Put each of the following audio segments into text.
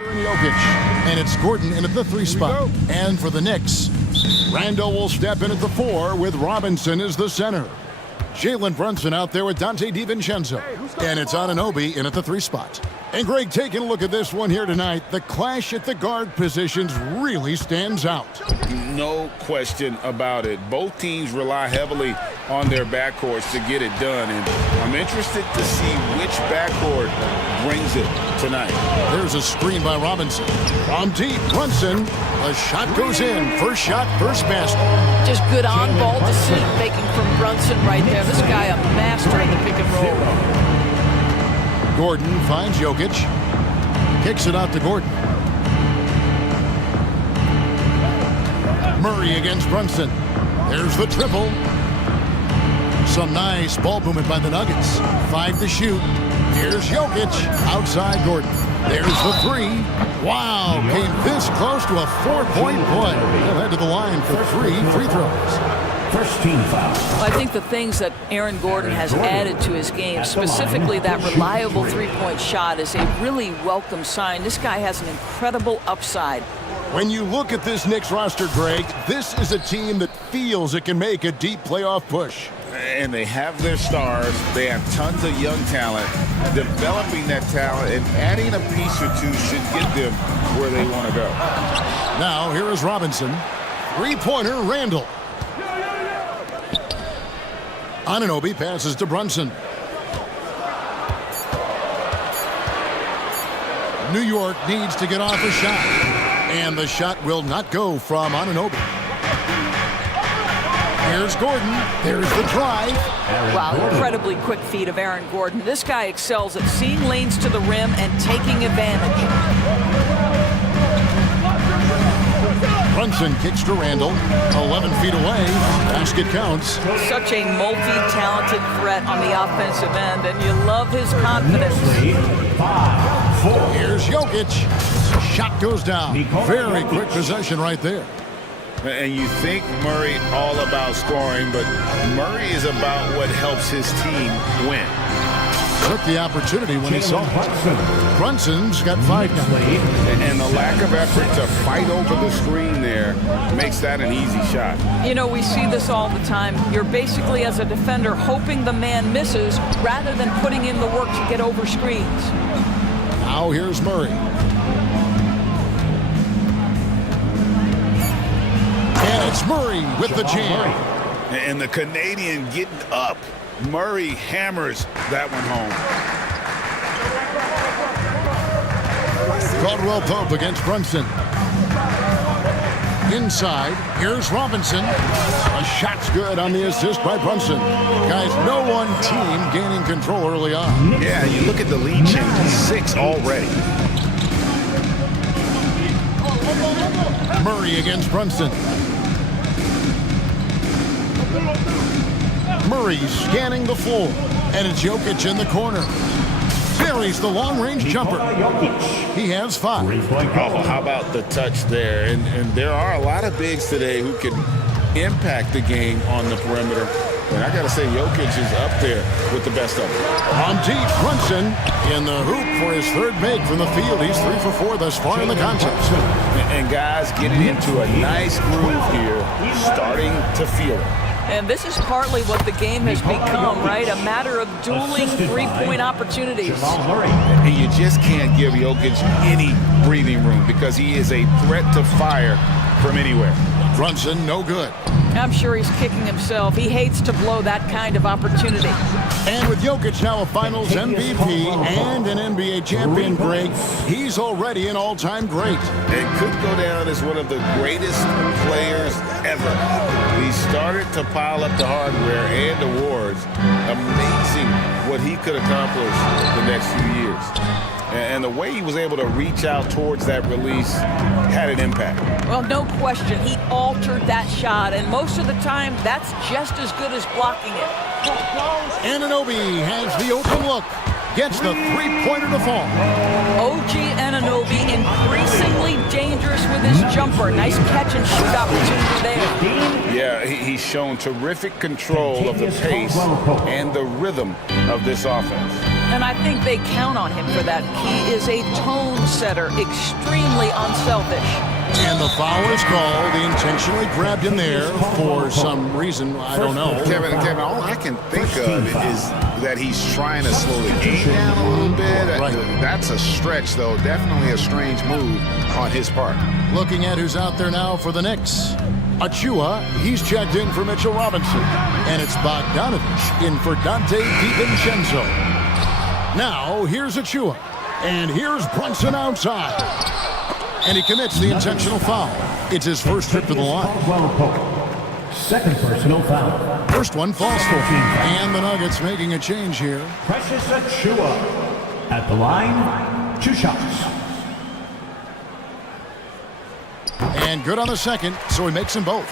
Jokic, and it's Gordon in at the 3 spot. And for the Knicks, Randall will step in at the 4 with Robinson as the center. Jalen Brunson out there with Dante DiVincenzo. And it's Anunoby in at the 3 spot. And Greg, taking a look at this one here tonight, the clash at the guard positions really stands out. No question about it. Both teams rely heavily on their backcourts to get it done. And I'm interested to see which backcourt brings it tonight. There's a screen by Robinson. From deep, Brunson. A shot goes in. First shot, first basket. Just good on-ball deceit making from Brunson right there. This guy a master in the pick and roll. Gordon finds Jokic. Kicks it out to Gordon. Murray against Brunson. There's the triple. Some nice ball movement by the Nuggets. 5 to shoot. Here's Jokic. Outside Gordon. There's the 3. Wow, came this close to a 4-point play. He'll head to the line for 3 free throws. First team foul. I think the things that Aaron Gordon has added to his game, specifically that reliable three-point shot, is a really welcome sign. This guy has an incredible upside. When you look at this Knicks roster, Greg, this is a team that feels it can make a deep playoff push. And they have their stars. They have tons of young talent. Developing that talent and adding a piece or two should get them where they want to go. Now, here is Robinson. Three-pointer, Randall. Anunoby passes to Brunson. New York needs to get off a shot. And the shot will not go from Anunoby. Here's Gordon. There's the drive. Wow, incredibly quick feet of Aaron Gordon. This guy excels at seeing lanes to the rim and taking advantage. Brunson kicks to Randall. 11 feet away. Basket counts. Such a multi-talented threat on the offensive end, and you love his confidence. 5-4. Here's Jokic. Shot goes down. Very quick possession right there. And you think Murray all about scoring, but Murray is about what helps his team win. Took the opportunity when he saw it. Brunson's got 5 now. And the lack of effort to fight over the screen there makes that an easy shot. You know, we see this all the time. You're basically, as a defender, hoping the man misses rather than putting in the work to get over screens. Now here's Murray. And it's Murray with the jam. And the Canadian getting up. Murray hammers that one home. Caldwell Pope against Brunson. Inside, here's Robinson. A shot's good on the assist by Brunson. Guys, no one team gaining control early on. Yeah, you look at the lead change, 6 already. Murray against Brunson. Murray scanning the floor, and it's Jokic in the corner. Buries the long-range jumper. He has 5. Oh, how about the touch there? And there are a lot of bigs today who can impact the game on the perimeter. And I got to say, Jokic is up there with the best of them. On deep, Brunson in the hoop for his 3rd make from the field. He's 3 for 4 thus far in the contest. And guys getting into a nice groove here, starting to feel it. And this is partly what the game has become, right? A matter of dueling three-point opportunities. And you just can't give Jokic any breathing room because he is a threat to fire from anywhere. Brunson, no good. I'm sure he's kicking himself. He hates to blow that kind of opportunity. And with Jokic now a Finals MVP and an NBA champion, Greg, he's already an all-time great. It could go down as one of the greatest players ever. He started to pile up the hardware and awards. Amazing what he could accomplish the next few years. And the way he was able to reach out towards that release had an impact. Well, no question. He altered that shot, and most of the time, that's just as good as blocking it. Anunoby has the open look. Gets the three-pointer to fall. OG Anunoby increasingly dangerous with his jumper. Nice catch and shoot opportunity there. Yeah, he's shown terrific control of the pace and the rhythm of this offense. And I think they count on him for that. He is a tone setter, extremely unselfish. And the foul is called. He intentionally grabbed him there for some reason. I don't know. Kevin, all I can think of is that he's trying to slow the game down a little bit. Right. That's a stretch, though. Definitely a strange move on his part. Looking at who's out there now for the Knicks. Achua, he's checked in for Mitchell Robinson. And it's Bogdanovich in for Dante DiVincenzo. Now, here's Achua. And here's Brunson outside. And he commits the intentional foul. It's his first trip to the line. Second personal foul. First one falls for him. And the Nuggets making a change here. Precious Achua. At the line, 2 shots. And good on the second, so he makes them both.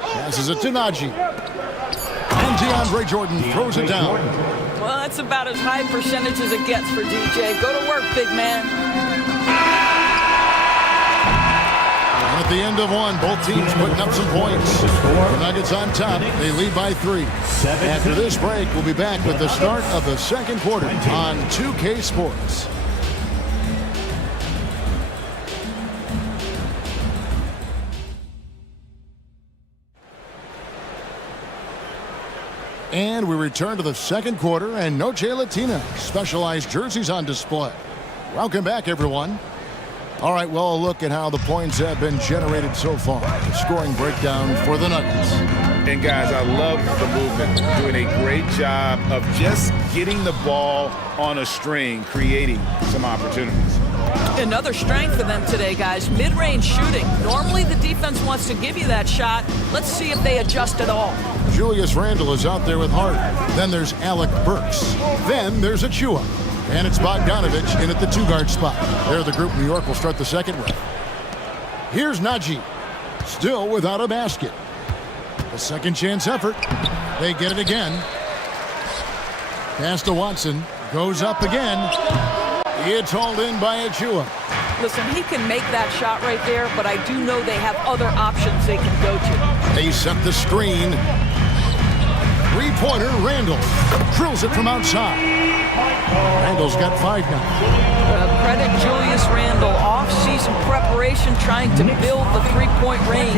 Passes it to Najee. And DeAndre Jordan throws it down. Well, that's about as high percentage as it gets for DJ. Go to work, big man. And at the end of one, both teams putting up some points. The Nuggets on top. They lead by 3. After this break, we'll be back with the start of the second quarter on 2K Sports. And we return to the second quarter, and Noche Latina specialized jerseys on display. Welcome back, everyone. All right, well, a look at how the points have been generated so far. The scoring breakdown for the Nuggets. And guys, I love the movement. Doing a great job of just getting the ball on a string, creating some opportunities. Another strength for them today, guys. Mid-range shooting. Normally the defense wants to give you that shot. Let's see if they adjust at all. Julius Randle is out there with Hart. Then there's Alec Burks. Then there's Achua. And it's Bogdanovich in at the 2-guard spot. They're the group New York will start the second with. Here's Najee. Still without a basket. A second chance effort. They get it again. Pass to Watson. Goes up again. It's hauled in by Achua. Listen, he can make that shot right there, but I do know they have other options they can go to. They set the screen. Three-pointer, Randle. Drills it from outside. Randle's got 5 now. Credit Julius Randle. Off-season preparation trying to build the three-point range.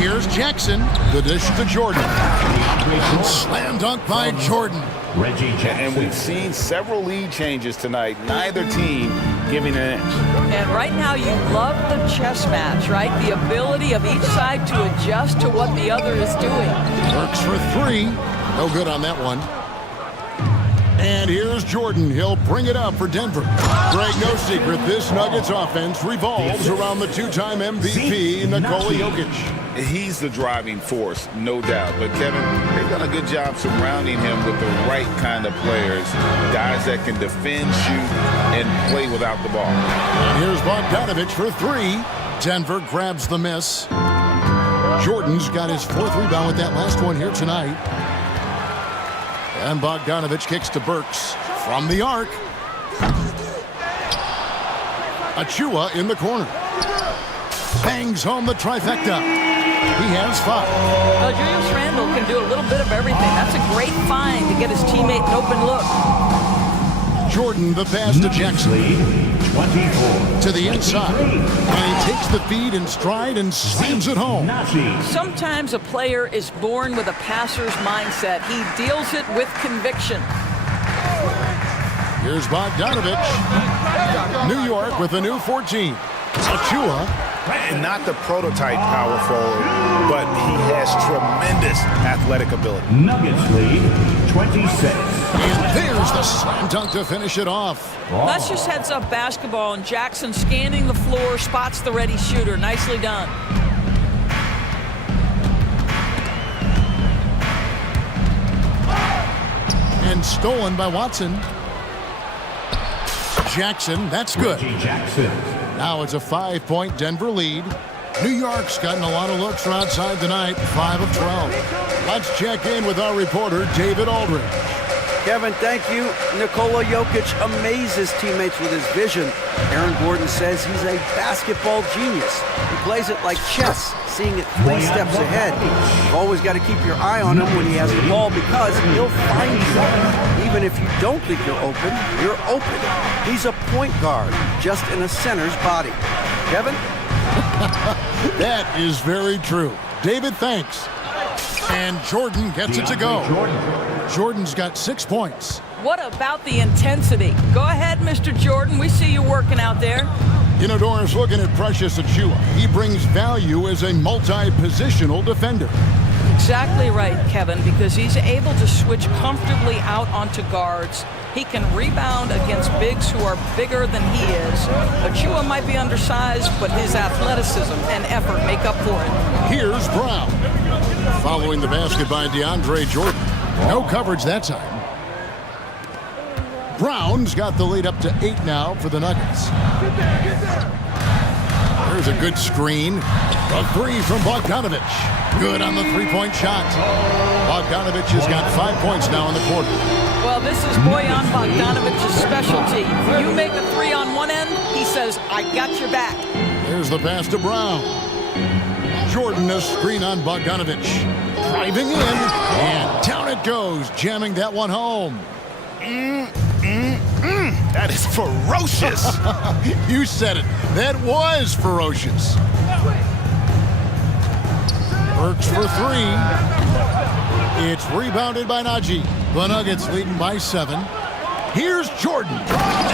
Here's Jackson. The dish to Jordan. And slam dunk by Jordan. Reggie Jackson. And we've seen several lead changes tonight. Neither team giving an inch. And right now you love the chess match, right? The ability of each side to adjust to what the other is doing. Works for 3. No good on that one. And here's Jordan. He'll bring it up for Denver. Greg, no secret, this Nuggets offense revolves around the 2-time MVP, Nikola Jokic. He's the driving force, no doubt. But, Kevin, they've done a good job surrounding him with the right kind of players, guys that can defend, shoot, and play without the ball. And here's Bogdanovich for 3. Denver grabs the miss. Jordan's got his 4th rebound with that last one here tonight. And Bogdanovich kicks to Burks from the arc. Achua in the corner. Bangs home the trifecta. He has 5. Julius Randle can do a little bit of everything. That's a great find to get his teammate an open look. Jordan, the pass to Jackson. 24. To the inside. And he takes the feed in stride and slams it home. Sometimes a player is born with a passer's mindset. He deals it with conviction. Here's Bogdanovich. New York with a new 14. Achua. And not the prototype power forward, but he has tremendous athletic ability. Nuggets lead 26. And there's the slam dunk to finish it off. That's just heads-up basketball, and Jackson scanning the floor, spots the ready shooter. Nicely done. And stolen by Watson. Jackson, that's good. Reggie Jackson. Now it's a 5-point Denver lead. New York's gotten a lot of looks from outside tonight, 5 of 12. Let's check in with our reporter, David Aldridge. Kevin, thank you. Nikola Jokic amazes teammates with his vision. Aaron Gordon says he's a basketball genius. He plays it like chess, seeing it 3 steps ahead. You've always got to keep your eye on him when he has the ball because he'll find you. Even if you don't think you're open. He's a point guard, just in a center's body. Kevin? That is very true. David, thanks. And Jordan gets it to go. Jordan's got 6 points. What about the intensity? Go ahead, Mr. Jordan. We see you working out there. You know, Doris, looking at Precious Achiuwa, he brings value as a multi-positional defender. Exactly right, Kevin, because he's able to switch comfortably out onto guards. He can rebound against bigs who are bigger than he is. Achiuwa might be undersized, but his athleticism and effort make up for it. Here's Brown. Following the basket by DeAndre Jordan. No coverage that time. Brown's got the lead up to 8 now for the Nuggets. There's a good screen. A 3 from Bogdanovic. Good on the three-point shot. Bogdanovic has got 5 points now in the quarter. Well, this is Bojan Bogdanovic's specialty. You make a 3 on one end, he says, I got your back. There's the pass to Brown. Jordan, a screen on Bogdanovic. Driving in, and down it goes, jamming that one home. That is ferocious. You said it. That was ferocious. Works for 3. It's rebounded by Najee. The Nuggets leading by 7. Here's Jordan.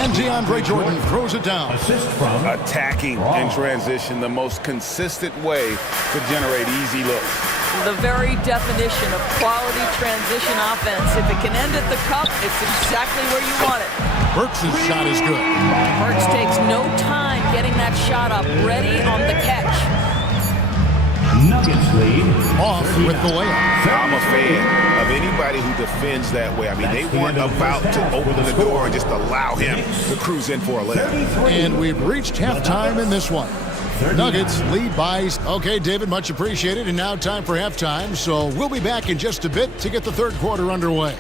And DeAndre Jordan throws it down. Assist from Attacking in transition, the most consistent way to generate easy looks. The very definition of quality transition offense. If it can end at the cup, it's exactly where you want it. Burks' shot is good. Burks takes no time getting that shot up, ready on the catch. Nuggets lead. Off with the layup. I'm a fan of anybody who defends that way. I mean, they weren't about to open the door and just allow him to cruise in for a layup. And we've reached halftime in this one. Nuggets lead by... Okay, David, much appreciated. And now time for halftime. So we'll be back in just a bit to get the third quarter underway.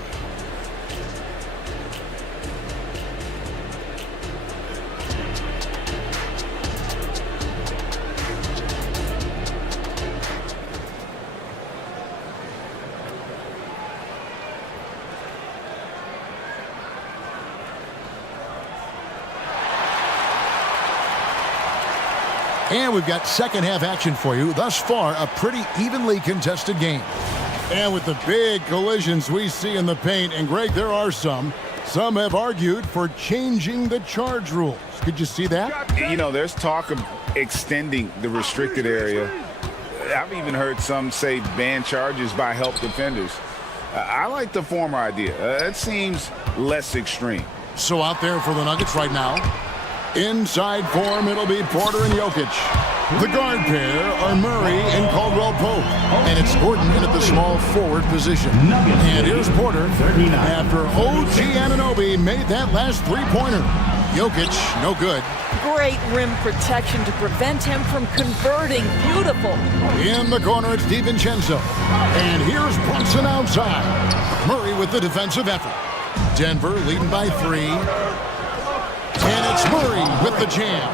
And we've got second half action for you. Thus far, a pretty evenly contested game. And with the big collisions we see in the paint, and Greg, there are some have argued for changing the charge rules. Could you see that? You know, there's talk of extending the restricted area. I've even heard some say ban charges by help defenders. I like the former idea. It seems less extreme. So out there for the Nuggets right now. Inside form, it'll be Porter and Jokic. The guard pair are Murray and Caldwell Pope. And it's Gordon in at the small forward position. And here's Porter after OG Anunoby made that last three-pointer. Jokic, no good. Great rim protection to prevent him from converting. Beautiful. In the corner, it's DiVincenzo. And here's Brunson outside. Murray with the defensive effort. Denver leading by 3. And it's Murray with the jam.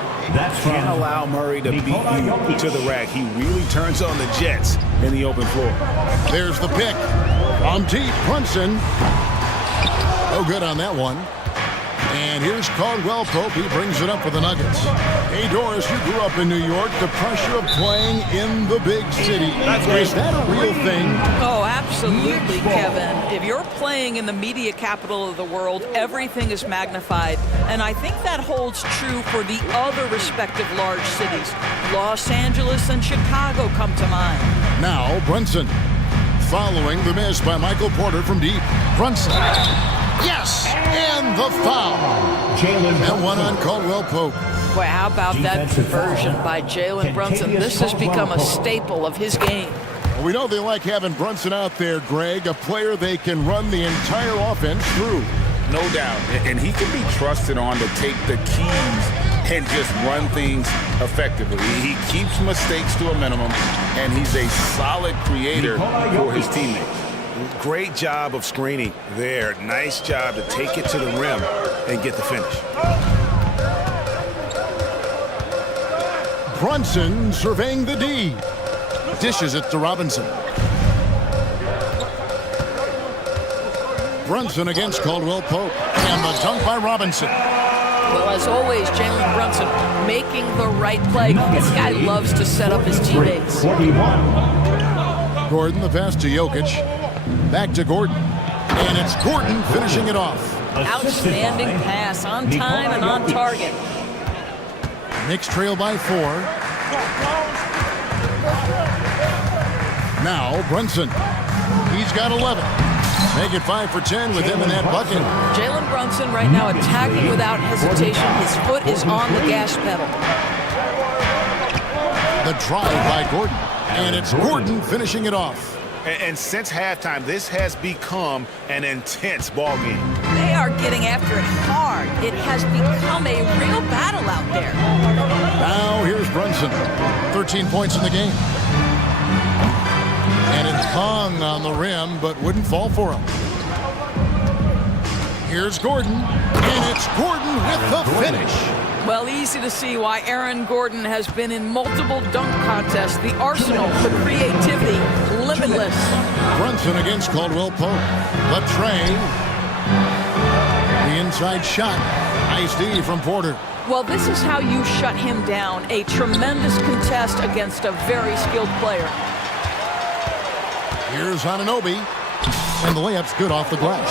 Can't allow Murray to beat you to the rack. He really turns on the Jets in the open floor. There's the pick. From deep, Brunson. No good on that one. And here's Caldwell Pope. He brings it up for the Nuggets. Hey, Doris, you grew up in New York. The pressure of playing in the big city. Is that a real thing? Oh, absolutely, Kevin. If you're playing in the media capital of the world, everything is magnified. And I think that holds true for the other respective large cities. Los Angeles and Chicago come to mind. Now, Brunson. Following the miss by Michael Porter from deep. Brunson. Yes! And the foul. And one on Caldwell Pope. Boy, how about that conversion by Jalen Brunson? This has become a staple of his game. Well, we know they like having Brunson out there, Greg, a player they can run the entire offense through. No doubt. And he can be trusted on to take the keys and just run things effectively. He keeps mistakes to a minimum, and he's a solid creator for his teammates. Great job of screening there. Nice job to take it to the rim and get the finish. Brunson surveying the D. Dishes it to Robinson. Brunson against Caldwell Pope. And the dunk by Robinson. Well, as always, Jalen Brunson making the right play. This guy loves to set up his teammates. 41. Gordon, the pass to Jokic. Back to Gordon. And it's Gordon finishing it off. Outstanding pass, on time and on target. Knicks trail by 4. Now Brunson. He's got 11. Make it 5 for 10 with him in that bucket. Jalen Brunson right now attacking without hesitation. His foot is on the gas pedal. The drive by Gordon. And it's Gordon finishing it off. And since halftime, this has become an intense ball game. They are getting after it hard. It has become a real battle out there. Now here's Brunson. 13 points in the game. And it hung on the rim, but wouldn't fall for him. Here's Gordon. And it's Gordon with the finish. Well, easy to see why Aaron Gordon has been in multiple dunk contests. The arsenal, the creativity, limitless. Brunson against Caldwell Pope. The tray. The inside shot. Nice D from Porter. Well, this is how you shut him down. A tremendous contest against a very skilled player. Here's Anunoby. And the layup's good off the glass.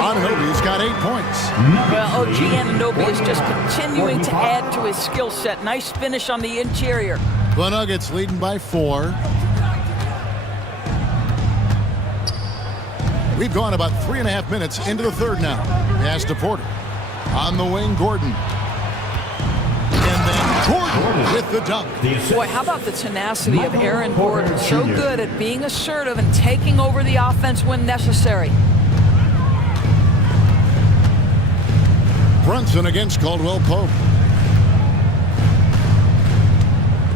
Anunoby's got 8 points. Well, OG Anunoby is just continuing to add to his skill set. Nice finish on the interior. The Nuggets leading by 4. We've gone about 3.5 minutes into the third now. Pass to Porter. On the wing, Gordon. And then Gordon with the dunk. Boy, how about the tenacity of Aaron Gordon? So good at being assertive and taking over the offense when necessary. Brunson against Caldwell Pope.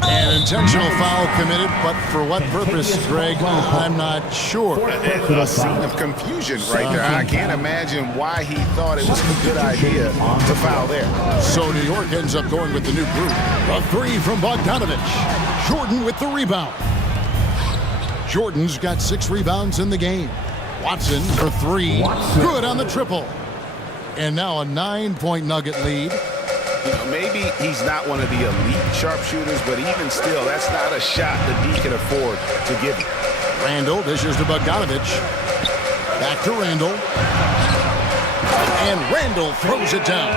An intentional foul committed, but for what purpose, Greg? I'm not sure. A scene of confusion right there. I can't imagine why he thought it was a good idea to foul there. So New York ends up going with the new group. A 3 from Bogdanovich. Jordan with the rebound. Jordan's got 6 rebounds in the game. Watson for 3. Good on the triple. And now a 9-point Nugget lead. You know, maybe he's not one of the elite sharpshooters, but even still, that's not a shot that he can afford to give him. Randall dishes to Bogdanovich. Back to Randall. And Randall throws it down.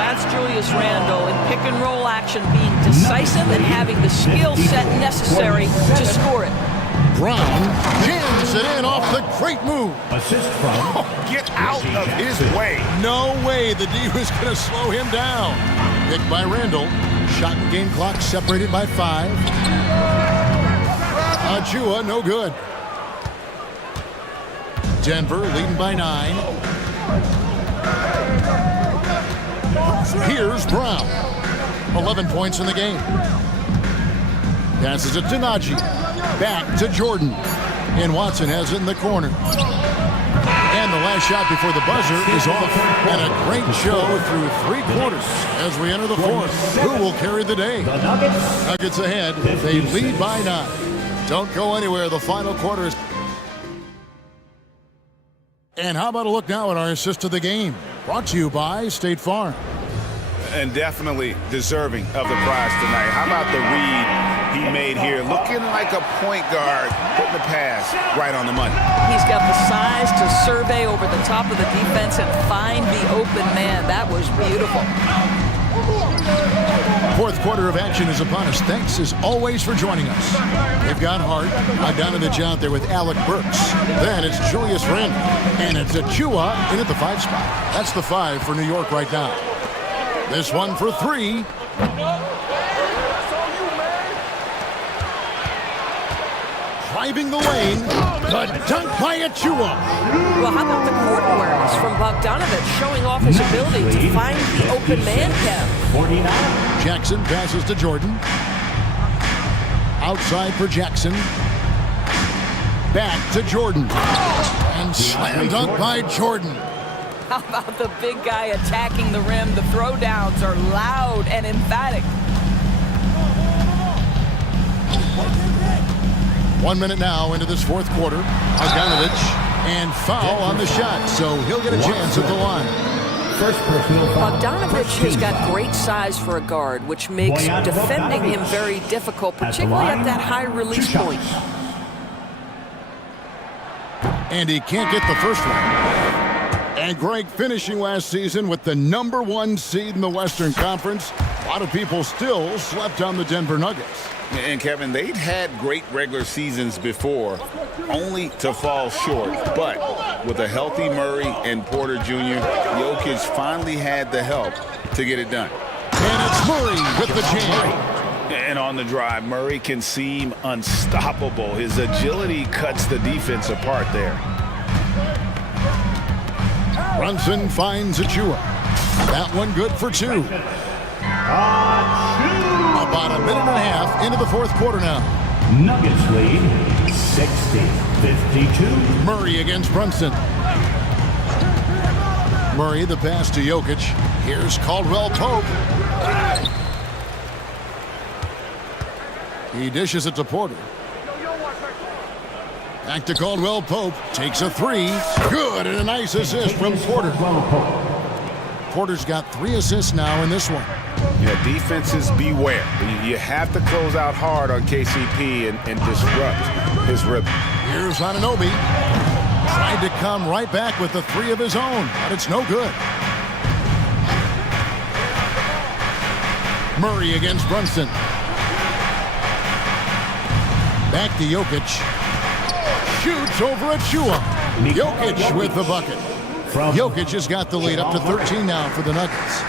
That's Julius Randle in pick and roll action, being decisive and having the skill set necessary to score it. Brown jams it in off the great move. Assist from. Get out of his way. No way the D was going to slow him down. Picked by Randall. Shot and game clock separated by 5. Achua, no good. Denver leading by 9. Here's Brown. 11 points in the game. Passes it to Najee. Back to Jordan. And Watson has it in the corner. And the last shot before the buzzer is off. And a great show through 3 quarters as we enter the 4th. Who will carry the day? Nuggets ahead. They lead by 9. Don't go anywhere. The final quarter is... And how about a look now at our assist of the game? Brought to you by State Farm. And definitely deserving of the prize tonight. How about the read he made here? Looking like a point guard, putting the pass right on the money. He's got the size to survey over the top of the defense and find the open man. That was beautiful. 4th quarter of action is upon us. Thanks as always for joining us. They've got Hart, Bogdanovich out there with Alec Burks. Then it's Julius Randle. And it's Achua in at the 5 spot. That's the 5 for New York right now. This one for 3. Driving the lane. The dunk by Achua. Well, how about the court awareness from Bogdanovich, showing off his ability to find the open man, Kev? 49. Jackson passes to Jordan. Outside for Jackson. Back to Jordan. And slam dunk by Jordan. How about the big guy attacking the rim? The throwdowns are loud and emphatic. 1 minute now into this fourth quarter. Bogdanovic, and foul on the shot, so he'll get a chance at the line. First personal foul. Bogdanovic has got great size for a guard, which makes defending him very difficult, particularly at that high release point. And he can't get the first one. And Greg finishing last season with the #1 seed in the Western Conference. A lot of people still slept on the Denver Nuggets. And Kevin, they'd had great regular seasons before, only to fall short. But with a healthy Murray and Porter Jr., Jokic finally had the help to get it done. And it's Murray with the jam. And on the drive, Murray can seem unstoppable. His agility cuts the defense apart there. Brunson finds Achua. That one good for two. About a minute and a half into the fourth quarter now. Nuggets lead 60-52. Murray against Brunson. Murray the pass to Jokic. Here's Caldwell Pope. He dishes it to Porter. Back to Caldwell Pope. Takes a three. Good, and a nice assist from Porter. Porter's got 3 assists now in this one. Yeah, defenses beware. You have to close out hard on KCP and disrupt his rhythm. Here's Anunoby. Tried to come right back with the 3 of his own, but it's no good. Murray against Brunson. Back to Jokic. Shoots over Achua. Jokic with the bucket. Jokic has got the lead up to 13 now for the Nuggets.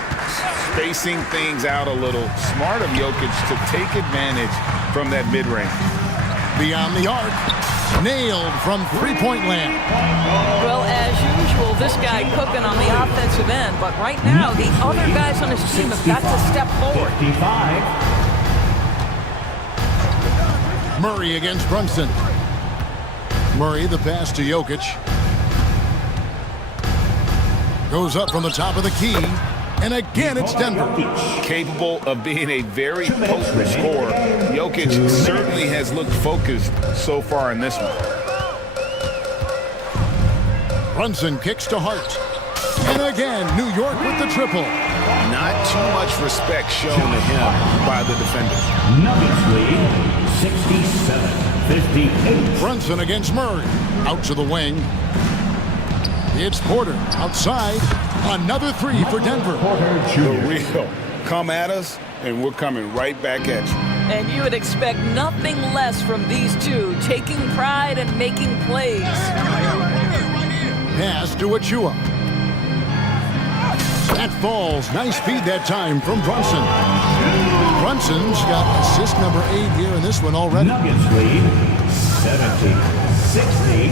Spacing things out a little. Smart of Jokic to take advantage from that mid-range. Beyond the arc. Nailed from three-point land. Well, as usual, this guy cooking on the offensive end, but right now, the other guys on his team have got to step forward. 55. Murray against Brunson. Murray the pass to Jokic. Goes up from the top of the key. And again, it's Denver. Capable of being a very potent scorer. Jokic certainly has looked focused so far in this one. Brunson kicks to Hart. And again, New York with the triple. Not too much respect shown to him by the defenders. Nuggets lead 67-58. Brunson against Murray. Out to the wing. It's Porter outside. Another 3 for Denver. The real. Come at us, and we're coming right back at you. And you would expect nothing less from these two, taking pride and making plays. Pass to Achua. That falls. Nice feed that time from Brunson. Brunson's got assist number 8 here in this one already. Nuggets lead 70-60.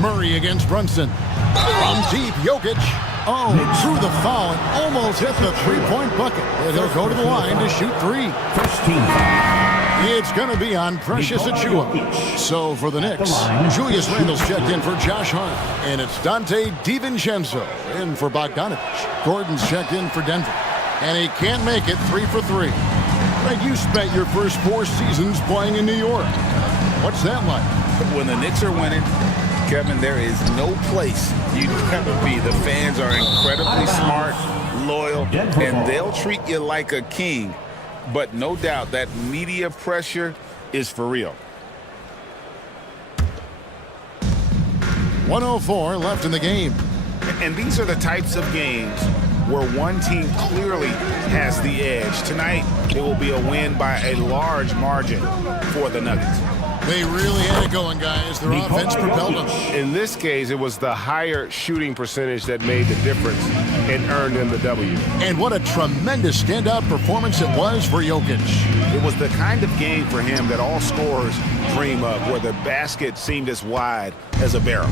Murray against Brunson. From deep, Jokic. Oh, through the foul and almost hit the three-point bucket. And he'll go to the line to shoot 3. First team foul. It's going to be on Precious Achua. So for the Knicks, Julius Randle's checked in for Josh Hart. And it's Dante DiVincenzo in for Bogdanovic. Gordon's checked in for Denver. And he can't make it 3 for 3. Greg, you spent your first 4 seasons playing in New York. What's that like? When the Knicks are winning, Kevin, there is no place you'd rather be. The fans are incredibly smart, loyal, and they'll treat you like a king. But no doubt that media pressure is for real. 1:04 left in the game. And these are the types of games where one team clearly has the edge. Tonight, it will be a win by a large margin for the Nuggets. They really had it going, guys. Their offense propelled them. In this case, it was the higher shooting percentage that made the difference and earned them the W. And what a tremendous standout performance it was for Jokic. It was the kind of game for him that all scorers dream of, where the basket seemed as wide as a barrel.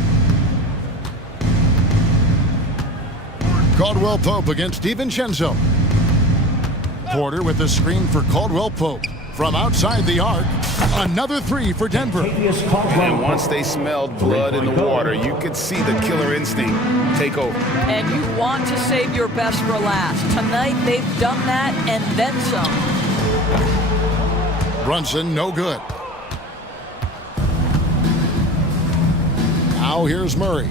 Caldwell Pope against DiVincenzo. Porter with the screen for Caldwell Pope. From outside the arc, Another three for Denver. And once they smelled blood in the water, you could see the killer instinct take over. And you want to save your best for last. Tonight, they've done that and then some. Brunson, no good. Now here's Murray.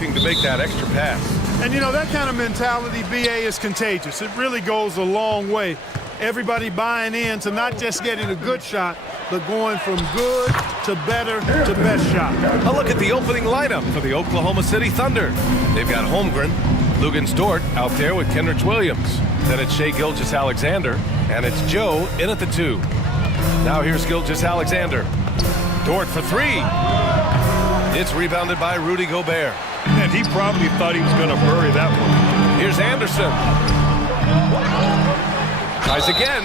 looking to make that extra pass. And, you know, that kind of mentality, BA, is contagious. It really goes a long way. Everybody buying in to not just getting a good shot, but going from good to better to best shot. A look at the opening lineup for the Oklahoma City Thunder. They've got Holmgren, Lugans Dort out there with Kenrich Williams. Then it's Shai Gilgeous-Alexander, and it's Joe in at the 2. Now here's Gilgeous-Alexander. Dort for 3. It's rebounded by Rudy Gobert. And he probably thought he was going to bury that one. Here's Anderson. Tries again.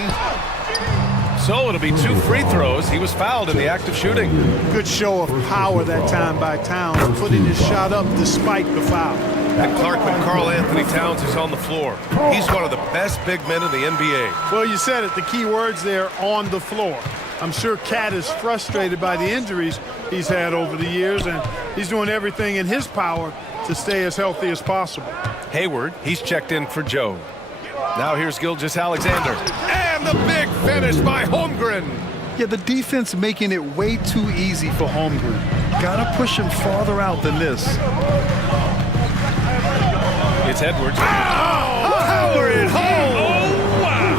So it'll be 2 free throws. He was fouled in the act of shooting. Good show of power that time by Towns, putting his shot up despite the foul. And Clark, when Karl Anthony Towns is on the floor, he's one of the best big men in the NBA. Well, you said it, the key words there, on the floor. I'm sure Cat is frustrated by the injuries he's had over the years, and he's doing everything in his power to stay as healthy as possible. Hayward, he's checked in for Joe. Now here's Gilgeous-Alexander. And the big finish by Holmgren. Yeah, the defense making it way too easy for Holmgren. Gotta push him farther out than this. It's Edwards. Power it home! Oh, wow!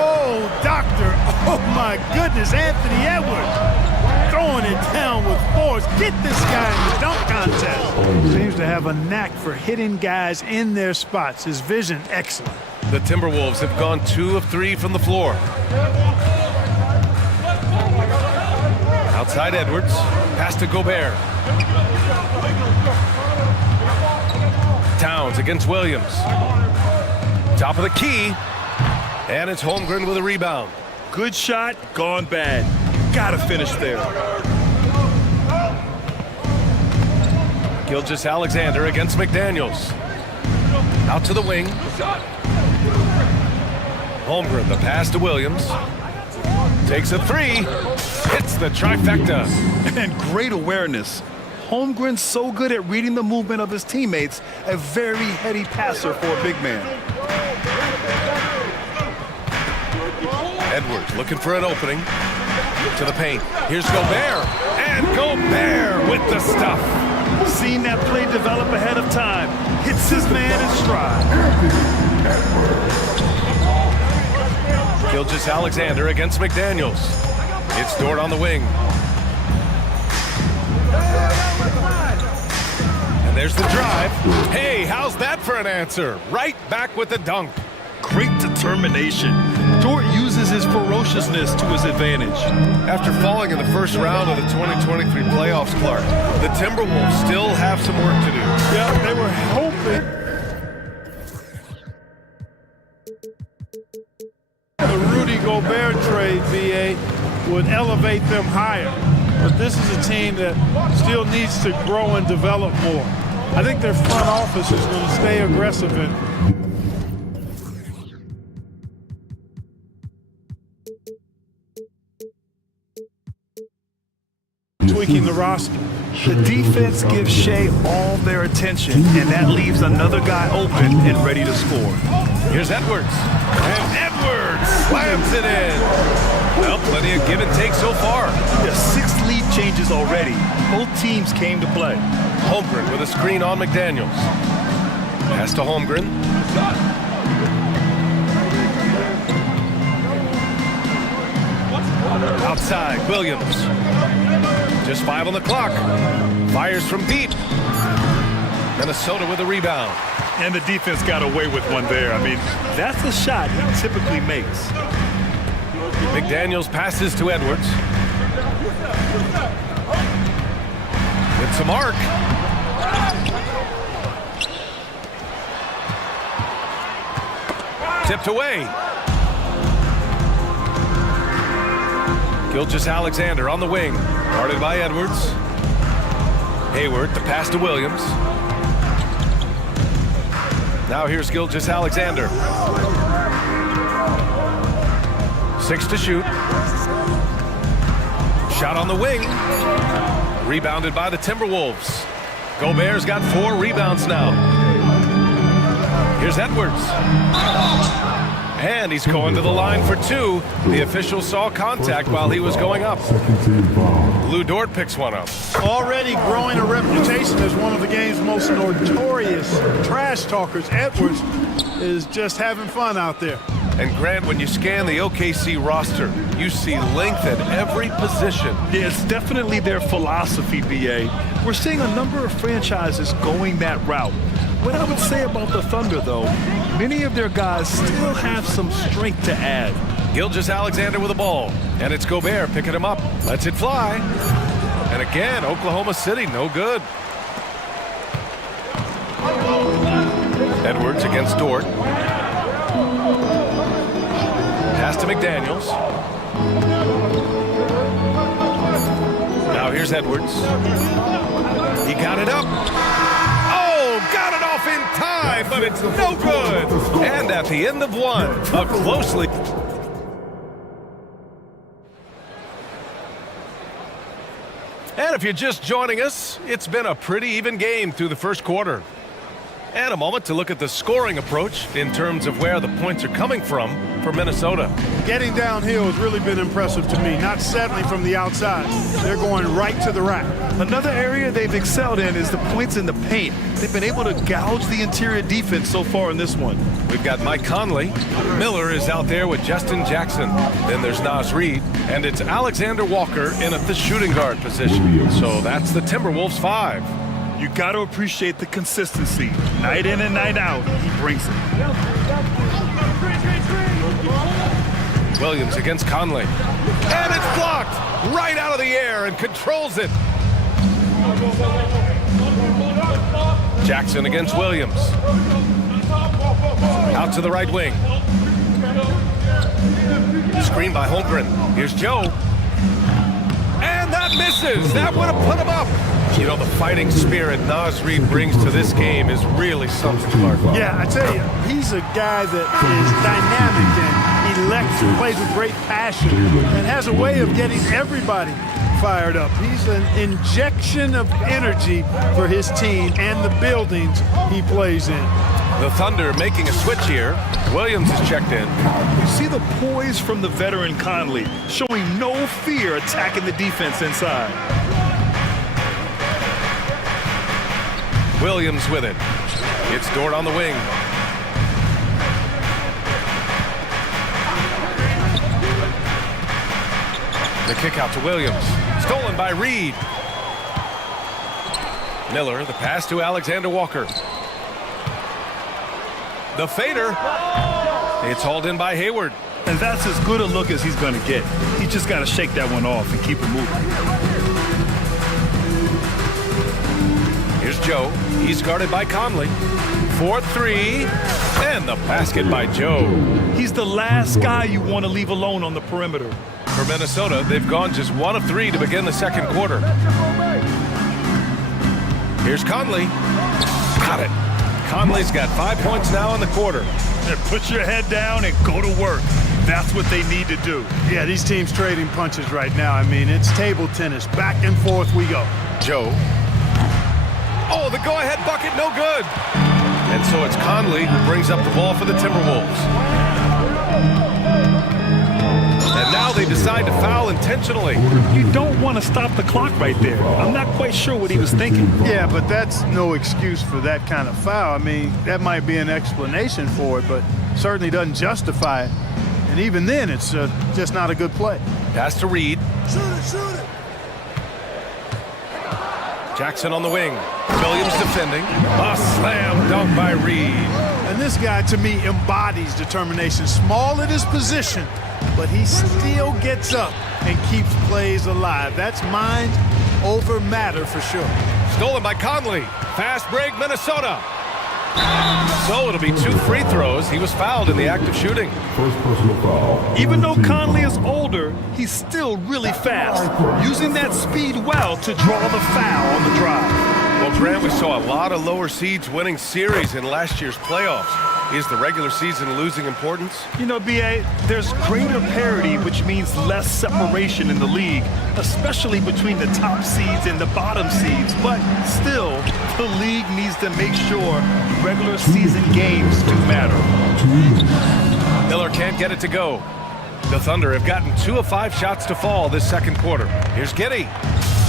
Oh, doctor! Oh, my goodness, Anthony Edwards! Throwing it down with force. Get this guy in the dunk contest. Seems to have a knack for hitting guys in their spots. His vision, excellent. The Timberwolves have gone 2 of 3 from the floor. Outside Edwards. Pass to Gobert. Towns against Williams. Top of the key. And it's Holmgren with a rebound. Good shot, gone bad. Gotta finish there. Gilgeous-Alexander against McDaniels. Out to the wing. Holmgren, the pass to Williams. Takes a 3. Hits the trifecta. And great awareness. Holmgren's so good at reading the movement of his teammates, a very heady passer for a big man. Edwards looking for an opening. To the paint. Here's Gobert. And Gobert with the stuff. Seen that play develop ahead of time. Hits his man in stride. Gilgeous-Alexander against McDaniels. It's Dort on the wing. And there's the drive. Hey, how's that for an answer? Right back with the dunk. Great determination. Dort uses his ferociousness to his advantage. After falling in the first round of the 2023 playoffs, Clark, the Timberwolves still have some work to do. Yeah, they were hoping the Rudy Gobert trade, BA, would elevate them higher. But this is a team that still needs to grow and develop more. I think their front office is going to stay aggressive in tweaking the roster. The defense gives Shai all their attention, and that leaves another guy open and ready to score. Here's Edwards. And Edwards slams it in. Well, plenty of give and take so far. Yeah, 6 lead changes already. Both teams came to play. Holmgren with a screen on McDaniels. Pass to Holmgren. Outside, Williams. Just 5 on the clock. Fires from deep. Minnesota with a rebound. And the defense got away with one there. I mean, that's a shot he typically makes. McDaniels passes to Edwards. It's a mark. Tipped away. Gilgeous-Alexander on the wing. Guarded by Edwards. Hayward, the pass to Williams. Now here's Gilgeous-Alexander. 6 to shoot. Shot on the wing. Rebounded by the Timberwolves. Gobert's got 4 rebounds now. Here's Edwards. And he's going to the line for two. The official saw contact while he was going up. Lou Dort picks one up. Already growing a reputation as one of the game's most notorious trash talkers, Edwards is just having fun out there. And Grant, when you scan the OKC roster, you see length at every position. Yeah, it's definitely their philosophy, BA. We're seeing a number of franchises going that route. What I would say about the Thunder, though, many of their guys still have some strength to add. Gilgeous-Alexander with the ball. And it's Gobert picking him up. Lets it fly. And again, Oklahoma City, no good. Edwards against Dort. Pass to McDaniels. Now here's Edwards. He got it up. Oh, got it off in time, but it's no good. And at the end of one, a closely... And if you're just joining us, it's been a pretty even game through the first quarter. And a moment to look at the scoring approach in terms of where the points are coming from for Minnesota. Getting downhill has really been impressive to me, not settling from the outside. They're going right to the rack. Another area they've excelled in is the points in the paint. They've been able to gouge the interior defense so far in this one. We've got Mike Conley. Miller is out there with Justin Jackson. Then there's Naz Reid. And it's Alexander Walker in at the shooting guard position. So that's the Timberwolves 5. You got to appreciate the consistency. Night in and night out, he brings it. Williams against Conley. And it's blocked right out of the air and controls it. Jackson against Williams. Out to the right wing. Screen by Holmgren. Here's Joe. And that misses. That would have put him up. You know, the fighting spirit Naz Reid brings to this game is really something, Clark. Yeah, I tell you, he's a guy that is dynamic and electric, plays with great passion, and has a way of getting everybody fired up. He's an injection of energy for his team and the buildings he plays in. The Thunder making a switch here. Williams is checked in. You see the poise from the veteran Conley, showing no fear attacking the defense inside. Williams with it. It's Dort on the wing. The kick out to Williams. Stolen by Reid. Miller, the pass to Alexander Walker. The fader. It's hauled in by Hayward. And that's as good a look as he's going to get. He's just got to shake that one off and keep it moving. Here's Joe. He's guarded by Conley. 4-3. And the basket by Joe. He's the last guy you want to leave alone on the perimeter. For Minnesota, they've gone just 1 of 3 to begin the second quarter. Here's Conley. Got it. Conley's got 5 points now in the quarter. And put your head down and go to work. That's what they need to do. Yeah, these teams trading punches right now. I mean, it's table tennis. Back and forth we go. Joe. Oh, the go-ahead bucket, no good. And so it's Conley who brings up the ball for the Timberwolves. And now they decide to foul intentionally. You don't want to stop the clock right there. I'm not quite sure what he was thinking. Yeah, but that's no excuse for that kind of foul. I mean, that might be an explanation for it, but certainly doesn't justify it. And even then, it's just not a good play. Pass to Reid. Shoot it. Jackson on the wing. Williams defending. A slam dunk by Reid. And this guy, to me, embodies determination. Small at his position, but he still gets up and keeps plays alive. That's mind over matter for sure. Stolen by Conley. Fast break, Minnesota. So it'll be 2 free throws. He was fouled in the act of shooting. First personal foul. Even though Conley is older, he's still really fast, using that speed well to draw the foul on the drive. Well, Grant, we saw a lot of lower seeds winning series in last year's playoffs. Is the regular season losing importance? You know, B.A., there's greater parity, which means less separation in the league, especially between the top seeds and the bottom seeds. But still, the league needs to make sure regular season games do matter. Miller can't get it to go. The Thunder have gotten 2 of 5 shots to fall this second quarter. Here's Giddey.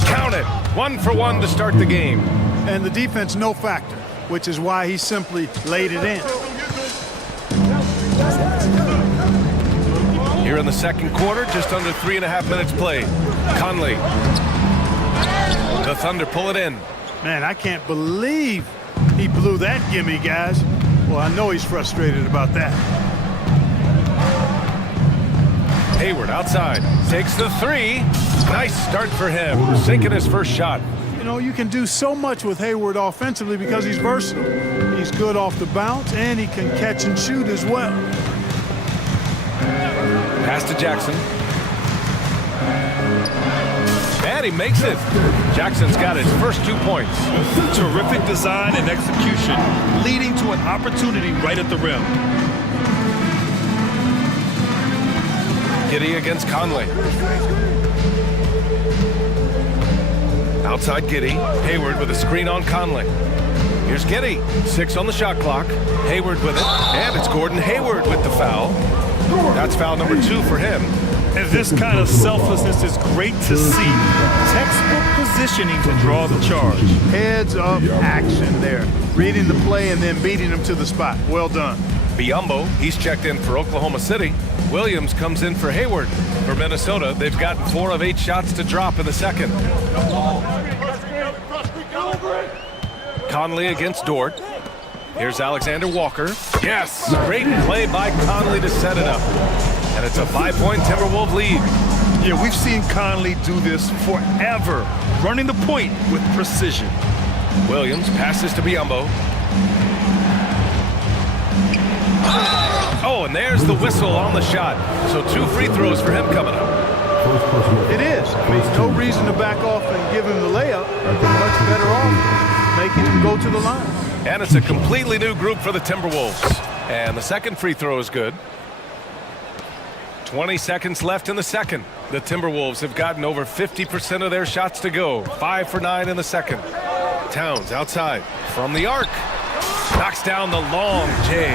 Count it. 1 for 1 to start the game. And the defense no factor, which is why he simply laid it in. Here in the second quarter, just under 3.5 minutes played. Conley. The Thunder pull it in. Man, I can't believe he blew that gimme, guys. Well, I know he's frustrated about that. Hayward outside. Takes the 3. Nice start for him. Sinking his first shot. You know, you can do so much with Hayward offensively because he's versatile. He's good off the bounce, and he can catch and shoot as well. Pass to Jackson. And he makes it. Jackson's got his first 2 points. Terrific design and execution, leading to an opportunity right at the rim. Giddey against Conley. Outside Giddey. Hayward with a screen on Conley. Here's Giddey. 6 on the shot clock. Hayward with it. And it's Gordon Hayward with the foul. That's foul number 2 for him. And this kind of selflessness is great to see. Textbook positioning to draw the charge. Heads up action there. Reading the play and then beating him to the spot. Well done. Biyombo, he's checked in for Oklahoma City. Williams comes in for Hayward. For Minnesota, they've gotten 4 of 8 shots to drop in the second. Conley against Dort. Here's Alexander Walker. Yes! Great play by Conley to set it up. And it's a 5-point Timberwolves lead. Yeah, we've seen Conley do this forever, running the point with precision. Williams passes to Biyombo. Oh, and there's the whistle on the shot. So 2 free throws for him coming up. It is. I mean, no reason to back off and give him the layup. Much better off making him go to the line. And it's a completely new group for the Timberwolves. And the second free throw is good. 20 seconds left in the second. The Timberwolves have gotten over 50% of their shots to go. 5 for 9 in the second. Towns outside from the arc. Knocks down the long J.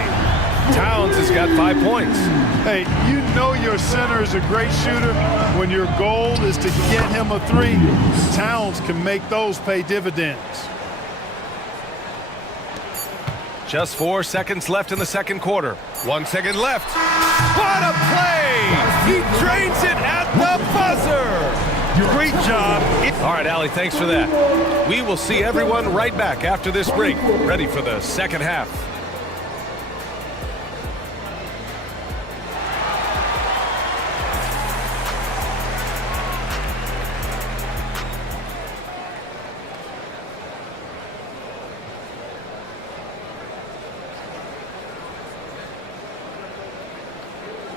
Towns has got 5 points. Hey, you know your center is a great shooter when your goal is to get him a 3. Towns can make those pay dividends. Just 4 seconds left in the second quarter. 1 second left. What a play! He drains it at the buzzer! Great job. All right, Allie, thanks for that. We will see everyone right back after this break, ready for the second half.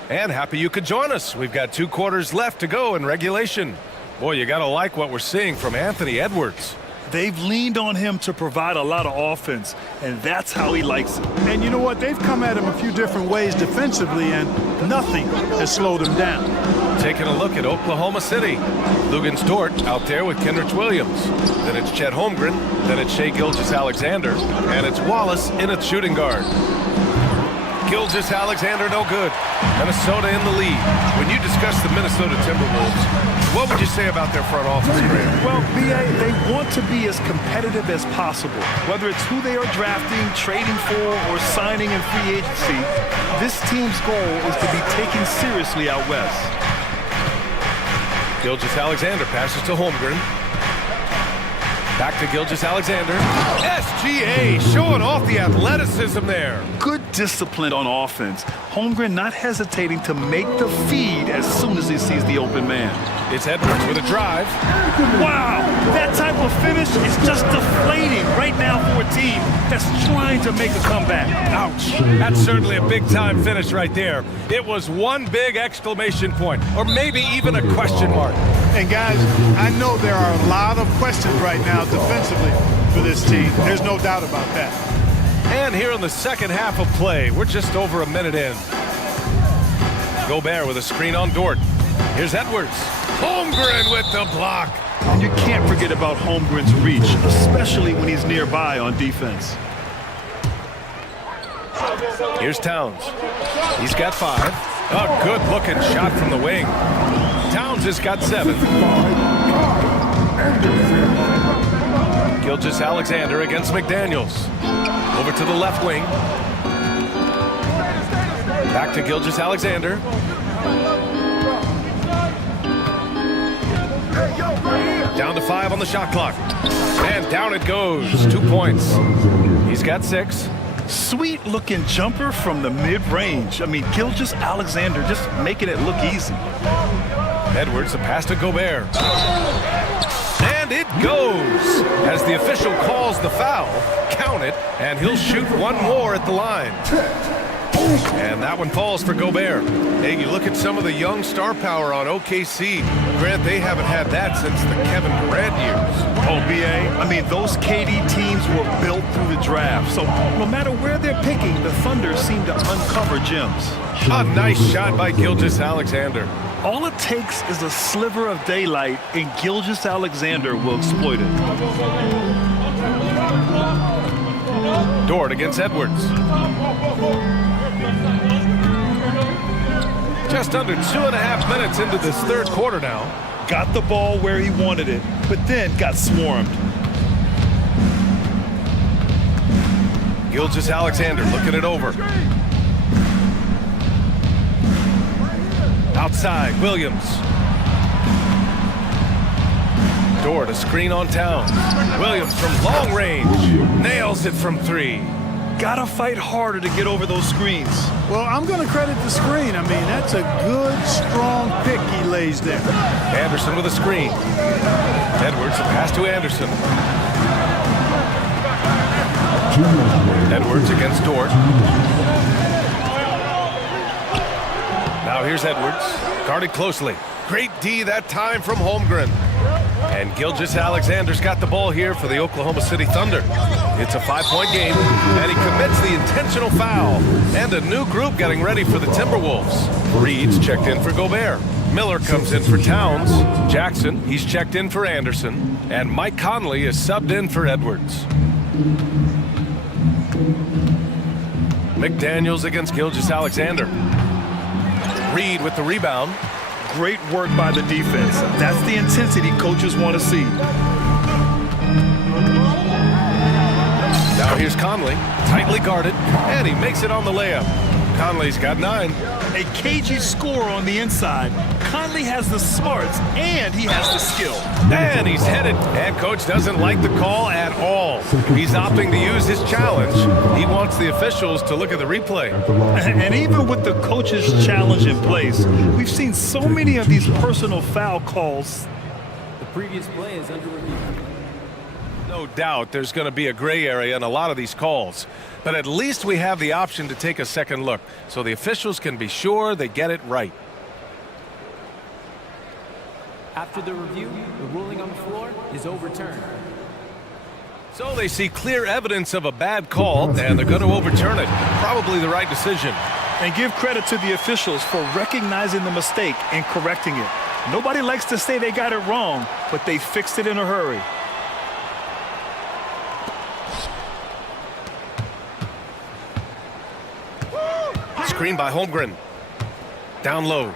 And happy you could join us. We've got 2 quarters left to go in regulation. Boy, you gotta like what we're seeing from Anthony Edwards. They've leaned on him to provide a lot of offense, and that's how he likes it. And you know what? They've come at him a few different ways defensively, and nothing has slowed him down. Taking a look at Oklahoma City. Lugan Stort out there with Kenrich Williams. Then it's Chet Holmgren. Then it's Shai Gilgeous-Alexander. And it's Wallace in at shooting guard. Gilgeous-Alexander no good. Minnesota in the lead. When you discuss the Minnesota Timberwolves, what would you say about their front office, Graham? Well, B.A., they want to be as competitive as possible. Whether it's who they are drafting, trading for, or signing in free agency, this team's goal is to be taken seriously out west. Gilgeous-Alexander passes to Holmgren. Back to Gilgeous-Alexander. SGA showing off the athleticism there. Good discipline on offense. Holmgren not hesitating to make the feed as soon as he sees the open man. It's Edwards with a drive. Wow, that type of finish is just deflating right now for a team that's trying to make a comeback. Ouch. That's certainly a big-time finish right there. It was one big exclamation point, or maybe even a question mark. And guys, I know there are a lot of questions right now defensively for this team. There's no doubt about that. And here in the second half of play, we're just over a minute in. Gobert with a screen on Dort. Here's Edwards. Holmgren with the block. And you can't forget about Holmgren's reach, especially when he's nearby on defense. Here's Towns. He's got 5. A good-looking shot from the wing. Towns has got 7. Gilgeous-Alexander against McDaniels. Over to the left wing. Back to Gilgeous-Alexander. Down to 5 on the shot clock. And down it goes. 2 points. He's got 6. Sweet looking jumper from the mid-range. I mean, Gilgeous-Alexander just making it look easy. Edwards, a pass to Gobert. And it goes. As the official calls the foul, count it, and he'll shoot one more at the line. And that one falls for Gobert. Hey, you look at some of the young star power on OKC. Grant, they haven't had that since the Kevin Durant years. Oh, B.A., I mean, those KD teams were built through the draft. So no matter where they're picking, the Thunder seem to uncover gems. A nice shot by Gilgeous-Alexander. All it takes is a sliver of daylight, and Gilgeous-Alexander will exploit it. Dort against Edwards. Just under 2.5 minutes into this third quarter now. Got the ball where he wanted it, but then got swarmed. Gilgeous-Alexander looking it over. Outside, Williams. Dort, a screen on Towns. Williams from long range. Nails it from 3. Gotta fight harder to get over those screens. Well, I'm going to credit the screen. I mean, that's a good, strong pick he lays there. Anderson with a screen. Edwards, a pass to Anderson. Edwards against Dort. Now here's Edwards, guarded closely. Great D that time from Holmgren. And Gilgeous-Alexander's got the ball here for the Oklahoma City Thunder. It's a 5-point game, and he commits the intentional foul. And a new group getting ready for the Timberwolves. Reed's checked in for Gobert. Miller comes in for Towns. Jackson, he's checked in for Anderson. And Mike Conley is subbed in for Edwards. McDaniels against Gilgeous-Alexander. Reed with the rebound. Great work by the defense. That's the intensity coaches want to see. Now here's Conley, tightly guarded, and he makes it on the layup. Conley's got 9. A cagey score on the inside. Conley has the smarts, and he has the skill. And he's headed, and coach doesn't like the call at all. He's opting to use his challenge. He wants the officials to look at the replay. And even with the coach's challenge in place, we've seen so many of these personal foul calls. The previous play is under review. No doubt there's going to be a gray area in a lot of these calls. But at least we have the option to take a second look, so the officials can be sure they get it right. After the review, the ruling on the floor is overturned. So they see clear evidence of a bad call, and they're going to overturn it. Probably the right decision. And give credit to the officials for recognizing the mistake and correcting it. Nobody likes to say they got it wrong, but they fixed it in a hurry. Screen by Holmgren. Down low.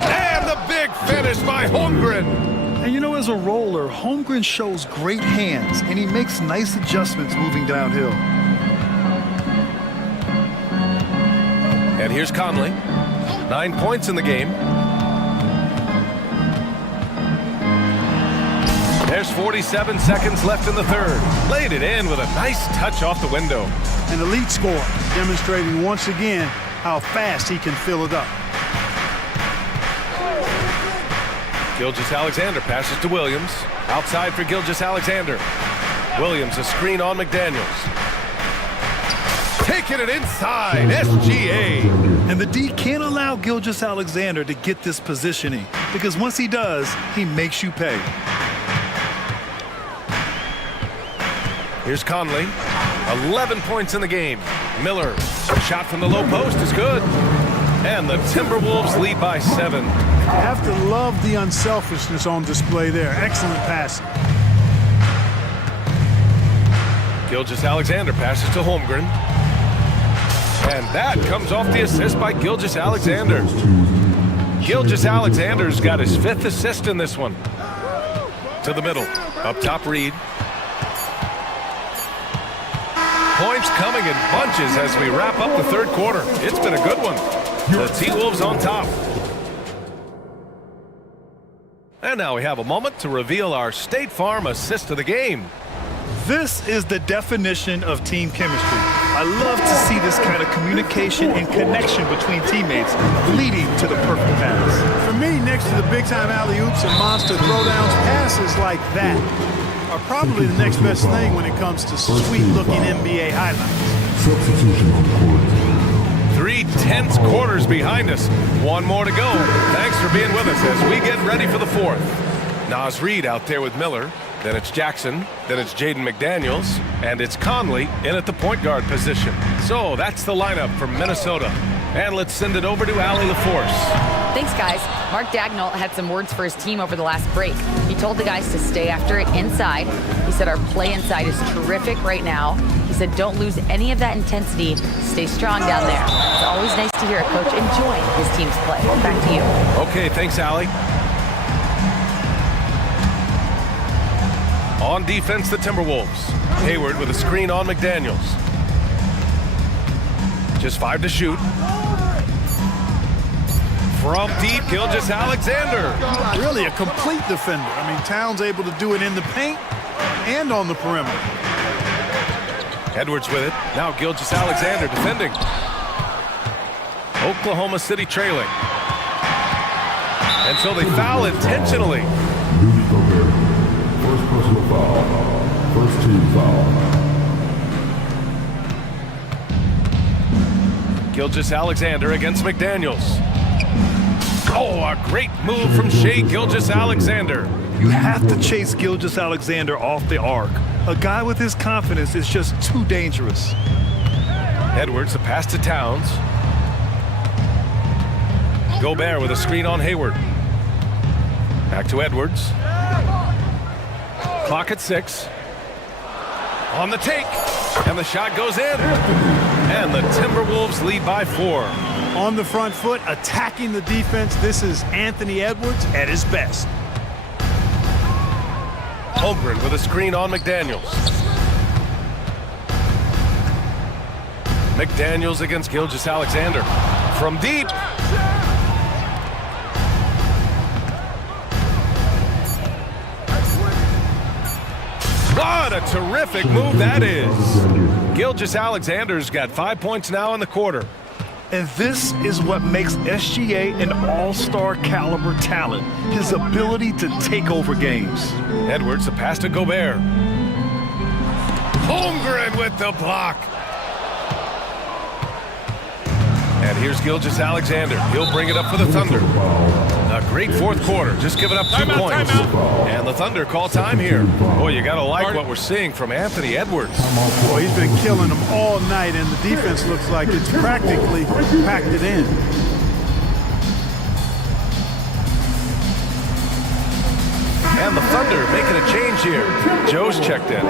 And the big finish by Holmgren. And you know, as a roller, Holmgren shows great hands, and he makes nice adjustments moving downhill. And here's Conley. 9 points in the game. There's 47 seconds left in the third. Laid it in with a nice touch off the window. An elite score, demonstrating once again how fast he can fill it up. Gilgeous-Alexander passes to Williams. Outside for Gilgeous-Alexander. Williams, a screen on McDaniels. Taking it inside, SGA. And the D can't allow Gilgeous-Alexander to get this positioning, because once he does, he makes you pay. Here's Conley. 11 points in the game. Miller, shot from the low post is good. And the Timberwolves lead by 7. You have to love the unselfishness on display there. Excellent passing. Gilgeous-Alexander passes to Holmgren. And that comes off the assist by Gilgeous-Alexander. Gilgeous-Alexander's got his 5th assist in this one. To the middle. Up top, Reed. Points coming in bunches as we wrap up the third quarter. It's been a good one. The T-Wolves on top. And now we have a moment to reveal our State Farm assist of the game. This is the definition of team chemistry. I love to see this kind of communication and connection between teammates leading to the perfect pass. For me, next to the big-time alley-oops and monster throwdowns, passes like that are probably the next best thing when it comes to sweet-looking NBA highlights. Substitution on court. 3 tense quarters behind us. One more to go. Thanks for being with us as we get ready for the fourth. Naz Reid out there with Miller. Then it's Jackson. Then it's Jaden McDaniels. And it's Conley in at the point guard position. So that's the lineup for Minnesota. And let's send it over to Allie LaForce. Thanks, guys. Mark Dagnall had some words for his team over the last break. He told the guys to stay after it inside. He said our play inside is terrific right now. He said don't lose any of that intensity. Stay strong down there. It's always nice to hear a coach enjoying his team's play. Back to you. Okay, thanks, Allie. On defense, the Timberwolves. Hayward with a screen on McDaniels. Just 5 to shoot. From deep, Gilgeous-Alexander. Really a complete defender. I mean, Towns able to do it in the paint and on the perimeter. Edwards with it. Now Gilgeous-Alexander defending. Oklahoma City trailing. And so they foul intentionally. First personal foul. First team foul. Gilgeous-Alexander against McDaniels. Oh, a great move from Shai Gilgeous-Alexander. You have to chase Gilgeous-Alexander off the arc. A guy with his confidence is just too dangerous. Edwards, the pass to Towns. Gobert with a screen on Hayward. Back to Edwards. Clock at 6. On the take. And the shot goes in. And the Timberwolves lead by 4. On the front foot, attacking the defense. This is Anthony Edwards at his best. Holmgren with a screen on McDaniels. McDaniels against Gilgeous-Alexander. From deep. What a terrific move that is. Gilgeous-Alexander's got 5 points now in the quarter. And this is what makes SGA an all-star caliber talent, his ability to take over games. Edwards, the pass to Gobert. Holmgren with the block. And here's Gilgeous-Alexander. He'll bring it up for the Thunder. A great fourth quarter. Just giving up 2 points. And the Thunder call time here. Boy, you got to like what we're seeing from Anthony Edwards. Boy, he's been killing them all night, and the defense looks like it's practically packed it in. And the Thunder making a change here. Joe's checked in.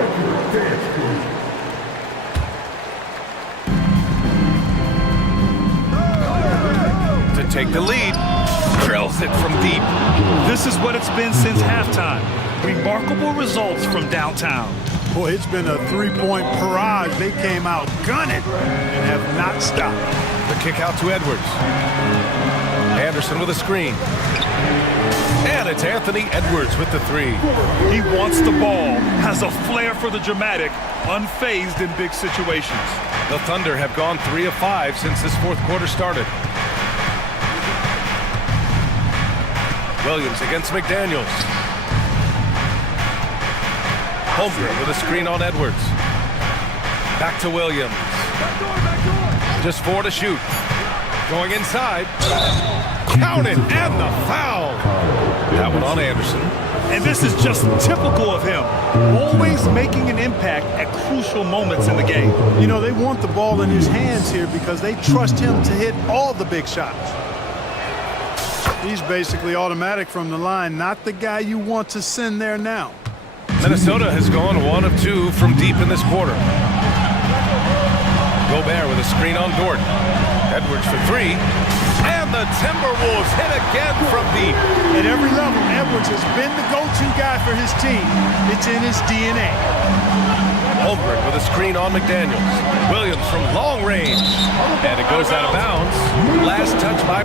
To take the lead. Drills it from deep. This is what it's been since halftime. Remarkable results from downtown. Boy, it's been a three-point barrage. They came out gunning and have not stopped. The kick out to Edwards. Anderson with a screen. And it's Anthony Edwards with the 3. He wants the ball, has a flair for the dramatic, unfazed in big situations. The Thunder have gone 3 of 5 since this fourth quarter started. Williams against McDaniels. Holmgren with a screen on Edwards. Back to Williams. Just 4 to shoot. Going inside. Count it, and the foul. That one on Anderson. And this is just typical of him. Always making an impact at crucial moments in the game. You know, they want the ball in his hands here because they trust him to hit all the big shots. He's basically automatic from the line, not the guy you want to send there now. Minnesota has gone 1 of 2 from deep in this quarter. Gobert with a screen on Dort. Edwards for three. And the Timberwolves hit again from deep. At every level, Edwards has been the go-to guy for his team. It's in his DNA. Holmgren with a screen on McDaniels. Williams from long range. And it goes out of bounds. Last touch by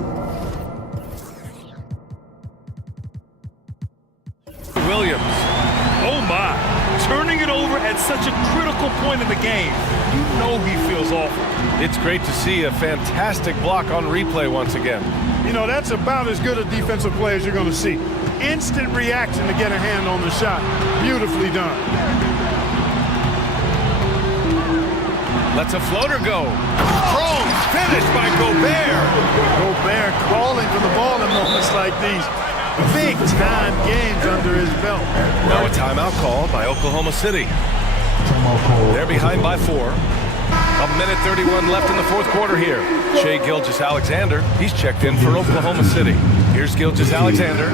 Williams. Oh my, turning it over at such a critical point in the game. You know he feels awful. It's great to see a fantastic block on replay once again. You know, that's about as good a defensive play as you're going to see. Instant reaction to get a hand on the shot. Beautifully done. Lets a floater go. Strong finish by Gobert. Gobert crawling for the ball in moments like these. Big-time games under his belt. Now a timeout called by Oklahoma City. They're behind by 4. A minute 31 left in the fourth quarter here. Shai Gilgeous-Alexander, he's checked in for Oklahoma City. Here's Gilgeous-Alexander.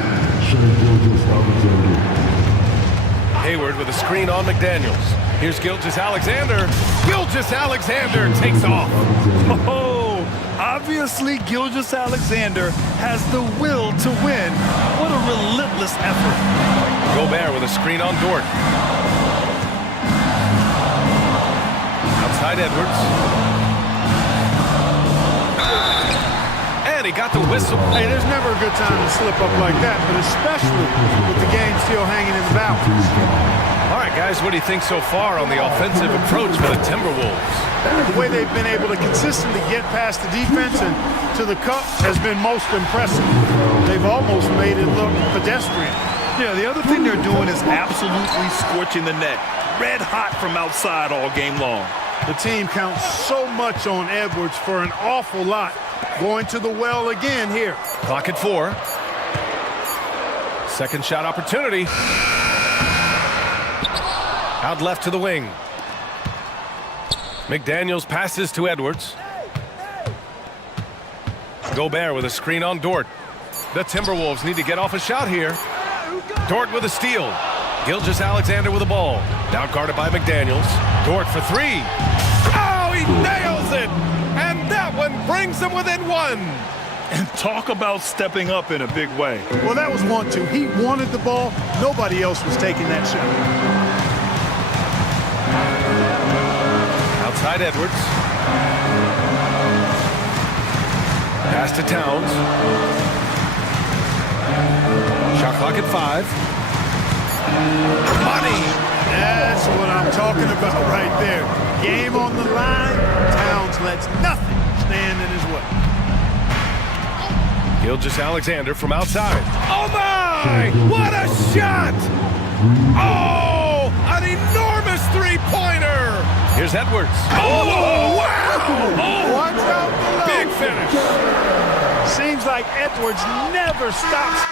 Hayward with a screen on McDaniels. Here's Gilgeous-Alexander. Gilgeous-Alexander takes off. Oh, obviously Gilgeous-Alexander has the will to win. What a relentless effort. Gobert with a screen on Dort. Outside Edwards. And he got the whistle. Hey, there's never a good time to slip up like that, but especially with the game still hanging in the balance. All right, guys, what do you think so far on the offensive approach for the Timberwolves? The way they've been able to consistently get past the defense and to the cup has been most impressive. They've almost made it look pedestrian. Yeah, the other thing they're doing is absolutely scorching the net. Red hot from outside all game long. The team counts so much on Edwards for an awful lot. Going to the well again here. Clock at 4. Second shot opportunity. Out left to the wing. McDaniels passes to Edwards. Gobert with a screen on Dort. The Timberwolves need to get off a shot here. Dort with a steal. Gilgeous-Alexander with the ball. Now guarded by McDaniels. Dort for three. Oh, he nails it! And that one brings them within 1. And talk about stepping up in a big way. Well, that was 1-2. He wanted the ball. Nobody else was taking that shot. Outside Edwards. Pass to Towns. Shot clock at 5. Money! That's what I'm talking about right there. Game on the line. Towns lets nothing stand in his way. Gilgeous-Alexander from outside. Oh my! What a shot! Oh! An enormous three-pointer! Here's Edwards. Oh, wow! Oh, Watch out below. big finish! Seems like Edwards never stops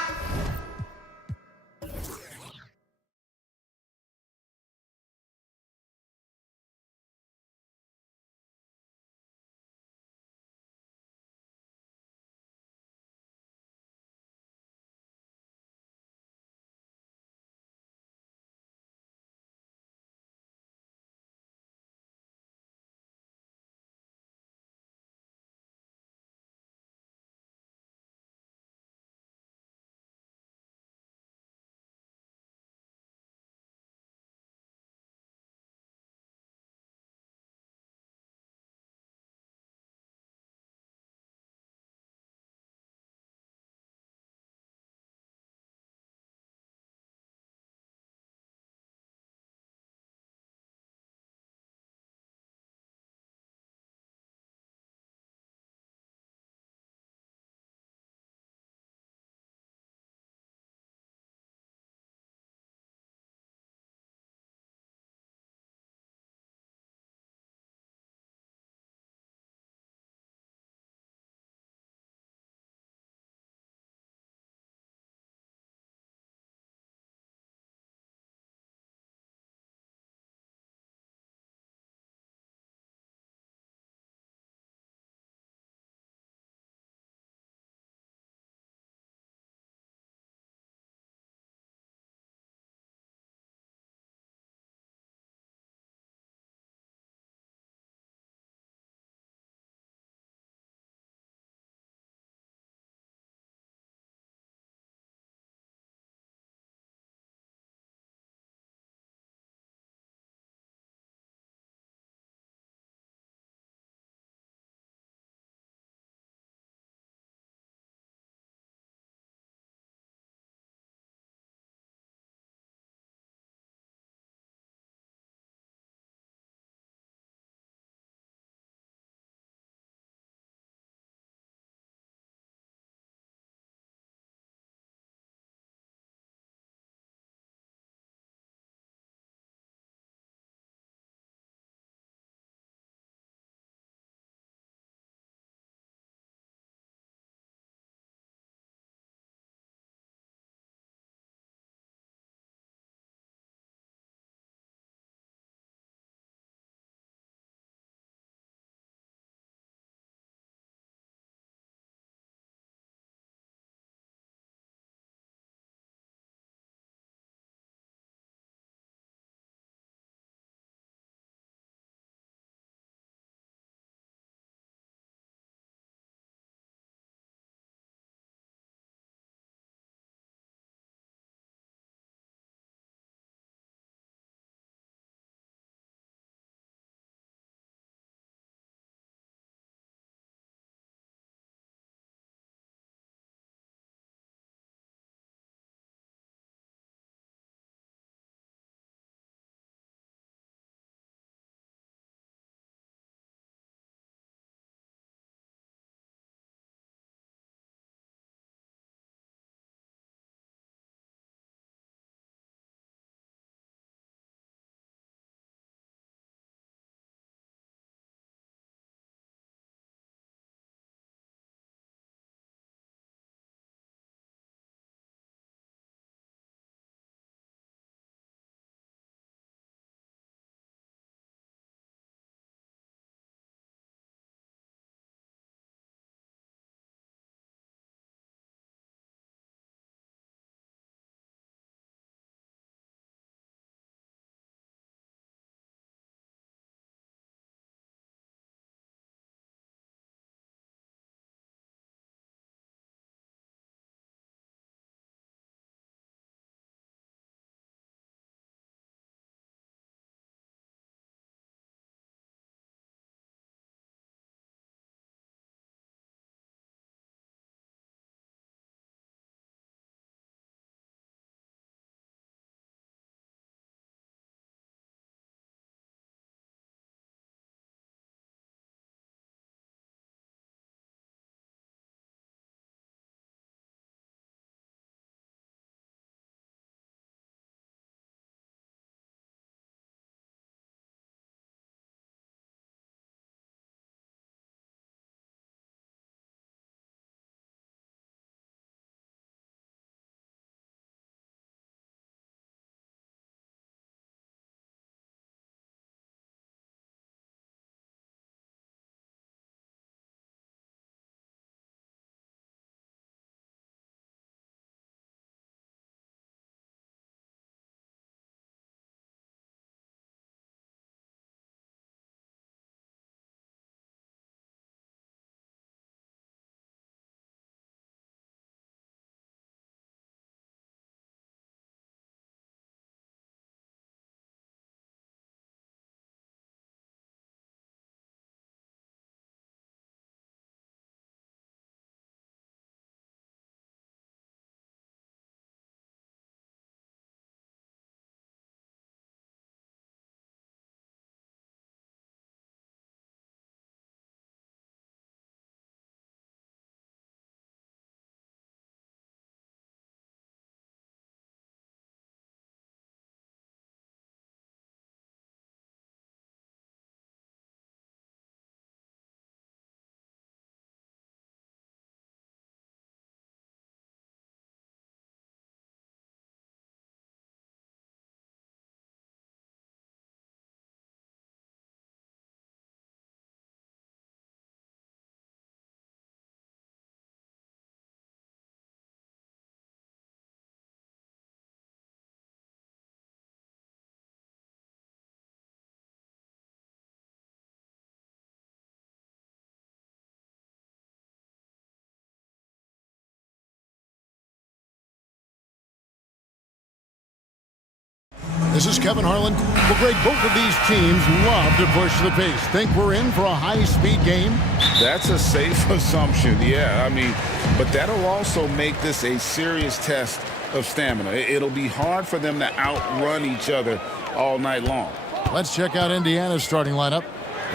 This is Kevin Harlan. Well, Greg, both of these teams love to push the pace. Think we're in for a high-speed game? That's a safe assumption, yeah. I mean, but that'll also make this a serious test of stamina. It'll be hard for them to outrun each other all night long. Let's check out Indiana's starting lineup.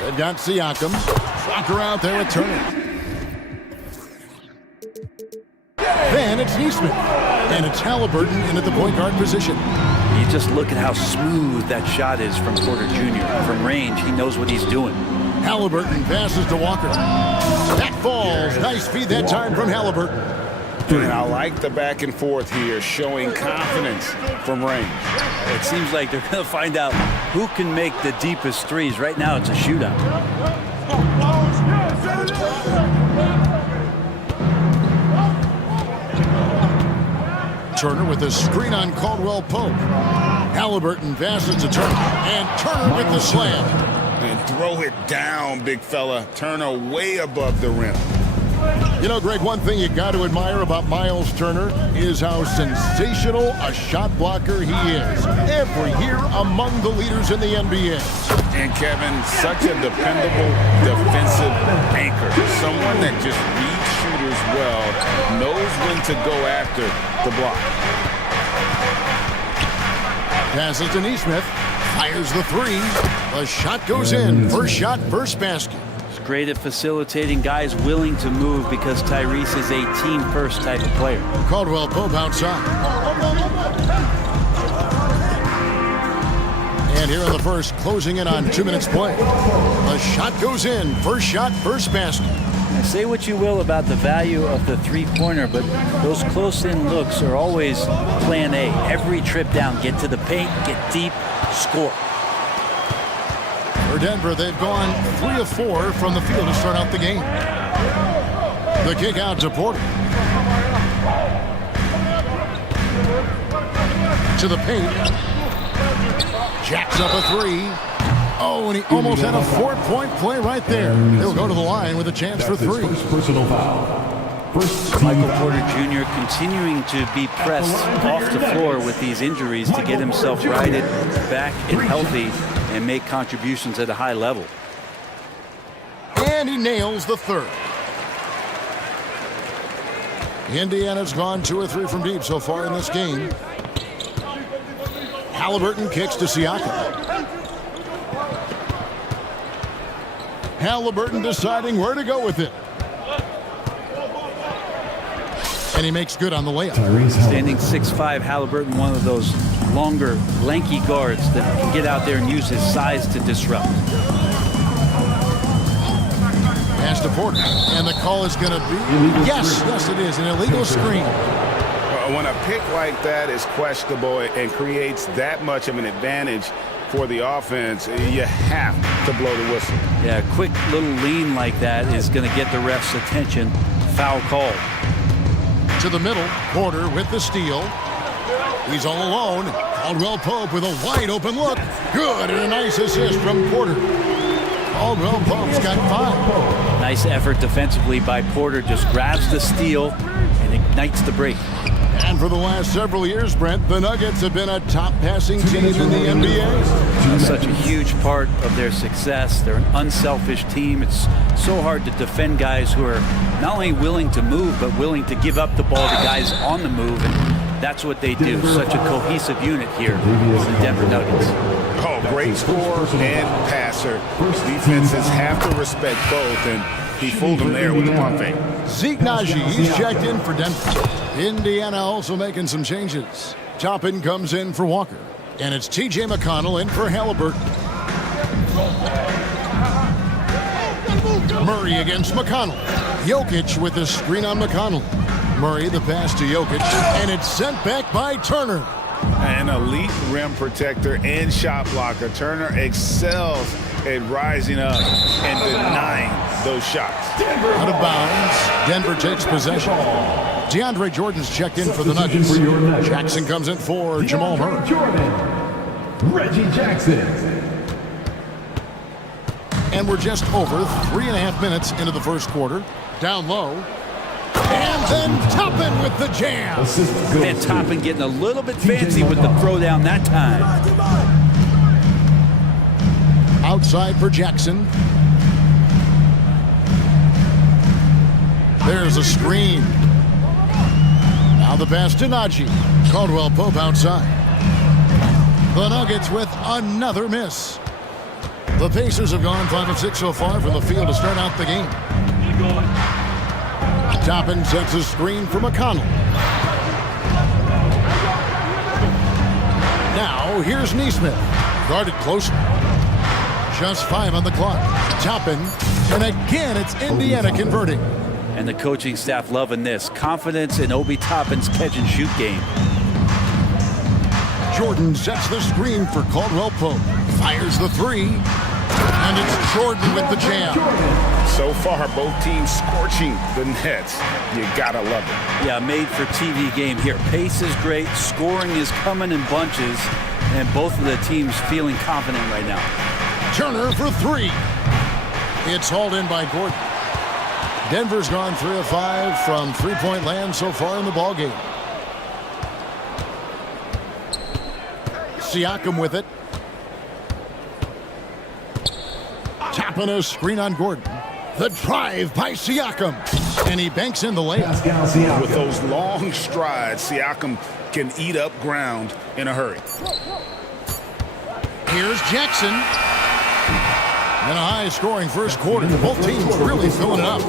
They've got Siakam. Walker out there with Turner. Then it's Neesmith. And it's Halliburton in at the point guard position. You just look at how smooth that shot is from Porter Jr. From range, he knows what he's doing. Halliburton passes to Walker. That falls. Nice feed that time from Halliburton. And I like the back and forth here, showing confidence from range. It seems like they're going to find out who can make the deepest threes. Right now, it's a shootout. Turner with a screen on Caldwell Pope. Halliburton passes to Turner. And Turner with the slam. And throw it down, big fella. Turner way above the rim. You know, Greg, one thing you got to admire about Miles Turner is how sensational a shot blocker he is. Every year among the leaders in the NBA. And Kevin, such a dependable defensive anchor. Someone that just reads shooters well, knows when to go after the block. Passes to Neesmith. Fires the three. The shot goes in. First shot, first basket. Great at facilitating guys willing to move because Tyrese is a team-first type of player. Caldwell Pope outside. And here in the first, closing in on 2 minutes play. The shot goes in. First shot, first basket. Now, say what you will about the value of the three-pointer, but those close-in looks are always plan A. Every trip down, get to the paint, get deep, score. For Denver, they've gone 3 of 4 from the field to start out the game. The kick out to Porter. To the paint. Jacks up a three. Oh, and he almost had a 4-point play right there. He'll go to the line with a chance for 3. First personal foul. Michael Porter Jr. continuing to be pressed off the floor with these injuries to get himself righted, back and healthy, and make contributions at a high level. And he nails the third. Indiana's gone 2 or 3 from deep so far in this game. Halliburton kicks to Siakam. Halliburton deciding where to go with it. And he makes good on the layup. Standing 6'5", Halliburton, one of those longer, lanky guards that can get out there and use his size to disrupt. Pass to Porter. And the call is going to be... Yes, it is. An illegal screen. When a pick like that is questionable and creates that much of an advantage for the offense, you have to blow the whistle. Yeah, a quick little lean like that is going to get the ref's attention. Foul call. To the middle, Porter with the steal. He's all alone. Caldwell Pope with a wide open look. Good, and a nice assist from Porter. Caldwell Pope's got 5. Nice effort defensively by Porter. Just grabs the steal and ignites the break. And for the last several years, Brent, the Nuggets have been a top passing team in the NBA. That's such a huge part of their success. They're an unselfish team. It's so hard to defend guys who are not only willing to move, but willing to give up the ball to guys on the move. And that's what they do. Such a cohesive unit here with the Denver Nuggets. Oh, great scorer and passer. Defenses have to respect both, and he fooled them there with the pump fake. Zeke Naji, he's checked in for Denver. Indiana also making some changes. Toppin comes in for Walker. And it's T.J. McConnell in for Halliburton. Murray against McConnell. Jokic with the screen on McConnell. Murray the pass to Jokic. And it's sent back by Turner. An elite rim protector and shot blocker. Turner excels at rising up and denying those shots. Out of bounds. Denver takes possession. DeAndre Jordan's checked in for the Nuggets. Jackson comes in for Jamal Murray. Reggie Jackson. And we're just over 3.5 minutes into the first quarter. Down low. And Then Toppin with the jam. And Toppin getting a little bit fancy with the throwdown that time. Outside for Jackson. There's a screen. Now the pass to Najee. Caldwell Pope outside. The Nuggets with another miss. The Pacers have gone 5 of 6 so far from the field to start out the game. Toppin sets a screen for McConnell. Now here's Neesmith. Guarded closely. Just 5 on the clock. Toppin, and again it's Indiana converting. And the coaching staff loving this. Confidence in Obi Toppin's catch-and-shoot game. Jordan sets the screen for Caldwell Pope. Fires the three. And it's Jordan with the jam. So far, both teams scorching the nets. You gotta love it. Yeah, made for TV game here. Pace is great. Scoring is coming in bunches. And both of the teams feeling confident right now. Turner for three. It's hauled in by Gordon. Denver's gone 3 of 5 from three-point land so far in the ballgame. Siakam with it. Tapping a screen on Gordon. The drive by Siakam. And he banks in the layup. With those long strides, Siakam can eat up ground in a hurry. Here's Jackson. And a high-scoring first quarter. Both teams really filling it up.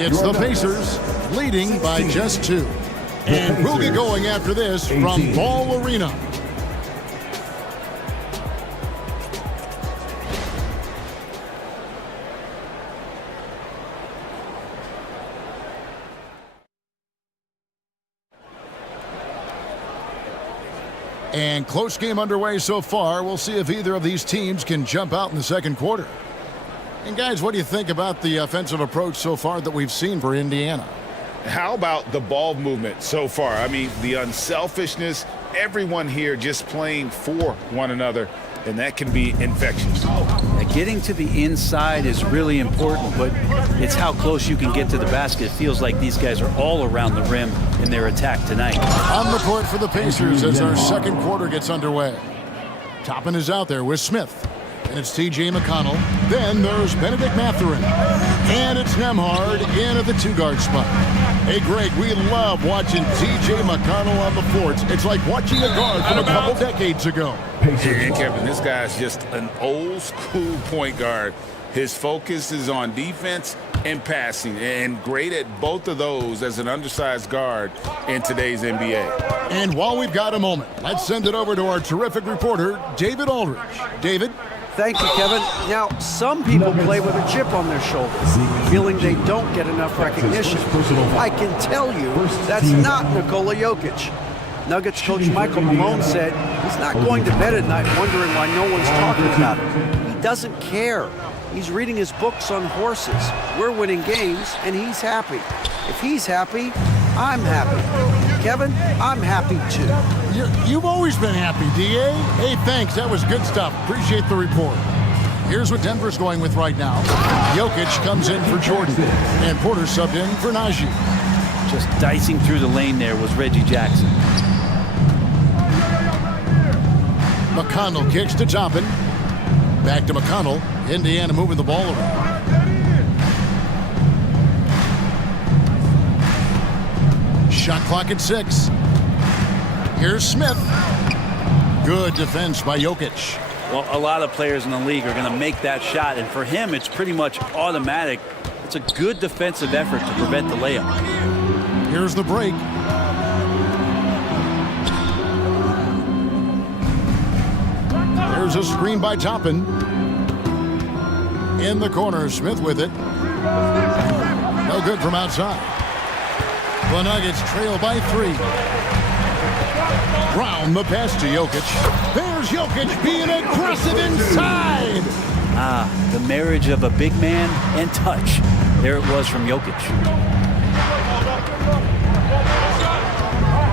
It's the Pacers leading by just 2. And we'll get going after this from Ball Arena. And close game underway so far. We'll see if either of these teams can jump out in the second quarter. And guys, what do you think about the offensive approach so far that we've seen for Indiana? How about the ball movement so far? I mean, the unselfishness, everyone here just playing for one another, and that can be infectious. Getting to the inside is really important, but it's how close you can get to the basket. It feels like these guys are all around the rim in their attack tonight. On the court for the Pacers as our second quarter gets underway. Toppin is out there with Smith. And it's T.J. McConnell. Then there's Benedict Mathurin. And it's Nembhard in at the 2-guard spot. Hey, Greg, we love watching T.J. McConnell on the floor. It's like watching a guard from a couple decades ago. And Kevin, this guy's just an old-school point guard. His focus is on defense and passing, and great at both of those as an undersized guard in today's NBA. And while we've got a moment, let's send it over to our terrific reporter, David Aldridge. David? Thank you, Kevin. Now, some people play with a chip on their shoulders, feeling they don't get enough recognition. I can tell you that's not Nikola Jokic. Nuggets coach Michael Malone said he's not going to bed at night wondering why no one's talking about him. He doesn't care. He's reading his books on horses. We're winning games, and he's happy. If he's happy, I'm happy. Kevin, I'm happy too. You've always been happy, D.A. Hey, thanks. That was good stuff. Appreciate the report. Here's what Denver's going with right now. Jokic comes in for Jordan, and Porter subbed in for Najee. Just dicing through the lane there was Reggie Jackson. McConnell kicks to Toppin. Back to McConnell. Indiana moving the ball around. Shot clock at 6. Here's Smith. Good defense by Jokic. Well, a lot of players in the league are going to make that shot, and for him, it's pretty much automatic. It's a good defensive effort to prevent the layup. Here's the break. There's a screen by Toppin. In the corner, Smith with it. No good from outside. The Nuggets trail by 3. Round the pass to Jokic. There's Jokic being aggressive inside. The marriage of a big man and touch. There it was from Jokic.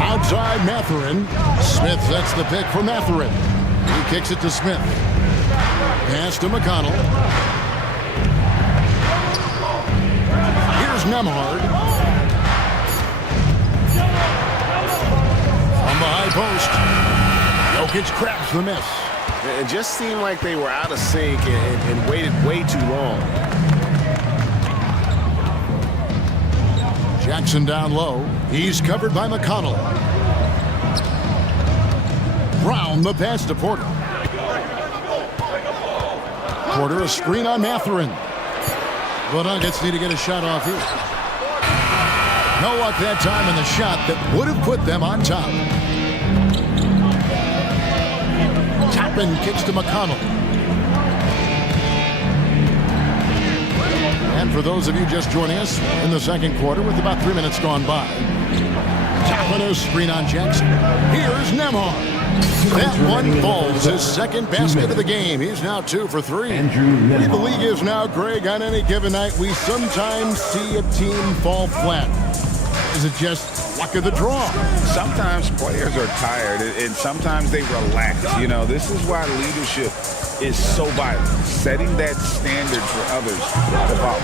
Outside Mathurin. Smith sets the pick for Mathurin. He kicks it to Smith. Pass to McConnell. Here's Nembhard. post. Jokic grabs the miss. It just seemed like they were out of sync and waited way too long. Jackson down low. He's covered by McConnell. Brown the pass to Porter. Porter a screen on Mathurin. The Nuggets need to get a shot off here. No luck that time in the shot that would have put them on top. Toppin kicks to McConnell. And for those of you just joining us in the second quarter with about 3 minutes gone by, Toppin a screen on Jackson. Here's Nembhard. That one falls his second basket of the game. He's now 2 for 3. The league is now, Greg, on any given night, we sometimes see a team fall flat. Is it just luck of the draw? Sometimes players are tired, and sometimes they relax. You know, this is why leadership is so vital, setting that standard for others to follow.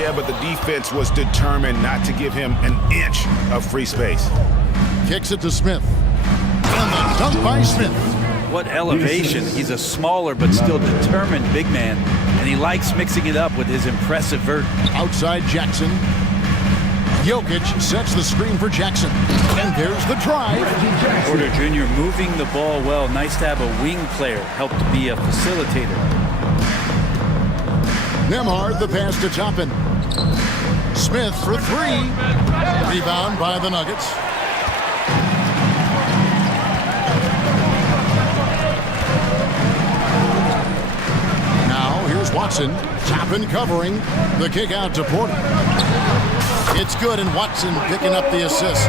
Yeah, but the defense was determined not to give him an inch of free space. Kicks it to Smith. And the dunk by Smith. What elevation. He's a smaller but still determined big man, and he likes mixing it up with his impressive vert. Outside Jackson. Jokic sets the screen for Jackson. And there's the drive. Porter Jr. moving the ball well. Nice to have a wing player help to be a facilitator. Nembhard the pass to Toppin. Smith for 3. Rebound by the Nuggets. Now here's Watson. Toppin covering. The kick out to Porter. It's good, and Watson picking up the assist.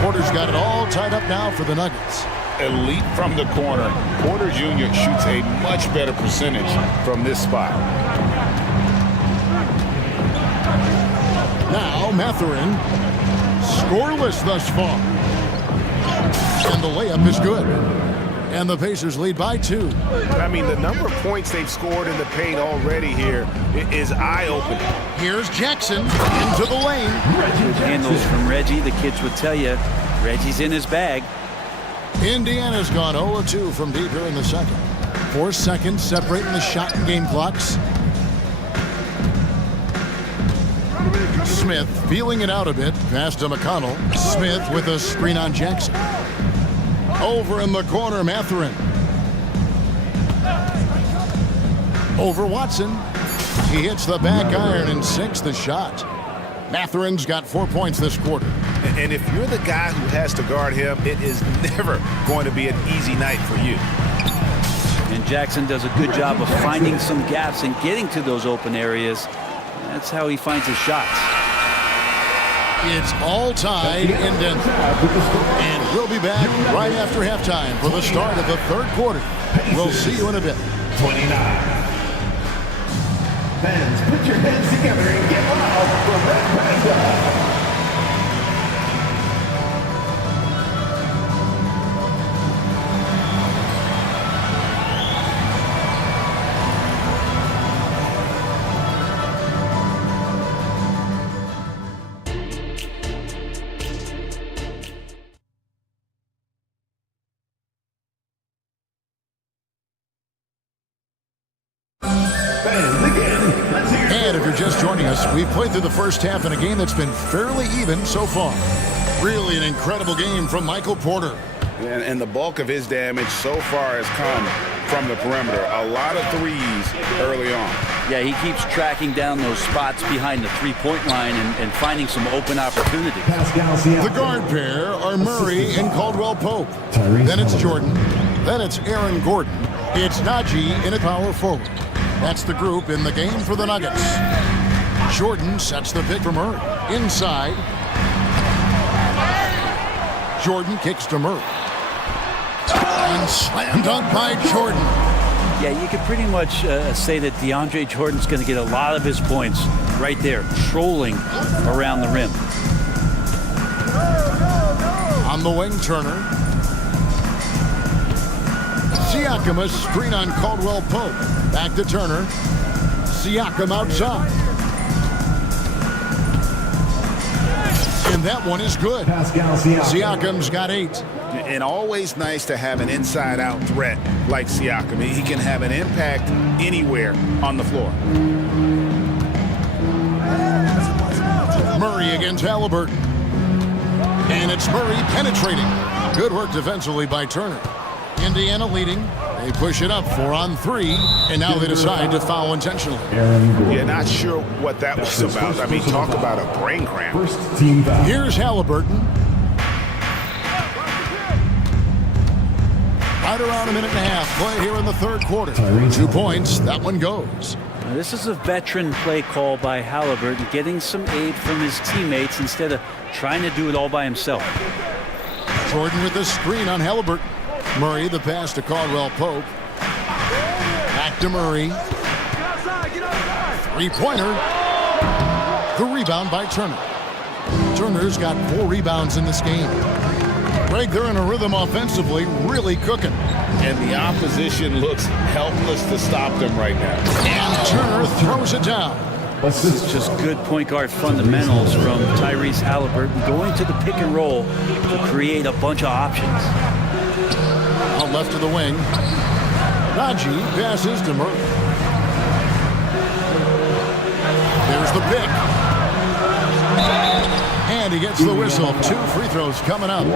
Porter's got it all tied up now for the Nuggets. Elite from the corner. Porter Jr. shoots a much better percentage from this spot. Now Mathurin, scoreless thus far. And the layup is good. And the Pacers lead by 2. I mean, the number of points they've scored in the paint already here is eye-opening. Here's Jackson into the lane. Good handles from Reggie. The kids would tell you, Reggie's in his bag. Indiana's gone 0-2 from deep here in the second. 4 seconds separating the shot and game clocks. Smith feeling it out a bit. Pass to McConnell. Smith with a screen on Jackson. Over in the corner, Mathurin. Over Watson. He hits the back iron and sinks the shot. Mathurin's got 4 points this quarter. And if you're the guy who has to guard him, it is never going to be an easy night for you. And Jackson does a good job of finding some gaps and getting to those open areas. That's how he finds his shots. It's all tied in Denver. And we'll be back right after halftime for the start of the third quarter. We'll see you in a bit. 29. Fans, put your hands together and get loud for Red Panda. And if you're just joining us, we've played through the first half in a game that's been fairly even so far. Really an incredible game from Michael Porter. And the bulk of his damage so far has come from the perimeter. A lot of threes early on. Yeah, he keeps tracking down those spots behind the three-point line and finding some open opportunities. The guard pair are Murray and Caldwell Pope. Then it's Jordan. Then it's Aaron Gordon. It's Najee in a power forward. That's the group in the game for the Nuggets. Jordan sets the pick for Murray. Inside. Jordan kicks to Murray. And slam dunk by Jordan. Yeah, you could pretty much say that DeAndre Jordan's going to get a lot of his points right there, trolling around the rim. On the wing, Turner. Siakam a screen on Caldwell Pope. Back to Turner. Siakam outside. And that one is good. Siakam's got 8. And always nice to have an inside-out threat like Siakam. He can have an impact anywhere on the floor. Murray against Halliburton. And it's Murray penetrating. Good work defensively by Turner. Indiana leading. They push it up 4-on-3, and now they decide to foul intentionally. Yeah, not sure what that was about. I mean, talk about a brain cramp. Here's Halliburton. Right around a minute and a half play here in the third quarter. 2 points, that one goes. Now, this is a veteran play call by Halliburton, getting some aid from his teammates instead of trying to do it all by himself. Jordan with the screen on Halliburton. Murray, the pass to Caldwell Pope. Back to Murray. Three-pointer. The rebound by Turner. Turner's got 4 rebounds in this game. Greg, they're in a rhythm offensively, really cooking. And the opposition looks helpless to stop them right now. And Turner throws it down. This is just good point guard fundamentals from Tyrese Halliburton, going to the pick and roll to create a bunch of options. Out left to the wing. Najee passes to Murray. There's the pick. And he gets the whistle. 2 free throws coming up.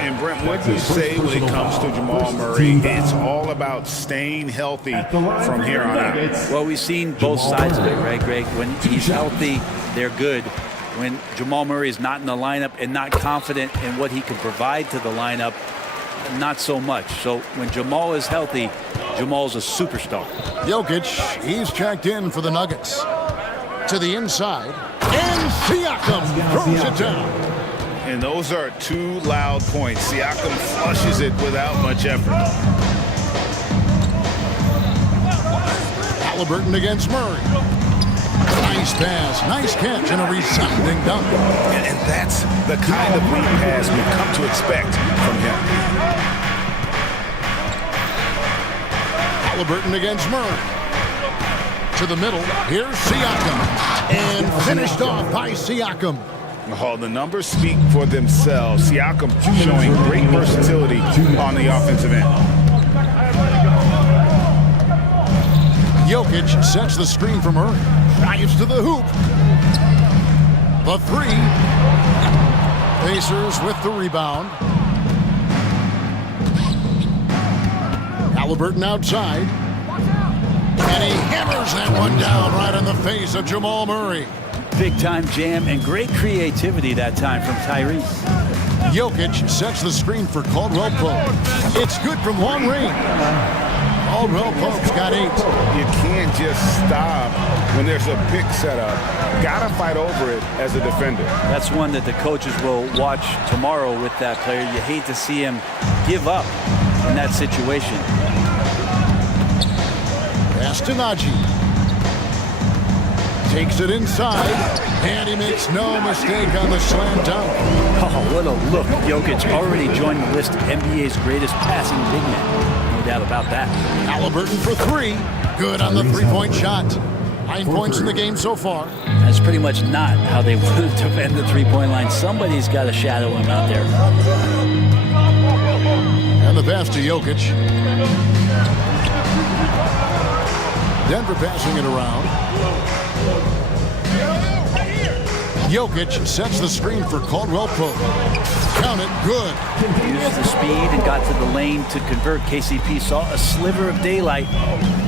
And Brent, what do you say when it comes to Jamal Murray? It's all about staying healthy from here on out. Well, we've seen both sides of it, right, Greg? When he's healthy, they're good. When Jamal Murray is not in the lineup and not confident in what he can provide to the lineup, not so much. So when Jamal is healthy, Jamal's a superstar. Jokic, he's checked in for the Nuggets. To the inside. And Siakam throws it down. And those are 2 loud points. Siakam flushes it without much effort. Halliburton against Murray. Nice pass, nice catch, and a resounding dunk. And that's the kind of lead pass we've come to expect from him. Halliburton against Murray. To the middle, here's Siakam. And finished off by Siakam. Oh, the numbers speak for themselves. Siakam showing great versatility on the offensive end. Jokic sets the screen for Murray. Drives to the hoop. The 3. Pacers with the rebound. Halliburton outside. And he hammers that one down right in the face of Jamal Murray. Big time jam and great creativity that time from Tyrese. Jokic sets the screen for Caldwell Pope. It's good from long range. Caldwell Pope's got 8. You can't just stop when there's a pick set up. Gotta fight over it as a defender. That's one that the coaches will watch tomorrow with that player. You hate to see him give up in that situation. Pass to Najee. Takes it inside, and he makes no mistake on the slam dunk. Oh, what a look. Jokic already joined the list of NBA's greatest passing big men. No doubt about that. Halliburton for 3. Good on the 3-point shot. 9 points in the game so far. That's pretty much not how they want to defend the 3-point line. Somebody's got to shadow him out there. And the pass to Jokic. Denver passing it around. Jokic sets the screen for Caldwell Pope. Count it, good. Used the speed and got to the lane to convert. KCP saw a sliver of daylight.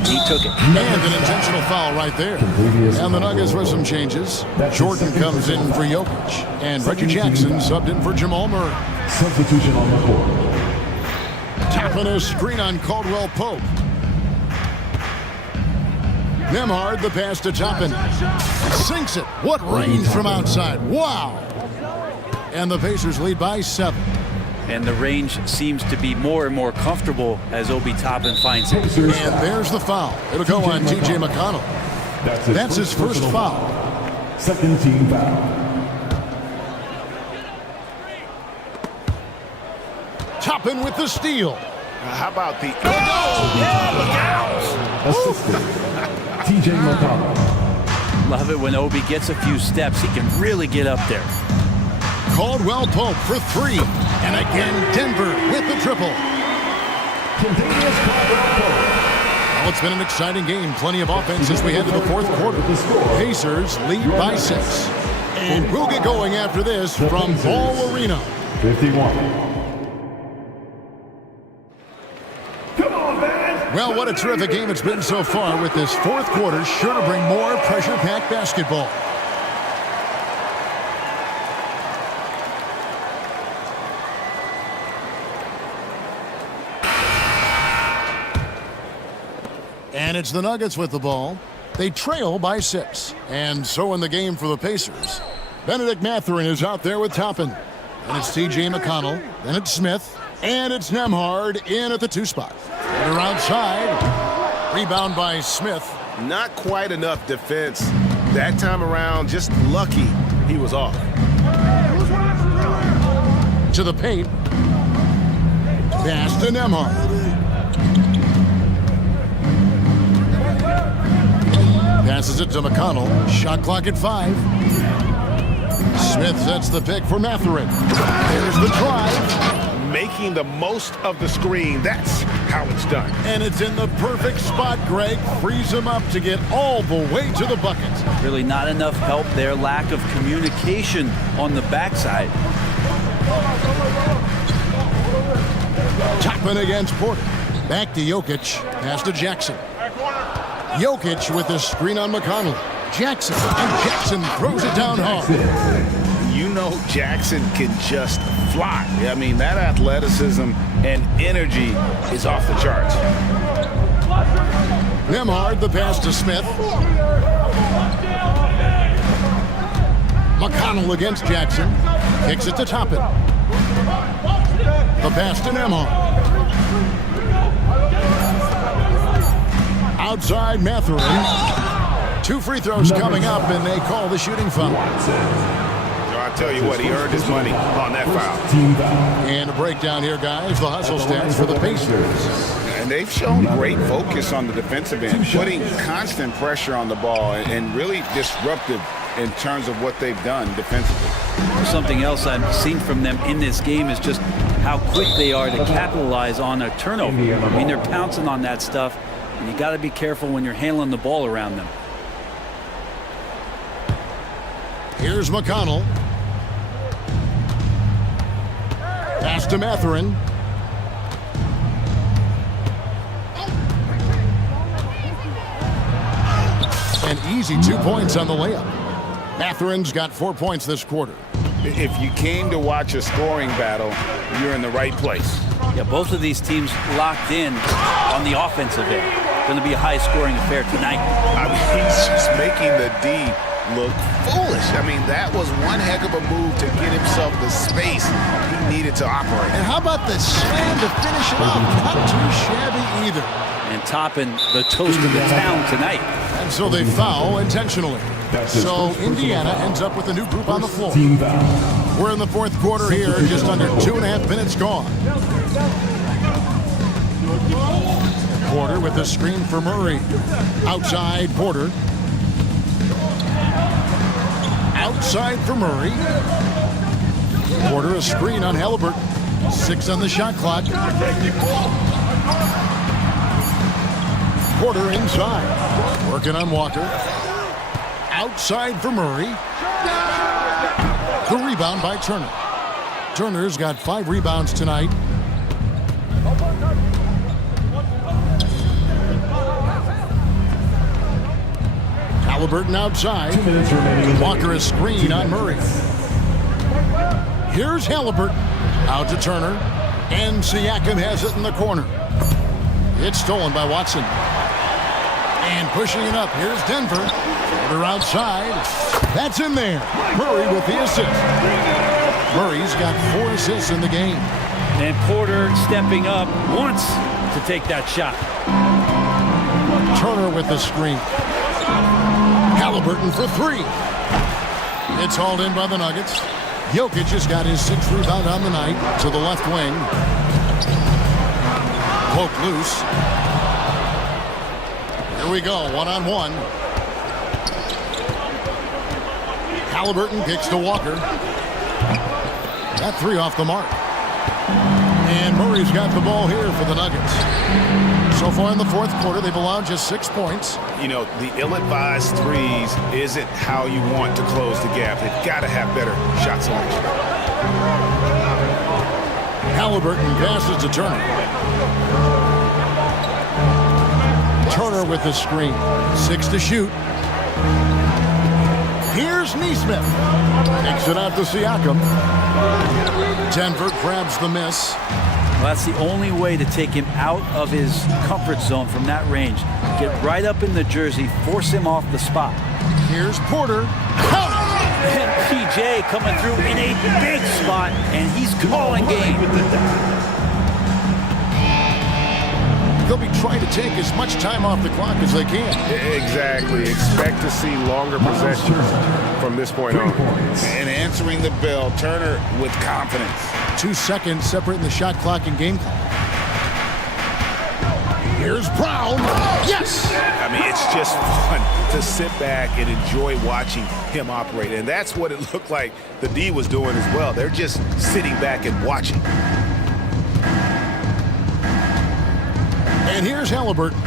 He took it. And an intentional foul right there. And the Nuggets with some changes. Jordan comes in for Jokic. And Reggie Jackson subbed in for Jamal Murray. Substitution on the court. Tapping a screen on Caldwell Pope. Nembhard, the pass to Toppin. Sinks it. What range from outside. Wow. And the Pacers lead by 7. And the range seems to be more and more comfortable as Obi Toppin finds it. And there's the foul. It'll go on T.J. McConnell. That's his first foul. Second team foul. Toppin with the steal. How about the... Assistant. T.J. McConnell. Love it when Obi gets a few steps. He can really get up there. Caldwell Pope for 3. And again, Denver with the triple. Well, it's been an exciting game. Plenty of offense as we head to the fourth quarter. Pacers lead by 6. And we'll get going after this from Ball Arena. 51. Well, what a terrific game it's been so far, with this fourth quarter sure to bring more pressure-packed basketball. And it's the Nuggets with the ball. They trail by 6. And so in the game for the Pacers, Benedict Mathurin is out there with Toppin. And it's T.J. McConnell. Then it's Smith. And it's Nembhard in at the 2 spot. They're outside. Rebound by Smith. Not quite enough defense that time around. Just lucky he was off. To the paint. Pass to Nembhard. Passes it to McConnell. Shot clock at 5. Smith sets the pick for Mathurin. There's the drive. Making the most of the screen. That's how it's done. And it's in the perfect spot, Greg. Frees him up to get all the way to the bucket. Really not enough help there. Lack of communication on the backside. Toppin against Porter. Back to Jokic. Pass to Jackson. Jokic with the screen on McConnell. Jackson. And Jackson throws it down hard. You know Jackson can just fly. I mean, that athleticism and energy is off the charts. Nembhard, the pass to Smith. McConnell against Jackson. Kicks it to Toppin. The pass to Nembhard. Outside Mathurin. 2 free throws coming up, and they call the shooting foul. I tell you what, he earned his money on that foul. And a breakdown here, guys. The hustle stats for the Pacers. And they've shown great focus on the defensive end, putting constant pressure on the ball and really disruptive in terms of what they've done defensively. Something else I've seen from them in this game is just how quick they are to capitalize on a turnover. I mean, they're pouncing on that stuff, and you got to be careful when you're handling the ball around them. Here's McConnell. Pass to Mathurin. An easy 2 points on the layup. Mathurin's got 4 points this quarter. If you came to watch a scoring battle, you're in the right place. Yeah, both of these teams locked in on the offensive end. Going to be a high-scoring affair tonight. I mean, he's just making the D look foolish. I mean, that was one heck of a move to get himself the space he needed to operate. And how about the slam to finish it off? Not too shabby either. And Toppin, the toast of the town tonight. And so they foul intentionally. So Indiana ends up with a new group on the floor. We're in the fourth quarter here, just under 2.5 minutes gone. Porter with the screen for Murray. Outside Porter. Outside for Murray. Porter a screen on Halliburton. 6 on the shot clock. Porter inside. Working on Walker. Outside for Murray. The rebound by Turner. Turner's got 5 rebounds tonight. Halliburton outside. 2 minutes remaining. Walker a screen on Murray. Here's Halliburton. Out to Turner. And Siakam has it in the corner. It's stolen by Watson. And pushing it up. Here's Denver. Porter outside. That's in there. Murray with the assist. Murray's got 4 assists in the game. And Porter stepping up once to take that shot. Turner with the screen. Halliburton for 3. It's hauled in by the Nuggets. Jokic has got his 6th rebound on the night to the left wing. Poke loose. Here we go, 1-on-1. Halliburton kicks to Walker. That 3 off the mark. And Murray's got the ball here for the Nuggets. So far in the fourth quarter, they've allowed just 6 points. You know, the ill-advised threes isn't how you want to close the gap. They've got to have better shot selection. Halliburton passes to Turner. Turner with the screen. 6 to shoot. Here's Neesmith. Takes it out to Siakam. Denver grabs the miss. Well, that's the only way to take him out of his comfort zone from that range. Get right up in the jersey, force him off the spot. Here's Porter. And PJ coming through in a big spot, and he's calling game. They'll be trying to take as much time off the clock as they can. Exactly. Expect to see longer possessions from this point on. And answering the bell, Turner with confidence. 2 seconds separating the shot clock and game clock. Here's Brown. Yes! I mean, it's just fun to sit back and enjoy watching him operate. And that's what it looked like the D was doing as well. They're just sitting back and watching. And here's Halliburton.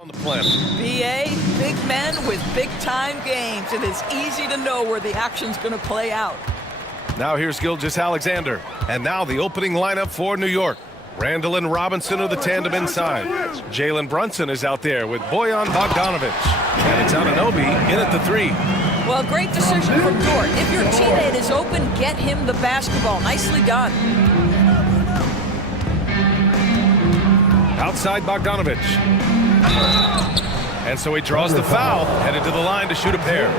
On the planet. BA, big men with big-time games. It is easy to know where the action's going to play out. Now here's Gilgeous-Alexander. And now the opening lineup for New York. Randall and Robinson are the tandem inside. Jalen Brunson is out there with Bojan Bogdanovic. And it's Anunoby in at the 3. Well, great decision from Dort. If your teammate is open, get him the basketball. Nicely done. Outside Bogdanovic. And so he draws the foul, headed to the line to shoot a pair.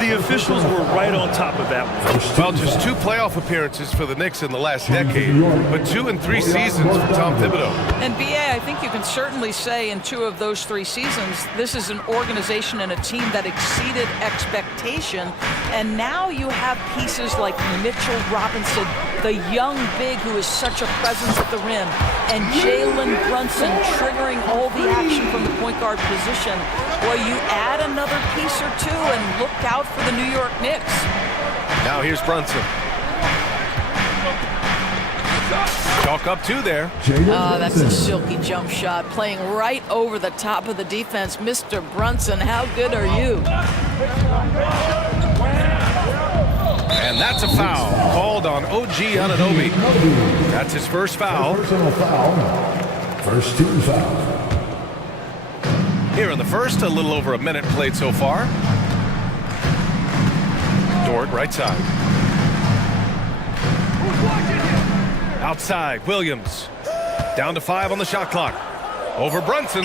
The officials were right on top of that one. Well, just 2 playoff appearances for the Knicks in the last decade, but 2 in 3 seasons for Tom Thibodeau. And BA, I think you can certainly say in 2 of those 3 seasons, this is an organization and a team that exceeded expectation. And now you have pieces like Mitchell Robinson, the young big who is such a presence at the rim, and Jalen Brunson triggering all the action from the point guard position. Well, you add another piece or 2 and look out for the New York Knicks. Now here's Brunson. Chalk up 2 there. Oh, that's a silky jump shot, playing right over the top of the defense. Mr. Brunson, how good are you? And that's a foul called on OG Anunoby. That's his first foul. Personal foul. First team foul. Here in the first, a little over a minute played so far. Dort, right side. Outside, Williams. Down to 5 on the shot clock. Over Brunson.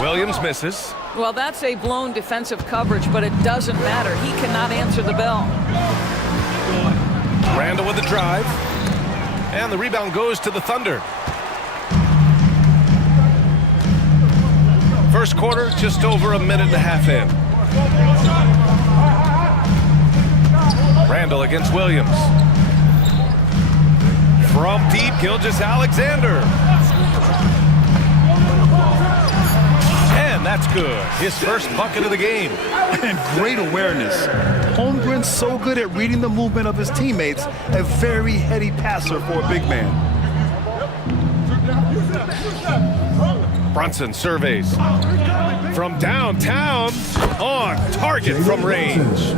Williams misses. Well, that's a blown defensive coverage, but it doesn't matter. He cannot answer the bell. Randall with the drive. And the rebound goes to the Thunder. First quarter, just over a minute and a half in. Randall against Williams. From deep, Gilgeous-Alexander. And that's good. His first bucket of the game. And great awareness. Holmgren's so good at reading the movement of his teammates. A very heady passer for a big man. Brunson surveys. From downtown, on target from range.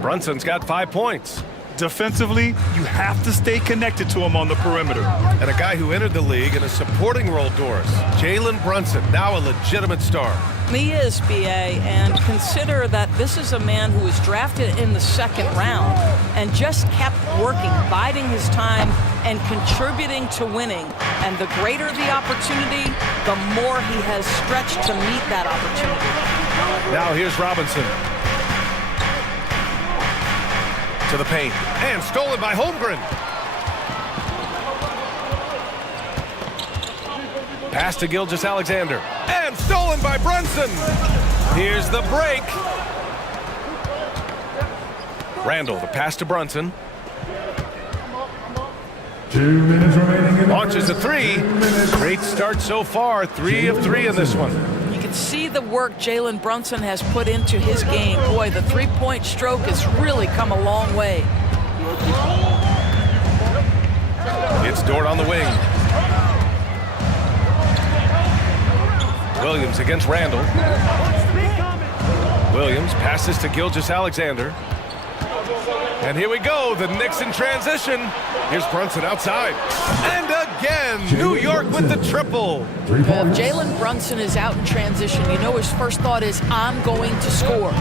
Brunson's got 5 points. Defensively, you have to stay connected to him on the perimeter. And a guy who entered the league in a supporting role, Doris. Jalen Brunson, now a legitimate star. He is, BA, and consider that this is a man who was drafted in the 2nd round and just kept working, biding his time and contributing to winning. And the greater the opportunity, the more he has stretched to meet that opportunity. Now here's Robinson. To the paint, and stolen by Holmgren. Pass to Gilgeous-Alexander, and stolen by Brunson. Here's the break. Randall, the pass to Brunson. 2 minutes remaining. Launches a 3. Great start so far, 3 of 3 in this one. You can see the work Jalen Brunson has put into his game. Boy, the 3-point stroke has really come a long way. It's Dort on the wing. Williams against Randall. Williams passes to Gilgeous-Alexander. And here we go, the Knicks in transition. Here's Brunson outside. And again, New York with the triple. If Jalen Brunson is out in transition, you know his first thought is, I'm going to score.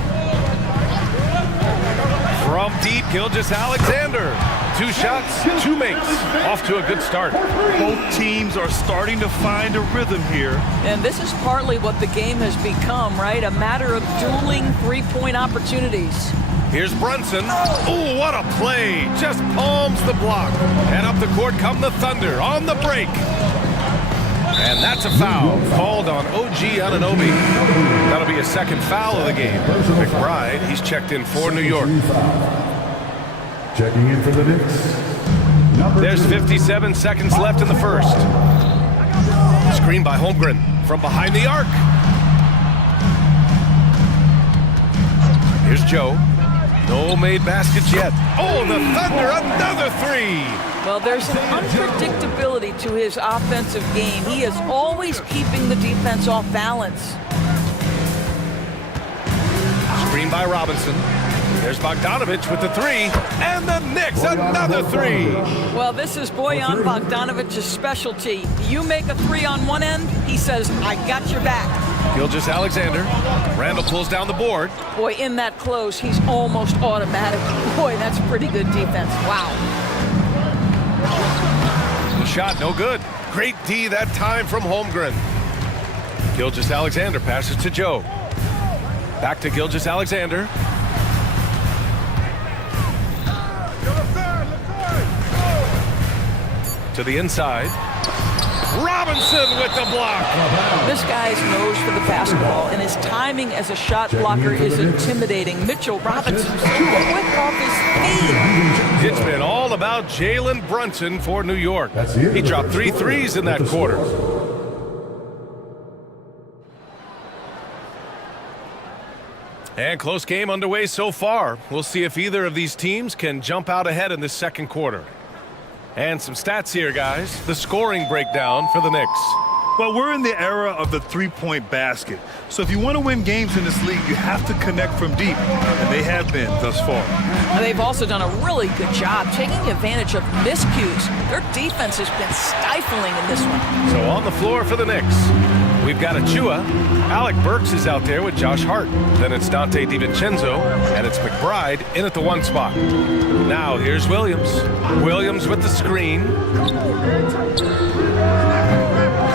From deep, Gilgeous-Alexander. 2 shots, 2 makes. Off to a good start. Both teams are starting to find a rhythm here. And this is partly what the game has become, right? A matter of dueling 3-point opportunities. Here's Brunson. Oh, what a play. Just palms the block. And up the court come the Thunder on the break. And that's a foul called on OG Anunoby. That'll be a 2nd foul of the game. McBride, he's checked in for New York. Checking in for the Knicks. There's 57 seconds left in the first. Screen by Holmgren from behind the arc. Here's Joe. No made baskets yet. Oh, the Thunder, another 3. Well, there's an unpredictability to his offensive game. He is always keeping the defense off balance. Screen by Robinson. There's Bogdanovich with the three, and the Knicks another three. Well, this is Bojan Bogdanovich's specialty. You make a three on one end, he says, I got your back. Gilgeous-Alexander. Randall pulls down the board. Boy, in that close, he's almost automatic. Boy, that's pretty good defense. Wow. The shot, no good. Great D that time from Holmgren. Gilgeous-Alexander passes to Joe. Back to Gilgeous-Alexander. To the inside. Robinson with the block. This guy's nose for the basketball, and his timing as a shot blocker is intimidating. Mitchell Robinson so quick off his feet. It's been all about Jalen Brunson for New York. He dropped 3 threes in that quarter. And close game underway so far. We'll see if either of these teams can jump out ahead in this second quarter. And some stats here, guys. The scoring breakdown for the Knicks. Well, we're in the era of the three-point basket. So if you want to win games in this league, you have to connect from deep, and they have been thus far. And they've also done a really good job taking advantage of miscues. Their defense has been stifling in this one. So on the floor for the Knicks, we've got Achua. Alec Burks is out there with Josh Hart. Then it's Dante DiVincenzo, and it's McBride in at the 1 spot. Now here's Williams. Williams with the screen.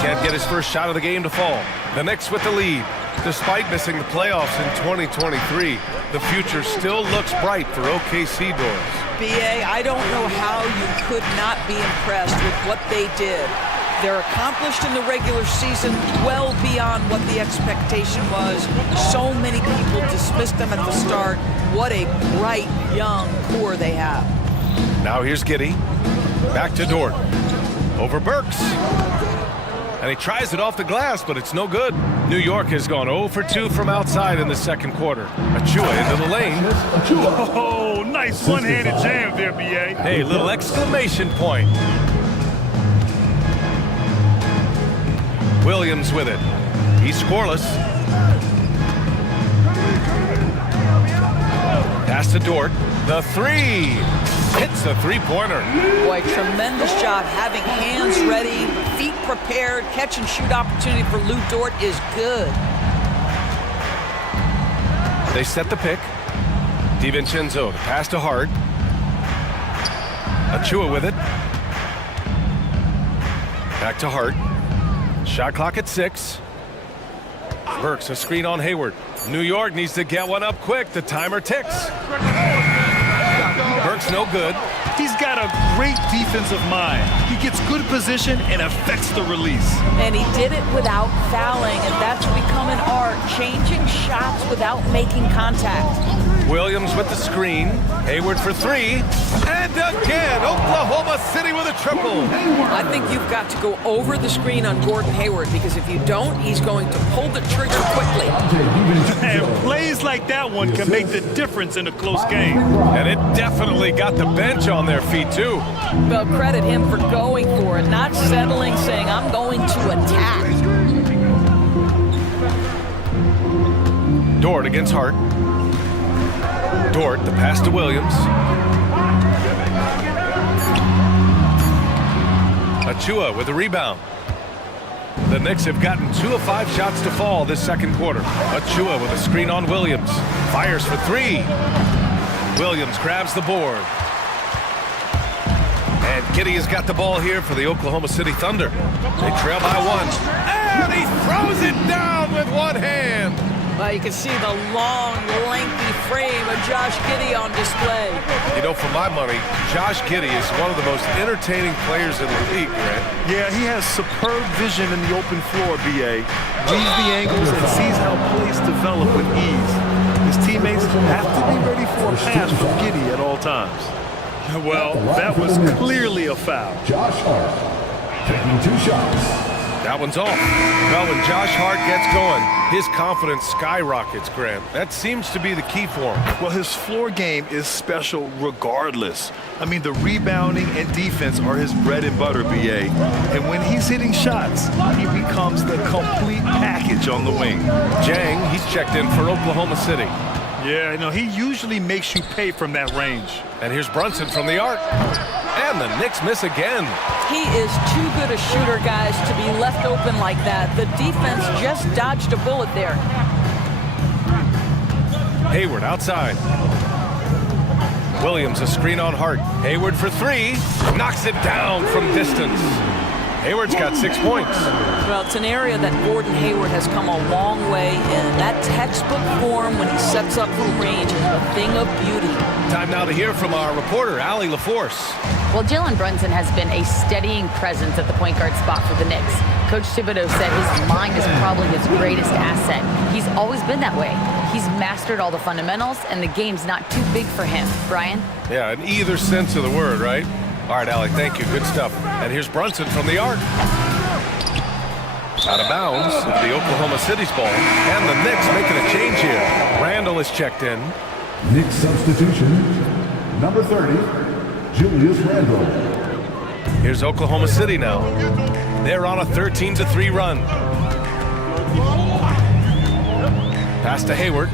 Can't get his first shot of the game to fall. The Knicks with the lead. Despite missing the playoffs in 2023, the future still looks bright for OKC doors. BA, I don't know how you could not be impressed with what they did. They're accomplished in the regular season well beyond what the expectation was. So many people dismissed them at the start. What a bright, young core they have. Now here's Giddey. Back to Dort. Over Burks. And he tries it off the glass, but it's no good. New York has gone 0 for 2 from outside in the second quarter. Achua into the lane. Oh, nice one-handed jam there, B.A. Hey, little exclamation point. Williams with it. He's scoreless. Pass to Dort. The three. Hits the three-pointer. Boy, tremendous job having hands ready, feet prepared. Catch and shoot opportunity for Lou Dort is good. They set the pick. DiVincenzo, the pass to Hart. Achua with it. Back to Hart. Shot clock at 6. Burks, a screen on Hayward. New York needs to get one up quick. The timer ticks. Burks no good. He's got a great defensive mind. He gets good position and affects the release. And he did it without fouling, and that's become an art, changing shots without making contact. Williams with the screen. Hayward for 3. And again, Oklahoma City with a triple. I think you've got to go over the screen on Gordon Hayward, because if you don't, he's going to pull the trigger quickly. And plays like that one can make the difference in a close game. And it definitely got the bench on their feet, too. Well, credit him for going for it, not settling, saying, I'm going to attack. Dort against Hart. Dort, the pass to Williams. Achua with the rebound. The Knicks have gotten 2 of 5 shots to fall this second quarter. Achua with a screen on Williams. Fires for 3. Williams grabs the board. And Giddey has got the ball here for the Oklahoma City Thunder. They trail by 1. And he throws it down with one hand. Well, you can see the long, lengthy frame of Josh Giddey on display. You know, for my money, Josh Giddey is one of the most entertaining players in the league, Grant. Yeah, he has superb vision in the open floor, B.A. Reads the angles and sees how plays develop with ease. His teammates have to be ready for a pass from Giddey at all times. Well, that was clearly a foul. Josh Hart taking 2 shots. That one's off. Well, when Josh Hart gets going, his confidence skyrockets, Grant. That seems to be the key for him. Well, his floor game is special regardless. I mean, the rebounding and defense are his bread and butter, BA. And when he's hitting shots, he becomes the complete package on the wing. Jang, he's checked in for Oklahoma City. Yeah, no, he usually makes you pay from that range. And here's Brunson from the arc. And the Knicks miss again. He is too good a shooter, guys, to be left open like that. The defense just dodged a bullet there. Hayward outside. Williams a screen on Hart. Hayward for three. Knocks it down from distance. Hayward's got 6 points. Well, it's an area that Gordon Hayward has come a long way in. That textbook form when he sets up from range is a thing of beauty. Time now to hear from our reporter, Allie LaForce. Well, Jalen Brunson has been a steadying presence at the point guard spot for the Knicks. Coach Thibodeau said his mind is probably his greatest asset. He's always been that way. He's mastered all the fundamentals, and the game's not too big for him. Brian? Yeah, in either sense of the word, right? All right, Allie, thank you. Good stuff. And here's Brunson from the arc. Out of bounds, the Oklahoma City's ball. And the Knicks making a change here. Randall is checked in. Knicks substitution, number 30, Julius Randle. Here's Oklahoma City now. They're on a 13-3 run. Pass to Hayward.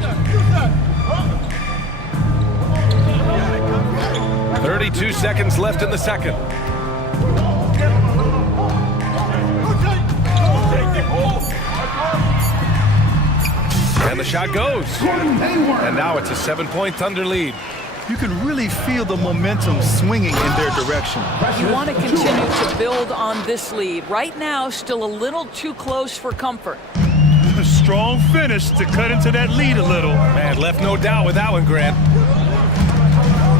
32 seconds left in the second. And the shot goes. And now it's a 7-point Thunder lead. You can really feel the momentum swinging in their direction. You want to continue to build on this lead. Right now, still a little too close for comfort. A strong finish to cut into that lead a little. Man, left no doubt with that one, Grant.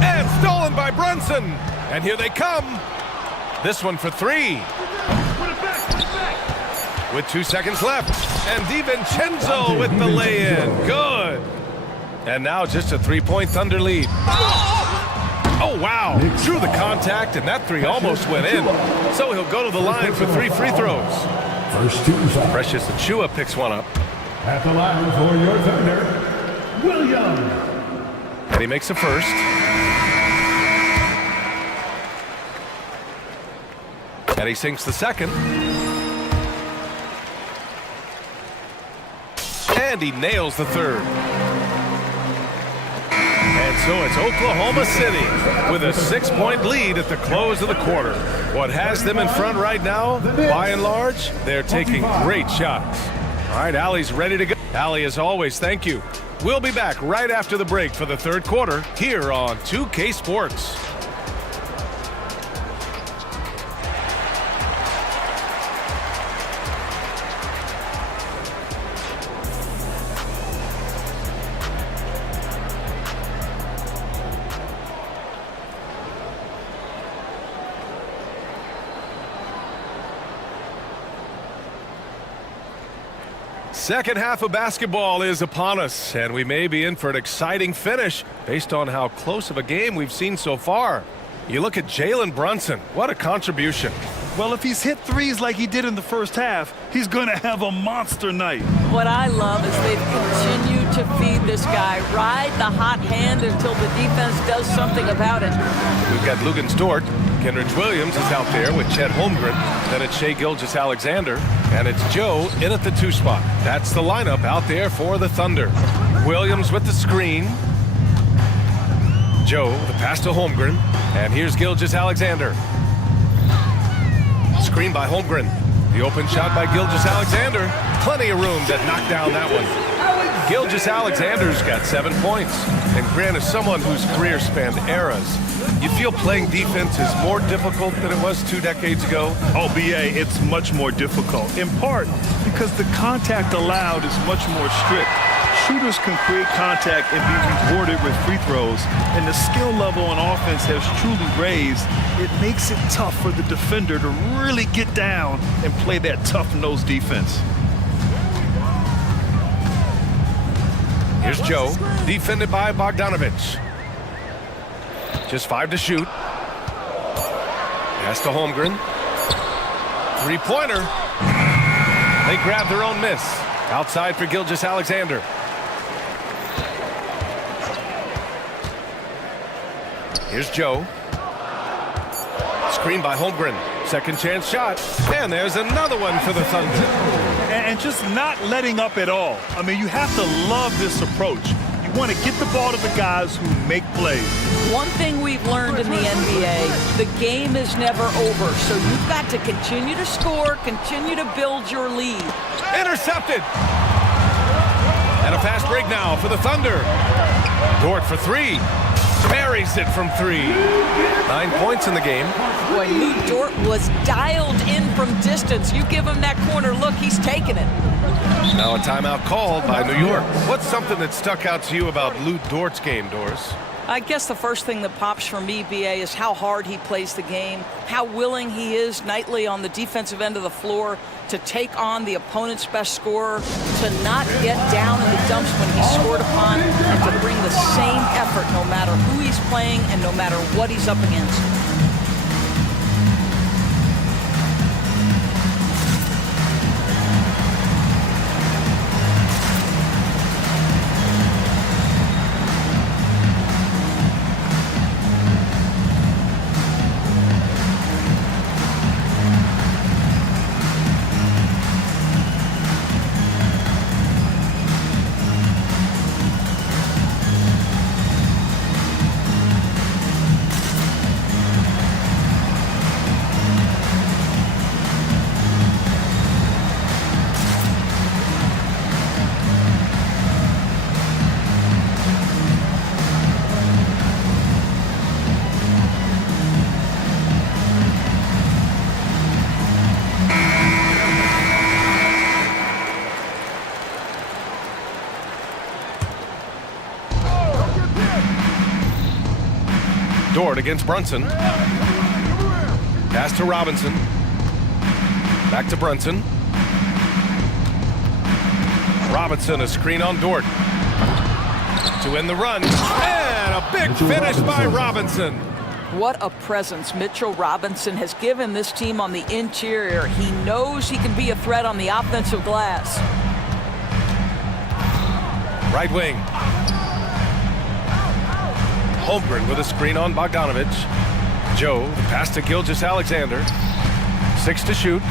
And stolen by Brunson. And here they come. This one for three. With 2 seconds left. And DiVincenzo with the lay-in. Good. And now just a 3-point Thunder lead. Oh, wow. Drew the contact, and that three almost went in. So he'll go to the line for 3 free throws. First team foul. Precious Achiuwa picks one up. At the line for your Thunder, Williams. And he makes a first. And he sinks the second. And he nails the third. And so it's Oklahoma City with a 6-point lead at the close of the quarter. What has them in front right now, by and large, they're taking great shots. All right, Allie's ready to go. Allie, as always, thank you. We'll be back right after the break for the third quarter here on 2K Sports. Second half of basketball is upon us, and we may be in for an exciting finish based on how close of a game we've seen so far. You look at Jalen Brunson. What a contribution. Well, if he's hit threes like he did in the first half, he's going to have a monster night. What I love is they've continued to feed this guy. Ride the hot hand until the defense does something about it. We've got Lugan Stort. Kenrich Williams is out there with Chet Holmgren. Then it's Shai Gilgeous-Alexander. And it's Joe in at the 2 spot. That's the lineup out there for the Thunder. Williams with the screen. Joe, the pass to Holmgren. And here's Gilgeous-Alexander. Screen by Holmgren. The open shot by Gilgeous-Alexander. Plenty of room to knock down that one. Gilgeous-Alexander's got 7 points. And Grant is someone whose career spanned eras. You feel playing defense is more difficult than it was 2 decades ago? Oh, BA, it's much more difficult. In part because the contact allowed is much more strict. Shooters can create contact and be rewarded with free throws, and the skill level on offense has truly raised. It makes it tough for the defender to really get down and play that tough-nosed defense. Here's Joe, defended by Bogdanovich. Just 5 to shoot. Pass to Holmgren. 3-pointer. They grab their own miss. Outside for Gilgeous-Alexander. Here's Joe. Screen by Holmgren. Second chance shot. And there's another one for the Thunder. And just not letting up at all. I mean, you have to love this approach. You want to get the ball to the guys who make plays. One thing we've learned in the NBA, the game is never over. So you've got to continue to score, continue to build your lead. Intercepted. And a fast break now for the Thunder. Dort for three. Buries it from three. 9 points in the game. Boy, Lou Dort was dialed in from distance. You give him that corner look, he's taking it. Now a timeout called by New York. What's something that stuck out to you about Lou Dort's game, Doris? I guess the first thing that pops for me, BA, is how hard he plays the game, how willing he is nightly on the defensive end of the floor to take on the opponent's best scorer, to not get down in the dumps when he's scored upon, and to bring the same effort no matter who he's playing and no matter what he's up against. Dort against Brunson. Pass to Robinson. Back to Brunson. Robinson, a screen on Dort. To end the run. And a big finish by Robinson. What a presence Mitchell Robinson has given this team on the interior. He knows he can be a threat on the offensive glass. Right wing. Holmgren with a screen on Bogdanovich. Joe, the pass to Gilgeous-Alexander. 6 to shoot.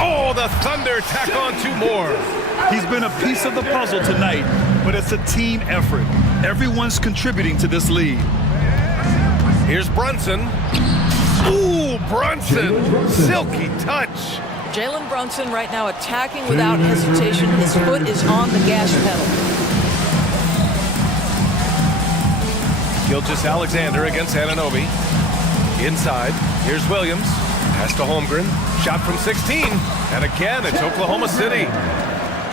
Oh, the Thunder tack on 2 more. He's been a piece of the puzzle tonight, but it's a team effort. Everyone's contributing to this lead. Here's Brunson. Ooh, Brunson. Silky touch. Jalen Brunson right now attacking without hesitation. His foot is on the gas pedal. Gilgeous-Alexander against Anunoby. Inside, here's Williams. Pass to Holmgren. Shot from 16. And again, it's Oklahoma City.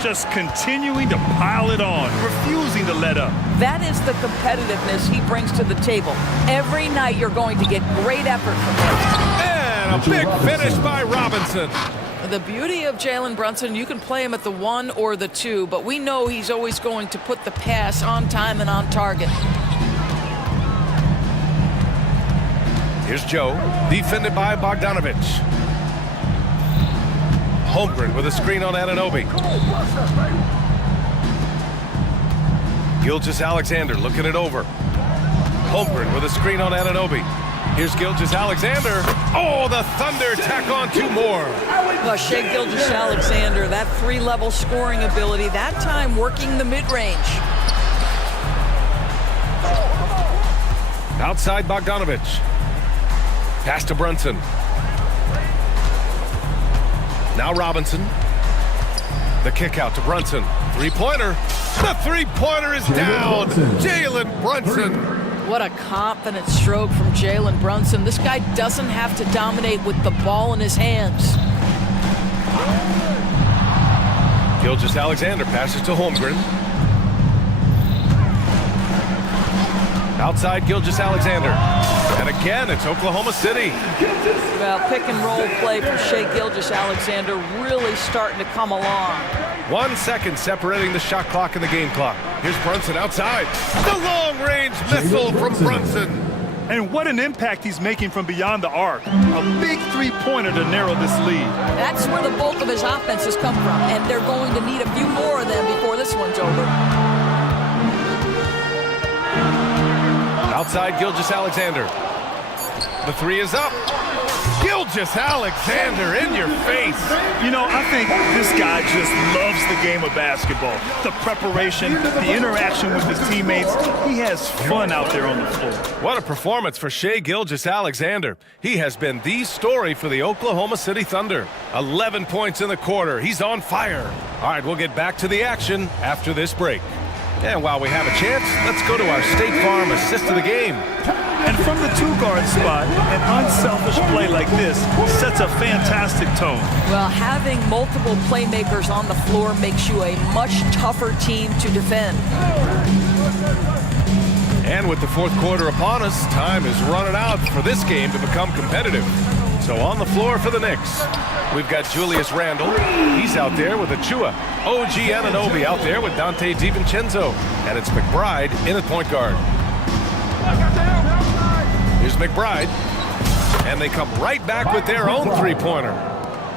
Just continuing to pile it on, refusing to let up. That is the competitiveness he brings to the table. Every night you're going to get great effort from him. And a big finish by Robinson. The beauty of Jalen Brunson, you can play him at the 1 or the 2, but we know he's always going to put the pass on time and on target. Here's Joe, defended by Bogdanovich. Holmgren with a screen on Anunoby. Gilgeous-Alexander looking it over. Holmgren with a screen on Anunoby. Here's Gilgeous-Alexander. Oh, the Thunder tack on 2 more. Well, Shai Gilgeous-Alexander, that 3-level scoring ability, that time working the mid-range. Outside Bogdanovich. Pass to Brunson. Now Robinson. The kick out to Brunson. 3-pointer. The 3-pointer is down. Jalen Brunson. What a confident stroke from Jalen Brunson. This guy doesn't have to dominate with the ball in his hands. Gilgeous-Alexander passes to Holmgren. Outside Gilgeous-Alexander. And again, it's Oklahoma City. Well, pick and roll play from Shai Gilgeous-Alexander really starting to come along. 1 second separating the shot clock and the game clock. Here's Brunson outside. The long-range missile from Brunson. And what an impact he's making from beyond the arc. A big three-pointer to narrow this lead. That's where the bulk of his offense has come from, and they're going to need a few more of them before this one's over. Outside Gilgeous-Alexander. The three is up. Gilgeous-Alexander in your face. You know, I think this guy just loves the game of basketball. The preparation, the interaction with his teammates. He has fun out there on the floor. What a performance for Shai Gilgeous-Alexander. He has been the story for the Oklahoma City Thunder. 11 points in the quarter. He's on fire. All right, we'll get back to the action after this break. And while we have a chance, let's go to our State Farm assist of the game. And from the two-guard spot, an unselfish play like this sets a fantastic tone. Well, having multiple playmakers on the floor makes you a much tougher team to defend. And with the fourth quarter upon us, time is running out for this game to become competitive. So on the floor for the Knicks, we've got Julius Randle. He's out there with Achua. OG Anunoby out there with Dante DiVincenzo. And it's McBride in at point guard. Here's McBride. And they come right back with their own three-pointer.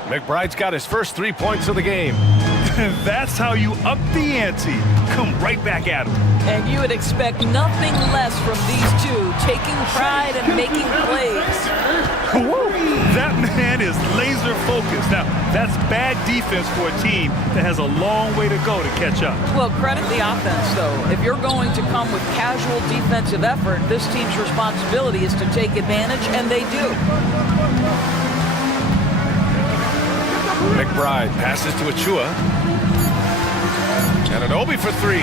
McBride's got his first 3 points of the game. And that's how you up the ante. Come right back at him. And you would expect nothing less from these two, taking pride and making plays. That man is laser focused. Now, that's bad defense for a team that has a long way to go to catch up. Well, credit the offense, though. If you're going to come with casual defensive effort, this team's responsibility is to take advantage, and they do. McBride passes to Achua. Anunoby for three.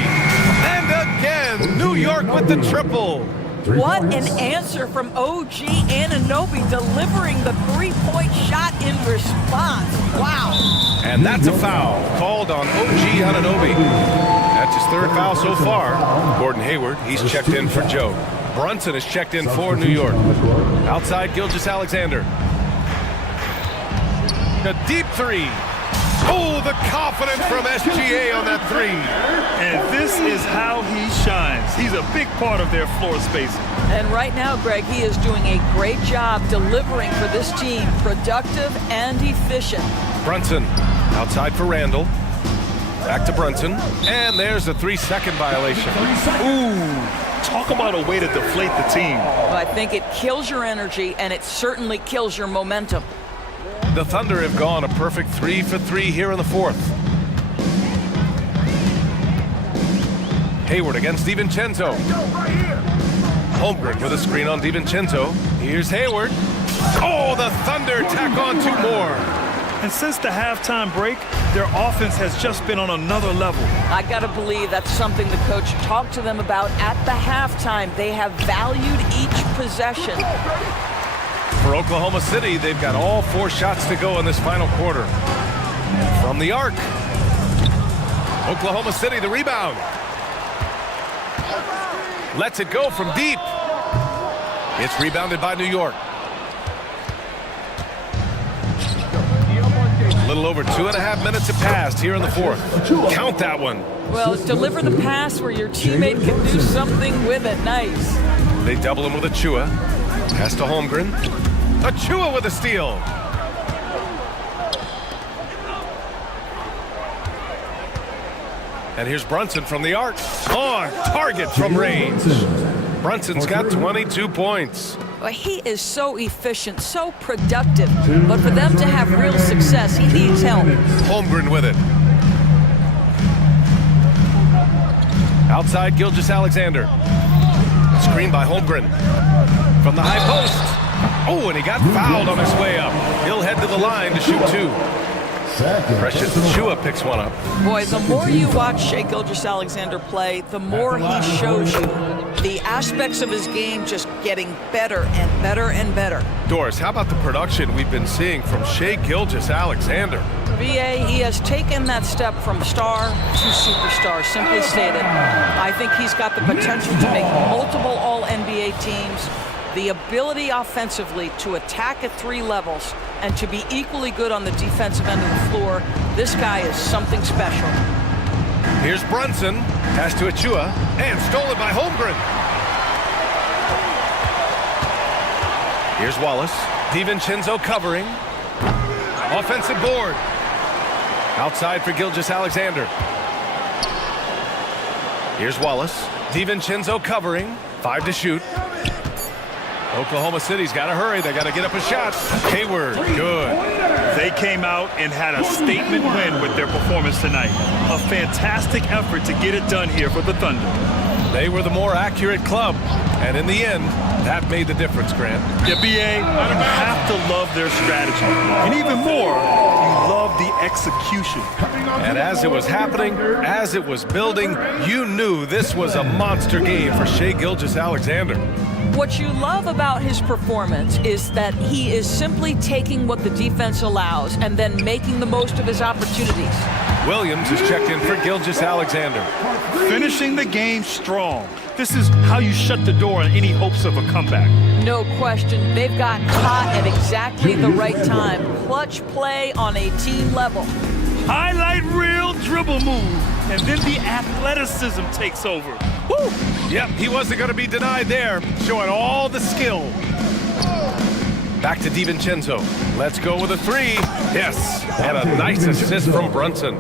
And again, New York with the triple. What an answer from OG Anunoby, delivering the three-point shot in response. Wow. And that's a foul called on OG Anunoby. That's his third foul so far. Gordon Hayward, he's checked in for Joe. Brunson is checked in for New York. Outside Gilgeous-Alexander. A deep three. Oh, the confidence from SGA on that three. And this is how he shines. He's a big part of their floor spacing. And right now, Greg, he is doing a great job delivering for this team. Productive and efficient. Brunson outside for Randle. Back to Brunson. And there's a 3-second violation. Ooh, talk about a way to deflate the team. Well, I think it kills your energy, and it certainly kills your momentum. The Thunder have gone a perfect 3 for 3 here in the fourth. Hayward against DiVincenzo. Holmgren with a screen on DiVincenzo. Here's Hayward. Oh, the Thunder tack on 2 more. And since the halftime break, their offense has just been on another level. I gotta believe that's something the coach talked to them about at the halftime. They have valued each possession. For Oklahoma City, they've got all 4 shots to go in this final quarter. From the arc. Oklahoma City, the rebound. Lets it go from deep. It's rebounded by New York. A little over 2.5 minutes have passed here in the fourth. Count that one. Well, deliver the pass where your teammate can do something with it. Nice. They double him with Achua. Pass to Holmgren. Achua with a steal. And here's Brunson from the arc. On target from range. Brunson's got 22 points. Well, he is so efficient, so productive. But for them to have real success, he needs help. Holmgren with it. Outside Gilgeous-Alexander. Screen by Holmgren. From the high post. Oh, and he got fouled on his way up. He'll head to the line to shoot 2. Precious Achua picks one up. Boy, the more you watch Shai Gilgeous-Alexander play, the more he shows you the aspects of his game just getting better and better and better. Doris, how about the production we've been seeing from Shai Gilgeous-Alexander? VA, he has taken that step from star to superstar, simply stated. I think he's got the potential to make multiple All-NBA teams, the ability offensively to attack at 3 levels, and to be equally good on the defensive end of the floor. This guy is something special. Here's Brunson, pass to Achua, and stolen by Holmgren. Here's Wallace. DiVincenzo covering. Offensive board. Outside for Gilgeous-Alexander. Here's Wallace. DiVincenzo covering. 5 to shoot. Oklahoma City's got to hurry. They got to get up a shot. Hayward, good. They came out and had a statement win with their performance tonight. A fantastic effort to get it done here for the Thunder. They were the more accurate club, and in the end, that made the difference, Grant. Yeah, BA, you have to love their strategy. And even more, you love the execution. And as it was happening, as it was building, you knew this was a monster game for Shai Gilgeous-Alexander. What you love about his performance is that he is simply taking what the defense allows and then making the most of his opportunities. Williams is checked in for Gilgeous-Alexander. Finishing the game strong. This is how you shut the door on any hopes of a comeback. No question. They've gotten hot at exactly the right time. Clutch play on a team level. Highlight reel dribble move. And then the athleticism takes over. Woo! Yep, he wasn't going to be denied there. Showing all the skill. Back to DiVincenzo. Let's go with a 3. Yes, and a nice assist from Brunson.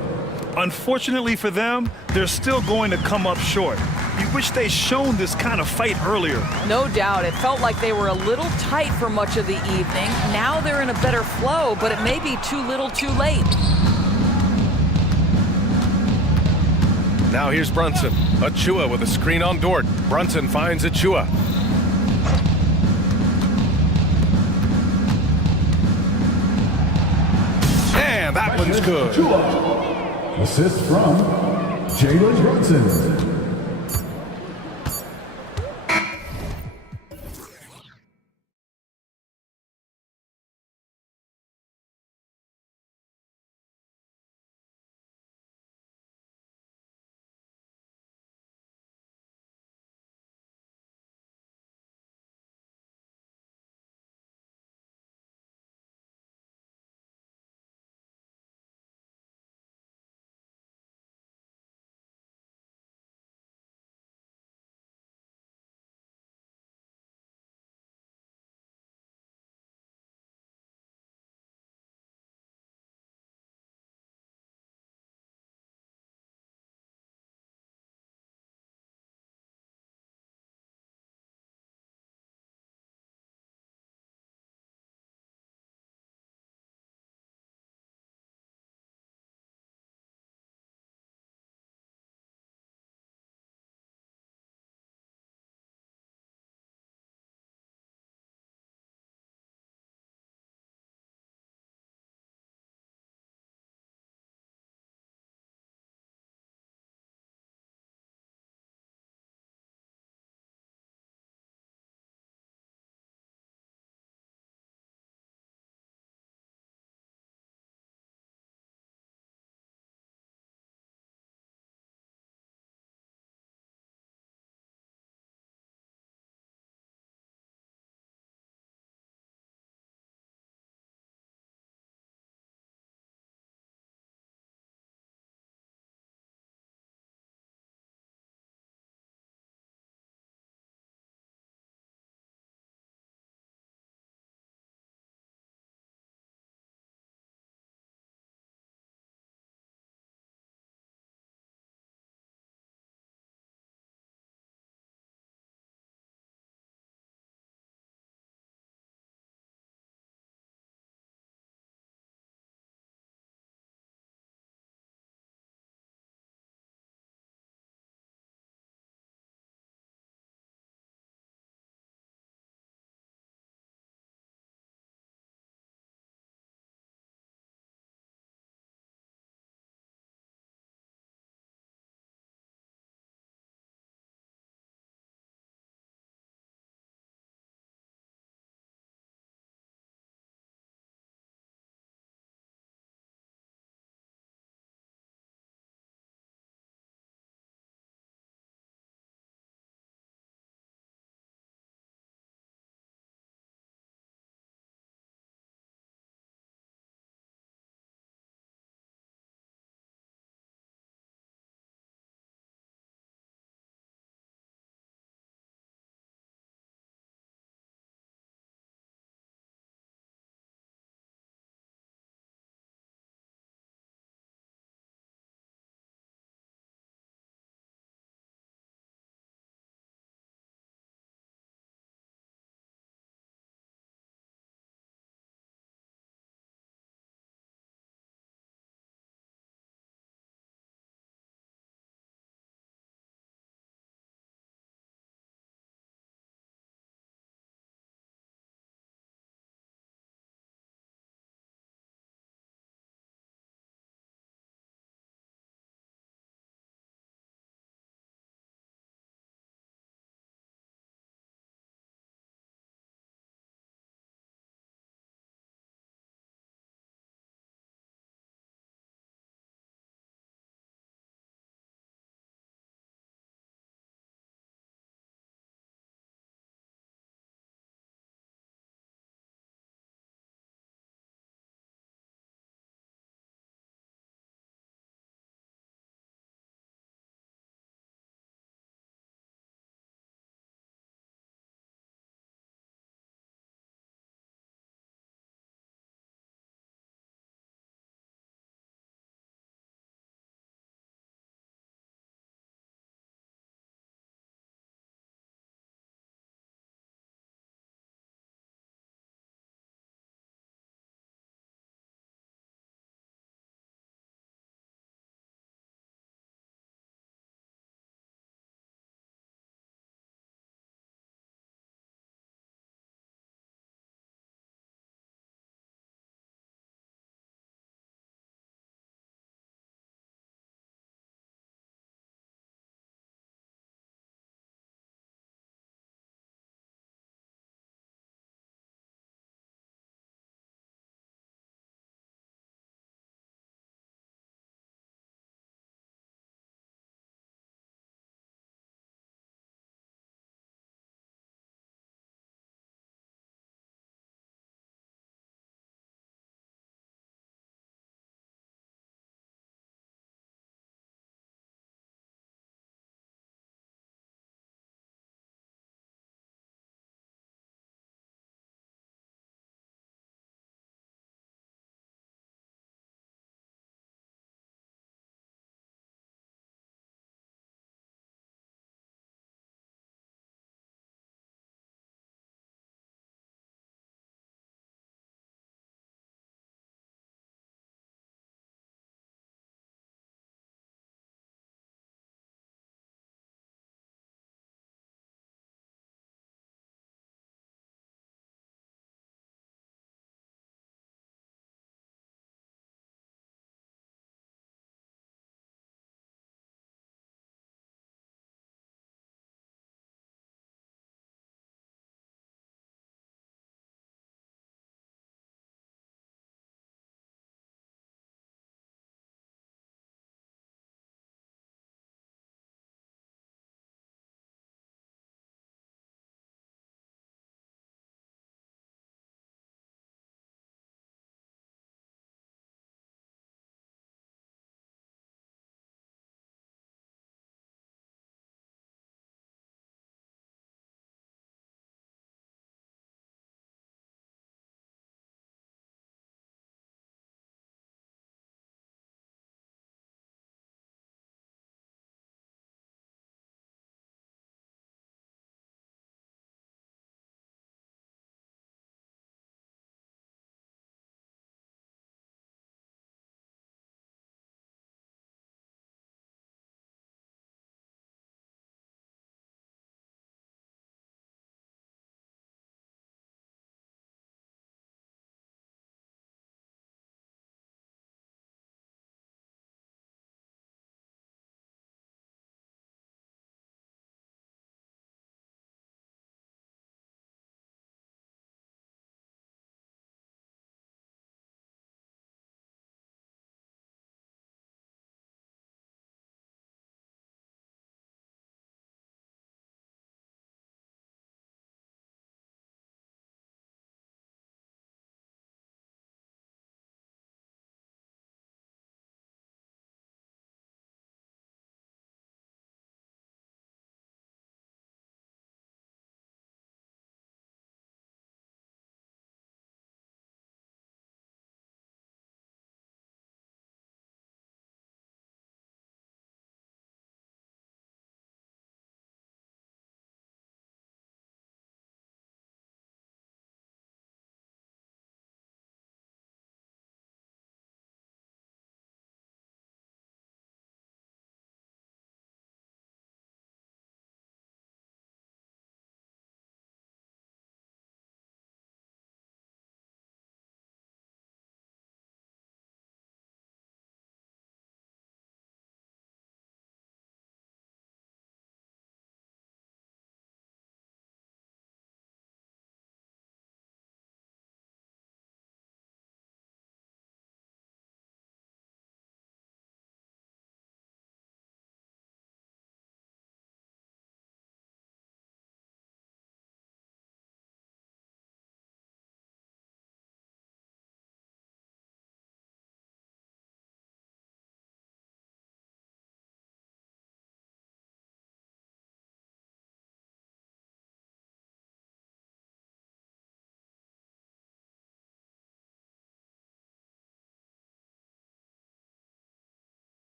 Unfortunately for them, they're still going to come up short. You wish they'd shown this kind of fight earlier. No doubt. It felt like they were a little tight for much of the evening. Now they're in a better flow, but it may be too little too late. Now here's Brunson. Achua with a screen on Dort. Brunson finds Achua. And that one's good. Assist from Jalen Brunson.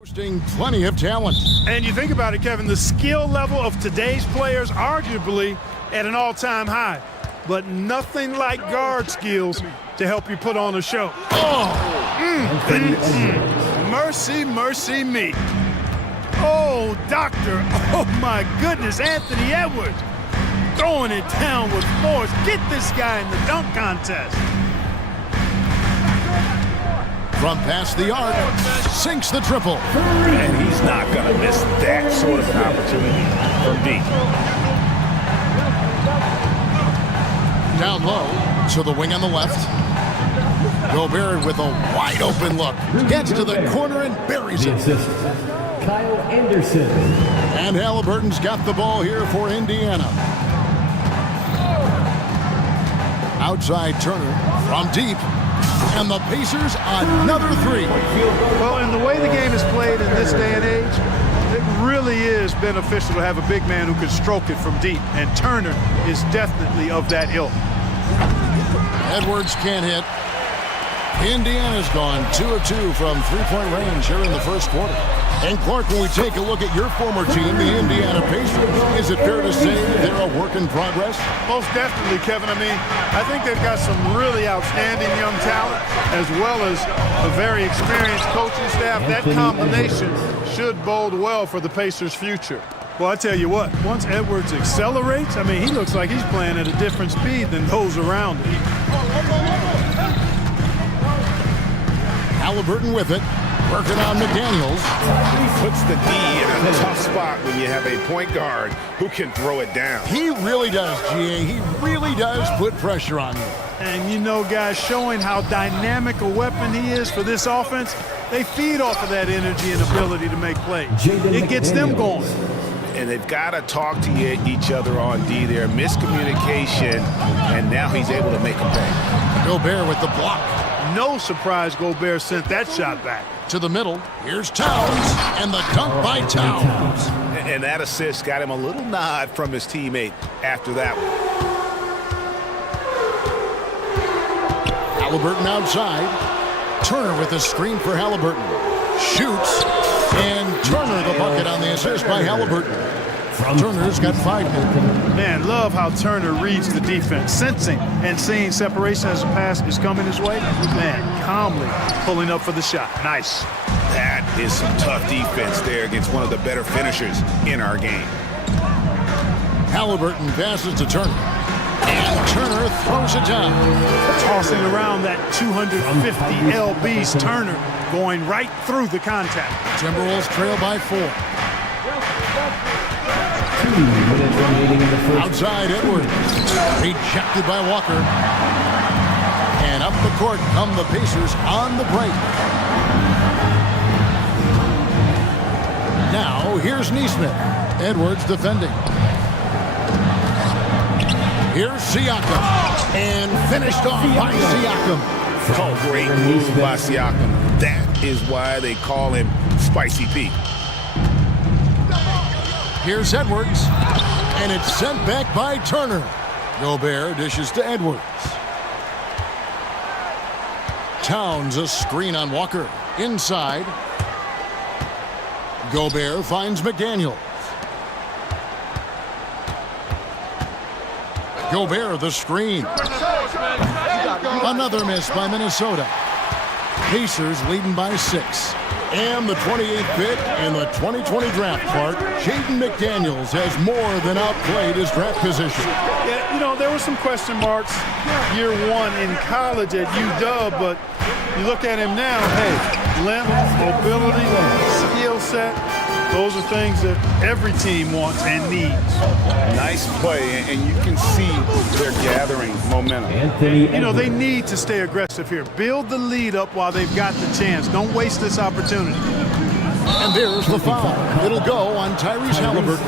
Boasting plenty of talent. And you think about it, Kevin, the skill level of today's players arguably at an all-time high. But nothing like guard skills to help you put on a show. Mercy, mercy me. Oh, doctor. Oh, my goodness, Anthony Edwards. Throwing it down with force. Get this guy in the dunk contest. From past the arc, sinks the triple. And he's not going to miss that sort of an opportunity from deep. Down low to the wing on the left. Gobert with a wide open look. Gets to the corner and buries it. Kyle Anderson. And Halliburton's got the ball here for Indiana. Outside Turner from deep. And the Pacers another three. Well, in the way the game is played in this day and age, it really is beneficial to have a big man who can stroke it from deep. And Turner is definitely of that ilk. Edwards can't hit. Indiana's gone 2 of 2 from three-point range here in the first quarter. And Clark, when we take a look at your former team, the Indiana Pacers, is it fair to say they're a work in progress? Most definitely, Kevin. I mean, I think they've got some really outstanding young talent, as well as a very experienced coaching staff. That combination should bode well for the Pacers' future. Well, I tell you what, once Edwards accelerates, I mean, he looks like he's playing at a different speed than those around him. Halliburton with it, working on McDaniels. He puts the D in a tough spot when you have a point guard who can throw it down. He really does, GA. He really does put pressure on you. And you know, guys, showing how dynamic a weapon he is for this offense, they feed off of that energy and ability to make plays. It gets them going. And they've got to talk to each other on D there. Miscommunication, and now he's able to make a pay. Gobert with the block. No surprise Gobert sent that shot back. To the middle, here's Towns, and the dunk by Towns. And that assist got him a little nod from his teammate after that one. Halliburton outside. Turner with a screen for Halliburton. Shoots, and Turner the bucket on the assist by Halliburton. Turner's got 5 minutes. Man, love how Turner reads the defense, sensing and seeing separation as the pass is coming his way. Man, calmly pulling up for the shot. Nice. That is some tough defense there against one of the better finishers in our game. Halliburton passes to Turner. And Turner throws it down. Tossing around that 250 lbs. Turner going right through the contact. Timberwolves trail by 4. 2 minutes remaining in the first. Outside Edwards. Rejected by Walker. And up the court come the Pacers on the break. Now here's Neesmith. Edwards defending. Here's Siakam. And finished off by Siakam. Oh, great move by Siakam. That is why they call him Spicy Pete. Here's Edwards, and it's sent back by Turner. Gobert dishes to Edwards. Towns a screen on Walker. Inside. Gobert finds McDaniels. Gobert the screen. Another miss by Minnesota. Pacers leading by 6. And the 28th pick in the 2020 draft, Clark, Jaden McDaniels has more than outplayed his draft position. Yeah, you know, there were some question marks year one in college at UW, but you look at him now, hey, length, mobility, skill set, those are things that every team wants and needs. Nice play, and you can see they're gathering momentum. You know, they need to stay aggressive here. Build the lead up while they've got the chance. Don't waste this opportunity. And there's the foul. It'll go on Tyrese Halliburton.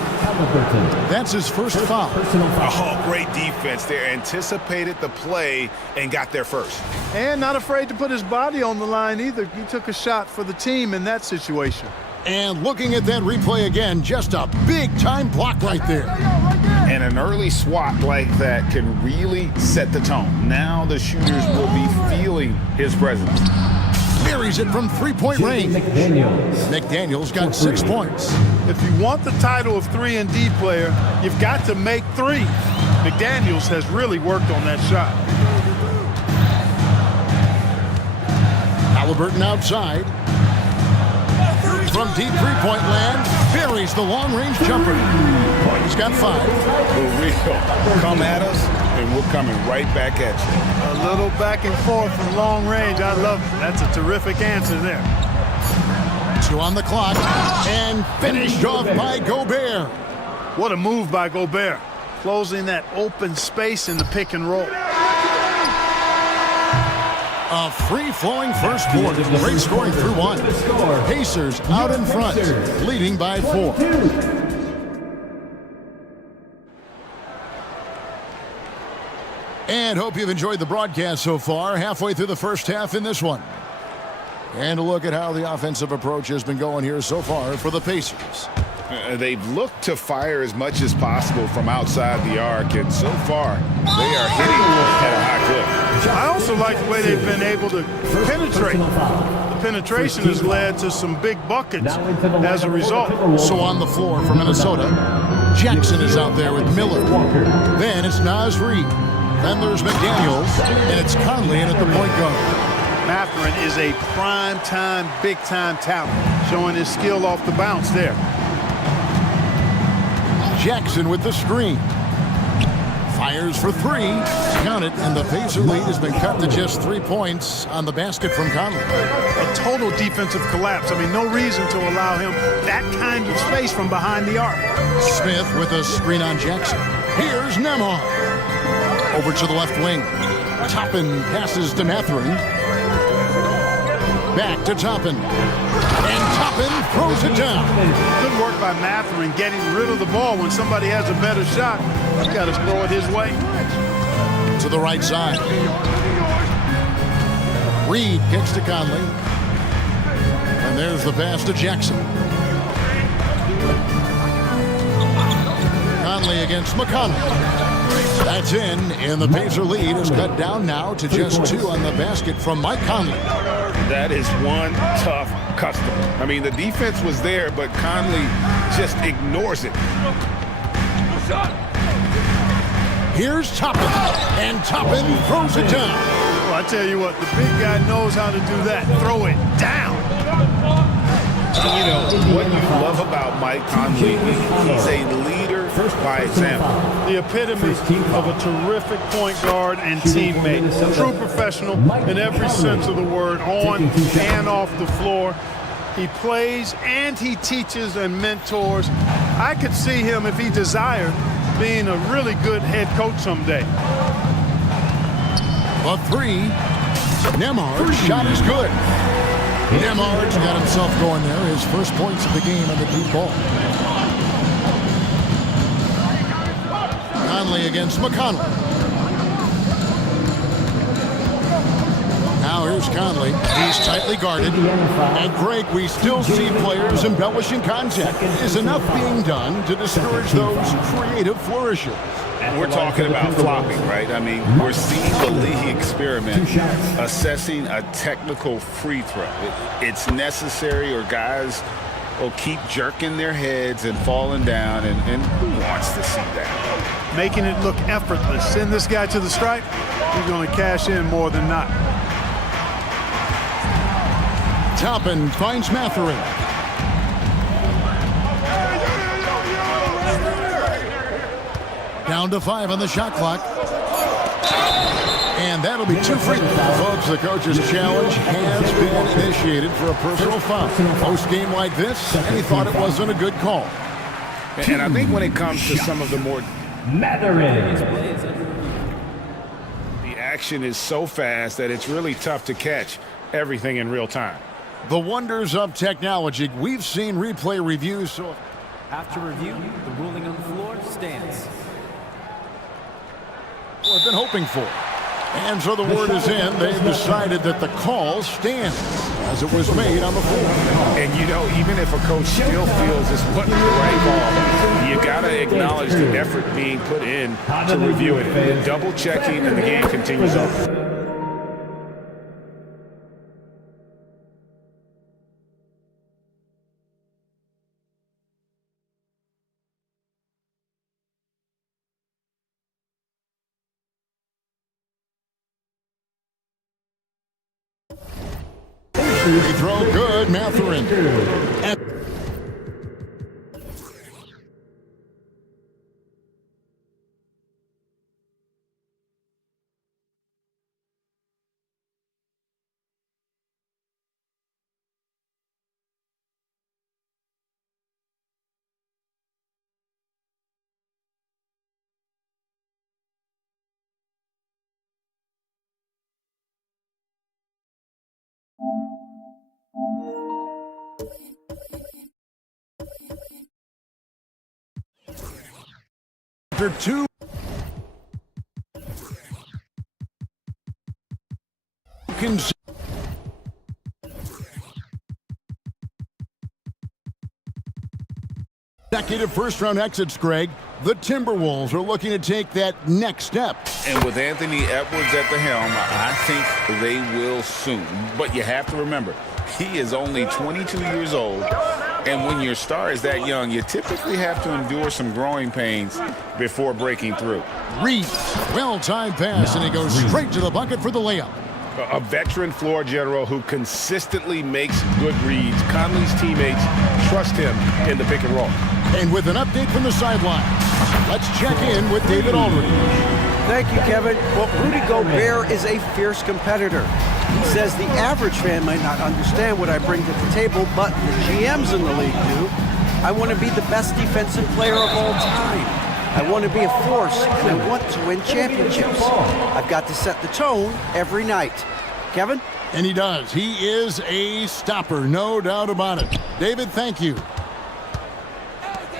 That's his first foul. Oh, great defense there. Anticipated the play and got there first. And not afraid to put his body on the line either. He took a shot for the team in that situation. And looking at that replay again, just a big-time block right there. And an early swat like that can really set the tone. Now the shooters will be feeling his presence. buries it from three-point range. McDaniels got 6 points. If you want the title of 3-and-D player, you've got to make threes. McDaniels has really worked on that shot. Halliburton outside. From deep three-point land, buries the long-range jumper. He's got 5. For real. Come at us, and we're coming right back at you. A little back and forth from long range. I love it. That's a terrific answer there. 2 on the clock, and finished off by Gobert. What a move by Gobert. Closing that open space in the pick and roll. A free-flowing first quarter. Great scoring through 1. Pacers out in front, leading by 4. And hope you've enjoyed the broadcast so far. Halfway through the first half in this one. And a look at how the offensive approach has been going here so far for the Pacers. They've looked to fire as much as possible from outside the arc, and so far they are hitting at a high clip. I also like the way they've been able to penetrate. The penetration has led to some big buckets as a result. So on the floor for Minnesota, Jackson is out there with Miller. Then it's Naz Reid. Then there's McDaniels, and it's Conley in at the point guard. Mathurin is a prime-time, big-time talent, showing his skill off the bounce there. Jackson with the screen. Fires for 3. Count it, and the Pacer lead has been cut to just 3 points on the basket from Conley. A total defensive collapse. I mean, no reason to allow him that kind of space from behind the arc. Smith with a screen on Jackson. Here's Nembhard. Over to the left wing. Toppin passes to Mathurin. Back to Toppin. And Toppin throws it down. Good work by Mathurin getting rid of the ball when somebody has a better shot. He's got to throw it his way. To the right side. Reid kicks to Conley. And there's the pass to Jackson. Conley against McConnell. That's in, and the Pacer lead is cut down now to just 2 on the basket from Mike Conley. That is one tough customer. I mean, the defense was there, but Conley just ignores it. Here's Toppin, and Toppin throws it down. Well, I tell you what, the big guy knows how to do that. Throw it down. You know, what you love about Mike Conley, he's a leader by example. The epitome of a terrific point guard and teammate. True professional in every sense of the word, on and off the floor. He plays and he teaches and mentors. I could see him, if he desired, being a really good head coach someday. A 3. Nembhard's shot is good. Nembhard's got himself going there. His first points of the game on the deep ball. Conley against McConnell. Now here's Conley. He's tightly guarded. At Greg, we still see players embellishing contact. Is enough being done to discourage those creative flourishes? We're talking about flopping, right? I mean, we're seeing the league experiment assessing a technical free throw. It's necessary, or guys will keep jerking their heads and falling down, and who wants to see that? Making it look effortless. Send this guy to the stripe, he's going to cash in more than not. Toppin finds Mathurin. Down to 5 on the shot clock. And that'll be 2 free. Folks, the coach's challenge has been initiated for a personal foul. Post-game like this, and he thought it wasn't a good call. And I think when it comes to some of the more... The action is so fast that it's really tough to catch everything in real time. The wonders of technology. We've seen replay reviews. So after review, the ruling on the floor stands. I've been hoping for. And so the word is in. They've decided that the call stands as it was made on the floor. And you know, even if a coach still feels it's putting the right call, you got to acknowledge the effort being put in to review it. Double checking, and the game continues on. Free throw good, Matherin. After two. Consecutive first-round exits, Greg. The Timberwolves are looking to take that next step. And with Anthony Edwards at the helm, I think they will soon. But you have to remember, he is only 22 years old. And when your star is that young, you typically have to endure some growing pains before breaking through. Reed, well-timed pass, and he goes straight to the bucket for the layup. A veteran floor general who consistently makes good reads. Conley's teammates trust him in the pick and roll. And with an update from the sideline, let's check in with David Aldridge. Thank you, Kevin. Well, Rudy Gobert is a fierce competitor. He says the average fan might not understand what I bring to the table, but the GMs in the league do. I want to be the best defensive player of all time. I want to be a force, and I want to win championships. I've got to set the tone every night. Kevin? And he does. He is a stopper, no doubt about it. David, thank you.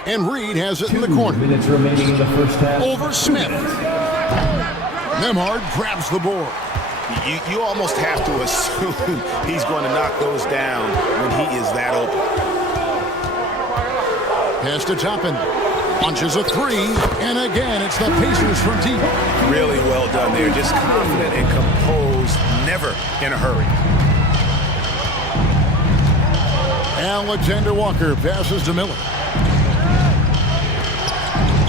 And Reed has it in the corner. 2 minutes remaining in the first half. Over Smith. Nemhard grabs the board. You almost have to assume he's going to knock those down when he is that open. Pass to Toppin. Launches a three, and again, it's the Pacers from deep. Really well done there. Just confident and composed, never in a hurry. Alexander Walker passes to Miller.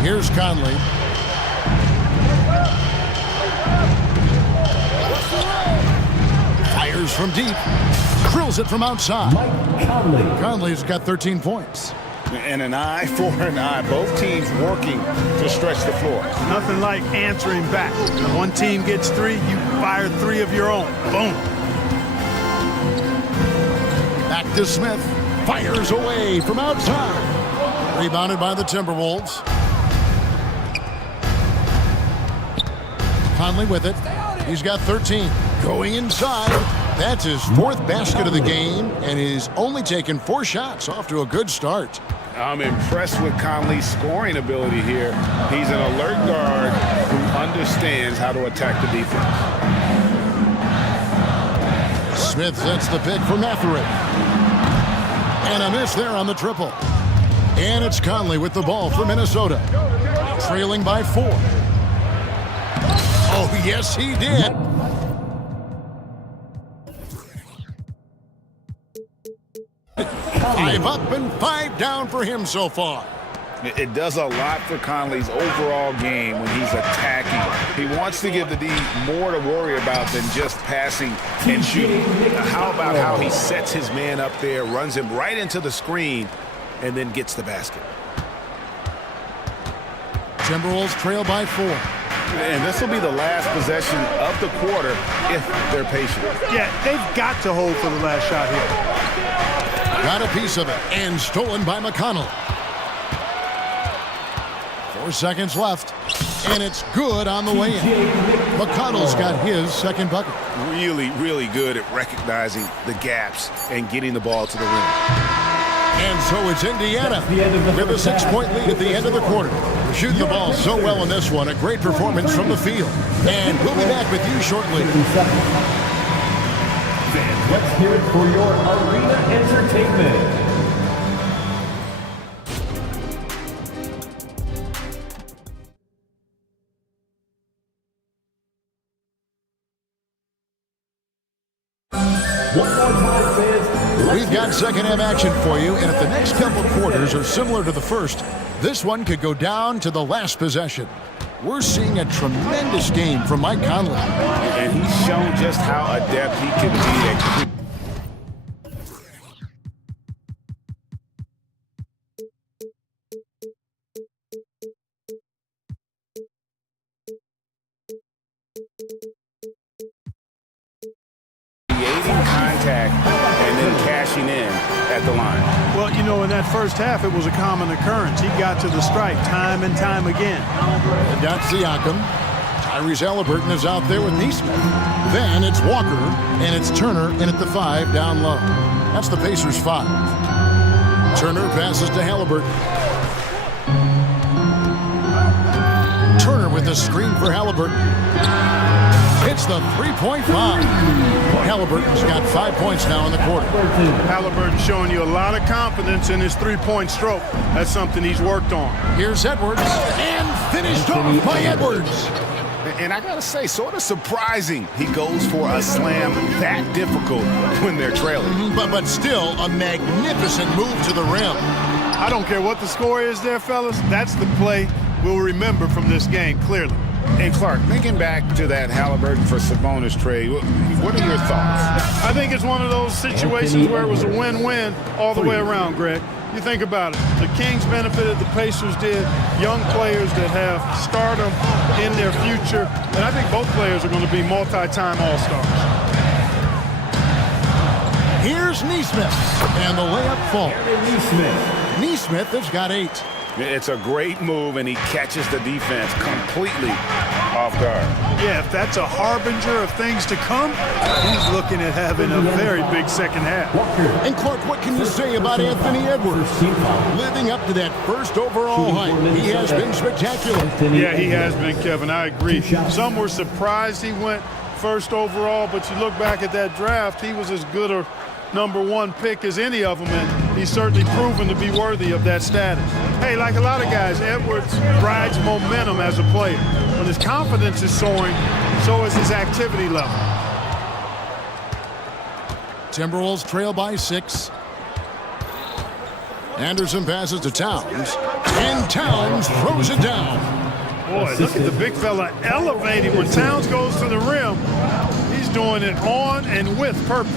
Here's Conley. Fires from deep. Drills it from outside. Conley's got 13 points. And an eye for an eye. Both teams working to stretch the floor. Nothing like answering back. One team gets three, you fire three of your own. Boom. Back to Smith. Fires away from outside. Rebounded by the Timberwolves. Conley with it. He's got 13. Going inside. That's his fourth basket of the game, and he's only taken 4 shots. Off to a good start. I'm impressed with Conley's scoring ability here. He's an alert guard who understands how to attack the defense. Smith sets the pick for Matherin. And a miss there on the triple. And it's Conley with the ball for Minnesota. Trailing by 4. Oh, yes, he did. Five up and 5 down for him so far. It does a lot for Conley's overall game when he's attacking. He wants to give the D more to worry about than just passing and shooting. How about how he sets his man up there, runs him right into the screen, and then gets the basket. Timberwolves trail by 4. And this will be the last possession of the quarter if they're patient. Yeah, they've got to hold for the last shot here. Got a piece of it, and stolen by McConnell. 4 seconds left, and it's good on the way in. McConnell's got his second bucket. Really, really good at recognizing the gaps and getting the ball to the rim. And so it's Indiana with a 6-point lead at the end of the quarter. They're shooting the ball so well in this one. A great performance from the field. And we'll be back with you shortly. Let's hear it for your arena entertainment. We've got second half action for you, and if the next couple quarters are similar to the first, this one could go down to the last possession. We're seeing a tremendous game from Mike Conley. And he's shown just how adept he can be at know, in that first half, it was a common occurrence. He got to the stripe time and time again. And that's Siakam. Tyrese Halliburton is out there with Neesmith. Then it's Walker, and it's Turner in at the 5 down low. That's the Pacers' 5. Turner passes to Halliburton. Turner with the screen for Halliburton. Hits the three-point line. Halliburton's got 5 points now in the quarter. Halliburton showing you a lot of confidence in his three-point stroke. That's something he's worked on. Here's Edwards, and finished off by Edwards. And I gotta say, sort of surprising he goes for a slam that difficult when they're trailing. But still a magnificent move to the rim. I don't care what the score is there, fellas. That's the play we'll remember from this game, clearly. And Clark, thinking back to that Halliburton for Sabonis trade, what are your thoughts? I think it's one of those situations where it was a win-win all the way around, Greg. You think about it. The Kings benefited, the Pacers did. Young players that have stardom in their future. And I think both players are going to be multi-time All-Stars. Here's Neesmith, and the layup falls. Neesmith has got 8. It's a great move, and he catches the defense completely off guard. Yeah, if that's a harbinger of things to come, he's looking at having a very big second half. And Clark, what can you say about Anthony Edwards? Living up to that first overall hype, he has been spectacular. Yeah, he has been, Kevin. I agree. Some were surprised he went first overall, but you look back at that draft, he was as good a #1 pick as any of them, and he's certainly proven to be worthy of that status. Hey, like a lot of guys, Edwards rides momentum as a player. When his confidence is soaring, so is his activity level. Timberwolves trail by 6. Anderson passes to Towns, and Towns throws it down. Boy, look at the big fella elevating when Towns goes to the rim. He's doing it on and with purpose.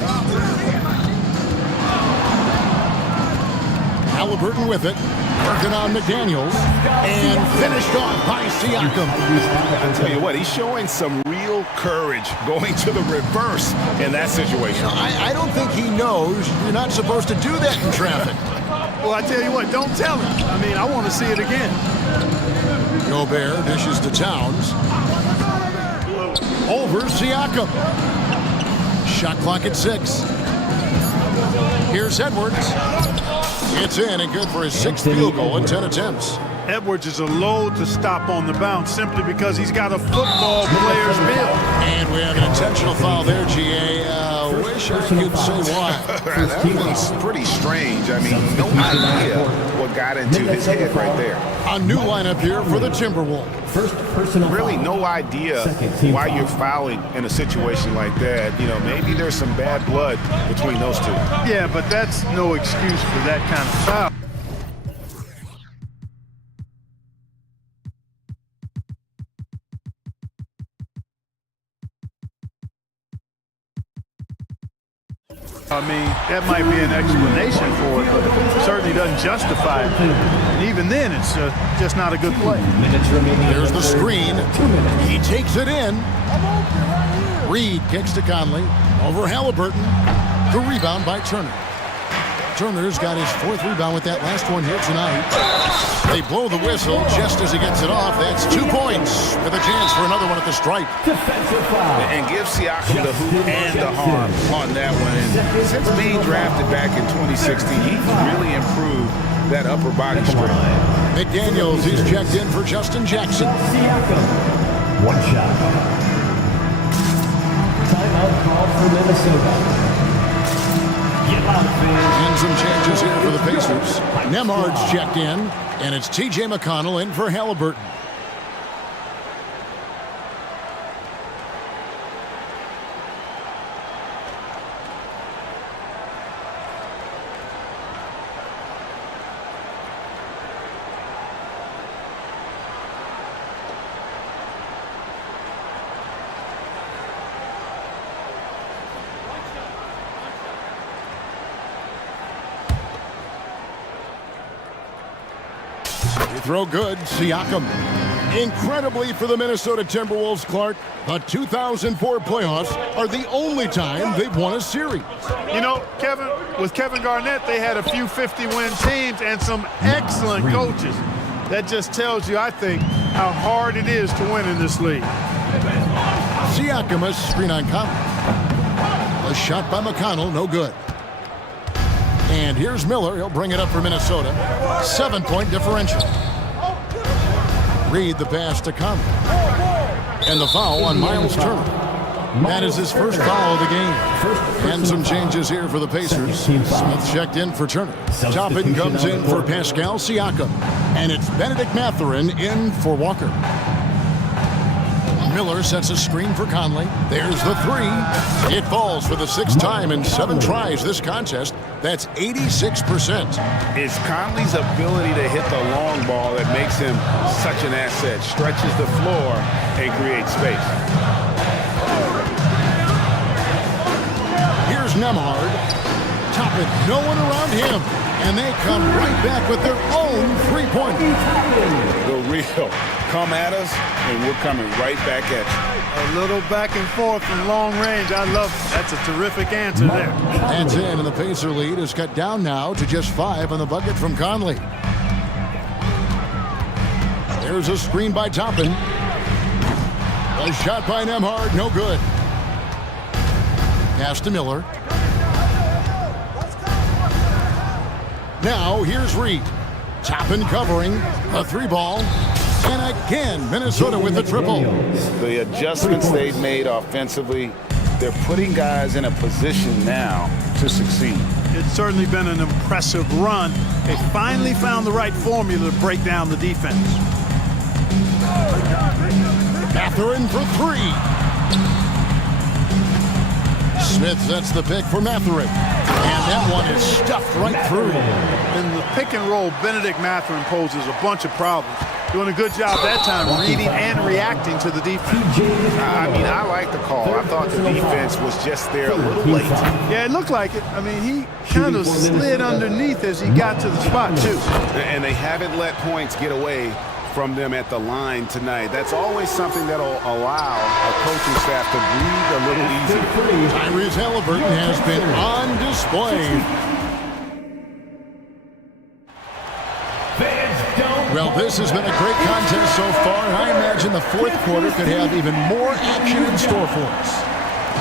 Halliburton with it, working on McDaniels, and finished off by Siakam. I tell you what, he's showing some real courage going to the reverse in that situation. I don't think he knows you're not supposed to do that in traffic. Well, I tell you what, don't tell him. I mean, I want to see it again. Gobert dishes to Towns. Over Siakam. Shot clock at 6. Here's Edwards. It's in and good for his 6th field goal in 10 attempts. Edwards is a load to stop on the bounce simply because he's got a football player's build. And we have an intentional foul there, GA. Wish I could say why. That was pretty strange. I mean, no idea what got into his head right there. A new lineup here for the Timberwolves. Really no idea why you're fouling in a situation like that. You know, maybe there's some bad blood between those two. Yeah, but that's no excuse for that kind of foul. I mean, that might be an explanation for it, but it certainly doesn't justify it. And even then, it's just not a good play. There's the screen. He takes it in. Reed kicks to Conley. Over Halliburton. The rebound by Turner. Turner's got his 4th rebound with that last one here tonight. They blow the whistle just as he gets it off. That's 2 points with a chance for another one at the stripe. And give Siakam the hoop and the harm on that one. And since being drafted back in 2016, he really improved that upper body strength. McDaniels, he's checked in for Justin Jackson. One shot. Timeout called for Minnesota. And some changes here for the Pacers. Nemard's checked in, and it's T.J. McConnell in for Halliburton. Throw good, Siakam. Incredibly for the Minnesota Timberwolves, Clark, the 2004 playoffs are the only time they've won a series. You know, Kevin, with Kevin Garnett, they had a few 50-win teams and some excellent coaches. That just tells you, I think, how hard it is to win in this league. Siakam, a screen on Conley. A shot by McConnell, no good. And here's Miller. He'll bring it up for Minnesota. 7-point differential. Reed the pass to Conley. And the foul on Miles Turner. That is his first foul of the game. And some changes here for the Pacers. Smith checked in for Turner. Toppin comes in for Pascal Siakam. And it's Benedict Mathurin in for Walker. Miller sets a screen for Conley. There's the three. It falls for the 6th time in 7 tries this contest. That's 86%. It's Conley's ability to hit the long ball that makes him such an asset. Stretches the floor and creates space. Here's Nemhard. Toppin, no one around him. And they come right back with their own three-pointer. The real. Come at us, and we're coming right back at you. A little back and forth from long range. I love it. That's a terrific answer there. That's in, and the Pacer lead is cut down now to just 5 on the bucket from Conley. There's a screen by Toppin. A shot by Nemhard, no good. Pass to Miller. Now here's Reed. Toppin covering. A 3-ball. And again, Minnesota with the triple. The adjustments they've made offensively, they're putting guys in a position now to succeed. It's certainly been an impressive run. They finally found the right formula to break down the defense. Mathurin for 3. Smith sets the pick for Mathurin. And that one is stuffed right through. In the pick and roll, Benedict Mathurin poses a bunch of problems. Doing a good job that time reading and reacting to the defense. I mean, I like the call. I thought the defense was just there a little late. Yeah, it looked like it. I mean, he kind of slid underneath as he got to the spot, too. And they haven't let points get away from them at the line tonight. That's always something that'll allow a coaching staff to breathe a little easier. Tyrese Halliburton has been on display. Well, this has been a great contest so far, and I imagine the 4th quarter could have even more action in store for us.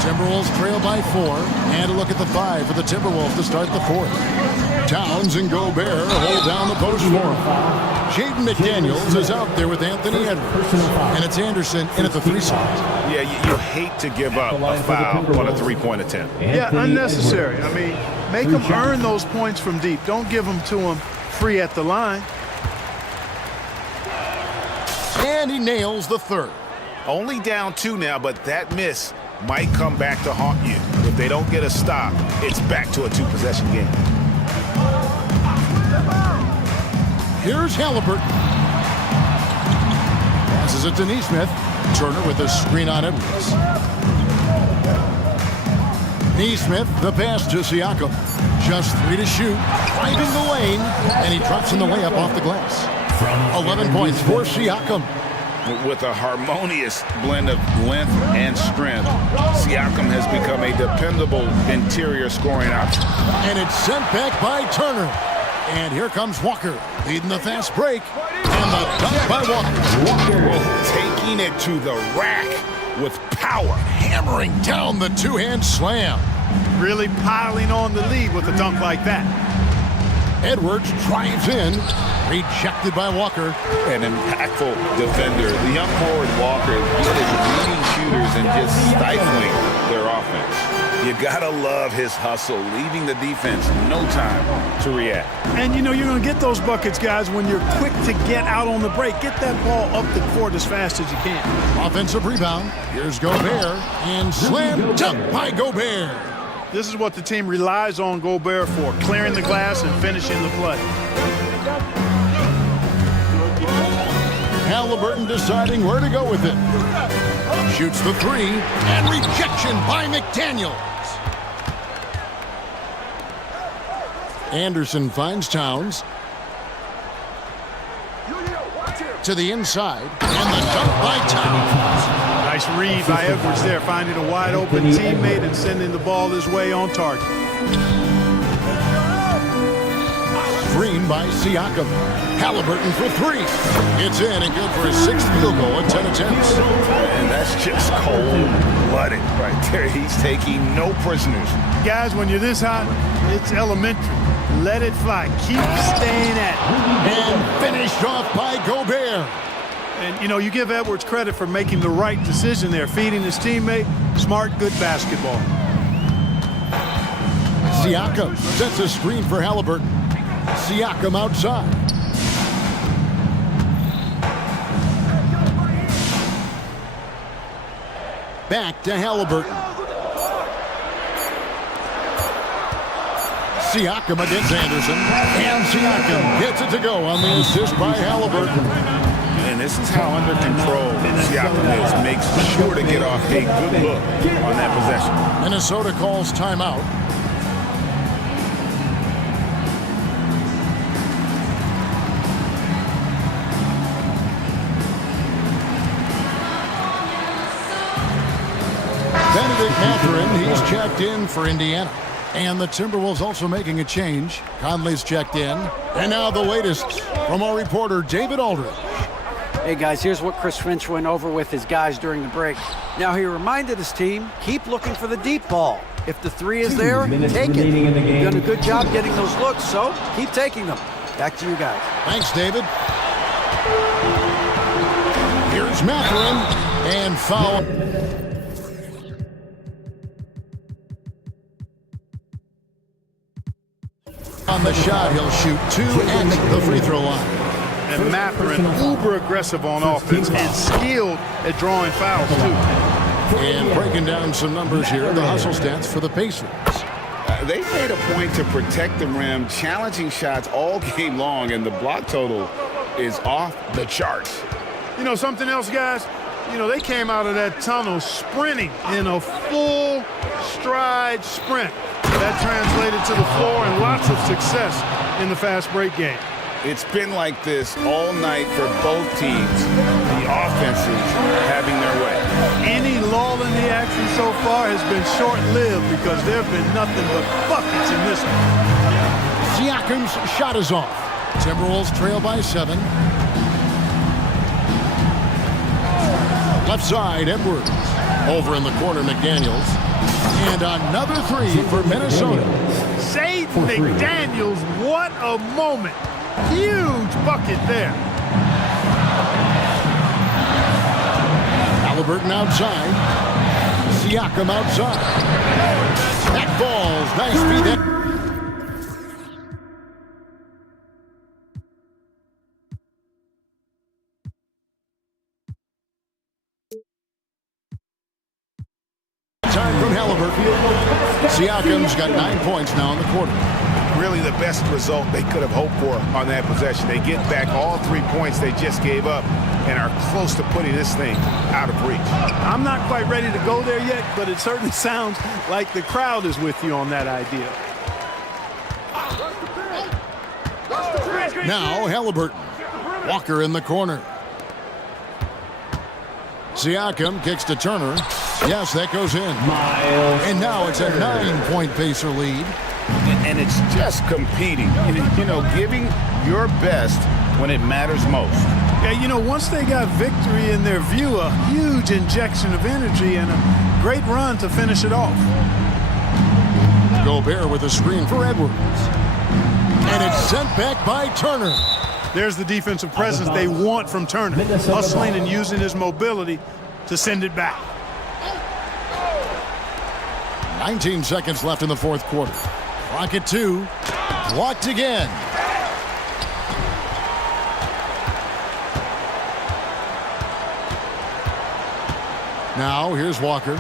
Timberwolves trail by 4, and a look at the 5 for the Timberwolves to start the 4th. Towns and Gobert hold down the post for him. Jaden McDaniels is out there with Anthony Edwards, and it's Anderson in at the 3 spot. Yeah, you hate to give up a foul on a 3-point attempt. Yeah, unnecessary. I mean, make them earn those points from deep. Don't give them to them free at the line. And he nails the 3rd. Only down 2 now, but that miss might come back to haunt you. If they don't get a stop, it's back to a 2-possession game. Here's Halliburton. Passes it to Neesmith. Turner with a screen on Edwards. Neesmith, the pass to Siakam. Just 3 to shoot. Driving the lane, and he drops in the layup off the glass. 11 points for Siakam. With a harmonious blend of length and strength, Siakam has become a dependable interior scoring option. And it's sent back by Turner. And here comes Walker, leading the fast break. And the dunk by Walker. Taking it to the rack with power. Hammering down the 2-hand slam. Really piling on the lead with a dunk like that. Edwards drives in. Rejected by Walker. An impactful defender. The young forward Walker is leading shooters and just stifling their offense. You gotta love his hustle, leaving the defense no time to react. And you know you're gonna get those buckets, guys, when you're quick to get out on the break. Get that ball up the court as fast as you can. Offensive rebound. Here's Gobert. And slam dunk by Gobert. This is what the team relies on Gobert for, clearing the glass and finishing the play. Halliburton deciding where to go with it. Shoots the 3, and rejection by McDaniels. Anderson finds Towns. To the inside, and the dunk by Towns. Nice read by Edwards there, finding a wide open teammate and sending the ball his way on target. Screen by Siakam. Halliburton for three. It's in and good for his sixth field goal in 10 attempts. And that's just cold-blooded right there. He's taking no prisoners. Guys, when you're this hot, it's elementary. Let it fly. Keep staying at it. And finished off by Gobert. And, you know, you give Edwards credit for making the right decision there, feeding his teammate. Smart, good basketball. Siakam sets a screen for Halliburton. Siakam outside. Back to Halliburton. Siakam against Anderson. And Siakam gets it to go on the assist by Halliburton. And this is how under control Siakam is. Makes sure to get off a good look on that possession. Minnesota calls timeout. Benedict Mathurin, he's checked in for Indiana. And the Timberwolves also making a change. Conley's checked in. And now the latest from our reporter, David Aldridge. Hey guys, here's what Chris Finch went over with his guys during the break. Now he reminded his team, keep looking for the deep ball. If the three is there, take it. You've done a good job getting those looks, so keep taking them. Back to you guys. Thanks, David. Here's Mathurin, and foul. On the shot, he'll shoot two at the free throw line. And Mathurin, uber aggressive on offense and skilled at drawing fouls, too. And breaking down some numbers here, the hustle stats for the Pacers. They made a point to protect the rim, challenging shots all game long, and the block total is off the charts. You know, something else, guys? You know, they came out of that tunnel sprinting in a full stride sprint. That translated to the floor and lots of success in the fast break game. It's been like this all night for both teams. The offenses having their way. Any lull in the action so far has been short-lived because there have been nothing but buckets in this one. Siakam's shot is off. Timberwolves trail by 7. Left side, Edwards. Over in the corner, McDaniels. And another three for Minnesota. Jaden McDaniels, what a moment. Huge bucket there. Halliburton outside. Siakam outside. That falls. Nice feed there. Time from Halliburton. Siakam's got 9 points now in the quarter. Really the best result they could have hoped for on that possession. They get back all 3 points they just gave up and are close to putting this thing out of reach. I'm not quite ready to go there yet, but it certainly sounds like the crowd is with you on that idea. Now Halliburton. Walker in the corner. Siakam kicks to Turner. Yes, that goes in. And now it's a 9-point Pacer lead. And it's just competing. You know, giving your best when it matters most. Yeah, you know, once they got victory in their view, a huge injection of energy and a great run to finish it off. Gobert with a screen for Edwards. And it's sent back by Turner. There's the defensive presence they want from Turner, hustling and using his mobility to send it back. 19 seconds left in the fourth quarter. Clock at 2. Blocked again. Now here's Walker.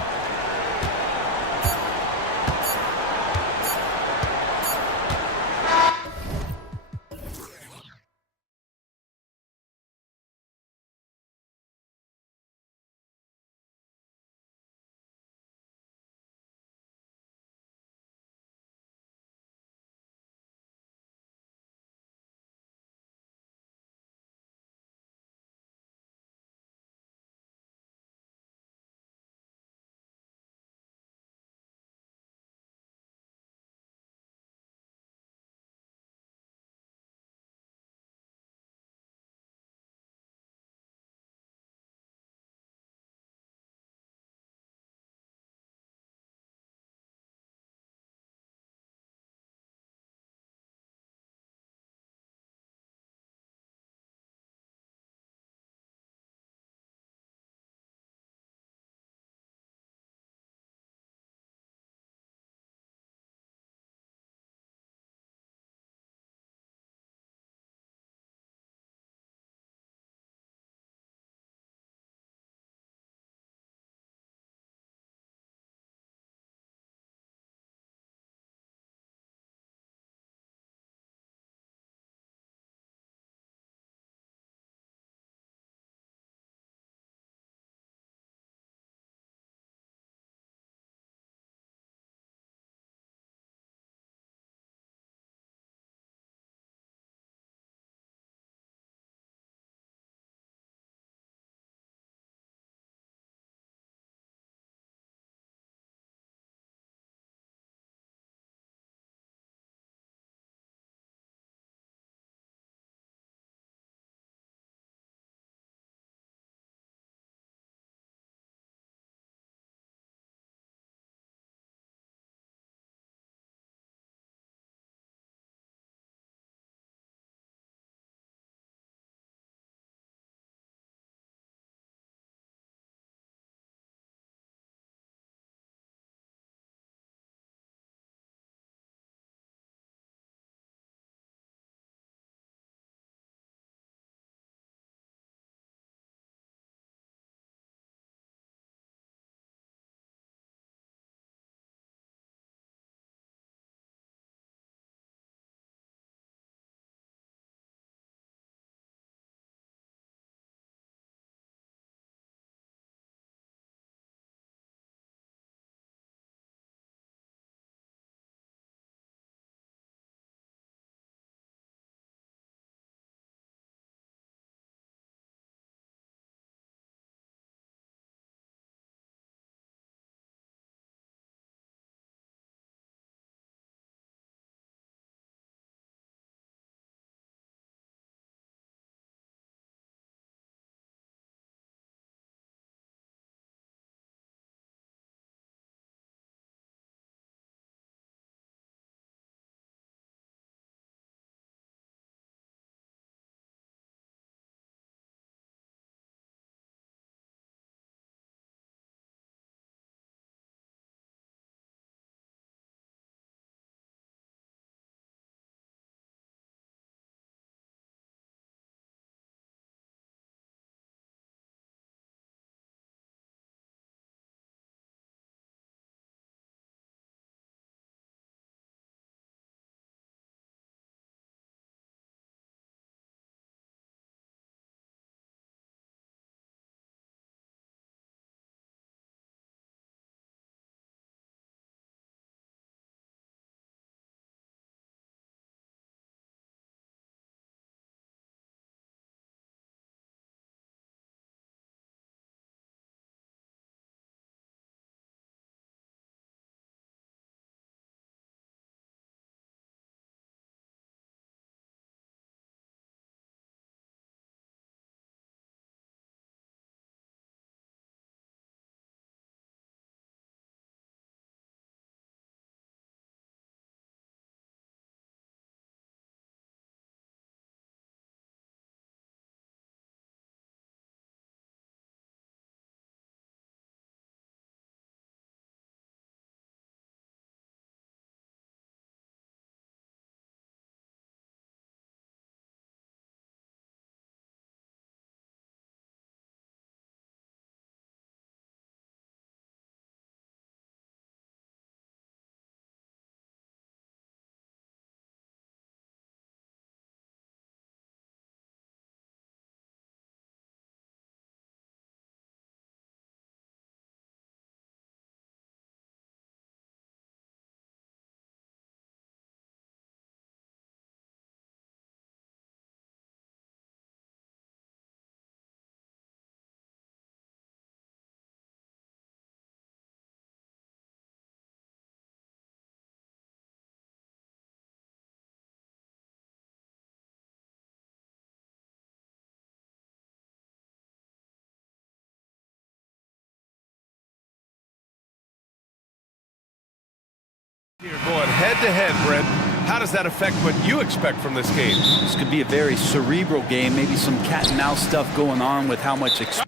Here going head-to-head, Brent. How does that affect what you expect from this game? This could be a very cerebral game, maybe some cat and mouse stuff going on with how much experience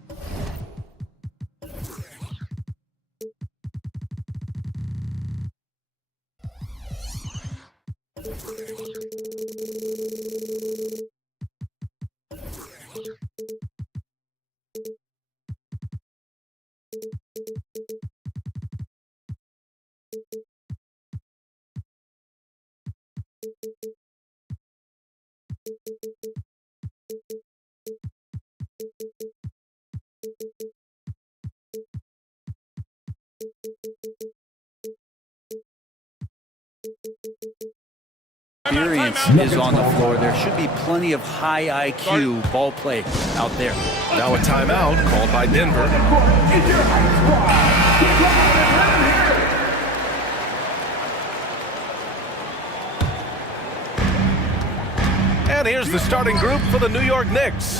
is on the floor. There should be plenty of high IQ ball play out there. Now a timeout called by Denver. And here's the starting group for the New York Knicks.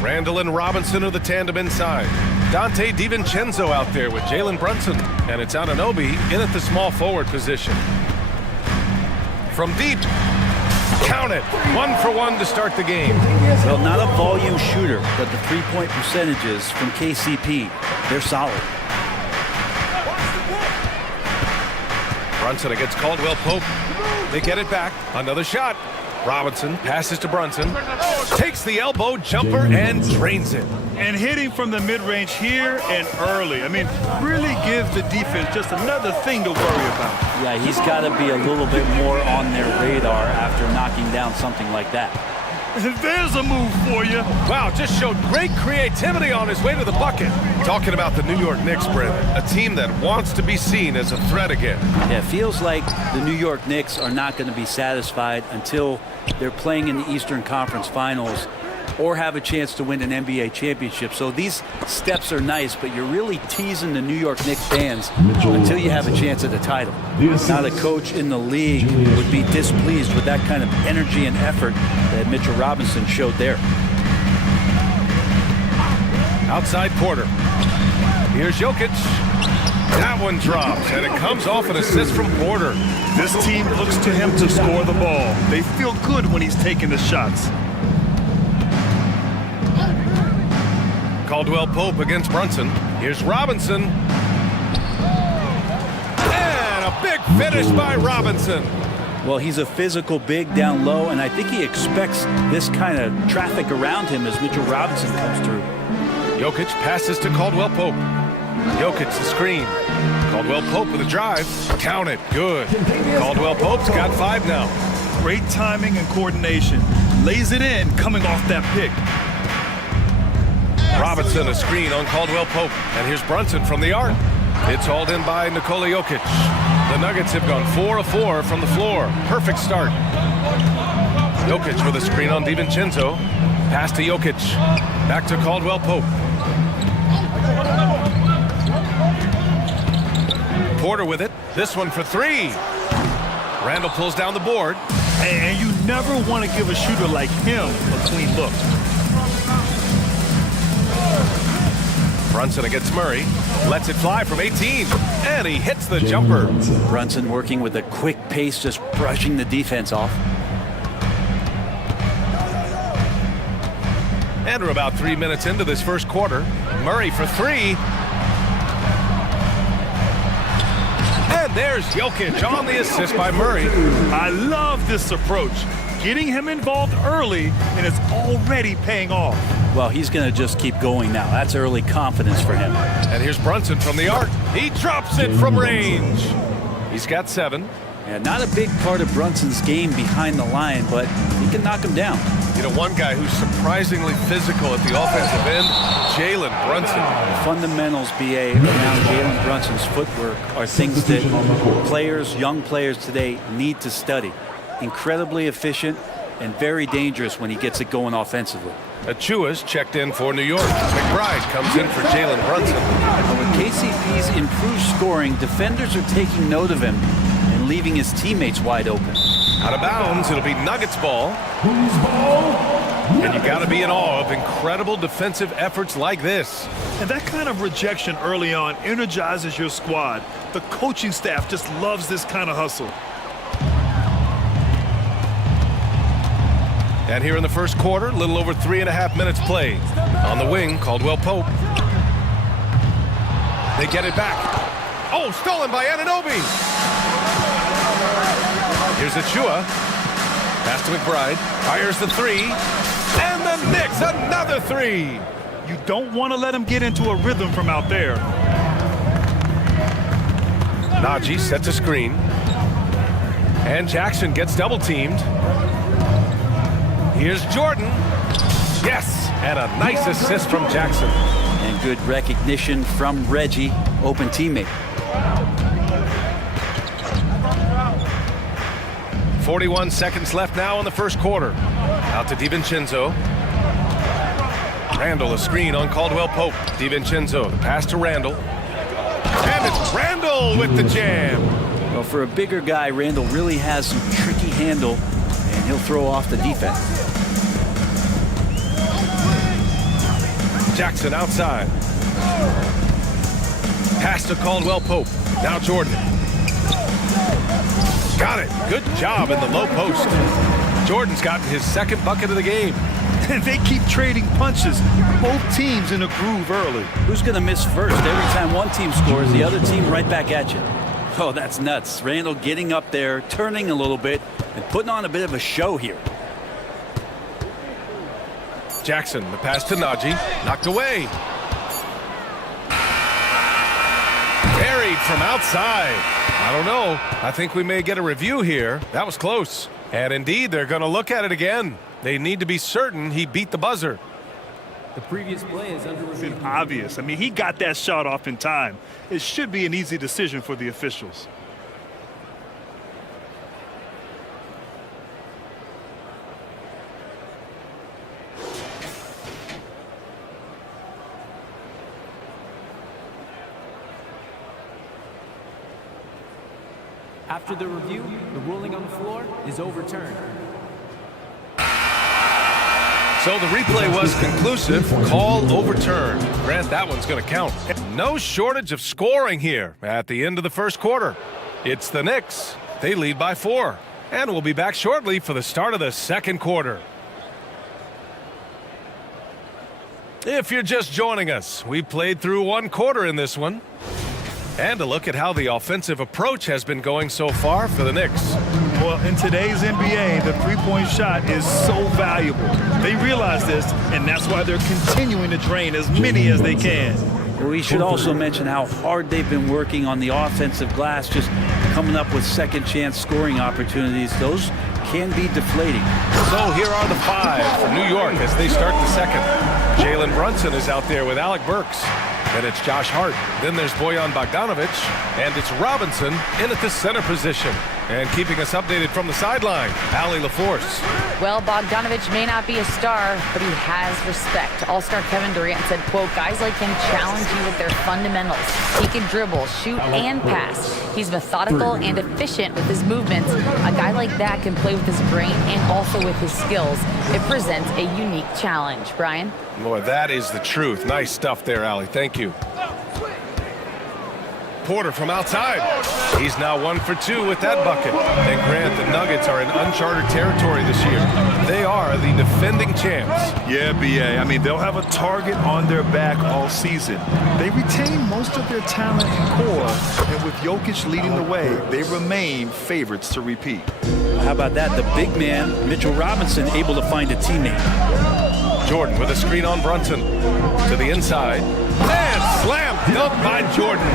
Randall and Robinson are the tandem inside. Dante DiVincenzo out there with Jalen Brunson. And it's Anunoby in at the small forward position. From deep, count it. 1 for 1 to start the game. Well, not a volume shooter, but the three-point percentages from KCP, they're solid. Brunson against Caldwell Pope. They get it back. Another shot. Robinson passes to Brunson. Takes the elbow jumper and drains it. And hitting from the mid-range here and early. I mean, really gives the defense just another thing to worry about. Yeah, he's got to be a little bit more on their radar after knocking down something like that. There's a move for you. Wow, just showed great creativity on his way to the bucket. Talking about the New York Knicks, Brent, a team that wants to be seen as a threat again. Yeah, it feels like the New York Knicks are not going to be satisfied until they're playing in the Eastern Conference Finals or have a chance to win an NBA championship. So these steps are nice, but you're really teasing the New York Knicks fans until you have a chance at the title. Not a coach in the league would be displeased with that kind of energy and effort that Mitchell Robinson showed there. Outside Porter. Here's Jokic. That one drops, and it comes off an assist from Porter. This team looks to him to score the ball. They feel good when he's taking the shots. Caldwell Pope against Brunson. Here's Robinson. And a big finish by Robinson. Well, he's a physical big down low, and I think he expects this kind of traffic around him as Mitchell Robinson comes through. Jokic passes to Caldwell Pope. Jokic the screen. Caldwell Pope with a drive. Count it. Good. Caldwell Pope's got 5 now. Great timing and coordination. Lays it in coming off that pick. Robinson a screen on Caldwell Pope. And here's Brunson from the arc. It's hauled in by Nikola Jokic. The Nuggets have gone 4 of 4 from the floor. Perfect start. Jokic with a screen on DiVincenzo. Pass to Jokic. Back to Caldwell Pope. Porter with it. This one for 3. Randall pulls down the board. And you never want to give a shooter like him a clean look. Brunson against Murray. Lets it fly from 18. And he hits the jumper. Brunson working with a quick pace, just brushing the defense off. And we're about 3 minutes into this first quarter. Murray for 3. And there's Jokic on the assist by Murray. I love this approach. Getting him involved early, and it's already paying off. Well, he's going to just keep going now. That's early confidence for him. And here's Brunson from the arc. He drops it from range. He's got 7. Yeah, not a big part of Brunson's game behind the line, but he can knock him down. You know, one guy who's surprisingly physical at the offensive end, Jalen Brunson. The fundamentals, BA, around Jalen Brunson's footwork are things that players, young players today need to study. Incredibly efficient and very dangerous when he gets it going offensively. Achua's checked in for New York. McBride comes in for Jalen Brunson. Well, with KCP's improved scoring, defenders are taking note of him and leaving his teammates wide open. Out of bounds, it'll be Nuggets ball. Who's ball? And you got to be in awe of incredible defensive efforts like this. And that kind of rejection early on energizes your squad. The coaching staff just loves this kind of hustle. And here in the first quarter, a little over 3.5 minutes played. On the wing, Caldwell Pope. They get it back. Oh, stolen by Anunoby. Here's Achua. Pass to McBride. Fires the three. And the Knicks, another three. You don't want to let him get into a rhythm from out there. Najee sets a screen. And Jackson gets double teamed. Here's Jordan. Yes, and a nice assist from Jackson. And good recognition from Reggie, open teammate. 41 seconds left now in the first quarter. Out to DiVincenzo. Randall, a screen on Caldwell Pope. DiVincenzo, the pass to Randall. And it's Randall with the jam. Well, for a bigger guy, Randall really has some tricky handle, and he'll throw off the defense. Jackson outside. Pass to Caldwell Pope. Now Jordan. Got it. Good job in the low post. Jordan's gotten his second bucket of the game. And they keep trading punches. Both teams in a groove early. Who's going to miss first? Every time one team scores, the other team right back at you. Oh, that's nuts. Randall getting up there, turning a little bit, and putting on a bit of a show here. Jackson, the pass to Najee. Knocked away. Carried from outside. I don't know. I think we may get a review here. That was close. And indeed, they're going to look at it again. They need to be certain he beat the buzzer. The previous play is under review. It's obvious. I mean, he got that shot off in time. It should be an easy decision for the officials. After the review, the ruling on the floor is overturned. So the replay was conclusive. Call overturned. Grant, that one's going to count. No shortage of scoring here at the end of the first quarter. It's the Knicks. They lead by 4. And we'll be back shortly for the start of the second quarter. If you're just joining us, we played through one quarter in this one. And a look at how the offensive approach has been going so far for the Knicks. Well, in today's NBA, the three-point shot is so valuable. They realize this, and that's why they're continuing to drain as many as they can. Well, we should also mention how hard they've been working on the offensive glass, just coming up with second-chance scoring opportunities. Those can be deflating. So here are the 5 for New York as they start the second. Jalen Brunson is out there with Alec Burks. Then it's Josh Hart. Then there's Bojan Bogdanovic. And it's Robinson in at the center position. And keeping us updated from the sideline, Allie LaForce. Well, Bogdanovic may not be a star, but he has respect. All-star Kevin Durant said, quote, guys like him challenge you with their fundamentals. He can dribble, shoot, and pass. He's methodical and efficient with his movements. A guy like that can play with his brain and also with his skills. It presents a unique challenge. Brian? Boy, that is the truth. Nice stuff there, Allie. Thank you. Porter from outside. He's now 1 for 2 with that bucket. And Grant, the Nuggets are in uncharted territory this year. They are the defending champs. Yeah, B.A. I mean, they'll have a target on their back all season. They retain most of their talent and core, and with Jokic leading the way, they remain favorites to repeat. How about that? The big man, Mitchell Robinson, able to find a teammate. Jordan with a screen on Brunson. To the inside. And slam dunk by Jordan.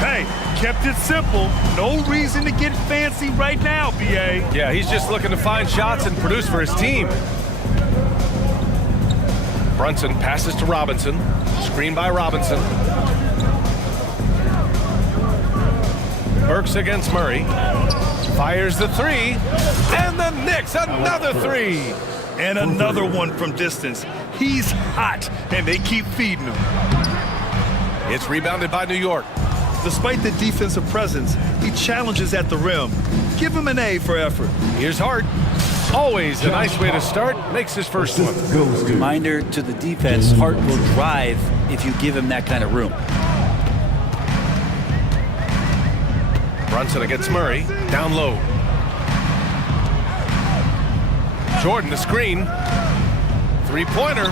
Hey, kept it simple. No reason to get fancy right now, B.A. Yeah, he's just looking to find shots and produce for his team. Brunson passes to Robinson. Screen by Robinson. Burks against Murray. Fires the 3. And the Knicks, another 3. And another one from distance. He's hot, and they keep feeding him. It's rebounded by New York. Despite the defensive presence, he challenges at the rim. Give him an A for effort. Here's Hart. Always a nice way to start. Makes his first one. Reminder to the defense, Hart will drive if you give him that kind of room. Brunson against Murray. Down low. Jordan the screen. Three-pointer.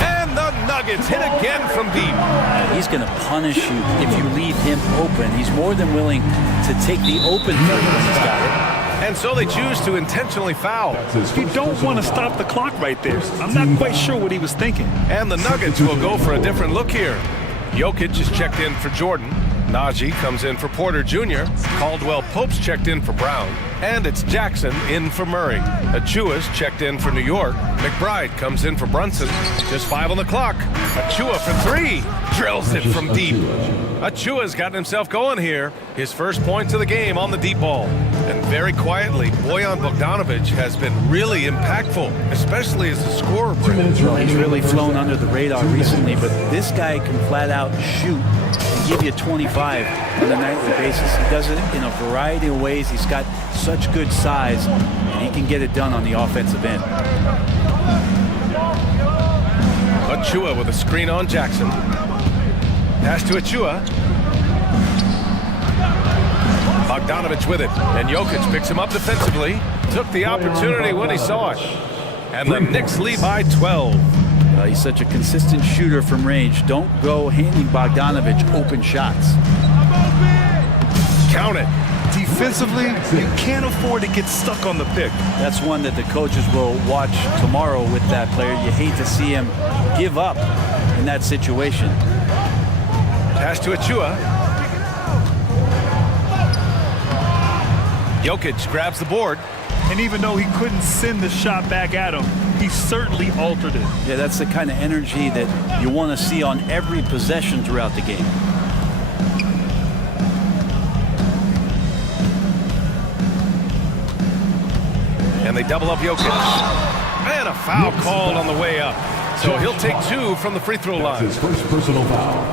And the Nuggets hit again from deep. He's going to punish you if you leave him open. He's more than willing to take the open three when he's got it. And so they choose to intentionally foul. You don't want to stop the clock right there. I'm not quite sure what he was thinking. And the Nuggets will go for a different look here. Jokic is checked in for Jordan. Najee comes in for Porter Jr. Caldwell Pope's checked in for Brown. And it's Jackson in for Murray. Achua's checked in for New York. McBride comes in for Brunson. Just 5 on the clock. Achua for 3. Drills it from deep. Achua's gotten himself going here. His first points of the game on the deep ball. And very quietly, Bojan Bogdanovic has been really impactful, especially as a scorer. Well, he's really flown under the radar recently, but this guy can flat out shoot and give you 25 on a nightly basis. He does it in a variety of ways. He's got such good size, and he can get it done on the offensive end. Achua with a screen on Jackson. Pass to Achua. Bogdanovic with it, and Jokic picks him up defensively. Took the opportunity when he saw it. And the Knicks lead by 12. He's such a consistent shooter from range. Don't go handing Bogdanovic open shots. Count it. Defensively, you can't afford to get stuck on the pick. That's one that the coaches will watch tomorrow with that player. You hate to see him give up in that situation. Pass to Achua. Jokic grabs the board. And even though he couldn't send the shot back at him, he certainly altered it. Yeah, that's the kind of energy that you want to see on every possession throughout the game. And they double up Jokic. And a foul called on the way up. So he'll take 2 from the free throw line.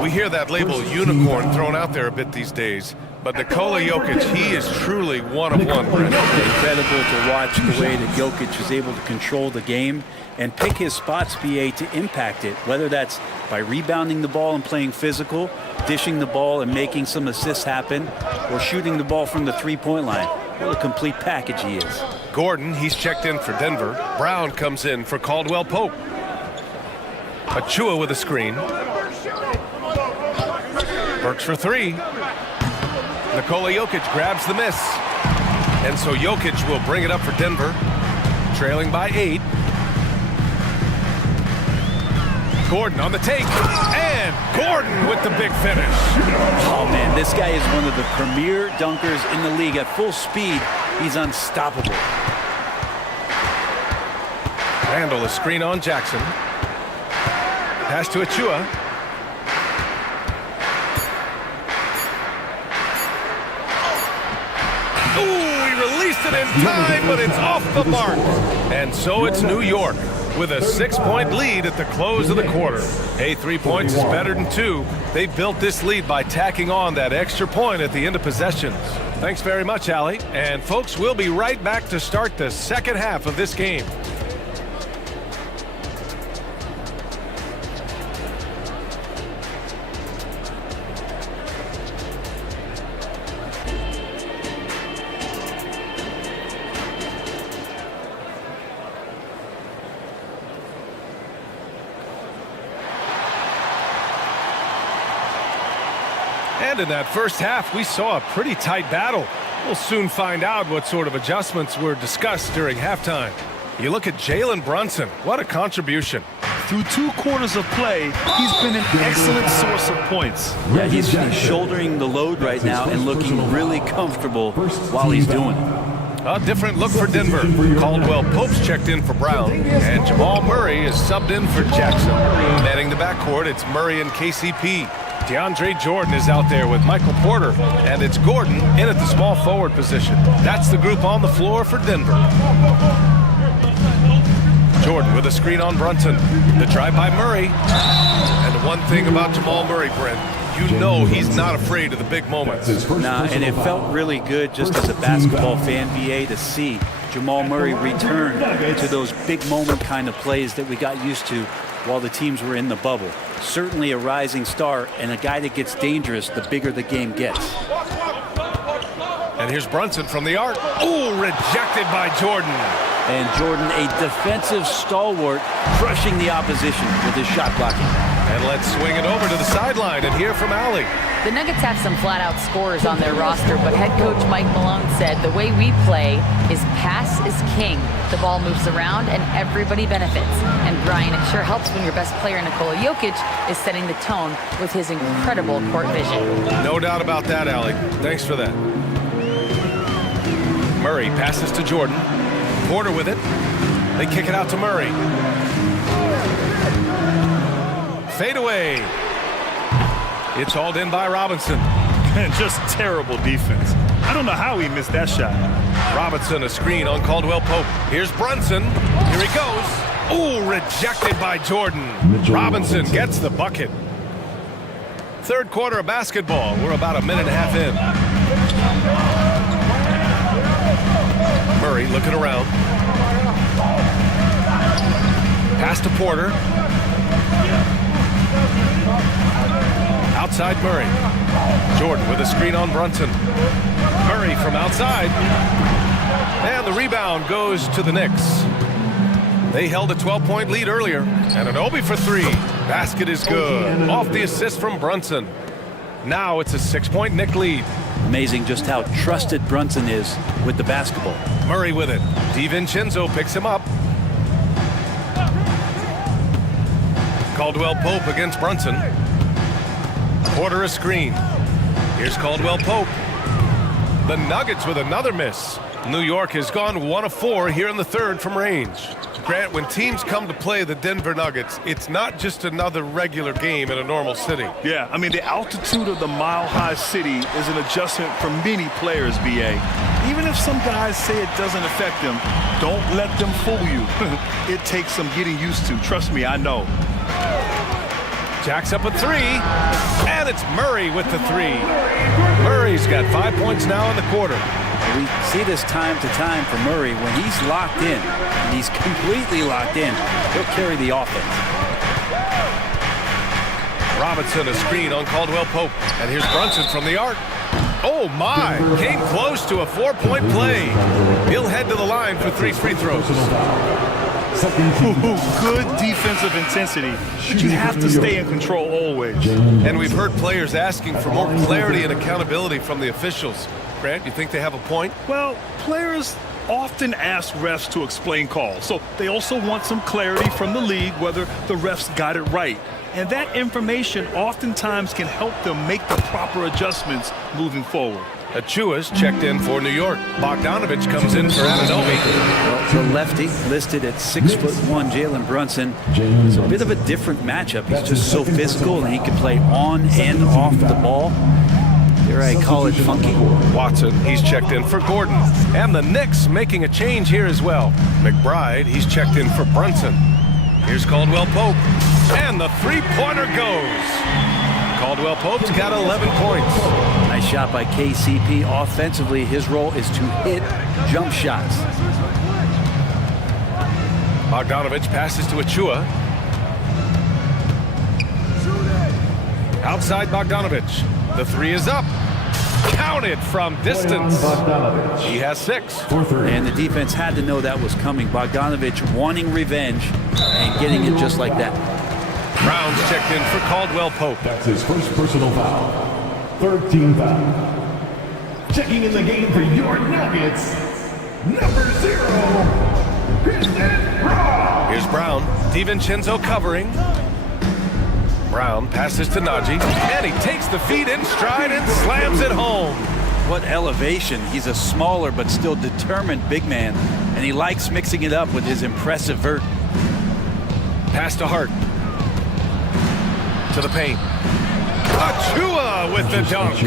We hear that label unicorn thrown out there a bit these days. But Nikola Jokic, he is truly one of one. Incredible to watch the way that Jokic is able to control the game and pick his spots, BA, to impact it, whether that's by rebounding the ball and playing physical, dishing the ball and making some assists happen, or shooting the ball from the three-point line. What a complete package he is. Gordon, he's checked in for Denver. Brown comes in for Caldwell Pope. Achua with a screen. Burks for 3. Nikola Jokic grabs the miss. And so Jokic will bring it up for Denver, trailing by 8. Gordon on the take, and Gordon with the big finish. Oh man, this guy is one of the premier dunkers in the league. At full speed, he's unstoppable. Randall, a screen on Jackson. Pass to Achua. It in time, but it's off the mark. And so it's New York with a 6-point lead at the close of the quarter. Hey, 3 points is better than 2. They built this lead by tacking on that extra point at the end of possessions. Thanks very much, Allie. And folks, we'll be right back to start the second half of this game. And in that first half, we saw a pretty tight battle. We'll soon find out what sort of adjustments were discussed during halftime. You look at Jalen Brunson. What a contribution. Through 2 quarters of play, he's been an excellent source of points. Yeah, he's shouldering the load right now and looking really comfortable while he's doing it. A different look for Denver. Caldwell Pope's checked in for Brown, and Jamal Murray is subbed in for Jackson. Manning the backcourt, it's Murray and KCP. DeAndre Jordan is out there with Michael Porter, and it's Gordon in at the small forward position. That's the group on the floor for Denver. Jordan with a screen on Brunson. The drive by Murray. And the one thing about Jamal Murray, Brent, you know he's not afraid of the big moments. Nah, and it felt really good just as a basketball fan, BA, to see Jamal Murray returned to those big moment kind of plays that we got used to while the teams were in the bubble. Certainly a rising star and a guy that gets dangerous the bigger the game gets. And here's Brunson from the arc. Ooh, rejected by Jordan. And Jordan, a defensive stalwart, crushing the opposition with his shot blocking. And let's swing it over to the sideline and hear from Allie. The Nuggets have some flat-out scorers on their roster, but head coach Mike Malone said the way we play is pass is king. The ball moves around and everybody benefits. And Brian, it sure helps when your best player, Nikola Jokic, is setting the tone with his incredible court vision. No doubt about that, Allie. Thanks for that. Murray passes to Jordan. Porter with it. They kick it out to Murray. Fade away. It's hauled in by Robinson. And just terrible defense. I don't know how he missed that shot. Robinson, a screen on Caldwell Pope. Here's Brunson. Here he goes. Ooh, rejected by Jordan. Robinson gets the bucket. Third quarter of basketball. We're about a minute and a half in. Murray looking around. Pass to Porter. Outside Murray. Jordan with a screen on Brunson. Murray from outside. And the rebound goes to the Knicks. They held a 12-point lead earlier. And an Obi for three. Basket is good. Off the assist from Brunson. Now it's a 6-point Knick lead. Amazing just how trusted Brunson is with the basketball. Murray with it. DiVincenzo picks him up. Caldwell Pope against Brunson. Porter a screen. Here's Caldwell Pope. The Nuggets with another miss. New York has gone 1 of 4 here in the third from range. Grant, when teams come to play the Denver Nuggets, it's not just another regular game in a normal city. Yeah, I mean, the altitude of the mile-high city is an adjustment for many players, BA. Even if some guys say it doesn't affect them, don't let them fool you. It takes some getting used to. Trust me, I know. Jacks up a three, and it's Murray with the three. Murray's got 5 points now in the quarter. We see this time to time for Murray. When he's locked in, and he's completely locked in, he'll carry the offense. Robinson a screen on Caldwell Pope, and here's Brunson from the arc. Oh my, came close to a 4-point play. He'll head to the line for 3 free throws. Good defensive intensity, but you have to stay in control always. And we've heard players asking for more clarity and accountability from the officials. Grant, you think they have a point? Well, players often ask refs to explain calls, so they also want some clarity from the league whether the refs got it right. And that information oftentimes can help them make the proper adjustments moving forward. Achua's checked in for New York. Bogdanovich comes in for Anunoby. Well, the lefty listed at 6'1", Jalen Brunson. It's a bit of a different matchup. He's just so physical, and he can play on and off the ball. Dare I call it funky. Watson, he's checked in for Gordon. And the Knicks making a change here as well. McBride, he's checked in for Brunson. Here's Caldwell Pope. And the three-pointer goes. Caldwell Pope's got 11 points. Nice shot by KCP. Offensively, his role is to hit jump shots. Bogdanovich passes to Achua. Outside Bogdanovich. The three is up. Counted from distance. He has 6. And the defense had to know that was coming. Bogdanovich wanting revenge and getting it just like that. Brown's checked in for Caldwell Pope. That's his first personal foul. Third team foul. Checking in the game for your Nuggets, number 0, Brown. Here's Brown. DiVincenzo covering. Brown passes to Najee, and he takes the feet in stride and slams it home. What elevation. He's a smaller but still determined big man, and he likes mixing it up with his impressive vert. Pass to Hart. To the paint. Achua with the dunk.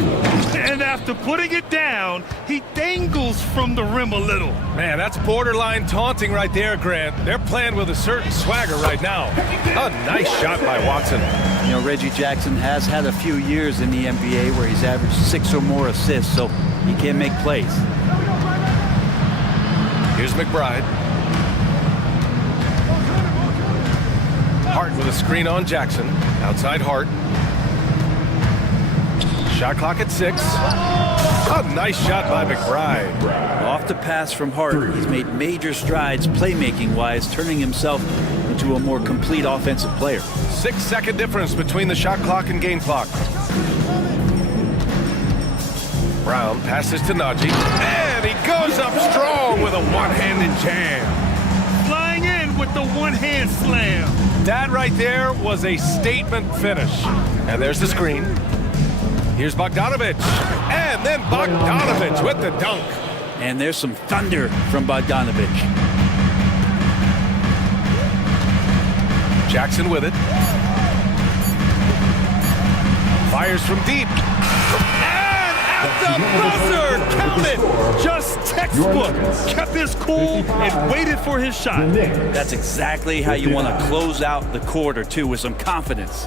And after putting it down, he dangles from the rim a little. Man, that's borderline taunting right there, Grant. They're playing with a certain swagger right now. A nice shot by Watson. You know, Reggie Jackson has had a few years in the NBA where he's averaged 6 or more assists, so he can make plays. Here's McBride. Hart with a screen on Jackson. Outside Hart. Shot clock at 6. A nice shot by McBride. Off the pass from Hart, he's made major strides playmaking-wise, turning himself into a more complete offensive player. 6-second difference between the shot clock and game clock. Brown passes to Najee, and he goes up strong with a one-handed jam. Flying in with the one-hand slam. That right there was a statement finish. And there's the screen. Here's Bogdanovich, and then Bogdanovich with the dunk. And there's some thunder from Bogdanovich. Jackson with it. Fires from deep. And at the buzzer, count it! Just textbook. Kept his cool and waited for his shot. That's exactly how you want to close out the quarter, too, with some confidence.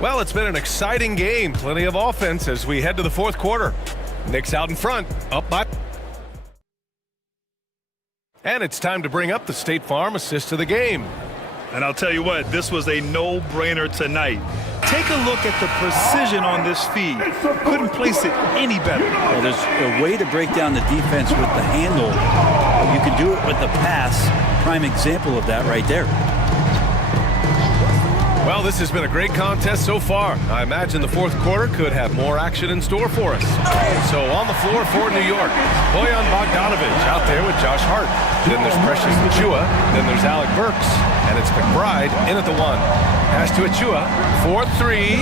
Well, it's been an exciting game. Plenty of offense as we head to the fourth quarter. Knicks out in front, up by. And it's time to bring up the State Farm assist of the game. And I'll tell you what, this was a no-brainer tonight. Take a look at the precision on this feed. Couldn't place it any better. Well, there's a way to break down the defense with the handle. You can do it with the pass. Prime example of that right there. Well, this has been a great contest so far. I imagine the fourth quarter could have more action in store for us. So on the floor for New York, Bojan Bogdanovich out there with Josh Hart. Then there's Precious Achiuwa. Then there's Alec Burks. And it's McBride in at the 1. Pass to Achiuwa for 3.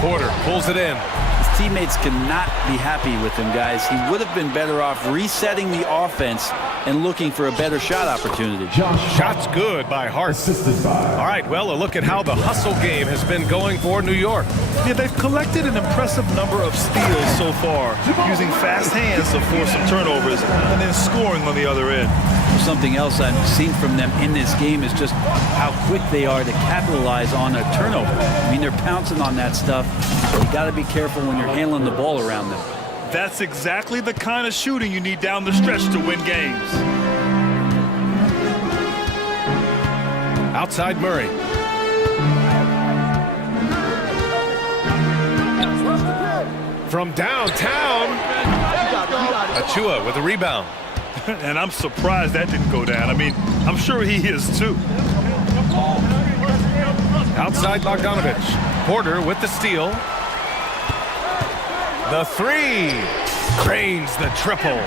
Porter pulls it in. His teammates cannot be happy with him, guys. He would have been better off resetting the offense and looking for a better shot opportunity. Shots good by Hart. All right, well, a look at how the hustle game has been going for New York. Yeah, they've collected an impressive number of steals so far, using fast hands to force some turnovers and then scoring on the other end. Something else I've seen from them in this game is just how quick they are to capitalize on a turnover. I mean, they're pouncing on that stuff. You got to be careful when you're handling the ball around them. That's exactly the kind of shooting you need down the stretch to win games. Outside Murray. From downtown, Achiuwa with a rebound. And I'm surprised that didn't go down. I mean, I'm sure he is too. Outside Bogdanovich. Porter with the steal. The 3. Cranes the triple.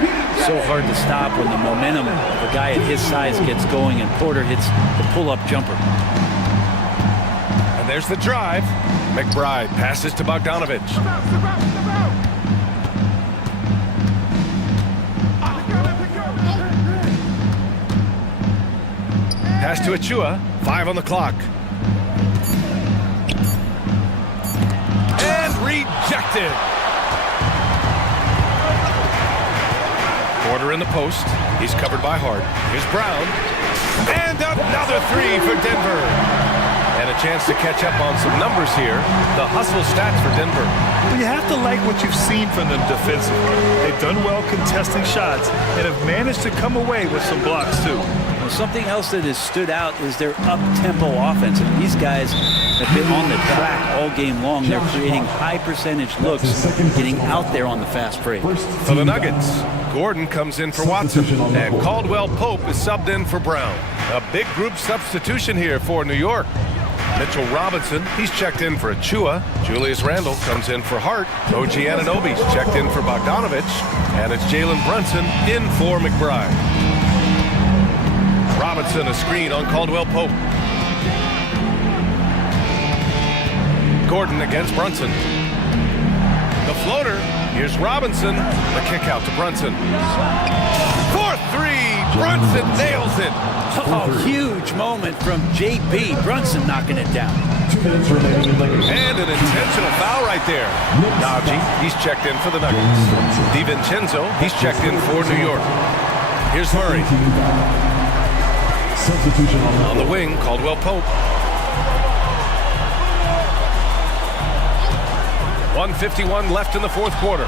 So hard to stop when the momentum of a guy at his size gets going and Porter hits the pull-up jumper. And there's the drive. McBride passes to Bogdanovich. Pass to Achiuwa. 5 on the clock. And rejected. Porter in the post. He's covered by Hart. Here's Brown. And another 3 for Denver. And a chance to catch up on some numbers here. The hustle stats for Denver. Well, you have to like what you've seen from them defensively. They've done well contesting shots and have managed to come away with some blocks too. Well, something else that has stood out is their up-tempo offense. And these guys have been on the track all game long. They're creating high percentage looks, getting out there on the fast break. For the Nuggets, Gordon comes in for Watson, and Caldwell Pope is subbed in for Brown. A big group substitution here for New York. Mitchell Robinson, he's checked in for Achiuwa. Julius Randle comes in for Hart. OG Anunoby's checked in for Bogdanovich. And it's Jalen Brunson in for McBride. Robinson a screen on Caldwell Pope. Gordon against Brunson. The floater. Here's Robinson. The kick out to Brunson. For 3. Brunson nails it. Oh, huge moment from JB. Brunson knocking it down. And an intentional foul right there. Najee, he's checked in for the Nuggets. DiVincenzo, he's checked in for New York. Here's Murray. On the wing, Caldwell Pope. 1:51 left in the fourth quarter.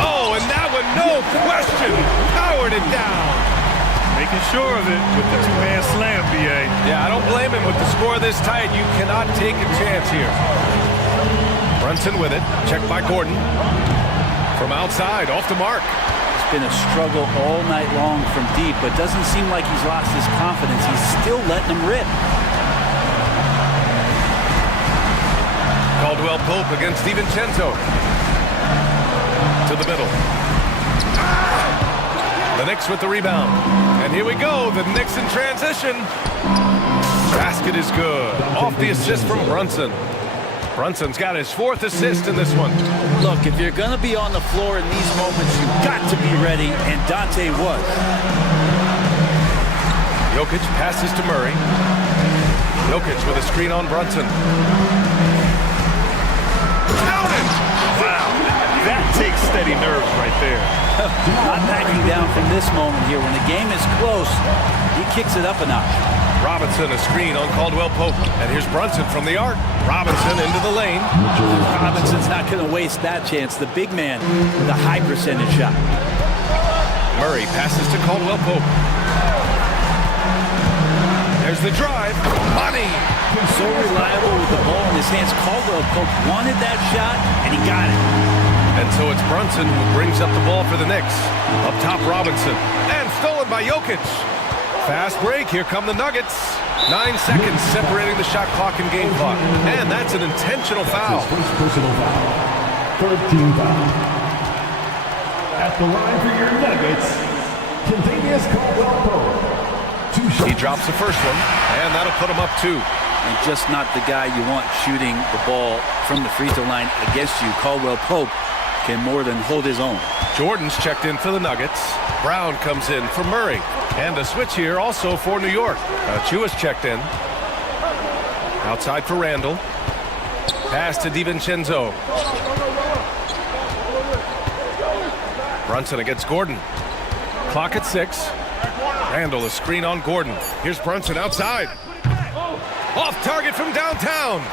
Oh, and that one, no question, powered it down. Making sure of it with the two-man slam, B.A. Yeah, I don't blame him with the score this tight. You cannot take a chance here. Brunson with it. Checked by Gordon. From outside, off the mark. It's been a struggle all night long from deep, but doesn't seem like he's lost his confidence. He's still letting them rip. Caldwell Pope against DiVincenzo. To the middle. The Knicks with the rebound. And here we go, the Knicks in transition. Basket is good. Off the assist from Brunson. Brunson's got his 4th assist in this one. Look, if you're going to be on the floor in these moments, you've got to be ready, and Dante was. Jokic passes to Murray. Jokic with a screen on Brunson. Wow, that takes steady nerves right there. Not backing down from this moment here. When the game is close, he kicks it up a notch. Robinson a screen on Caldwell Pope. And here's Brunson from the arc. Robinson into the lane. Robinson's not going to waste that chance. The big man with a high percentage shot. Murray passes to Caldwell Pope. There's the drive. Money. So reliable with the ball in his hands. Caldwell Pope wanted that shot, and he got it. And so it's Brunson who brings up the ball for the Knicks. Up top, Robinson. And stolen by Jokic. Fast break. Here come the Nuggets. 9 seconds separating the shot clock and game clock. And that's an intentional foul. First personal foul. 13 foul. At the line for your Nuggets, Contagious Caldwell Pope. 2 shots. He drops the first one, and that'll put him up 2. And just not the guy you want shooting the ball from the free throw line against you. Caldwell Pope can more than hold his own. Jordan's checked in for the Nuggets. Brown comes in for Murray. And a switch here also for New York. Chua's checked in. Outside for Randall. Pass to DiVincenzo. Brunson against Gordon. Clock at 6. Randall a screen on Gordon. Here's Brunson outside. Off target from downtown.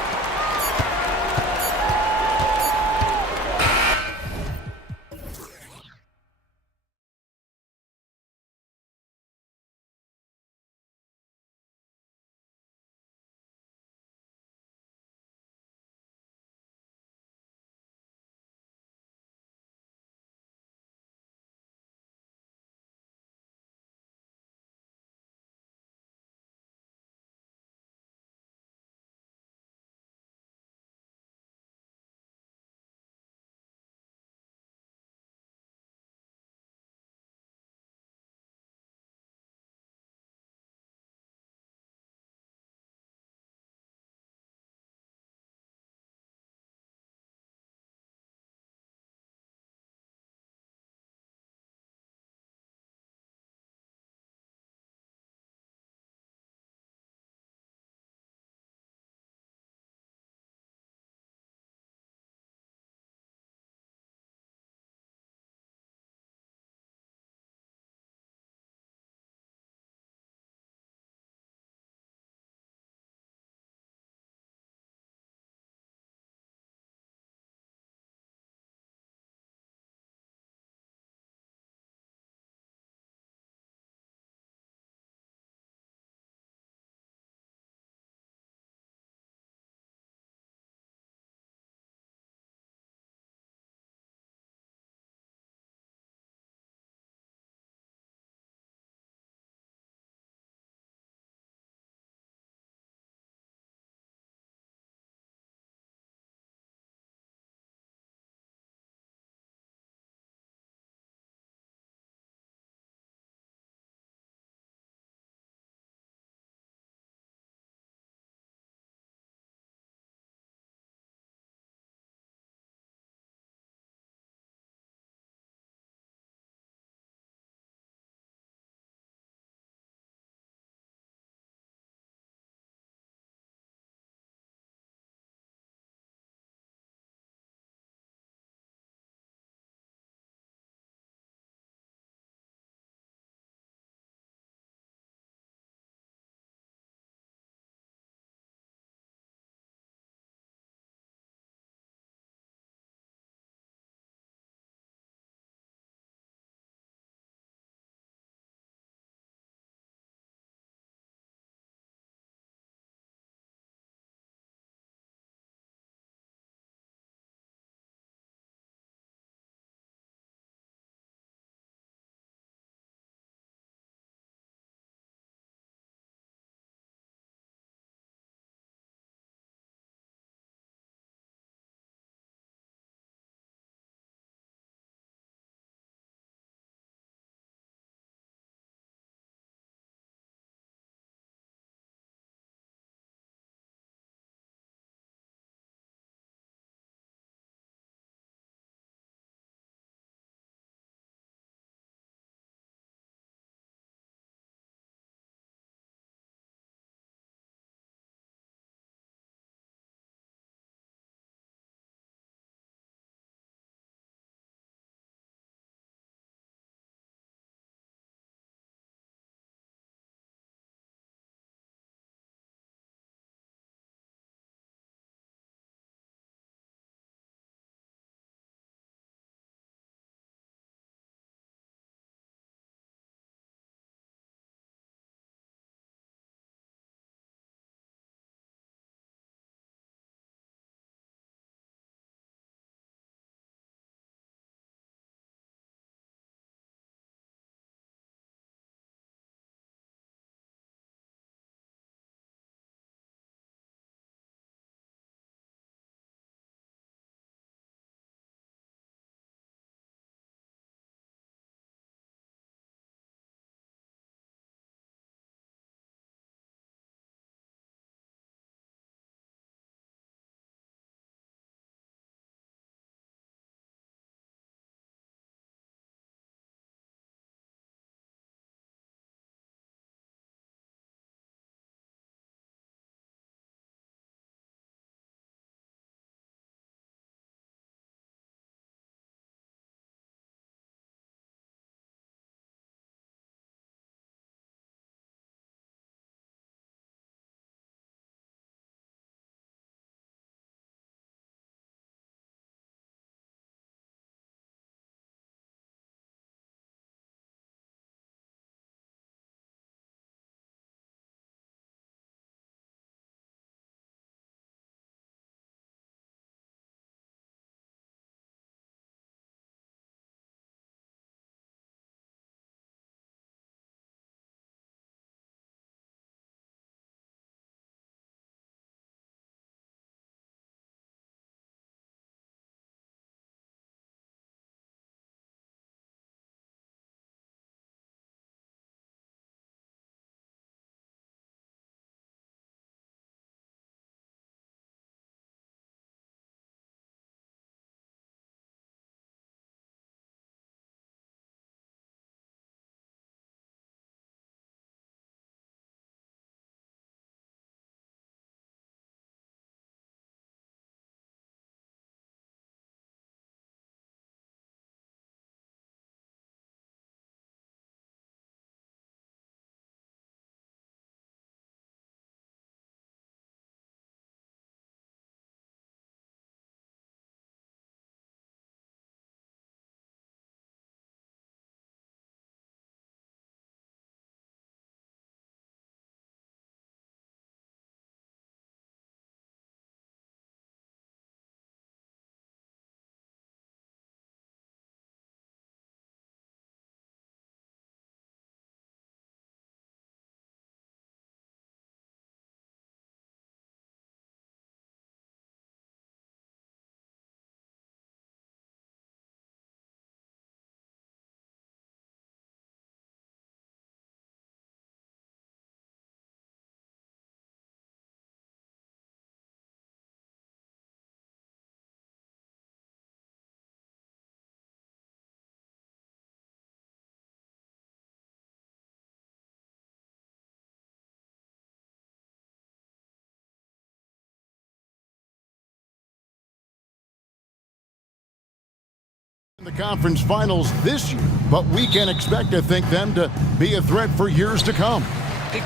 The conference finals this year, but we can expect to think them to be a threat for years to come.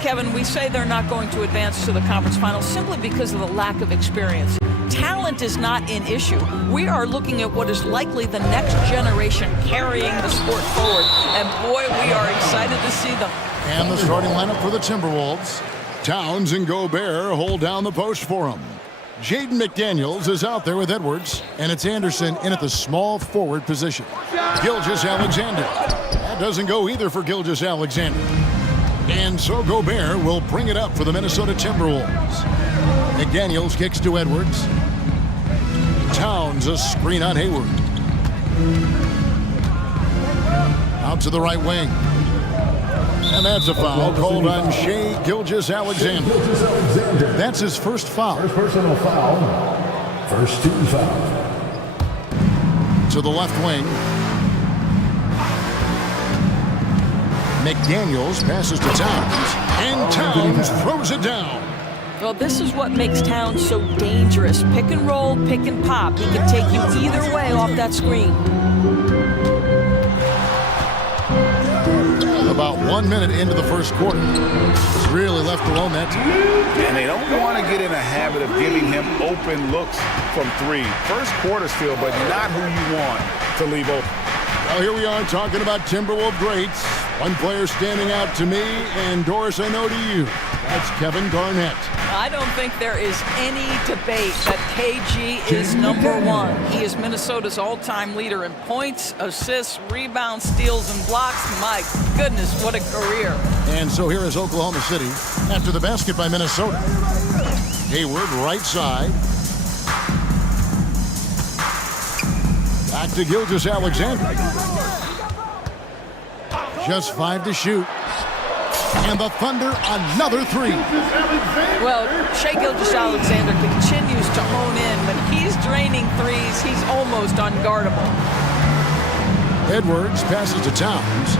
Kevin, we say they're not going to advance to the conference finals simply because of the lack of experience. Talent is not an issue. We are looking at what is likely the next generation carrying the sport forward. And boy, we are excited to see them. And the starting lineup for the Timberwolves. Towns and Gobert hold down the post for him. Jaden McDaniels is out there with Edwards, and it's Anderson in at the small forward position. Gilgeous-Alexander. That doesn't go either for Gilgeous-Alexander. And so Gobert will bring it up for the Minnesota Timberwolves. McDaniels kicks to Edwards. Towns a screen on Hayward. Out to the right wing. And that's a foul called on Shai Gilgeous-Alexander. That's his first foul. First personal foul. First team foul. To the left wing. McDaniels passes to Towns. And Towns throws it down. Well, this is what makes Towns so dangerous. Pick and roll, pick and pop. He can take you either way off that screen. About 1 minute into the first quarter. Really left alone that time. And they don't want to get in a habit of giving him open looks from three. First quarter still, but not who you want to leave open. Well, here we are talking about Timberwolves greats. One player standing out to me, and Doris, I know to you. That's Kevin Garnett. I don't think there is any debate that KG is number one. He is Minnesota's all-time leader in points, assists, rebounds, steals, and blocks. My goodness, what a career. And so here is Oklahoma City after the basket by Minnesota. Hayward, right side. Back to Gilgeous-Alexander. Just 5 to shoot. And the Thunder, another three. Well, Shai Gilgeous-Alexander continues to hone in. When he's draining threes, he's almost unguardable. Edwards passes to Towns.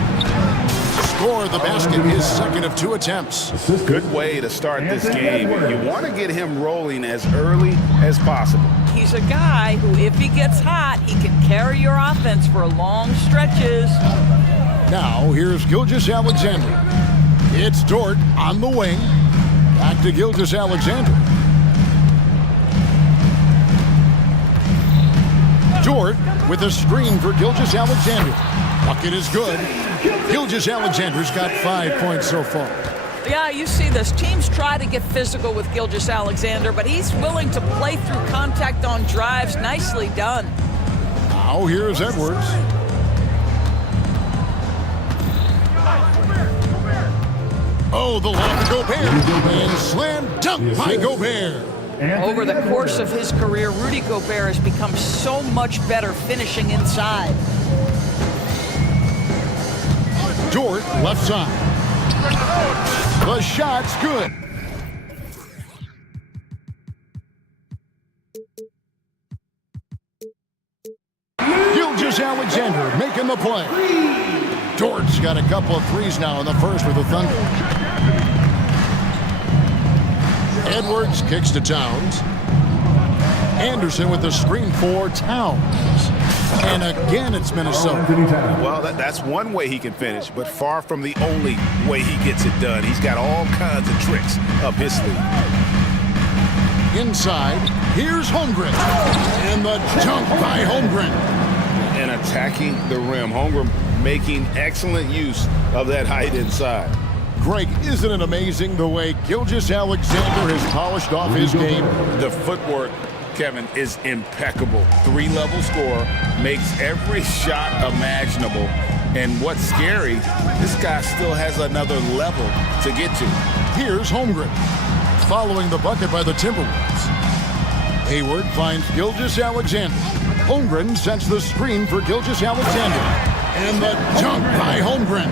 Score the basket, his second of 2 attempts. Good way to start this game. You want to get him rolling as early as possible. He's a guy who, if he gets hot, he can carry your offense for long stretches. Now, here's Gilgeous-Alexander. It's Dort on the wing. Back to Gilgeous-Alexander. Dort with a screen for Gilgeous-Alexander. Bucket is good. Gilgeous-Alexander's got 5 points so far. Yeah, you see this. Teams try to get physical with Gilgeous-Alexander, but he's willing to play through contact on drives. Nicely done. Now here's Edwards. Oh, the lob to Gobert. And slam dunk by Gobert. Over the course of his career, Rudy Gobert has become so much better finishing inside. Dort, left side. The shot's good. Gilgeous-Alexander making the play. Dort's got a couple of threes now in the first with the Thunder. Edwards kicks to Towns. Anderson with the screen for Towns. And again, it's Minnesota. Well, that's one way he can finish, but far from the only way he gets it done. He's got all kinds of tricks up his sleeve. Inside, here's Holmgren. And the dunk by Holmgren. And attacking the rim. Holmgren making excellent use of that height inside. Greg, isn't it amazing the way Gilgeous-Alexander has polished off his game? The footwork, Kevin, is impeccable. 3-level scorer, makes every shot imaginable. And what's scary, this guy still has another level to get to. Here's Holmgren, following the bucket by the Timberwolves. Hayward finds Gilgeous-Alexander. Holmgren sets the screen for Gilgeous-Alexander. And the dunk by Holmgren.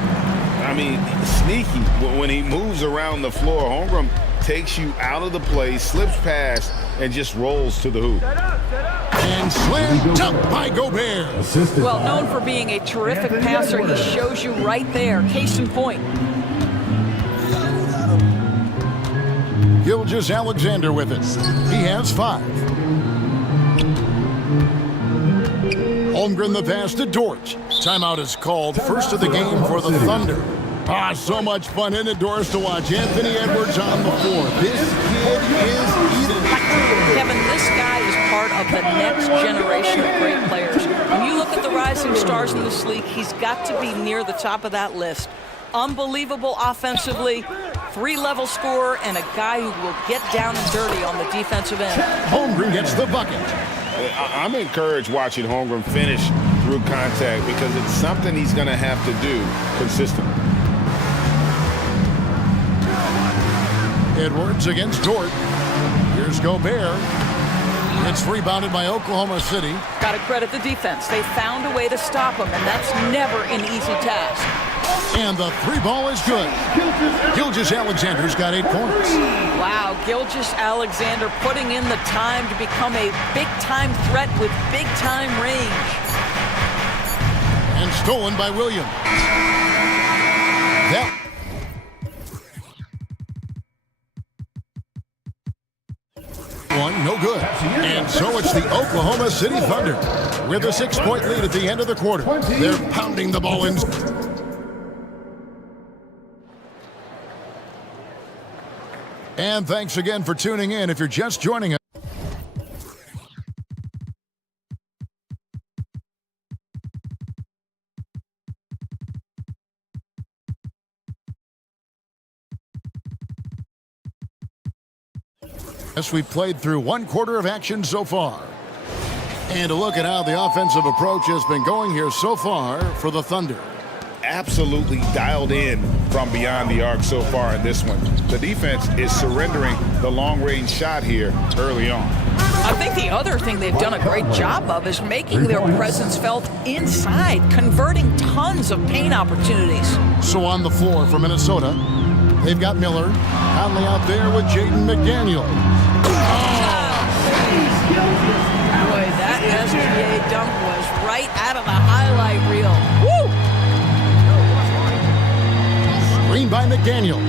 I mean, sneaky. When he moves around the floor, Holmgren takes you out of the play, slips past, and just rolls to the hoop. And slam dunk by Gobert. Well, known for being a terrific passer, he shows you right there. Case in point. Gilgeous-Alexander with it. He has 5. Holmgren the pass to Dort. Timeout is called. First of the game for the Thunder. So much fun in it, Doris, to watch. Anthony Edwards on the floor. This kid is electric. Kevin, this guy is part of the next generation of great players. When you look at the rising stars in this league, he's got to be near the top of that list. Unbelievable offensively, three-level scorer, and a guy who will get down and dirty on the defensive end. Holmgren gets the bucket. I'm encouraged watching Holmgren finish through contact because it's something he's going to have to do consistently. Edwards against Dort. Here's Gobert. It's rebounded by Oklahoma City. Got to credit the defense. They found a way to stop him, and that's never an easy task. And the three ball is good. Gilgeous-Alexander's got 8 points. Wow, Gilgeous-Alexander putting in the time to become a big-time threat with big-time range. And stolen by Williams. That one, no good. And so it's the Oklahoma City Thunder with a 6-point lead at the end of the quarter. They're pounding the ball in. And thanks again for tuning in. If you're just joining us, we've played through 1 quarter of action so far. And a look at how the offensive approach has been going here so far for the Thunder. Absolutely dialed in from beyond the arc so far in this one. The defense is surrendering the long-range shot here early on. I think the other thing they've done a great job of is making their presence felt inside, converting tons of paint opportunities. So on the floor for Minnesota, they've got Miller. Conley out there with Jaden McDaniel. Boy, that SGA dunk was right out of the highlight reel. Woo! Screen by McDaniel.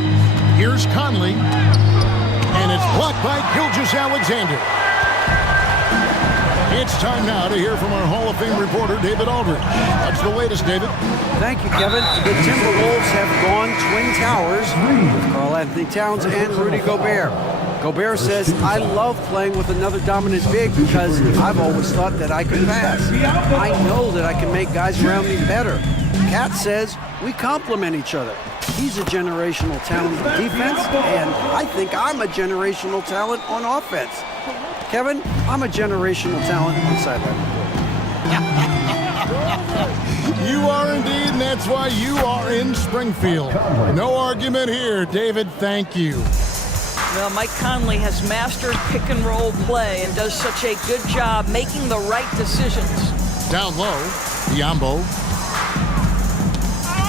Here's Conley. And it's blocked by Gilgeous-Alexander. It's time now to hear from our Hall of Fame reporter, David Aldridge. What's the latest, David? Thank you, Kevin. The Timberwolves have gone Twin Towers with Karl-Anthony Towns and Rudy Gobert. Gobert says, I love playing with another dominant big because I've always thought that I could pass. I know that I can make guys around me better. Cat says, we complement each other. He's a generational talent on defense, and I think I'm a generational talent on offense. Kevin, I'm a generational talent on sideline. You are indeed, and that's why you are in Springfield. No argument here, David. Thank you. Well, Mike Conley has mastered pick-and-roll play and does such a good job making the right decisions. Down low, Biyombo.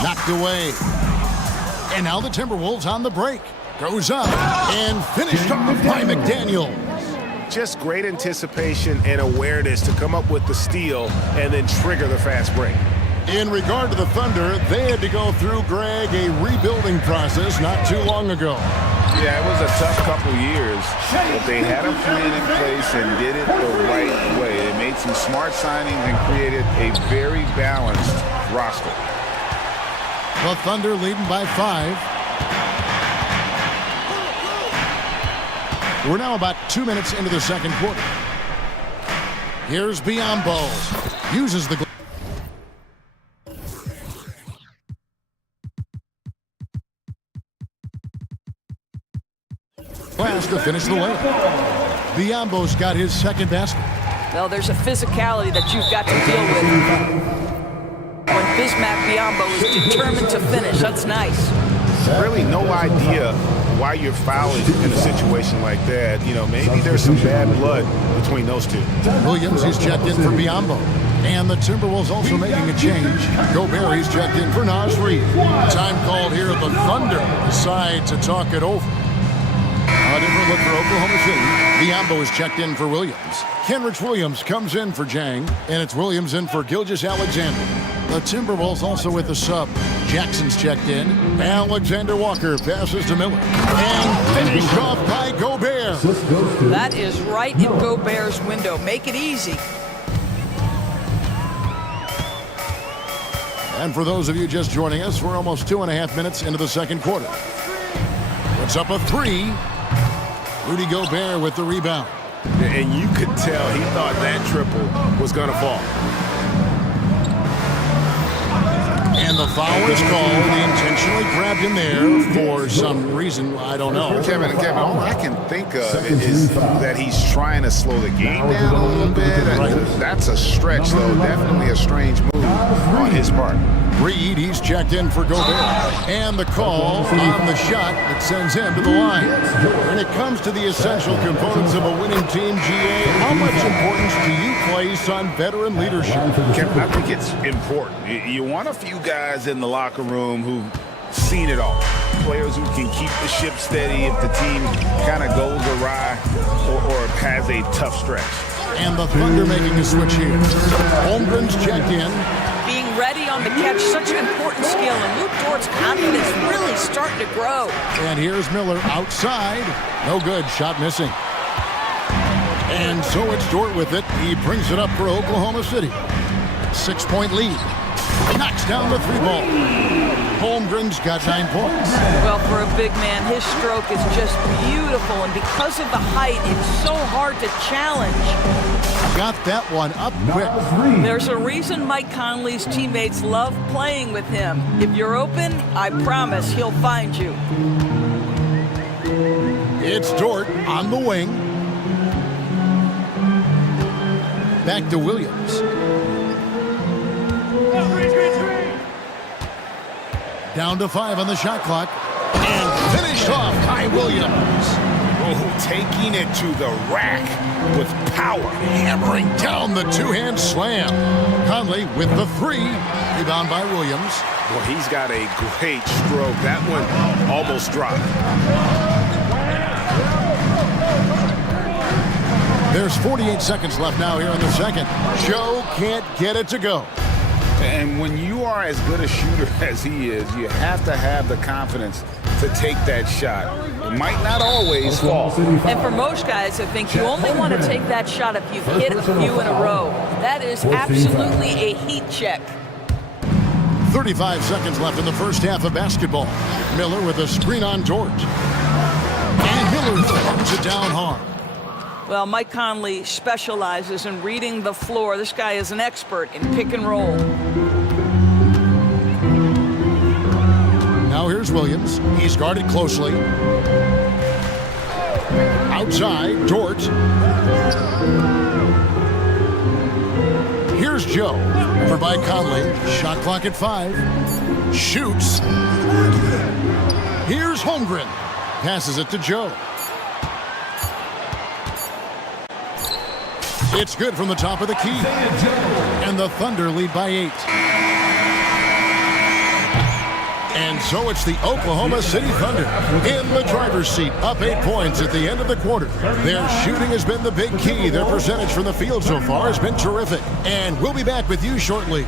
Knocked away. And now the Timberwolves on the break. Goes up and finished off by McDaniel. Just great anticipation and awareness to come up with the steal and then trigger the fast break. In regard to the Thunder, they had to go through, Greg, a rebuilding process not too long ago. Yeah, it was a tough couple years, but they had a plan in place and did it the right way. They made some smart signings and created a very balanced roster. The Thunder leading by 5. We're now about 2 minutes into the second quarter. Here's Biyombo. Uses the glass to finish the layup. Biyombo's got his second basket. Well, there's a physicality that you've got to deal with. When Bismack Biyombo is determined to finish, that's nice. Really no idea why you're fouling in a situation like that. You know, maybe there's some bad blood between those two. Williams is checked in for Biyombo. And the Timberwolves also making a change. Gobert is checked in for Naz Reid. Time called here. The Thunder decide to talk it over. A different look for Oklahoma City. Biyombo is checked in for Williams. Kenrich Williams comes in for Jang. And it's Williams in for Gilgeous-Alexander. The Timberwolves also with a sub. Jackson's checked in. Alexander Walker passes to Miller. And finished off by Gobert. That is right in Gobert's window. Make it easy. And for those of you just joining us, we're almost 2.5 minutes into the second quarter. It's up a three. Rudy Gobert with the rebound. And you could tell he thought that triple was going to fall. And the foul is called. He intentionally grabbed him there for some reason. I don't know. Kevin, all I can think of is that he's trying to slow the game down a little bit. That's a stretch, though. Definitely a strange move on his part. Reed, he's checked in for Gobert. And the call on the shot that sends him to the line. When it comes to the essential components of a winning team, GA, how much importance do you place on veteran leadership? Kevin, I think it's important. You want a few guys in the locker room who've seen it all. Players who can keep the ship steady if the team kind of goes awry or has a tough stretch. And the Thunder making a switch here. Holmgren's checked in. Being ready on the catch, such an important skill, and Luke Dort's confidence really starting to grow. And here's Miller outside. No good, shot missing. And so it's Dort with it. He brings it up for Oklahoma City. 6-point lead. Knocks down the three ball. Holmgren's got 9 points. Well, for a big man, his stroke is just beautiful, and because of the height, it's so hard to challenge. Got that one up quick. There's a reason Mike Conley's teammates love playing with him. If you're open, I promise he'll find you. It's Dort on the wing. Back to Williams. Down to 5 on the shot clock. And finished off by Williams. Oh, taking it to the rack with power. Hammering down the two-hand slam. Conley with the three. Rebound by Williams. Well, he's got a great stroke. That one almost dropped. There's 48 seconds left now here in the second. Joe can't get it to go. And when you are as good a shooter as he is, you have to have the confidence to take that shot. It might not always fall. And for most guys, I think you only want to take that shot if you've hit a few in a row. That is absolutely a heat check. 35 seconds left in the first half of basketball. Miller with a screen on Dort. And Miller throws it down hard. Well, Mike Conley specializes in reading the floor. This guy is an expert in pick and roll. Now here's Williams. He's guarded closely. Outside, Dort. Here's Joe. Over by Conley. Shot clock at 5. Shoots. Here's Holmgren. Passes it to Joe. It's good from the top of the key. And the Thunder lead by 8. And so it's the Oklahoma City Thunder in the driver's seat, up 8 points at the end of the quarter. Their shooting has been the big key. Their percentage from the field so far has been terrific. And we'll be back with you shortly.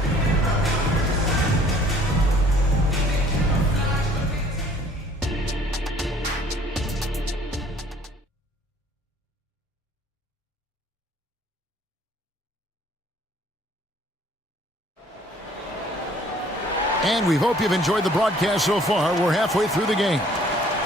And we hope you've enjoyed the broadcast so far. We're halfway through the game.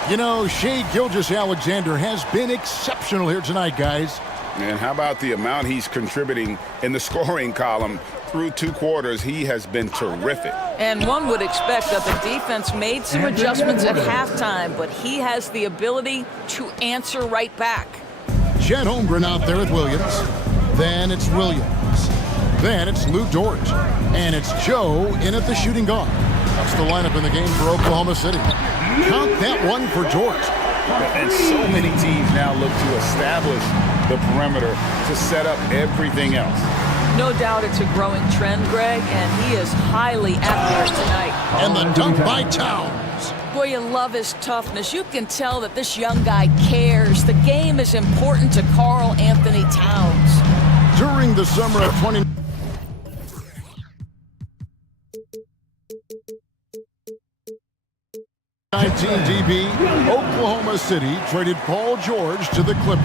You know, Shai Gilgeous-Alexander has been exceptional here tonight, guys. And how about the amount he's contributing in the scoring column? Through 2 quarters, he has been terrific. And one would expect that the defense made some adjustments at halftime, but he has the ability to answer right back. Chet Holmgren out there with Williams. Then it's Williams. Then it's Lou Dort. And it's Joe in at the shooting guard. That's the lineup in the game for Oklahoma City. Count that one for Dort. And so many teams now look to establish the perimeter to set up everything else. No doubt it's a growing trend, Greg, and he is highly accurate tonight. And the dunk by Towns. Boy, you love his toughness. You can tell that this young guy cares. The game is important to Karl Anthony Towns. During the summer of 20... DB, Oklahoma City traded Paul George to the Clippers.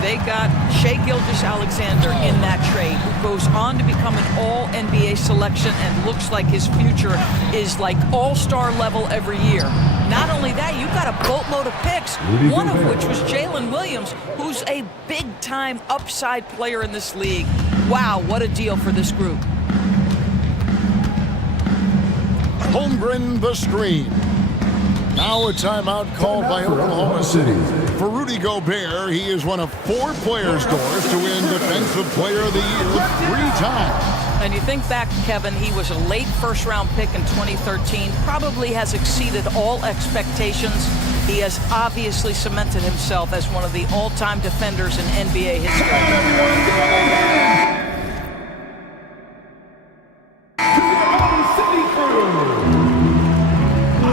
they got Shai Gilgeous-Alexander in that trade, who goes on to become an all-NBA selection and looks like his future is like all-star level every year. Not only that, you've got a boatload of picks, one of which was Jalen Williams, who's a big-time upside player in this league. Wow, what a deal for this group. Holmgren the screen. Now a timeout called by Oklahoma City. For Rudy Gobert, he is one of 4 players doors to win Defensive Player of the Year 3 times. And you think back, Kevin, he was a late first-round pick in 2013, probably has exceeded all expectations. He has obviously cemented himself as one of the all-time defenders in NBA history.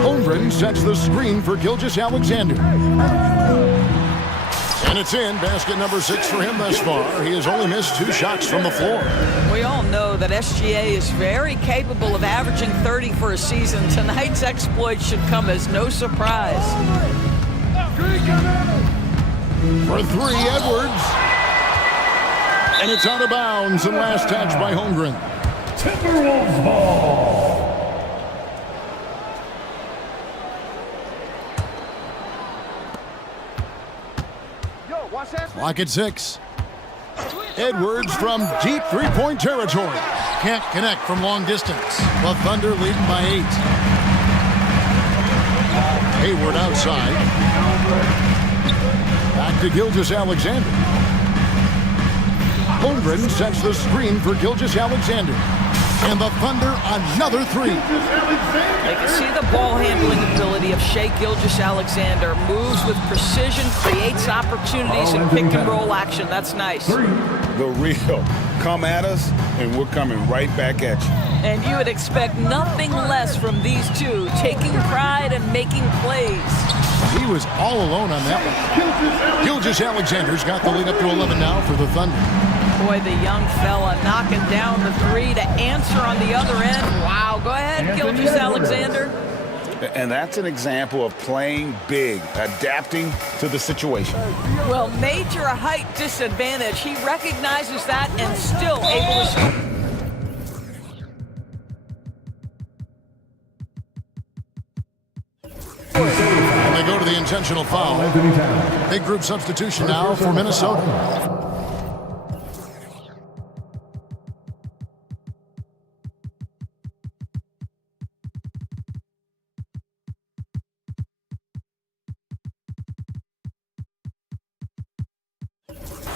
Holmgren sets the screen for Gilgeous-Alexander. And it's in. Basket number 6 for him thus far. He has only missed 2 shots from the floor. We all know that SGA is very capable of averaging 30 for a season. Tonight's exploit should come as no surprise. For 3, Edwards. And it's out of bounds and last touch by Holmgren. Timberwolves ball. Clock at 6. Edwards from deep 3-point territory. Can't connect from long distance. The Thunder leading by 8. Hayward outside. Back to Gilgeous-Alexander. Holmgren sets the screen for Gilgeous-Alexander. And the Thunder another 3. They can see the ball handling ability of Shai Gilgeous-Alexander. Moves with precision, creates opportunities in pick and roll action. That's nice. The real. Come at us, and we're coming right back at you. And you would expect nothing less from these two, taking pride and making plays. He was all alone on that one. Gilgeous-Alexander's got the lead up to 11 now for the Thunder. Boy, the young fella knocking down the 3 to answer on the other end. Wow, go ahead, Gilgeous-Alexander. And that's an example of playing big, adapting to the situation. Well, major height disadvantage. He recognizes that and still able to score. And they go to the intentional foul. Big group substitution now for Minnesota.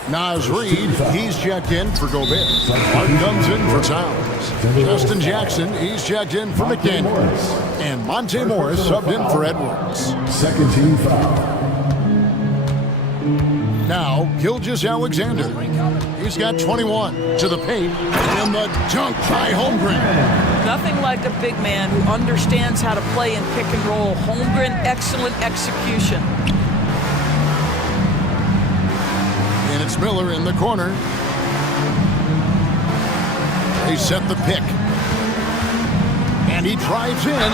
Naz Reid, he's checked in for Gobert. Mark comes in for Towns. Justin Jackson, he's checked in for McDaniel. And Monte Morris subbed in for Edwards. Second team foul. Now, Gilgeous-Alexander. He's got 21 to the paint. And the dunk by Holmgren. Nothing like a big man who understands how to play in pick and roll. Holmgren, excellent execution. And it's Miller in the corner. They set the pick. And he drives in.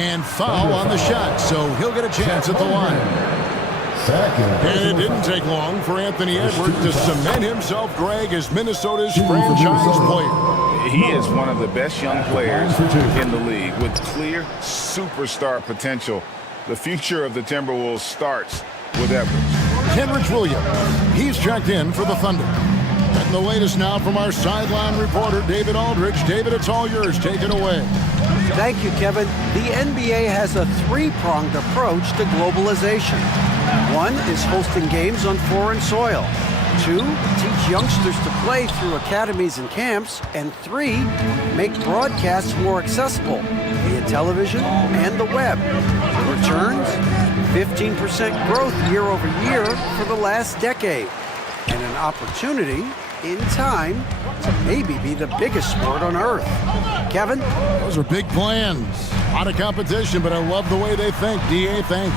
And foul on the shot, so he'll get a chance at the line. And it didn't take long for Anthony Edwards to cement himself, Greg, as Minnesota's franchise player. He is one of the best young players in the league with clear superstar potential. The future of the Timberwolves starts with Edwards. Kenrich Williams, he's checked in for the Thunder. And the latest now from our sideline reporter, David Aldridge. David, it's all yours. Take it away. Thank you, Kevin. The NBA has a 3-pronged approach to globalization. 1 is hosting games on foreign soil. 2, teach youngsters to play through academies and camps. And 3, make broadcasts more accessible via television and the web. Returns, 15% growth year over year for the last decade. And an opportunity, in time, to maybe be the biggest sport on earth. Kevin? Those are big plans. A lot of competition, but I love the way they think. DA, thanks.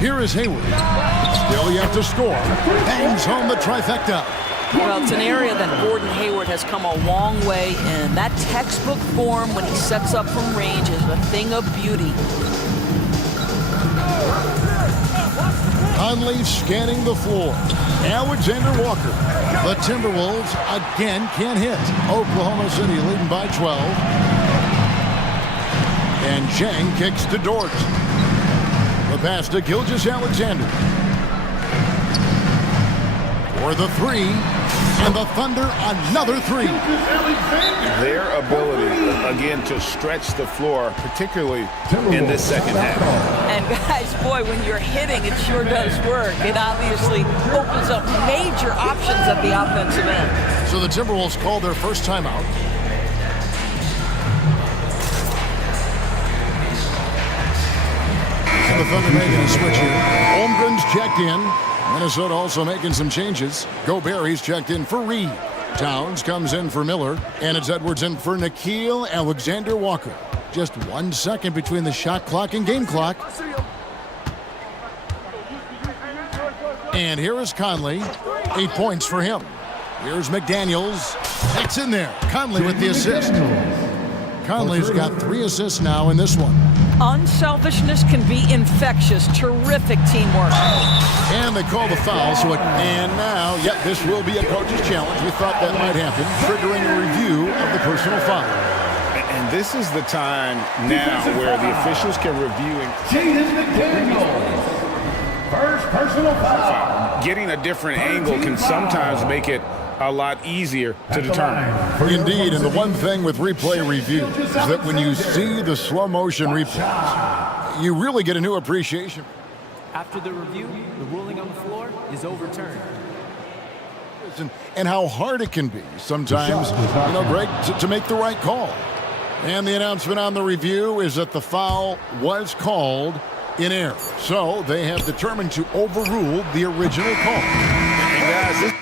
Here is Hayward. Still yet to score. Bangs home the trifecta. Well, it's an area that Gordon Hayward has come a long way in. That textbook form when he sets up from range is a thing of beauty. Conley scanning the floor. Alexander Walker. The Timberwolves again can't hit. Oklahoma City leading by 12. And Zhang kicks to Dort. The pass to Gilgeous-Alexander. For the three. And the Thunder another three. Their ability, again, to stretch the floor, particularly in this second half. And guys, boy, when you're hitting, it sure does work. It obviously opens up major options at the offensive end. So the Timberwolves call their first timeout. And the Thunder making a switch here. Holmgren's checked in. Minnesota also making some changes. Gobert, he's checked in for Reed. Towns comes in for Miller. And it's Edwards in for Nickeil Alexander-Walker. Just 1 second between the shot clock and game clock. And here is Conley. 8 points for him. Here's McDaniels. That's in there. Conley with the assist. Conley's got 3 assists now in this one. Unselfishness can be infectious. Terrific teamwork. And they call the foul, and now, yep, this will be a coach's challenge. We thought that might happen, triggering a review of the personal foul. And this is the time now where the officials can review and First personal foul. getting a different angle can sometimes make it a lot easier to determine. Indeed, and the one thing with replay review is that when you see the slow motion replays, you really get a new appreciation. After the review, the ruling on the floor is overturned. And how hard it can be sometimes, Greg, to make the right call. And the announcement on the review is that the foul was called in error. So they have determined to overrule the original call. And guys, this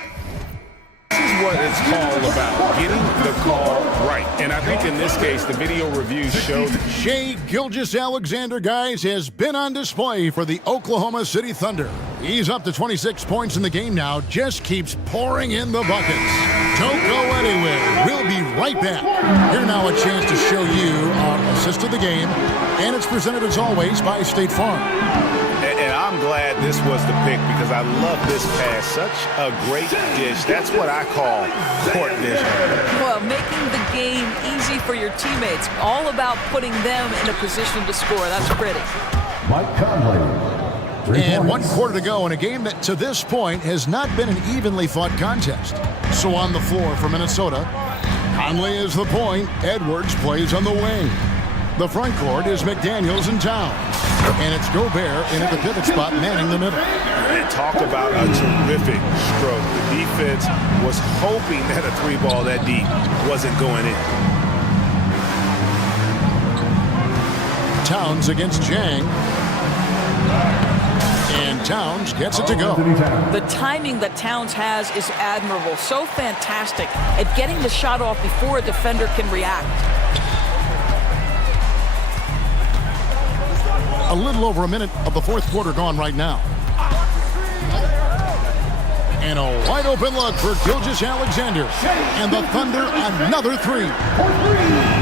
is what it's all about, getting the call right. And I think in this case, the video reviews showed Shai Gilgeous-Alexander, guys, has been on display for the Oklahoma City Thunder. He's up to 26 points in the game now, just keeps pouring in the buckets. Don't go anywhere. We'll be right back. Here now a chance to show you our assist of the game, and it's presented as always by State Farm. And I'm glad this was the pick because I love this pass. Such a great dish. That's what I call court vision. Well, making the game easy for your teammates. All about putting them in a position to score. That's pretty. Mike Conley. And 1 quarter to go in a game that to this point has not been an evenly fought contest. So on the floor for Minnesota, Conley is the point. Edwards plays on the wing. The front court is McDaniels and Towns. And it's Gobert in at the pivot spot, manning the middle. And talk about a terrific stroke. The defense was hoping that a 3-ball that deep wasn't going in. Towns against Zhang. And Towns gets it to go. The timing that Towns has is admirable. So fantastic at getting the shot off before a defender can react. A little over a minute of the fourth quarter gone right now. And a wide open look for Gilgeous-Alexander. And the Thunder another three.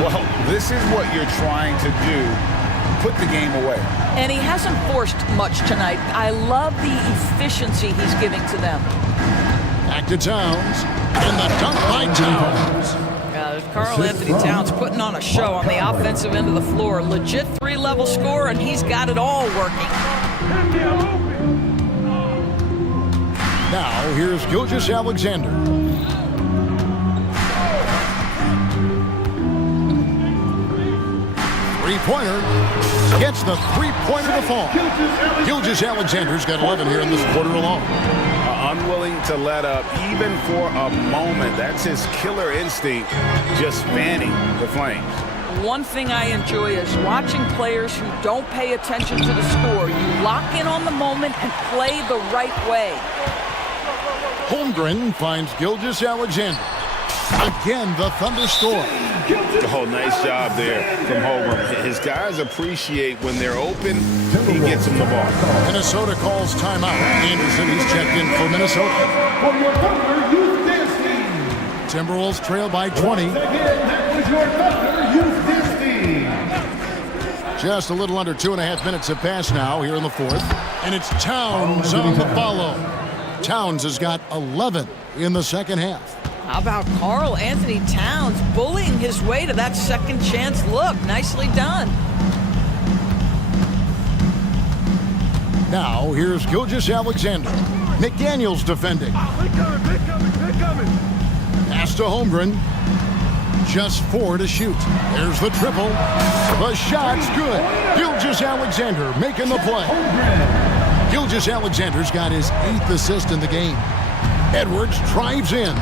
Well, this is what you're trying to do. Put the game away. And he hasn't forced much tonight. I love the efficiency he's giving to them. Back to Towns. And the dunk by Towns. Karl Anthony Towns putting on a show on the offensive end of the floor. Legit 3-level score, and he's got it all working. Now, here's Gilgeous-Alexander. Three-pointer. Gets the three-pointer to fall. Gilgeous-Alexander's got 11 here in this quarter alone. Unwilling to let up even for a moment. That's his killer instinct, just fanning the flames. One thing I enjoy is watching players who don't pay attention to the score. You lock in on the moment and play the right way. Holmgren finds Gilgeous-Alexander. Again, the Thunder score. Oh, nice job there from Holmgren. His guys appreciate when they're open, he gets them the ball. Minnesota calls timeout. Anderson, he's checked in for Minnesota. Timberwolves trail by 20. Just a little under 2.5 minutes have passed now here in the fourth. And it's Towns on the follow. Towns has got 11 in the second half. How about Karl Anthony Towns bullying his way to that second chance look? Nicely done. Now, here's Gilgeous-Alexander. McDaniels defending. Pass to Holmgren. Just 4 to shoot. There's the triple. The shot's good. Gilgeous-Alexander making the play. Gilgeous-Alexander's got his 8th assist in the game. Edwards drives in.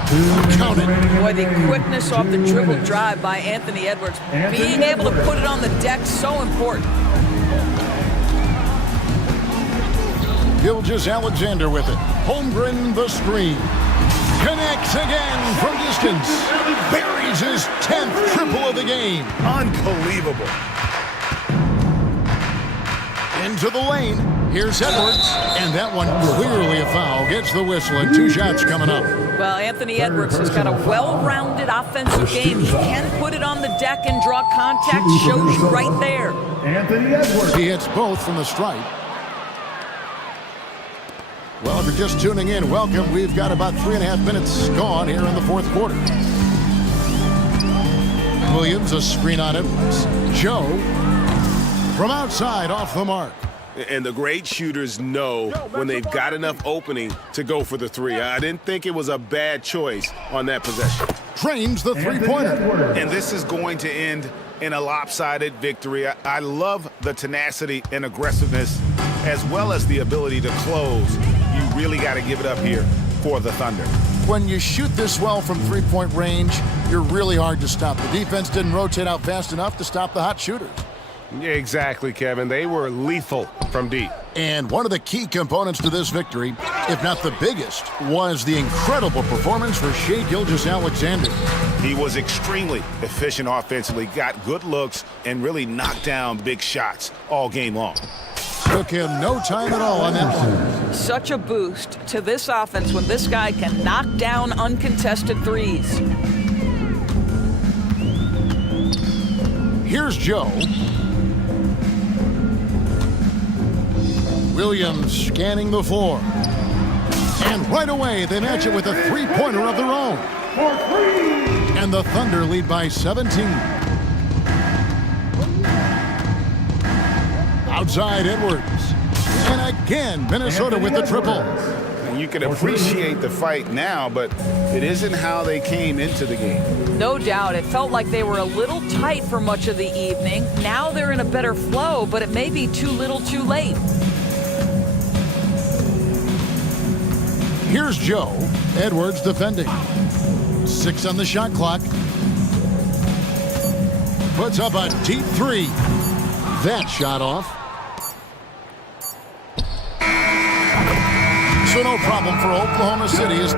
Count it. Boy, the quickness off the dribble drive by Anthony Edwards. Being able to put it on the deck, so important. Gilgeous-Alexander with it. Holmgren the screen. Connects again from distance. Buries his 10th triple of the game. Unbelievable. Into the lane. Here's Edwards. And that one clearly a foul. Gets the whistle and 2 shots coming up. Well, Anthony Edwards has got a well-rounded offensive game. He can put it on the deck and draw contact. Shows you right there. Anthony Edwards. He hits both from the stripe. Well, if you're just tuning in, welcome. We've got about 3.5 minutes gone here in the fourth quarter. Williams, a screen on Edwards. Joe, from outside, off the mark. And the great shooters know when they've got enough opening to go for the three. I didn't think it was a bad choice on that possession. Trains the three-pointer. And this is going to end in a lopsided victory. I love the tenacity and aggressiveness as well as the ability to close. You really got to give it up here for the Thunder. When you shoot this well from three-point range, you're really hard to stop. The defense didn't rotate out fast enough to stop the hot shooters. Exactly, Kevin. They were lethal from deep. And one of the key components to this victory, if not the biggest, was the incredible performance for Shai Gilgeous-Alexander. He was extremely efficient offensively, got good looks, and really knocked down big shots all game long. Took him no time at all on that one. Such a boost to this offense when this guy can knock down uncontested threes. Here's Joe. Williams scanning the floor. And right away, they match it with a three-pointer of their own. And the Thunder lead by 17. Outside Edwards. And again, Minnesota with the triple. And you can appreciate the fight now, but it isn't how they came into the game. No doubt. It felt like they were a little tight for much of the evening. Now they're in a better flow, but it may be too little too late. Here's Joe. Edwards defending. 6 on the shot clock. Puts up a deep three. That shot off. So no problem for Oklahoma City as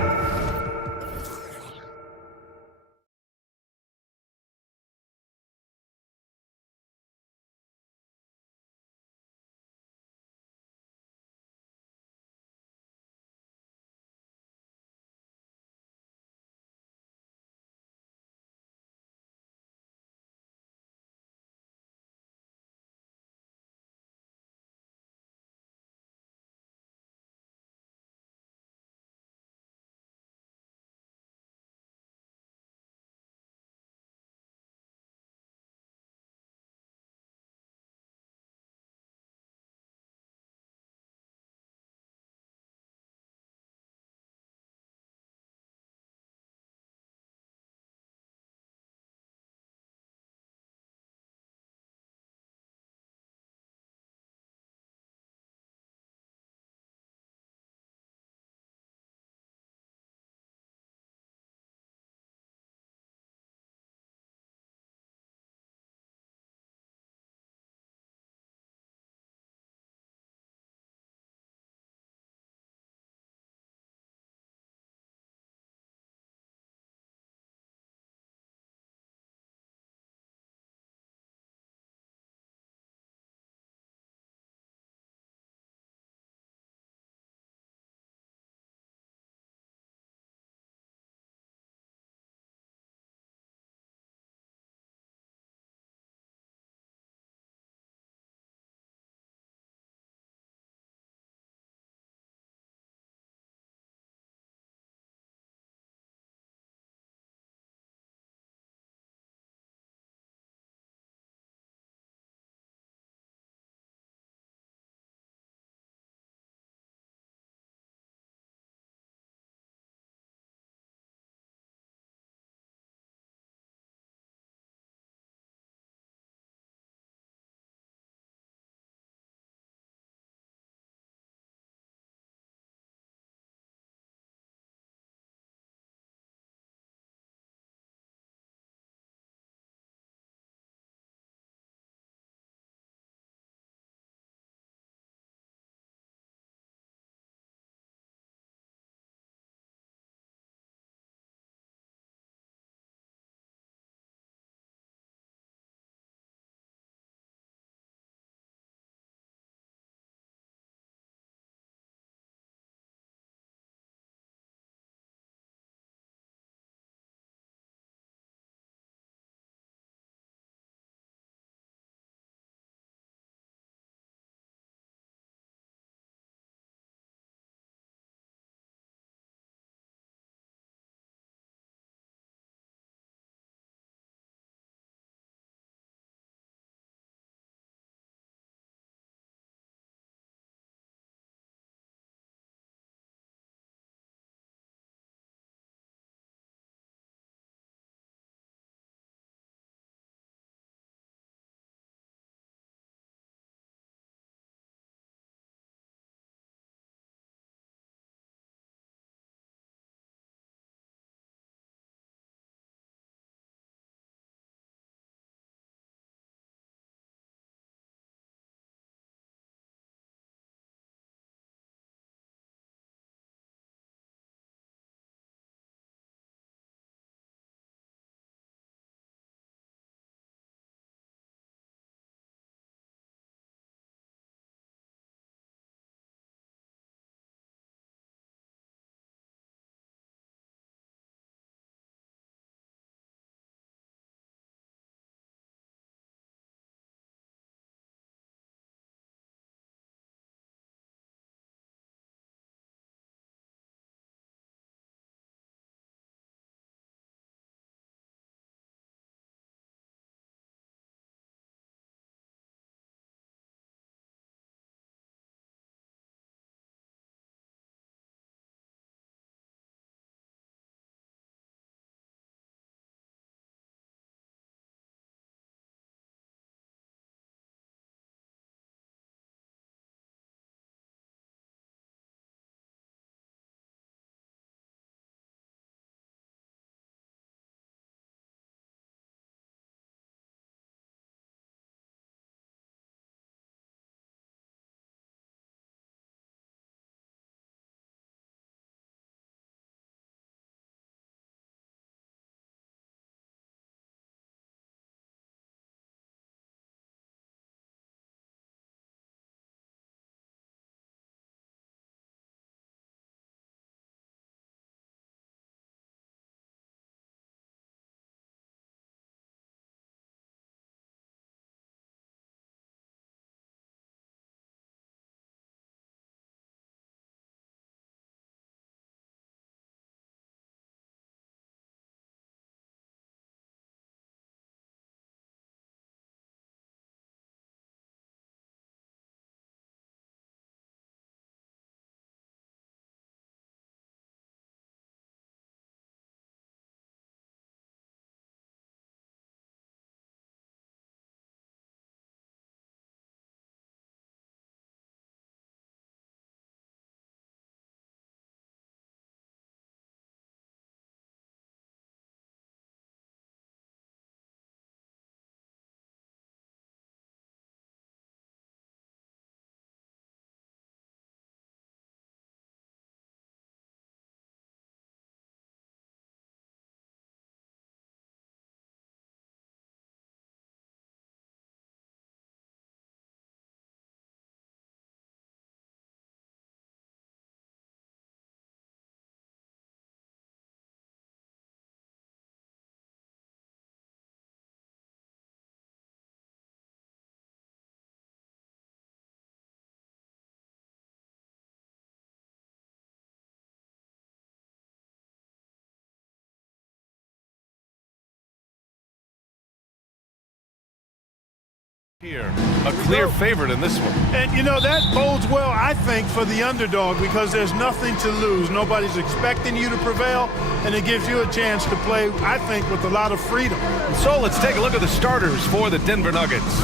Here, a clear favorite in this one. And, you know, that bodes well, I think, for the underdog because there's nothing to lose. Nobody's expecting you to prevail, and it gives you a chance to play, I think, with a lot of freedom. So let's take a look at the starters for the Denver Nuggets.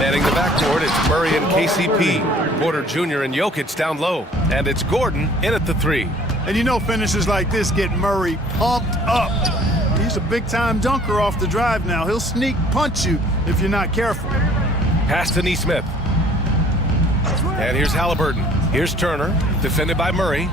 Manning the backcourt, it's Murray and KCP. Porter Jr. and Jokic down low. And it's Gordon in at the 3. And you know finishes like this get Murray pumped up. He's a big-time dunker off the drive now. He'll sneak punch you if you're not careful. Pass to Neesmith. And here's Halliburton. Here's Turner, defended by Murray.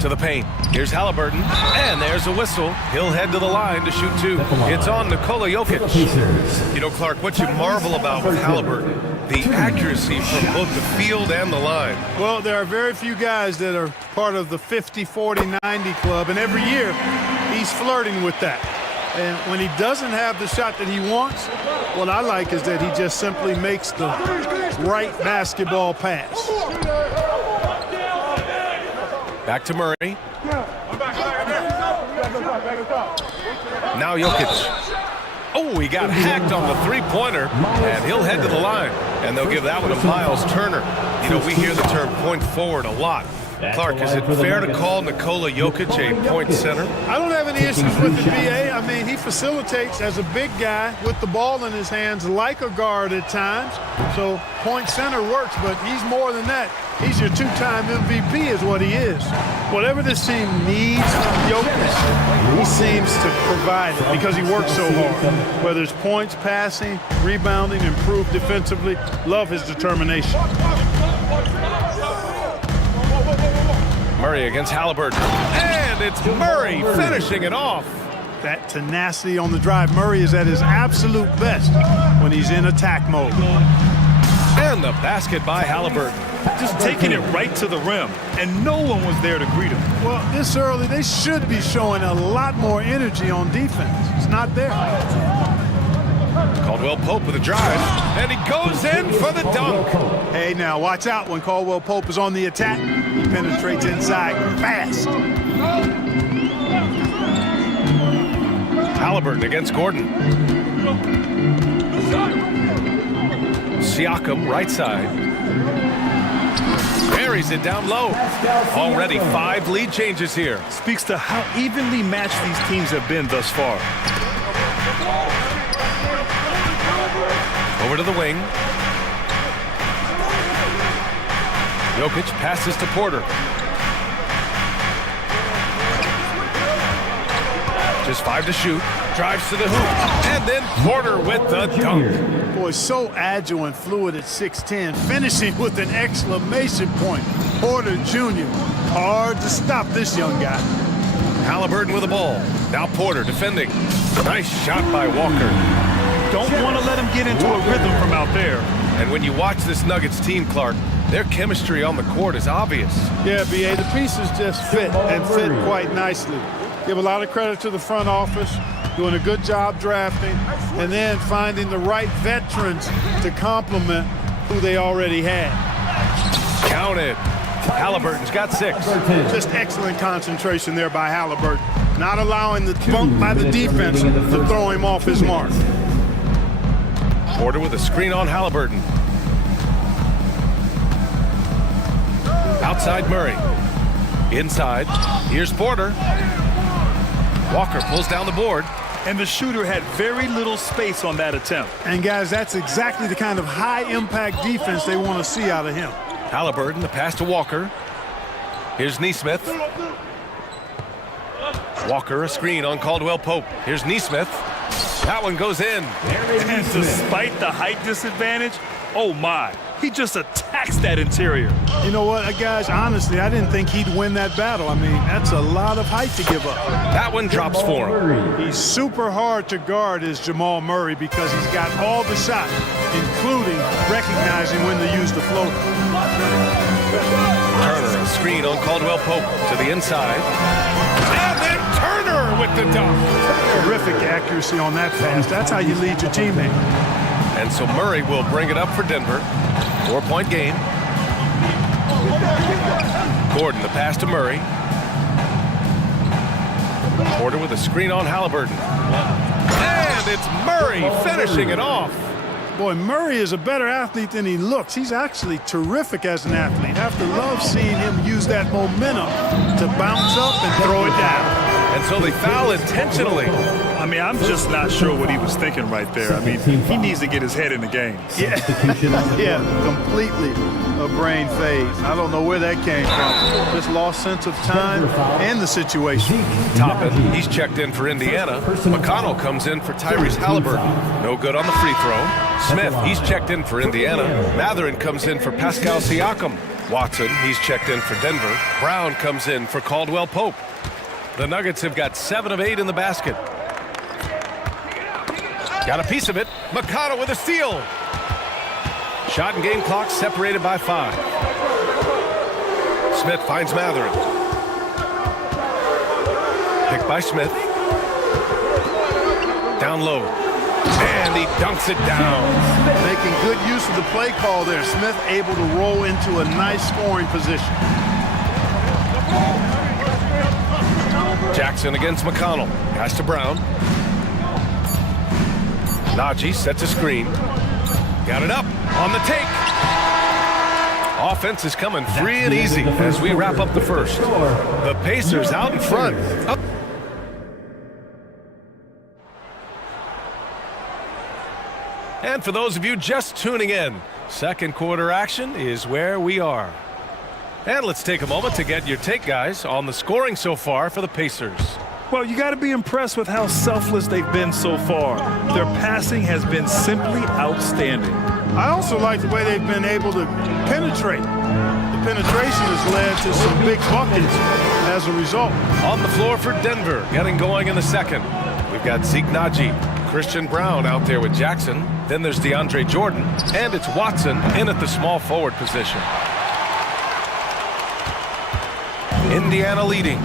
To the paint. Here's Halliburton. And there's a whistle. He'll head to the line to shoot 2. It's on Nikola Jokic. You know, Clark, what you marvel about with Halliburton, the accuracy from both the field and the line. Well, there are very few guys that are part of the 50, 40, 90 club, and every year he's flirting with that. And when he doesn't have the shot that he wants, what I like is that he just simply makes the right basketball pass. Back to Murray. Now Jokic. Oh, he got hacked on the three-pointer, and he'll head to the line. And they'll give that one to Miles Turner. You know, we hear the term point forward a lot. Clark, is it fair to call Nikola Jokic a point center? I don't have any issues with the BA. I mean, he facilitates as a big guy with the ball in his hands like a guard at times. So point center works, but he's more than that. He's your two-time MVP is what he is. Whatever this team needs from Jokic, he seems to provide it because he works so hard. Whether it's points, passing, rebounding, improved defensively, love his determination. Murray against Halliburton. And it's Murray finishing it off. That tenacity on the drive. Murray is at his absolute best when he's in attack mode. And the basket by Halliburton. Just taking it right to the rim, and no one was there to greet him. Well, this early, they should be showing a lot more energy on defense. It's not there. Caldwell Pope with a drive, and he goes in for the dunk. Hey, now, watch out when Caldwell Pope is on the attack. He penetrates inside fast. Halliburton against Gordon. Siakam, right side. Buries it down low. Already 5 lead changes here. Speaks to how evenly matched these teams have been thus far. Over to the wing. Jokic passes to Porter. Just 5 to shoot. Drives to the hoop. And then Porter with the dunk. Boy, so agile and fluid at 6'10", finishing with an exclamation point. Porter Jr., hard to stop this young guy. Halliburton with the ball. Now Porter defending. Nice shot by Walker. Don't want to let him get into a rhythm from out there. And when you watch this Nuggets team, Clark, their chemistry on the court is obvious. Yeah, B.A., the pieces just fit and fit quite nicely. Give a lot of credit to the front office, doing a good job drafting, and then finding the right veterans to complement who they already had. Counted. Halliburton's got 6. Just excellent concentration there by Halliburton, not allowing the bump by the defense to throw him off his mark. Porter with a screen on Halliburton. Outside Murray. Inside. Here's Porter. Walker pulls down the board. And the shooter had very little space on that attempt. And guys, that's exactly the kind of high-impact defense they want to see out of him. Halliburton, the pass to Walker. Here's Neesmith. Walker, a screen on Caldwell Pope. Here's Neesmith. That one goes in. And despite the height disadvantage, oh my, he just attacks that interior. You know what, guys, honestly, I didn't think he'd win that battle. I mean, that's a lot of height to give up. That one drops for him. He's super hard to guard is Jamal Murray because he's got all the shots, including recognizing when to use the floater. Turner, a screen on Caldwell Pope to the inside. And then Turner with the dunk. Terrific accuracy on that pass. That's how you lead your teammate. And so Murray will bring it up for Denver. 4-point game. Gordon, the pass to Murray. Porter with a screen on Halliburton. And it's Murray finishing it off. Boy, Murray is a better athlete than he looks. He's actually terrific as an athlete. I have to love seeing him use that momentum to bounce up and throw it down. And so they foul intentionally. I mean, I'm just not sure what he was thinking right there. I mean, he needs to get his head in the game. Yeah, yeah, completely a brain phase. I don't know where that came from. Just lost sense of time and the situation. Toppin, he's checked in for Indiana. McConnell comes in for Tyrese Halliburton. No good on the free throw. Smith, he's checked in for Indiana. Matherin comes in for Pascal Siakam. Watson, he's checked in for Denver. Brown comes in for Caldwell Pope. The Nuggets have got 7 of 8 in the basket. Got a piece of it. McConnell with a steal. Shot and game clock separated by 5. Smith finds Matherin. Picked by Smith. Down low. And he dunks it down. Making good use of the play call there. Smith able to roll into a nice scoring position. Jackson against McConnell. Pass to Brown. Najee sets a screen. Got it up on the take. Offense is coming free and easy as we wrap up the first. The Pacers out in front. Up. And for those of you just tuning in, second quarter action is where we are. And let's take a moment to get your take, guys, on the scoring so far for the Pacers. Well, you got to be impressed with how selfless they've been so far. Their passing has been simply outstanding. I also like the way they've been able to penetrate. The penetration has led to some big buckets as a result. On the floor for Denver, getting going in the second. We've got Zeke Najee, Christian Brown out there with Jackson. Then there's DeAndre Jordan, and it's Watson in at the small forward position. Indiana leading.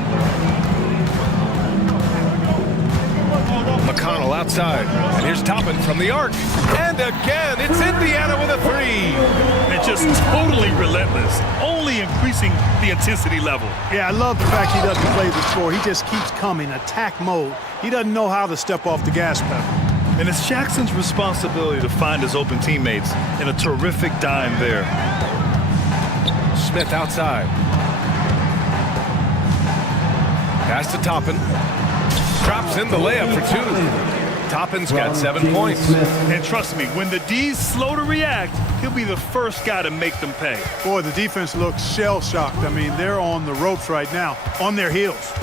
McConnell outside. And here's Toppin from the arc. And again, it's Indiana with a 3. And just totally relentless, only increasing the intensity level. Yeah, I love the fact he doesn't play the score. He just keeps coming, attack mode. He doesn't know how to step off the gas pedal. And it's Jackson's responsibility to find his open teammates, and a terrific dime there. Smith outside. Pass to Toppin. Drops in the layup for 2. Toppin's got 7 points. And trust me, when the D's slow to react, he'll be the first guy to make them pay. Boy, the defense looks shell-shocked. I mean, they're on the ropes right now, on their heels.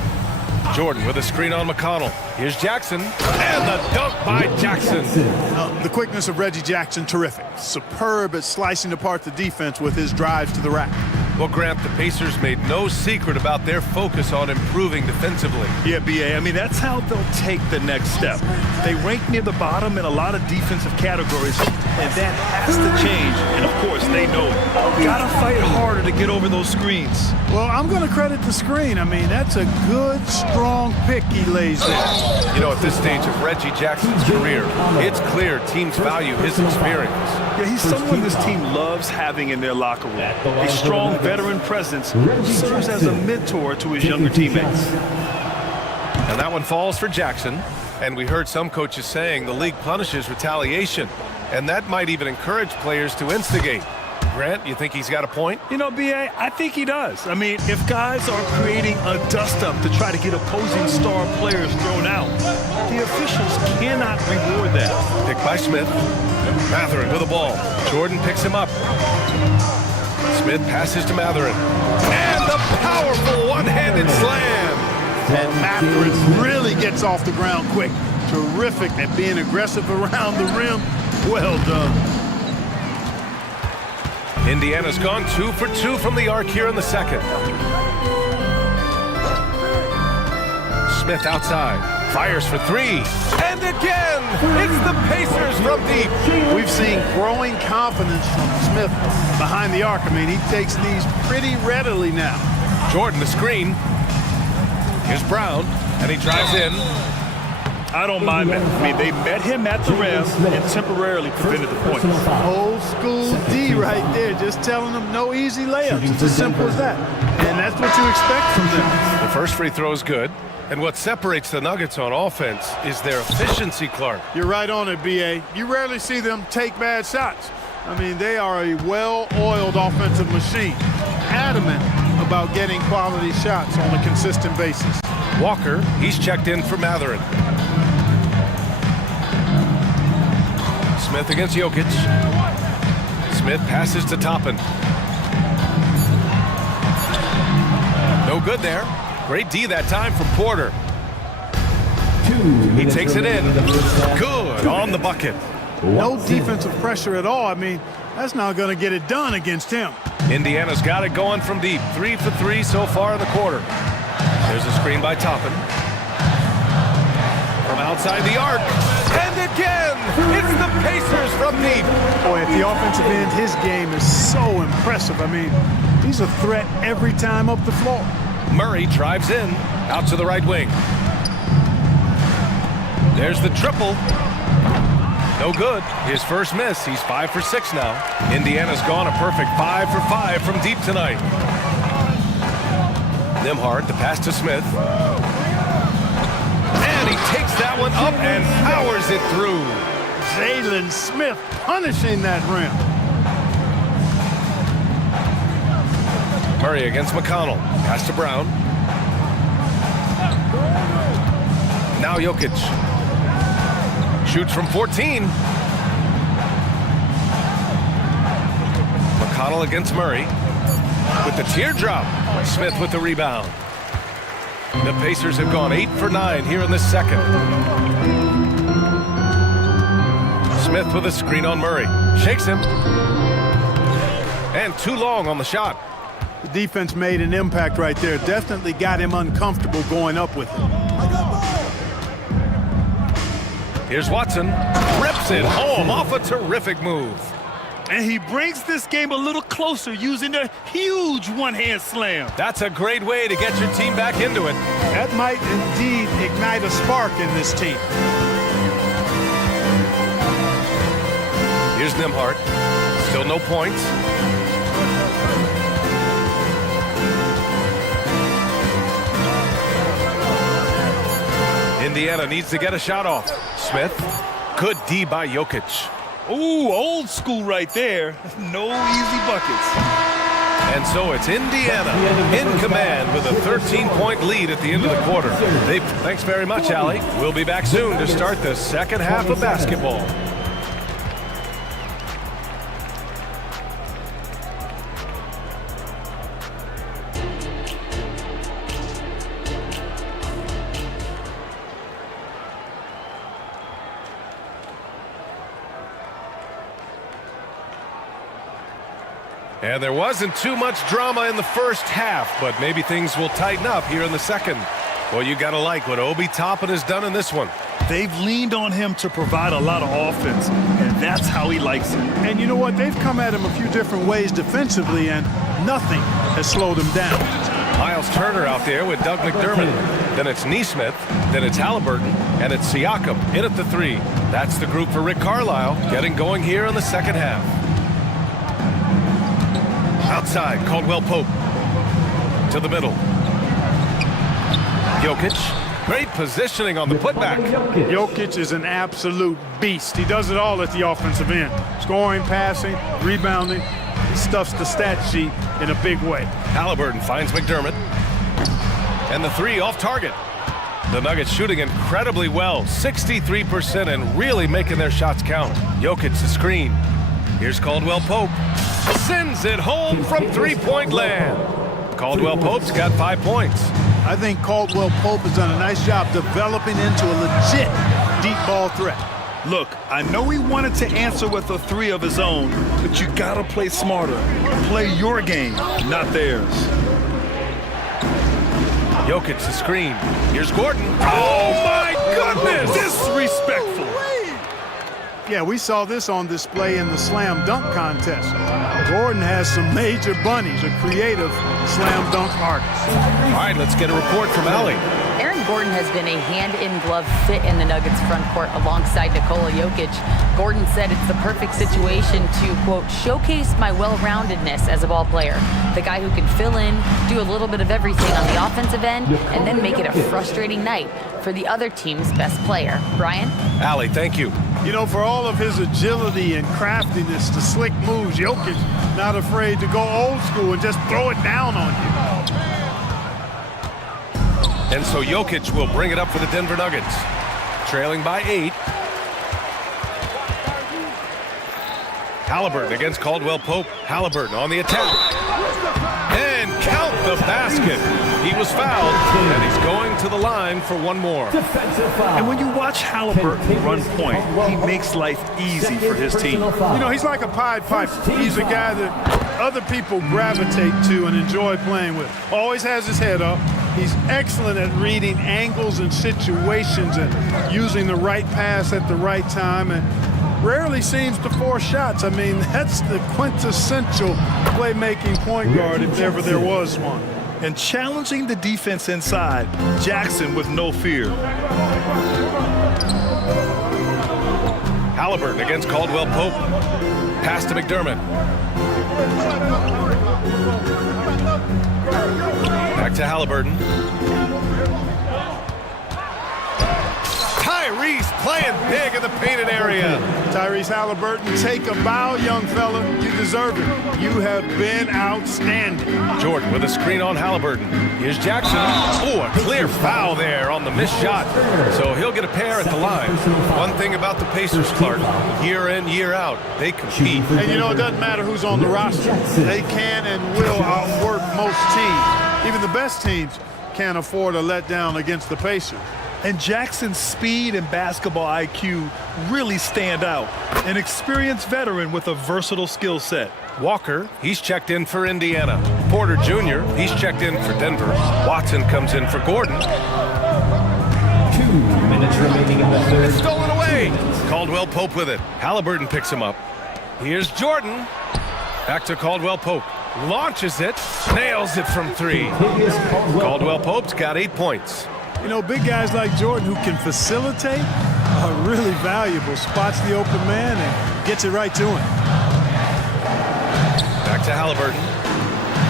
Jordan with a screen on McConnell. Here's Jackson, and the dunk by Jackson. The quickness of Reggie Jackson, terrific. Superb at slicing apart the defense with his drives to the rack. Well, Grant, the Pacers made no secret about their focus on improving defensively. Yeah, B.A., I mean, that's how they'll take the next step. They rank near the bottom in a lot of defensive categories, and that has to change, and of course, they know it. Gotta fight harder to get over those screens. Well, I'm going to credit the screen. I mean, that's a good, strong pick he lays there. You know, at this stage of Reggie Jackson's career, it's clear teams value his experience. Yeah, he's someone this team loves having in their locker room. A strong veteran presence serves as a mentor to his younger teammates. And that one falls for Jackson. And we heard some coaches saying the league punishes retaliation. And that might even encourage players to instigate. Grant, you think he's got a point? You know, B.A., I think he does. I mean, if guys are creating a dust-up to try to get opposing star players thrown out, the officials cannot reward that. Picked by Smith. Matherin with the ball. Jordan picks him up. Smith passes to Matherin. And the powerful one-handed slam. And Matherin really gets off the ground quick. Terrific at being aggressive around the rim. Well done. Indiana's gone 2 for 2 from the arc here in the second. Smith outside. Fires for 3. And again, it's the Pacers from deep. We've seen growing confidence from Smith behind the arc. I mean, he takes these pretty readily now. Jordan the screen. Here's Brown, and he drives in. I don't mind that. I mean, they met him at the rim and temporarily prevented the points. Old school D right there, just telling them no easy layups. It's as simple as that. And that's what you expect from them. The first free throw is good. And what separates the Nuggets on offense is their efficiency, Clark. You're right on it, B.A. You rarely see them take bad shots. I mean, they are a well-oiled offensive machine, adamant about getting quality shots on a consistent basis. Walker, he's checked in for Matherin. Smith against Jokic. Smith passes to Toppin. No good there. Great D that time from Porter. He takes it in. Good on the bucket. No defensive pressure at all. I mean, that's not going to get it done against him. Indiana's got it going from deep. 3 for 3 so far in the quarter. There's a screen by Toppin. From outside the arc. And again, it's the Pacers from deep. Boy, at the offensive end, his game is so impressive. I mean, he's a threat every time up the floor. Murray drives in, out to the right wing. There's the triple. No good. His first miss. He's 5 for 6 now. Indiana's gone a perfect 5 for 5 from deep tonight. Nembhard, the pass to Smith. And he takes that one up and powers it through. Jalen Smith punishing that rim. Murray against McConnell. Pass to Brown. Now Jokic. Shoots from 14. McConnell against Murray. With the teardrop. Smith with the rebound. The Pacers have gone 8 for 9 here in the second. Smith with a screen on Murray. Shakes him. And too long on the shot. The defense made an impact right there. Definitely got him uncomfortable going up with it. Here's Watson. Rips it home off a terrific move. And he brings this game a little closer using a huge one-hand slam. That's a great way to get your team back into it. That might indeed ignite a spark in this team. Here's Nembhard. Still no points. Indiana needs to get a shot off. Smith. Good D by Jokic. Ooh, old school right there. No easy buckets. And so it's Indiana in command with a 13-point lead at the end of the quarter. Thanks very much, Allie. We'll be back soon to start the second half of basketball. And there wasn't too much drama in the first half, but maybe things will tighten up here in the second. Well, you got to like what Obi Toppin has done in this one. They've leaned on him to provide a lot of offense, and that's how he likes it. And you know what? They've come at him a few different ways defensively, and nothing has slowed him down. Miles Turner out there with Doug McDermott. Then it's Nesmith, then it's Halliburton, and it's Siakam in at the 3. That's the group for Rick Carlisle getting going here in the second half. Outside, Caldwell-Pope to the middle. Jokic, great positioning on the putback. Jokic is an absolute beast. He does it all at the offensive end. Scoring, passing, rebounding. He stuffs the stat sheet in a big way. Halliburton finds McDermott. And the 3 off target. The Nuggets shooting incredibly well, 63%, and really making their shots count. Jokic the screen. Here's Caldwell-Pope. Sends it home from three-point land. Caldwell-Pope's got 5 points. I think Caldwell-Pope has done a nice job developing into a legit deep ball threat. Look, I know he wanted to answer with a 3 of his own, but you gotta play smarter. Play your game, not theirs. Jokic the screen. Here's Gordon. Oh my goodness! Disrespectful. Yeah, we saw this on display in the slam dunk contest. Gordon has some major bunnies, a creative slam dunk artist. All right, let's get a report from Allie. Aaron Aaron Gordon has been a hand-in-glove fit in the Nuggets front court alongside Nikola Jokic. Gordon said it's the perfect situation to, quote, showcase my well-roundedness as a ball player. The guy who can fill in, do a little bit of everything on the offensive end, and then make it a frustrating night for the other team's best player. Brian? Allie, thank you. You know, for all of his agility and craftiness, the slick moves, Jokic not afraid to go old school and just throw it down on you. And so Jokic will bring it up for the Denver Nuggets. Trailing by 8. Halliburton against Caldwell Pope. Halliburton on the attack. And count the basket. He was fouled, and he's going to the line for one more. And when you watch Halliburton run point, he makes life easy for his team. You know, he's like a Pied Piper. He's a guy that other people gravitate to and enjoy playing with. Always has his head up. He's excellent at reading angles and situations and using the right pass at the right time, and rarely seems to force shots. I mean, that's the quintessential playmaking point guard if ever there was one. And challenging the defense inside, Jackson with no fear. Halliburton against Caldwell Pope. Pass to McDermott. Back to Halliburton. Tyrese playing big in the painted area. Tyrese Halliburton, take a bow, young fella. You deserve it. You have been outstanding. Jordan with a screen on Halliburton. Here's Jackson. Oh, a clear foul there on the missed shot. So he'll get a pair at the line. One thing about the Pacers, Clark, year in, year out, they compete. And you know, it doesn't matter who's on the roster. They can and will outwork most teams. Even the best teams can't afford a letdown against the Pacers. And Jackson's speed and basketball IQ really stand out. An experienced veteran with a versatile skill set. Walker, he's checked in for Indiana. Porter Jr., he's checked in for Denver. Watson comes in for Gordon. 2 minutes remaining in the third. It's stolen away. Caldwell Pope with it. Halliburton picks him up. Here's Jordan. Back to Caldwell Pope. Launches it. Nails it from 3. Caldwell Pope's got 8 points. You know, big guys like Jordan who can facilitate are really valuable. Spots the open man and gets it right to him. Back to Halliburton.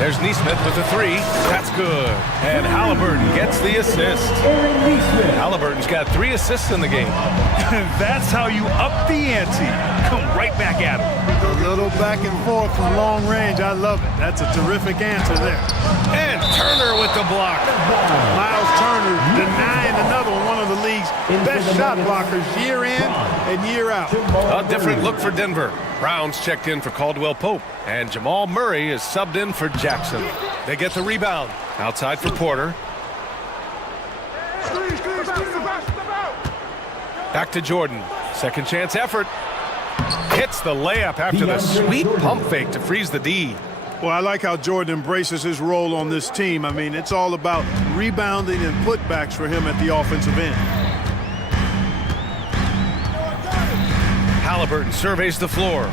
There's Neesmith with the 3. That's good. And Halliburton gets the assist. Halliburton's got 3 assists in the game. That's how you up the ante. Come right back at him. A little back and forth from long range. I love it. That's a terrific answer there. And Turner with the block. Miles Turner denying another one of the league's best shot blockers year in and year out. A different look for Denver. Brown's checked in for Caldwell Pope. And Jamal Murray is subbed in for Jackson. They get the rebound. Outside for Porter. Back to Jordan. Second chance effort. Hits the layup after the sweet pump fake to freeze the D. Well, I like how Jordan embraces his role on this team. I mean, it's all about rebounding and putbacks for him at the offensive end. Halliburton surveys the floor.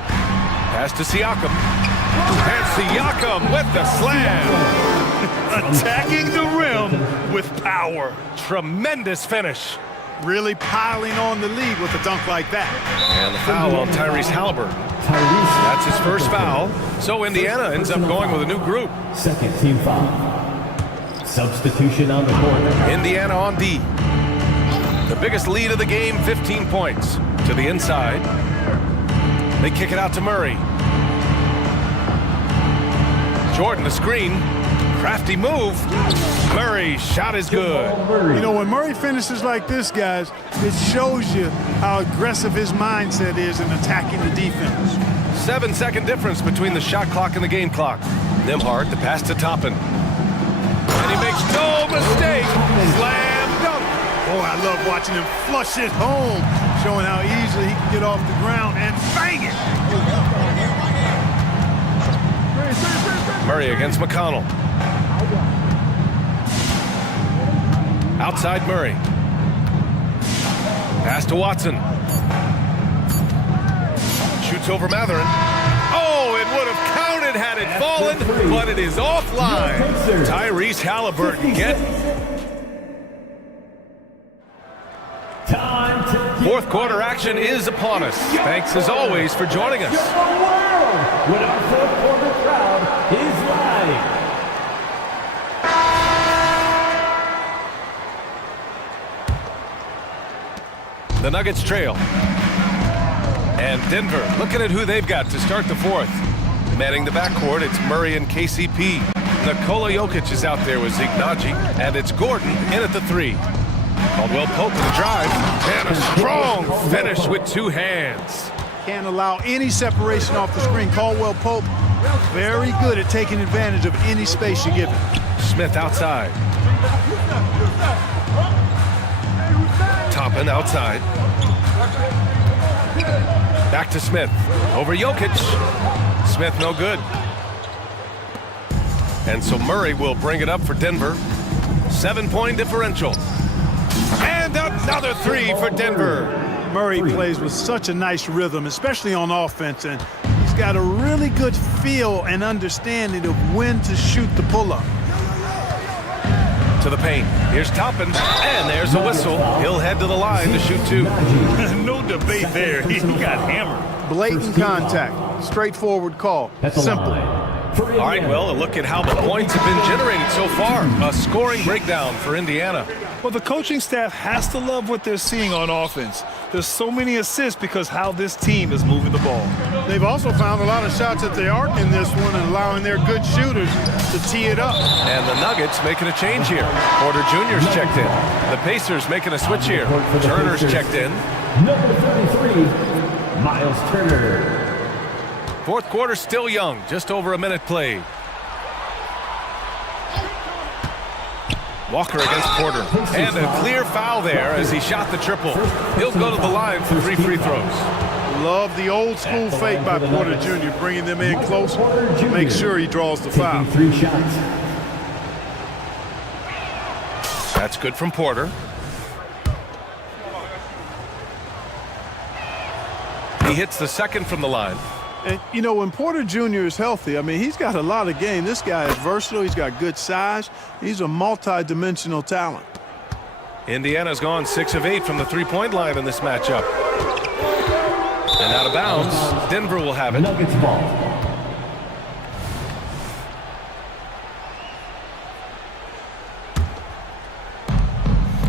Pass to Siakam. And Siakam with the slam. Attacking the rim with power. Tremendous finish. Really piling on the lead with a dunk like that. And the foul on Tyrese Halliburton. That's his first foul. So Indiana ends up going with a new group. Second team foul. Substitution on the court. Indiana on D. The biggest lead of the game, 15 points. To the inside. They kick it out to Murray. Jordan, the screen. Crafty move. Murray, shot is good. You know, when Murray finishes like this, guys, it shows you how aggressive his mindset is in attacking the defense. 7-second difference between the shot clock and the game clock. Nembhard, the pass to Toppin. And he makes no mistake. Slam dunk. Boy, I love watching him flush it home, showing how easily he can get off the ground and bang it. Murray against McConnell. Outside Murray. Pass to Watson. Shoots over Matherin. Oh, it would have counted had it fallen, but it is offline. Tyrese Halliburton Fourth quarter action is upon us. Thanks as always for joining us. Show the world what our fourth quarter crowd is like. The Nuggets trail. And Denver looking at who they've got to start the fourth. Manning the backcourt, it's Murray and KCP. Nikola Jokic is out there with Zignaji, and it's Gordon in at the 3. Caldwell Pope in the drive, and a strong finish with 2 hands. Can't allow any separation off the screen. Caldwell Pope, very good at taking advantage of any space you give him. Smith outside. Toppin outside. Back to Smith. Over Jokic. Smith no good. And so Murray will bring it up for Denver. 7-point differential. And another 3 for Denver. Murray plays with such a nice rhythm, especially on offense, and he's got a really good feel and understanding of when to shoot the pull-up. To the paint. Here's Toppin, and there's a whistle. He'll head to the line to shoot 2. No debate there. He got hammered. Blatant contact. Straightforward call. Simple. All right, well, a look at how the points have been generated so far. A scoring breakdown for Indiana. Well, the coaching staff has to love what they're seeing on offense. There's so many assists because how this team is moving the ball. They've also found a lot of shots at the arc in this one and allowing their good shooters to tee it up. And the Nuggets making a change here. Porter Jr.'s checked in. The Pacers making a switch here. Turner's checked in. Number 33, Miles Turner. Fourth quarter still young, just over a minute played. Walker against Porter. And a clear foul there as he shot the triple. He'll go to the line for 3 free throws. Love the old school fake by Porter Jr., bringing them in close to make sure he draws the foul. 3 shots. That's good from Porter. He hits the second from the line. And, you know, when Porter Jr. is healthy, I mean, he's got a lot of game. This guy is versatile. He's got good size. He's a multi-dimensional talent. Indiana's gone 6 of 8 from the 3-point line in this matchup. And out of bounds, Denver will have it. Nuggets ball.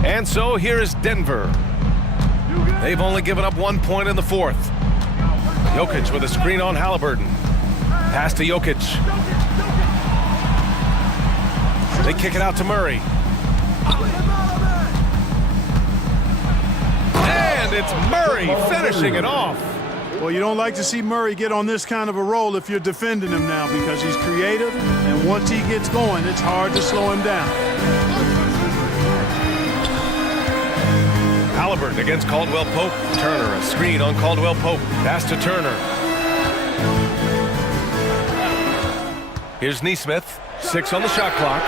And so here is Denver. They've only given up 1 point in the fourth. Jokic with a screen on Halliburton. Pass to Jokic. They kick it out to Murray. And it's Murray finishing it off. Well, you don't like to see Murray get on this kind of a roll if you're defending him now because he's creative, and once he gets going, it's hard to slow him down. Halliburton against Caldwell Pope. Turner, a screen on Caldwell Pope. Pass to Turner. Here's Nesmith. 6 on the shot clock.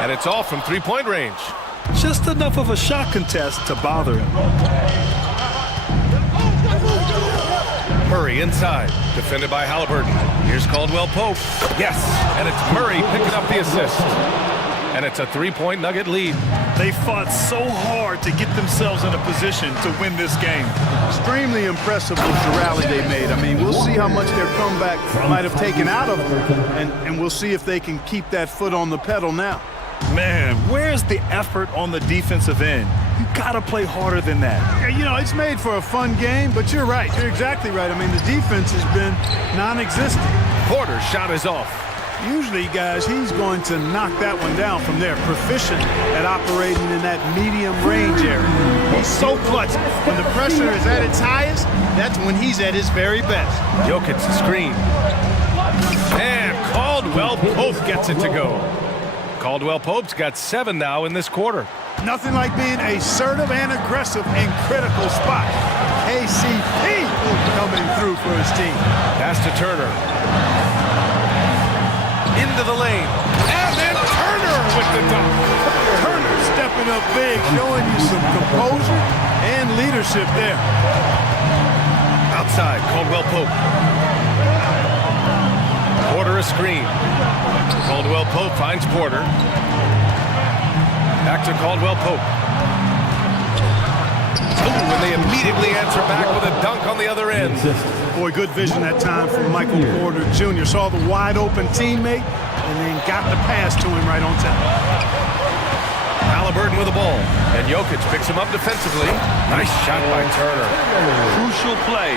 And it's off from 3-point range. Just enough of a shot contest to bother him. Murray inside. Defended by Halliburton. Here's Caldwell Pope. Yes. And it's Murray picking up the assist. And it's a 3-point Nugget lead. They fought so hard to get themselves in a position to win this game. Extremely impressive with the rally they made. I mean, we'll see how much their comeback might have taken out of them, and we'll see if they can keep that foot on the pedal now. Man, where's the effort on the defensive end? You gotta play harder than that. Yeah, you know, it's made for a fun game, but you're right. You're exactly right. I mean, the defense has been non-existent. Porter's shot is off. Usually, guys, he's going to knock that one down from there. Proficient at operating in that medium range area. He's so clutch. When the pressure is at its highest, that's when he's at his very best. Jokic screen. And Caldwell Pope gets it to go. Caldwell Pope's got 7 now in this quarter. Nothing like being assertive and aggressive in critical spots. KCP coming through for his team. Pass to Turner. Into the lane. And then Turner with the dunk. Turner stepping up big, showing you some composure and leadership there. Outside, Caldwell Pope. Porter a screen. Caldwell Pope finds Porter. Back to Caldwell Pope. Ooh, and they immediately answer back with a dunk on the other end. Boy, good vision that time from Michael Porter Jr. Saw the wide open teammate and then got the pass to him right on time. Halliburton with the ball, and Jokic picks him up defensively. Nice shot by Turner. Crucial play,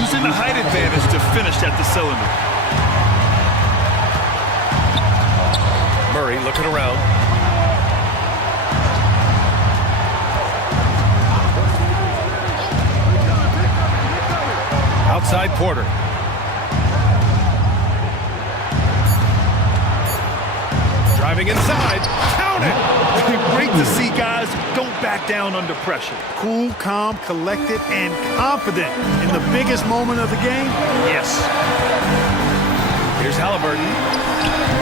using the height advantage to finish at the cylinder. Murray looking around. Outside Porter. Driving inside. Count it! Great to see guys don't back down under pressure. Cool, calm, collected, and confident in the biggest moment of the game. Yes. Here's Halliburton.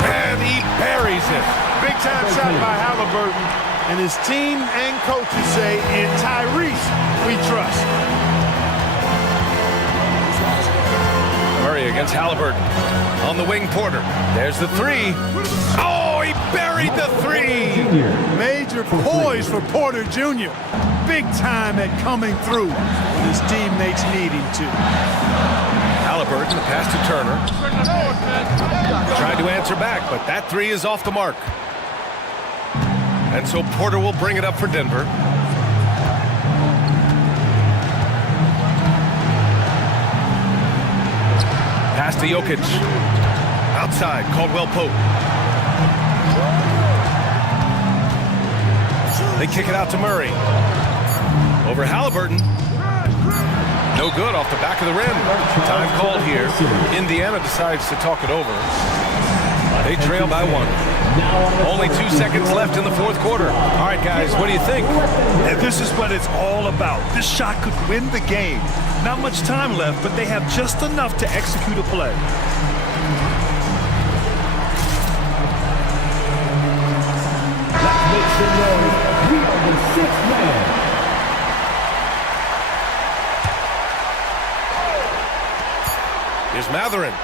And he buries it. Big time shot by Halliburton. And his team and coaches say, in Tyrese, we trust. Murray against Halliburton. On the wing, Porter. There's the three. Oh, he buried the three. Major poise for Porter Jr. Big time at coming through when his teammates need him to. Halliburton, the pass to Turner. Tried to answer back, but that three is off the mark. And so Porter will bring it up for Denver. Pass to Jokic. Outside, Caldwell Pope. They kick it out to Murray. Over Halliburton. No good off the back of the rim. Time called here. Indiana decides to talk it over. They trail by one. Only 2 seconds left in the fourth quarter. All right, guys, what do you think? And this is what it's all about. This shot could win the game. Not much time left, but they have just enough to execute a play. Let's make some noise. We are the sixth man. Here's Matherin.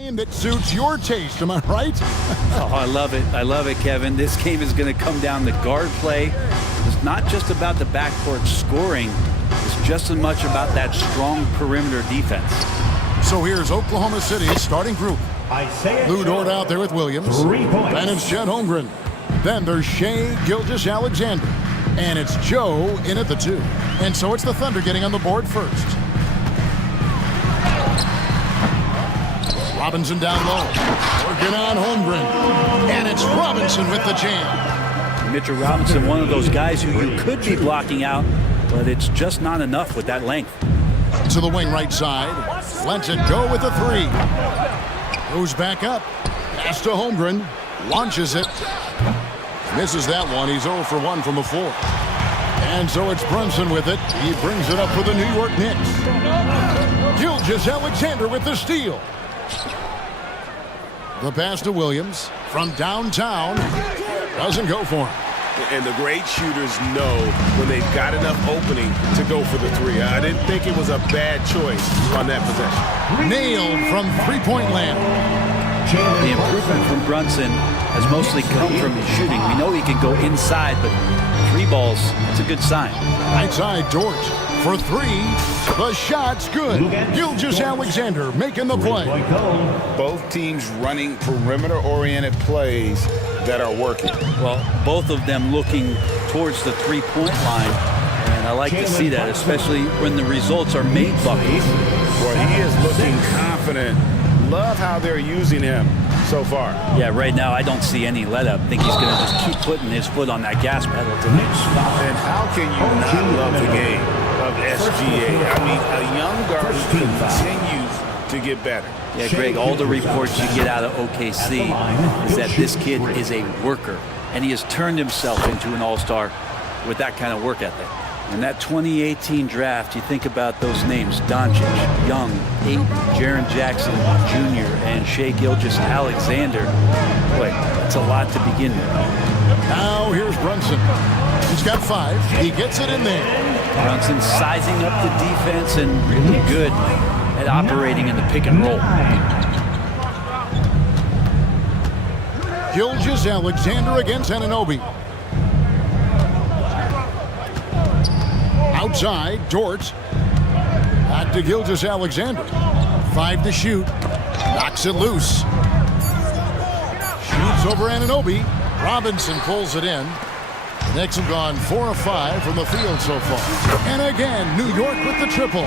Game that suits your taste, am I right? Oh, I love it. I love it, Kevin. This game is going to come down to guard play. It's not just about the backcourt scoring. It's just as much about that strong perimeter defense. So here's Oklahoma City's starting group. Lou Dort out there with Williams. Then it's Chet Holmgren. Then there's Shai Gilgeous-Alexander. And it's Joe in at the 2. And so it's the Thunder getting on the board first. Robinson down low. Working on Holmgren. And it's Robinson with the jam. Mitchell Robinson, one of those guys who you could be blocking out, but it's just not enough with that length. To the wing right side. Lets it go with the 3. Goes back up. Pass to Holmgren. Launches it. Misses that one. He's 0 for 1 from the floor. And so it's Brunson with it. He brings it up for the New York Knicks. Gilgeous-Alexander with the steal. The pass to Williams from downtown. Doesn't go for him. And the great shooters know when they've got enough opening to go for the 3. I didn't think it was a bad choice on that possession. Nailed from three-point land. The improvement from Brunson has mostly come from his shooting. We know he can go inside, but 3 balls, that's a good sign. Right side, Dort for 3. The shot's good. Gilgeous-Alexander making the play. Both teams running perimeter-oriented plays that are working. Well, both of them looking towards the 3-point line, and I like to see that, especially when the results are made buckets. Well, he is looking confident. Love how they're using him so far. Yeah, right now I don't see any let up. I think he's going to just keep putting his foot on that gas pedal tonight. And how can you not love the game of SGA? I mean, a young guard who continues to get better. Yeah, Greg, all the reports you get out of OKC is that this kid is a worker, and he has turned himself into an all-star with that kind of work ethic. In that 2018 draft, you think about those names: Doncic, Young, Ayton, Jaren Jackson Jr., and Shai Gilgeous-Alexander. Boy, that's a lot to begin with. Now here's Brunson. He's got 5. He gets it in there. Brunson sizing up the defense and really good at operating in the pick and roll. Gilgeous-Alexander against Anunoby. Outside, Dort. Back to Gilgeous-Alexander. 5 to shoot. Knocks it loose. Shoots over Anunoby. Robinson pulls it in. The Knicks have gone 4 of 5 from the field so far. And again, New York with the triple.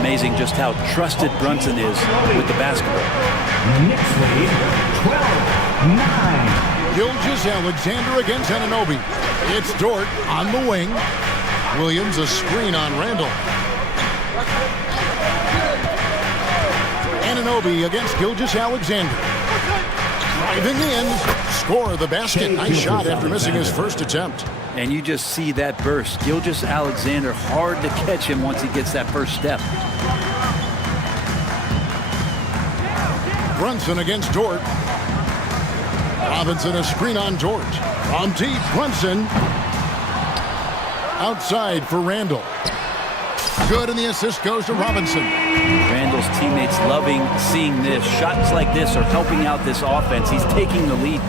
Amazing just how trusted Brunson is with the basketball. Knicks lead 12-9. Gilgeous-Alexander against Anunoby. It's Dort on the wing. Williams a screen on Randall. Anunoby against Gilgeous-Alexander. Driving in. Score the basket. Nice shot after missing his first attempt. And you just see that burst. Gilgeous-Alexander, hard to catch him once he gets that first step. Brunson against Dort. Robinson a screen on Dort. From deep, Brunson. Outside for Randall. Good, and the assist goes to Robinson. Randall's teammates loving seeing this. Shots like this are helping out this offense. He's taking the lead.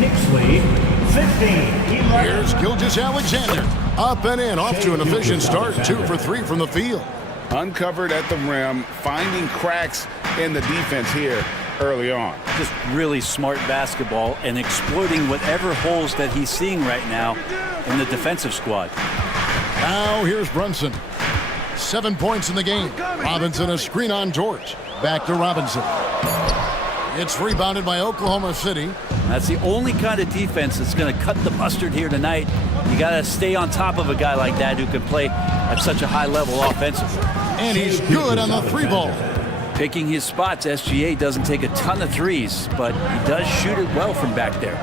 Knicks lead 15-11. Here's Gilgeous-Alexander. Up and in, off to an efficient start. 2 for 3 from the field. Uncovered at the rim, finding cracks in the defense here early on. Just really smart basketball and exploiting whatever holes that he's seeing right now in the defensive squad. Now here's Brunson. 7 points in the game. Robinson a screen on Dort. Back to Robinson. It's rebounded by Oklahoma City. That's the only kind of defense that's going to cut the mustard here tonight. You got to stay on top of a guy like that who can play at such a high level offensively. And he's good on the 3-ball. Picking his spots, SGA doesn't take a ton of threes, but he does shoot it well from back there.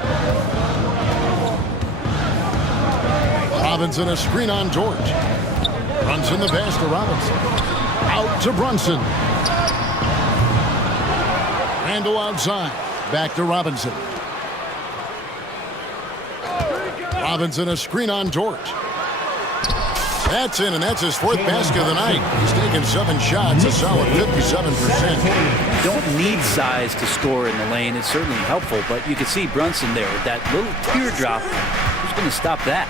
Robinson a screen on Dort. Brunson the pass to Robinson. Out to Brunson. Randall outside. Back to Robinson. Robinson a screen on Dort. That's in, and that's his fourth basket of the night. He's taken 7 shots, a solid 57%. You don't need size to score in the lane. It's certainly helpful, but you can see Brunson there with that little teardrop. Who's going to stop that?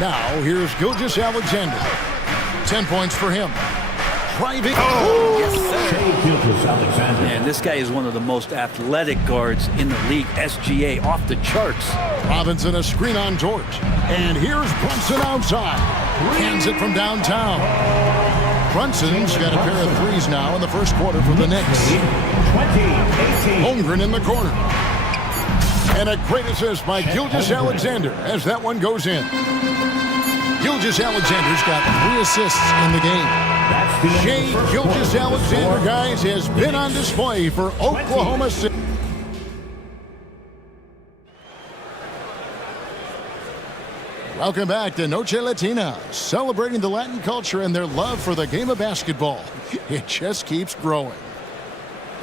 Now, here's Gilgeous-Alexander. 10 points for him. Driving. Oh, yes, sir. And this guy is one of the most athletic guards in the league. SGA off the charts. Robinson a screen on George. And here's Brunson outside. Hands it from downtown. Brunson's got a pair of threes now in the first quarter for the Knicks. Holmgren in the corner. And a great assist by Gilgeous-Alexander as that one goes in. Gilgeous-Alexander's got 3 assists in the game. Shai Gilgeous-Alexander, guys, has been on display for Oklahoma City. Welcome back to Noche Latina, celebrating the Latin culture and their love for the game of basketball. It just keeps growing.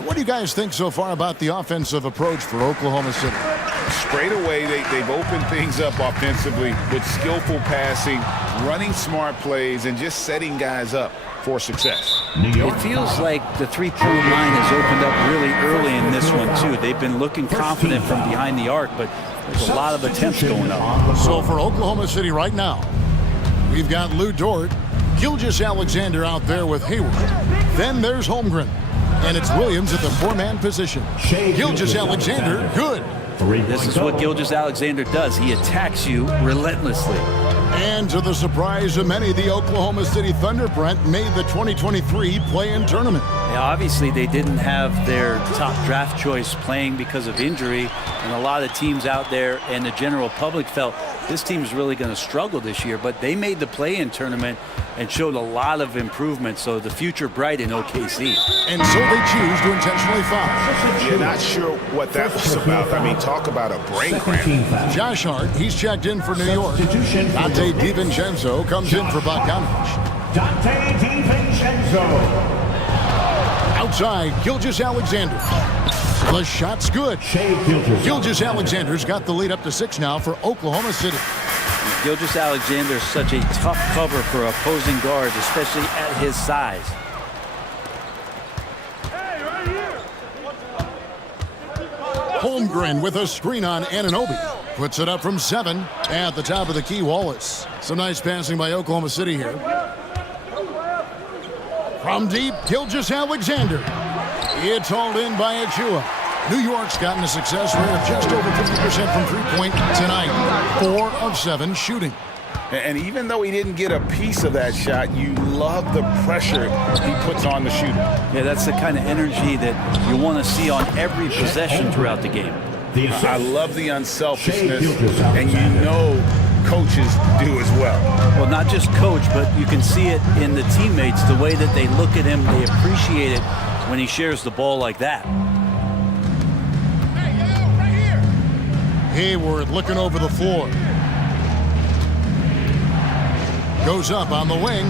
What do you guys think so far about the offensive approach for Oklahoma City? Straight away, they've opened things up offensively with skillful passing, running smart plays, and just setting guys up for success. It feels like the three-point line has opened up really early in this one, too. They've been looking confident from behind the arc, but there's a lot of attempts going up. So for Oklahoma City right now, we've got Lou Dort, Gilgeous-Alexander out there with Hayward. Then there's Holmgren. And it's Williams at the 4-man position. Gilgeous-Alexander, good. This is what Gilgeous-Alexander does. He attacks you relentlessly. And to the surprise of many, the Oklahoma City Thunder, Brent, made the 2023 play-in tournament. Yeah, obviously, they didn't have their top draft choice playing because of injury, and a lot of teams out there and the general public felt this team's really going to struggle this year, but they made the play-in tournament and showed a lot of improvement, so the future bright in OKC. And so they choose to intentionally foul. You're not sure what that was about. I mean, talk about a brain cramp. Josh Hart, he's checked in for New York. Dante DiVincenzo comes in for Bogdanovich. Dante DiVincenzo. Outside, Gilgeous-Alexander. The shot's good. Gilgeous-Alexander's got the lead up to 6 now for Oklahoma City. Gilgeous-Alexander is such a tough cover for opposing guards, especially at his size. Holmgren with a screen on Anunoby. Puts it up from 7 at the top of the key. Wallace. Some nice passing by Oklahoma City here. From deep, Gilgeous-Alexander. It's hauled in by Achua. New York's gotten a success rate of just over 50% from three-point tonight. 4 of 7 shooting. And even though he didn't get a piece of that shot, you love the pressure he puts on the shooter. Yeah, that's the kind of energy that you want to see on every possession throughout the game. I love the unselfishness, and you know coaches do as well. Well, not just coach, but you can see it in the teammates, the way that they look at him, they appreciate it when he shares the ball like that. Hayward looking over the floor. Goes up on the wing,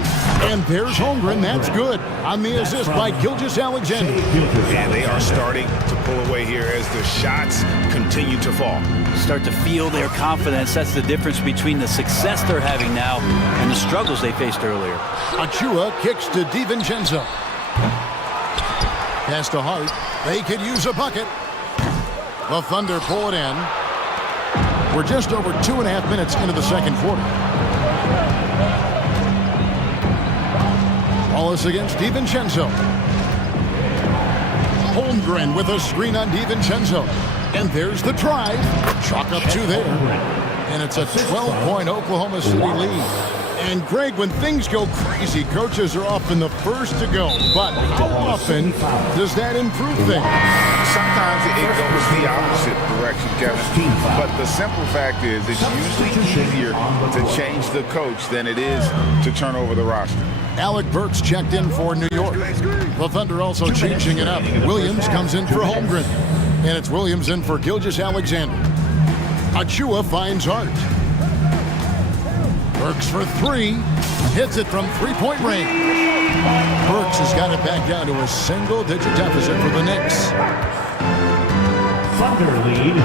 and there's Holmgren. That's good on the assist by Gilgeous-Alexander. And they are starting to pull away here as the shots continue to fall. Start to feel their confidence. That's the difference between the success they're having now and the struggles they faced earlier. Achua kicks to DiVincenzo. Pass to Hart. They could use a bucket. The Thunder pull it in. We're just over 2.5 minutes into the second quarter. Wallace against DiVincenzo. Holmgren with a screen on DiVincenzo. And there's the drive. Chalk up 2 there. And it's a 12-point Oklahoma City lead. And Greg, when things go crazy, coaches are often the first to go. But how often does that improve things? Sometimes it goes the opposite direction, Kevin. But the simple fact is it's usually easier to change the coach than it is to turn over the roster. Alec Burks checked in for New York. The Thunder also changing it up. Williams comes in for Holmgren. And it's Williams in for Gilgeous-Alexander. Achua finds Hart. Burks for 3. Hits it from three-point range. Burks has got it back down to a single-digit deficit for the Knicks. Thunder lead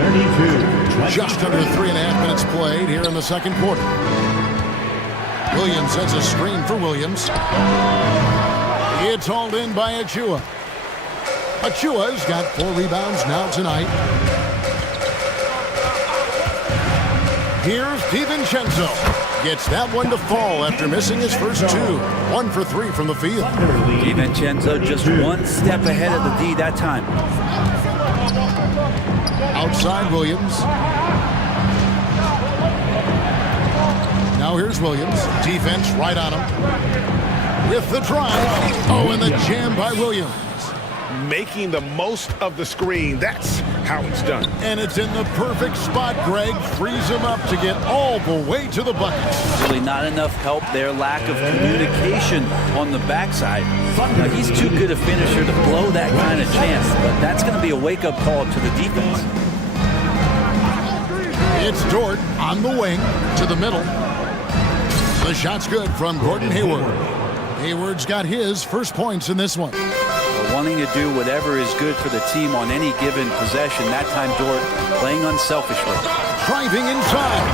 32. Just under 3.5 minutes played here in the second quarter. Williams sets a screen for Williams. It's hauled in by Achua. Achua's got 4 rebounds now tonight. Here's DiVincenzo. Gets that one to fall after missing his first 2. 1 for 3 from the field. DiVincenzo just one step ahead of the D that time. Outside Williams. Now here's Williams. Defense right on him. With the drive. Oh, and the jam by Williams. Making the most of the screen. That's how it's done. And it's in the perfect spot. Greg frees him up to get all the way to the bucket. Really not enough help there. Lack of communication on the backside. Now, he's too good a finisher to blow that kind of chance, but that's going to be a wake-up call to the defense. It's Dort on the wing to the middle. The shot's good from Gordon Hayward. Hayward's got his first points in this one. Wanting to do whatever is good for the team on any given possession. That time, Dort playing unselfishly. Driving inside.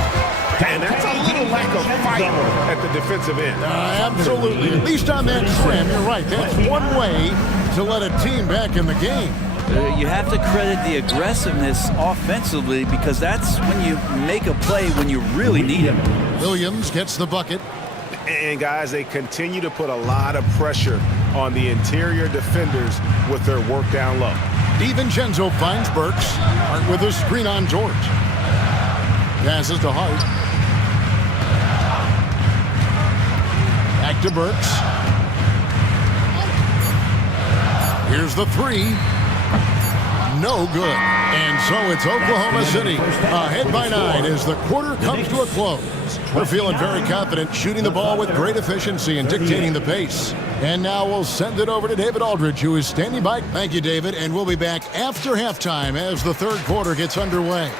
And that's a little lack of fight at the defensive end. Absolutely. At least on that trim, you're right. That's one way to let a team back in the game. You have to credit the aggressiveness offensively because that's when you make a play when you really need it. Williams gets the bucket. And guys, they continue to put a lot of pressure on the interior defenders with their work down low. DiVincenzo finds Burks. Hart with a screen on George. Passes to Hart. Back to Burks. Here's the 3. No good. And so it's Oklahoma City ahead by 9 as the quarter comes to a close. We're feeling very confident, shooting the ball with great efficiency and dictating the pace. And now we'll send it over to David Aldridge, who is standing by. Thank you, David, and we'll be back after halftime as the third quarter gets underway.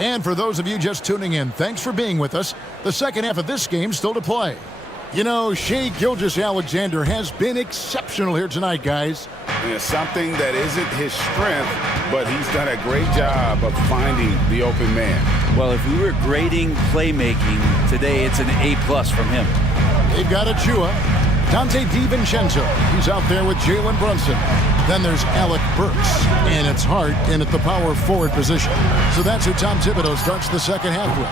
And for those of you just tuning in, thanks for being with us. The second half of this game still to play. You know, Shai Gilgeous-Alexander has been exceptional here tonight, guys. Yeah, something that isn't his strength, but he's done a great job of finding the open man. Well, if we were grading playmaking today, it's an A+ from him. They've got Achua. Dante DiVincenzo. He's out there with Jalen Brunson. Then there's Alec Burks. And it's Hart in at the power forward position. So that's who Tom Thibodeau starts the second half with.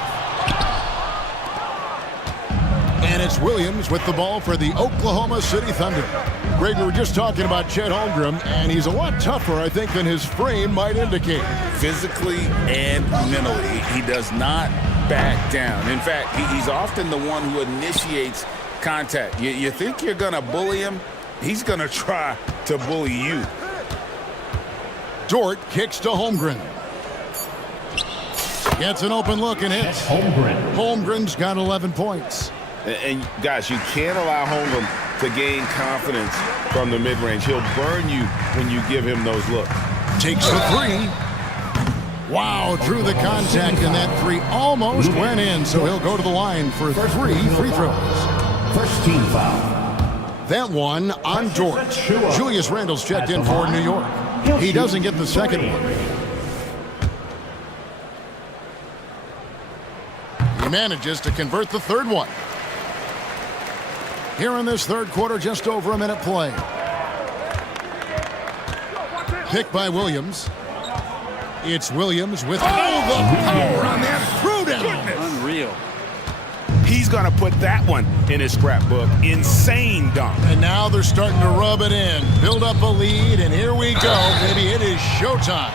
And it's Williams with the ball for the Oklahoma City Thunder. Greg, we were just talking about Chet Holmgren, and he's a lot tougher, I think, than his frame might indicate. Physically and mentally, he does not back down. In fact, he's often the one who initiates contact. You think you're going to bully him? He's going to try to bully you. Dort kicks to Holmgren. Gets an open look and hits. Holmgren's got 11 points. And guys, you can't allow Holmgren to gain confidence from the mid-range. He'll burn you when you give him those looks. Takes the 3. Wow, drew the contact, and that 3 almost went in, so he'll go to the line for 3 free throws. First team foul. That one on Dort. Julius Randle's checked in for New York. He doesn't get the second one. He manages to convert the third one. Here in this third quarter, just over a minute play. Picked by Williams. It's Williams with all the power on that throwdown. Unreal. He's going to put that one in his scrapbook. Insane dunk. And now they're starting to rub it in. Build up a lead, and here we go. Baby, it is showtime.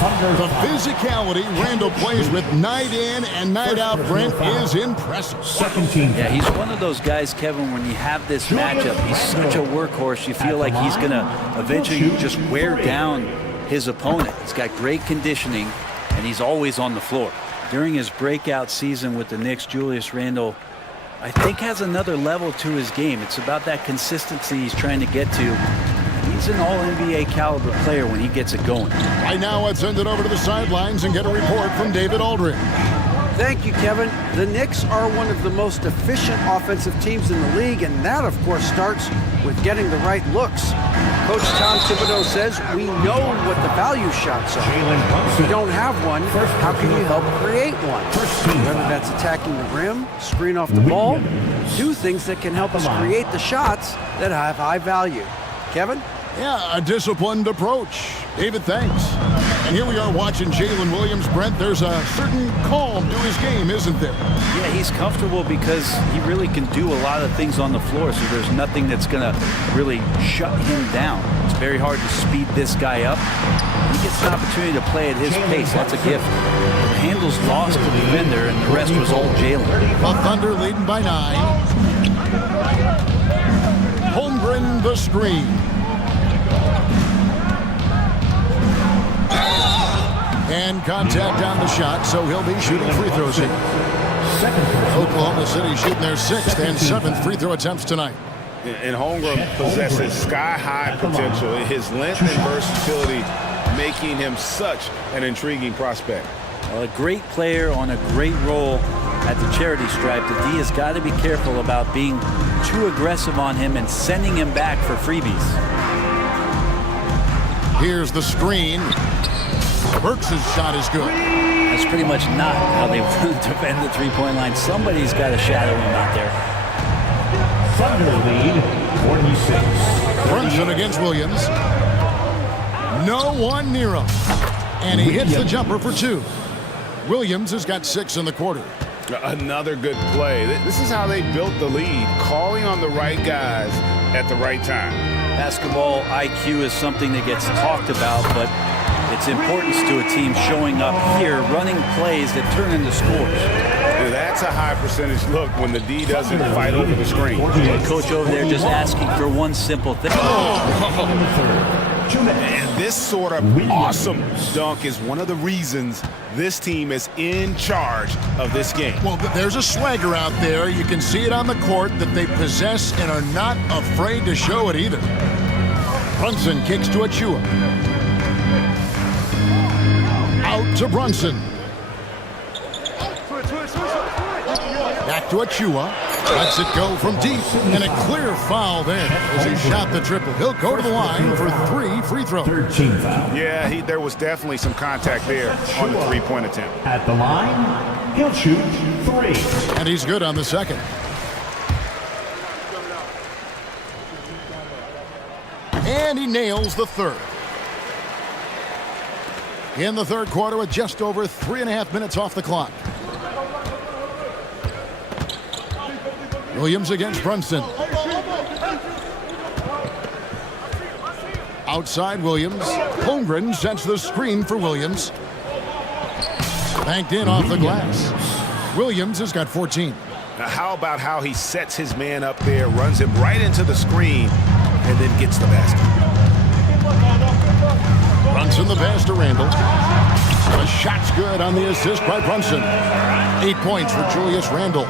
The physicality Randall plays with night in and night out, Brent, is impressive. Second team. Yeah, he's one of those guys, Kevin, when you have this matchup, he's such a workhorse, you feel like he's going to eventually just wear down his opponent. He's got great conditioning, and he's always on the floor. During his breakout season with the Knicks, Julius Randle, I think, has another level to his game. It's about that consistency he's trying to get to. He's an all-NBA caliber player when he gets it going. Right now, let's send it over to the sidelines and get a report from David Aldridge. Thank you, Kevin. The Knicks are one of the most efficient offensive teams in the league, and that, of course, starts with getting the right looks. Coach Tom Thibodeau says we know what the value shots are. If you don't have one, how can you help create one? Whether that's attacking the rim, screen off the ball, do things that can help us create the shots that have high value. Kevin? Yeah, a disciplined approach. David, thanks. And here we are watching Jalen Williams. Brent, there's a certain calm to his game, isn't there? Yeah, he's comfortable because he really can do a lot of things on the floor, so there's nothing that's going to really shut him down. It's very hard to speed this guy up. He gets an opportunity to play at his pace. That's a gift. The handles lost to the defender, and the rest was all Jalen. The Thunder leading by 9. Holmgren the screen. And contact on the shot, so he'll be shooting free throws here. Oklahoma City shooting their 6th and 7th free throw attempts tonight. And Holmgren possesses sky-high potential. His length and versatility making him such an intriguing prospect. Well, a great player on a great role at the charity stripe. The D has got to be careful about being too aggressive on him and sending him back for freebies. Here's the screen. Burks' shot is good. That's pretty much not how they defend the three-point line. Somebody's got to shadow him out there. Thunder lead, 46. Brunson against Williams. No one near him. And he hits the jumper for 2. Williams has got 6 in the quarter. Another good play. This is how they built the lead, calling on the right guys at the right time. Basketball IQ is something that gets talked about, but its importance to a team showing up here, running plays that turn into scores. That's a high percentage look when the D doesn't fight over the screen. The coach over there just asking for one simple thing. And this sort of awesome dunk is one of the reasons this team is in charge of this game. Well, there's a swagger out there. You can see it on the court that they possess and are not afraid to show it either. Brunson kicks to Achua. Out to Brunson. Back to Achua. Lets it go from deep. And a clear foul there as he shot the triple. He'll go to the line for 3 free throws. 13 foul. Yeah, there was definitely some contact there on the three-point attempt. At the line, he'll shoot 3. And he's good on the second. And he nails the third. In the third quarter with just over 3.5 minutes off the clock. Williams against Brunson. Outside Williams. Holmgren sets the screen for Williams. Banked in off the glass. Williams has got 14. Now, how about how he sets his man up there, runs him right into the screen, and then gets the basket. Brunson the pass to Randall. The shot's good on the assist by Brunson. 8 points for Julius Randle.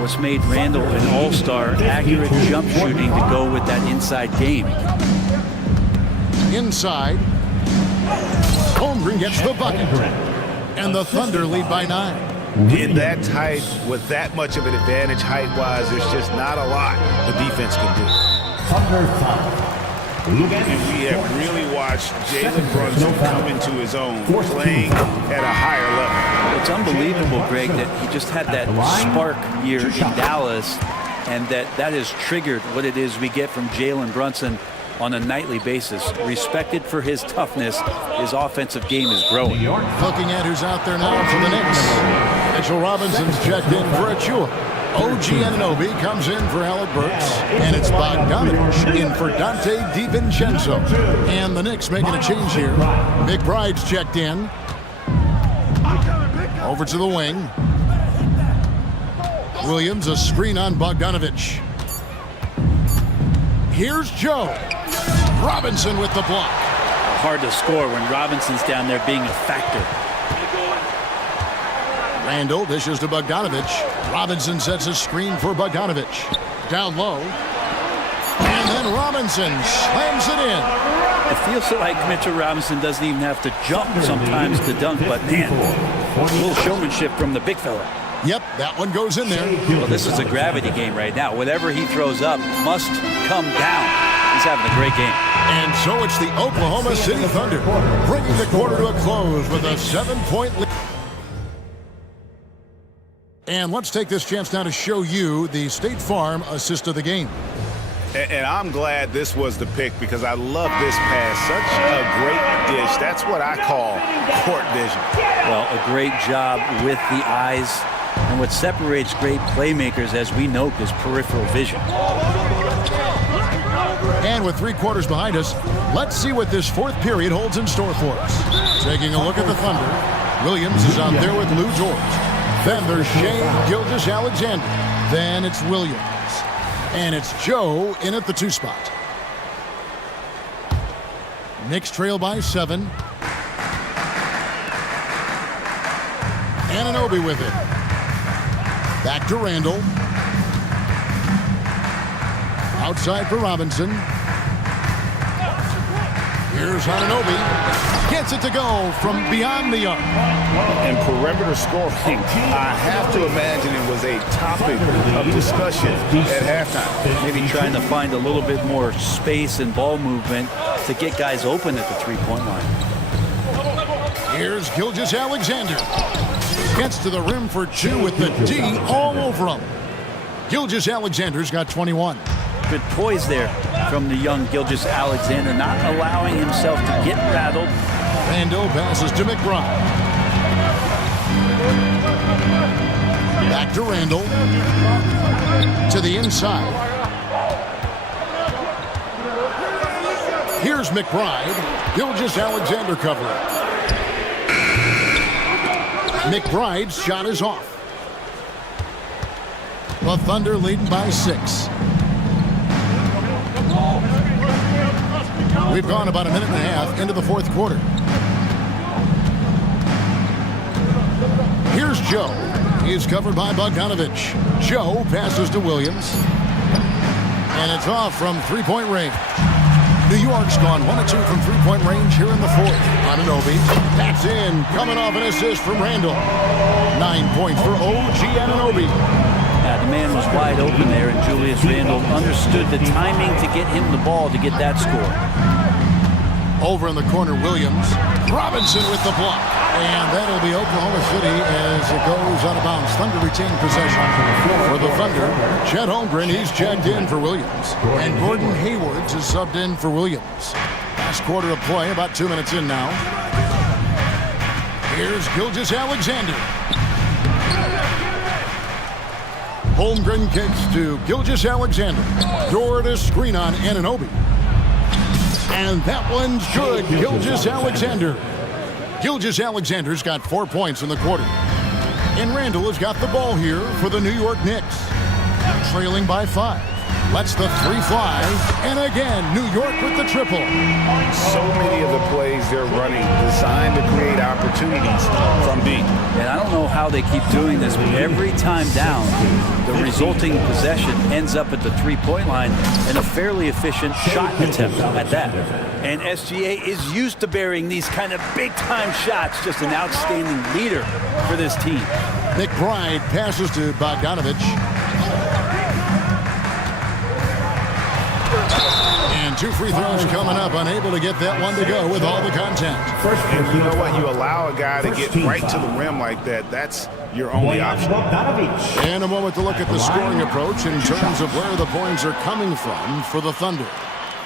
What's made Randall an all-star, accurate jump shooting to go with that inside game. Inside. Holmgren gets the bucket. And the Thunder lead by 9. In that tight, with that much of an advantage height-wise, there's just not a lot the defense can do. Thunder 5. And we have really watched Jalen Brunson come into his own, playing at a higher level. It's unbelievable, Greg, that he just had that spark year in Dallas, and that has triggered what it is we get from Jalen Brunson on a nightly basis. Respected for his toughness, his offensive game is growing. Looking at who's out there now for the Knicks. Mitchell Robinson's checked in for Achua. OG Anunoby comes in for Alec Burks, and it's Bogdanovich in for Dante DiVincenzo. And the Knicks making a change here. McBride's checked in. Over to the wing. Williams, a screen on Bogdanovich. Here's Joe. Robinson with the block. Hard to score when Robinson's down there being a factor. Randall dishes to Bogdanovich. Robinson sets a screen for Bogdanovich. Down low. And then Robinson slams it in. It feels like Mitchell Robinson doesn't even have to jump sometimes to dunk, but man, a little showmanship from the big fella. Yep, that one goes in there. Well, this is a gravity game right now. Whatever he throws up must come down. He's having a great game. And so it's the Oklahoma City Thunder bringing the quarter to a close with a 7-point lead. And let's take this chance now to show you the State Farm assist of the game. And I'm glad this was the pick because I love this pass. Such a great dish. That's what I call court vision. Well, a great job with the eyes. And what separates great playmakers, as we note, is peripheral vision. And with 3 quarters behind us, let's see what this fourth period holds in store for us. Taking a look at the Thunder, Williams is out there with Lou George. Then there's Shea Gilgeous-Alexander. Then it's Williams. And it's Joe in at the 2 spot. Knicks trail by 7. Anunoby with it. Back to Randall. Outside for Robinson. Here's Anunoby. Gets it to go from beyond the arc. And perimeter scoring, I have to imagine it was a topic of discussion at halftime. Maybe trying to find a little bit more space and ball movement to get guys open at the 3-point line. Here's Gilgeous-Alexander. Gets to the rim for 2 with the D all over him. Gilgeous-Alexander's got 21. Good poise there from the young Gilgeous-Alexander, not allowing himself to get rattled. Randall passes to McBride. Back to Randall. To the inside. Here's McBride. Gilgeous-Alexander covering. McBride's shot is off. The Thunder leading by 6. We've gone about a minute and a half into the fourth quarter. Here's Joe. He's covered by Bogdanovich. Joe passes to Williams. And it's off from 3-point range. New York's gone 1-2 from 3-point range here in the fourth. Anunoby. That's in. Coming off an assist from Randall. 9 points for OG Anunoby. The man was wide open there, and Julius Randle understood the timing to get him the ball to get that score. Over in the corner, Williams. Robinson with the block. And that'll be Oklahoma City as it goes out of bounds. Thunder retain possession. For the Thunder, Chet Holmgren, he's checked in for Williams. And Gordon Hayward's is subbed in for Williams. Last quarter of play, about 2 minutes in now. Here's Gilgeous-Alexander. Holmgren kicks to Gilgeous-Alexander. Door to screen on Anunoby. And that one's good. Gilgeous-Alexander. Gilgeous-Alexander's got 4 points in the quarter. And Randall has got the ball here for the New York Knicks. Trailing by 5. Lets the 3 fly. And again, New York with the triple. So many of the plays they're running designed to create opportunities from deep. And I don't know how they keep doing this, but every time down, the resulting possession ends up at the 3-point line and a fairly efficient shot attempt at that. And SGA is used to burying these kind of big-time shots. Just an outstanding leader for this team. McBride passes to Bogdanovich. And 2 free throws coming up, unable to get that one to go with all the content. And you know what? You allow a guy to get right to the rim like that, that's your only option. And a moment to look at the scoring approach in terms of where the points are coming from for the Thunder.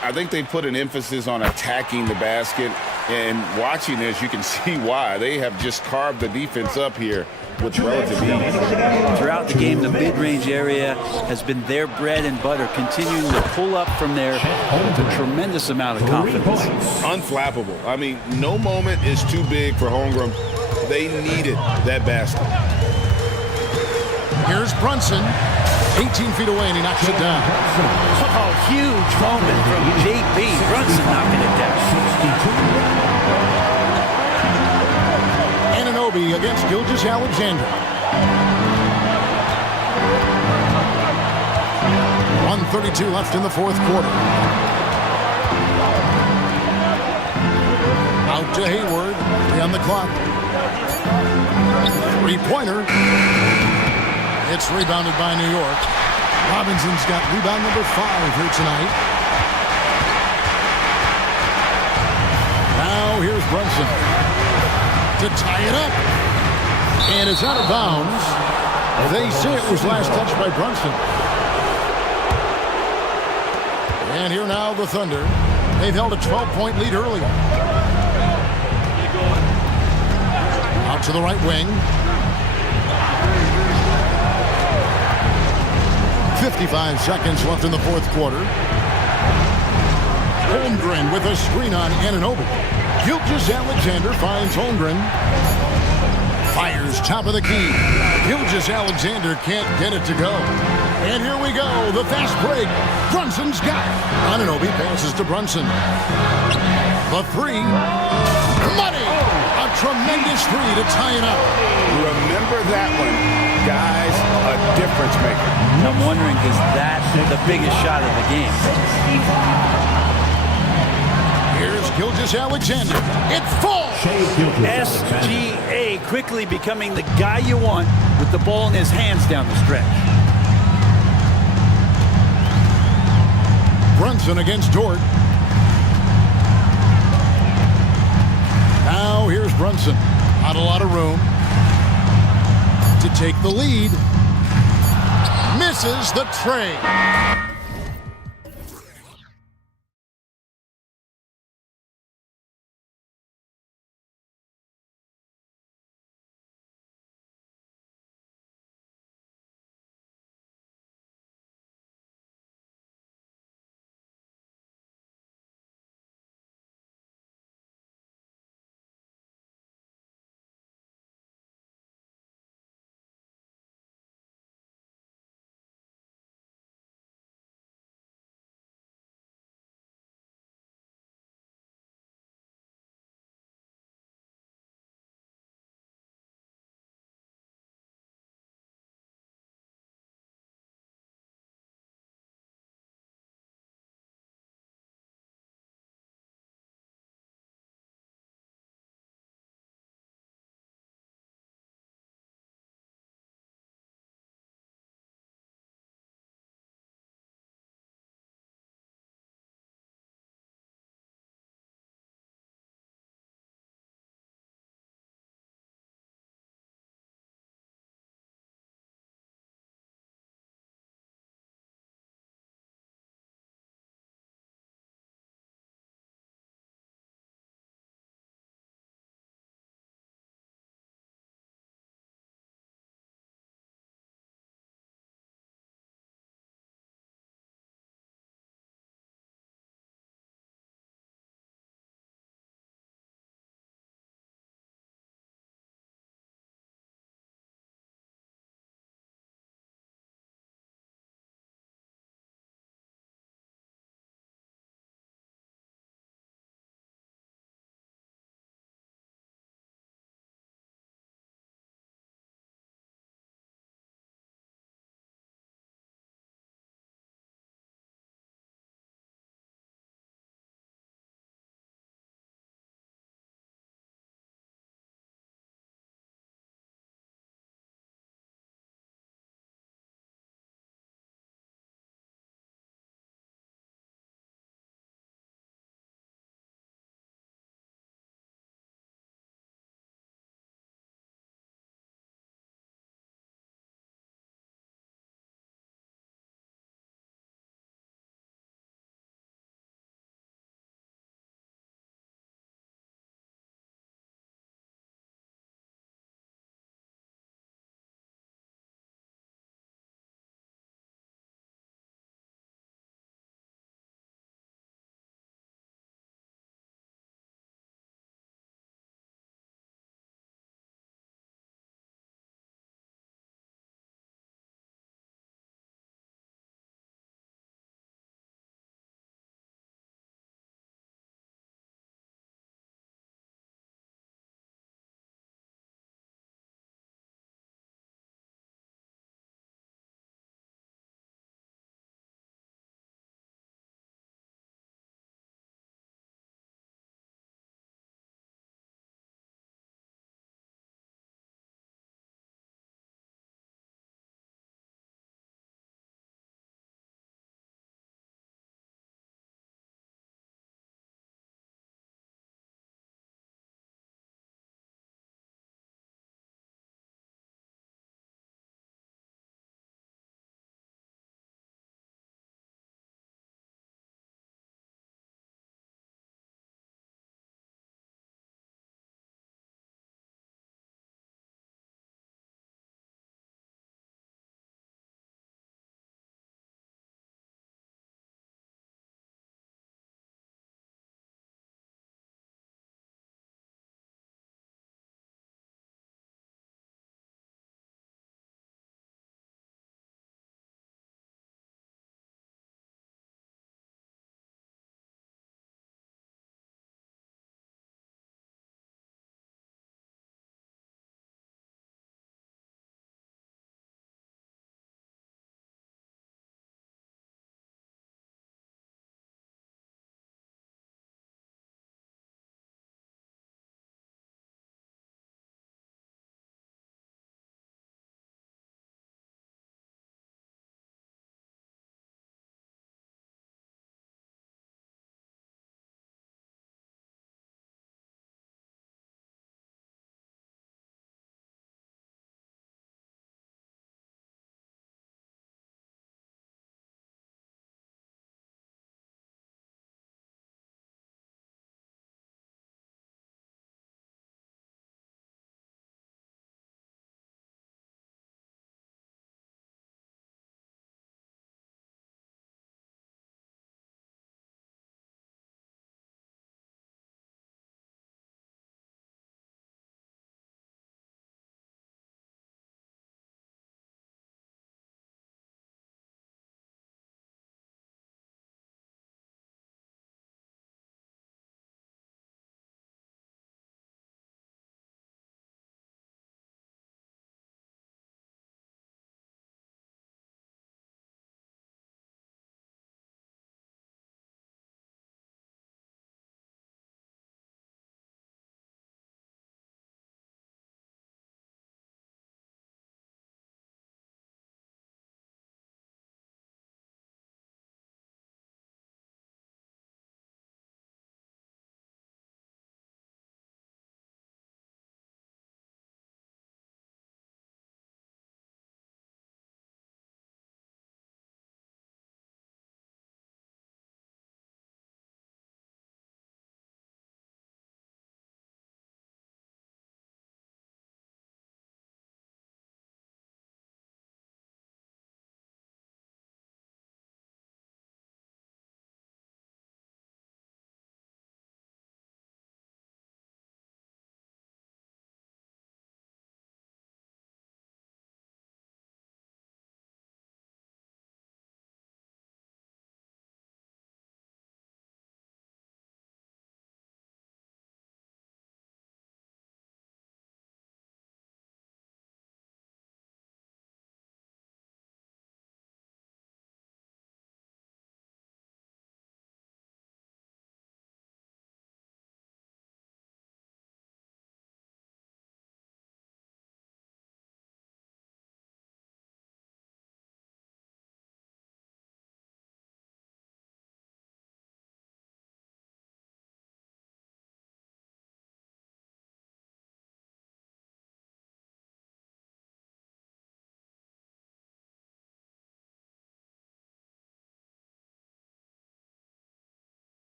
I think they put an emphasis on attacking the basket, and watching this, you can see why. They have just carved the defense up here with relative ease. Throughout the game, the mid-range area has been their bread and butter, continuing to pull up from there with a tremendous amount of confidence. Unflappable. I mean, no moment is too big for Holmgren. They needed that basket. Here's Brunson, 18 feet away, and he knocks it down. Oh, huge moment from JB. Brunson knocking it down. Ananobi against Gilgeous Alexander. 1:32 left in the fourth quarter. Out to Hayward, 3 on the clock. Three-pointer. It's rebounded by New York. Robinson's got rebound number 5 here tonight. Now here's Brunson to tie it up. And it's out of bounds. They say it was last touched by Brunson. And here now the Thunder. They've held a 12-point lead earlier. Out to the right wing. 55 seconds left in the fourth quarter. Holmgren with a screen on Ananobi. Gilgeous Alexander finds Holmgren. Fires top of the key. Gilgeous Alexander can't get it to go. And here we go, the fast break. Brunson's got it. Ananobi passes to Brunson. The three. Money! A tremendous three to tie it up. Remember that one, guys, a difference maker. I'm wondering, is that the biggest shot of the game? Here's Gilgeous Alexander. It falls! SGA quickly becoming the guy you want with the ball in his hands down the stretch. Brunson against Dort. Now here's Brunson. Not a lot of room to take the lead. Misses the tray.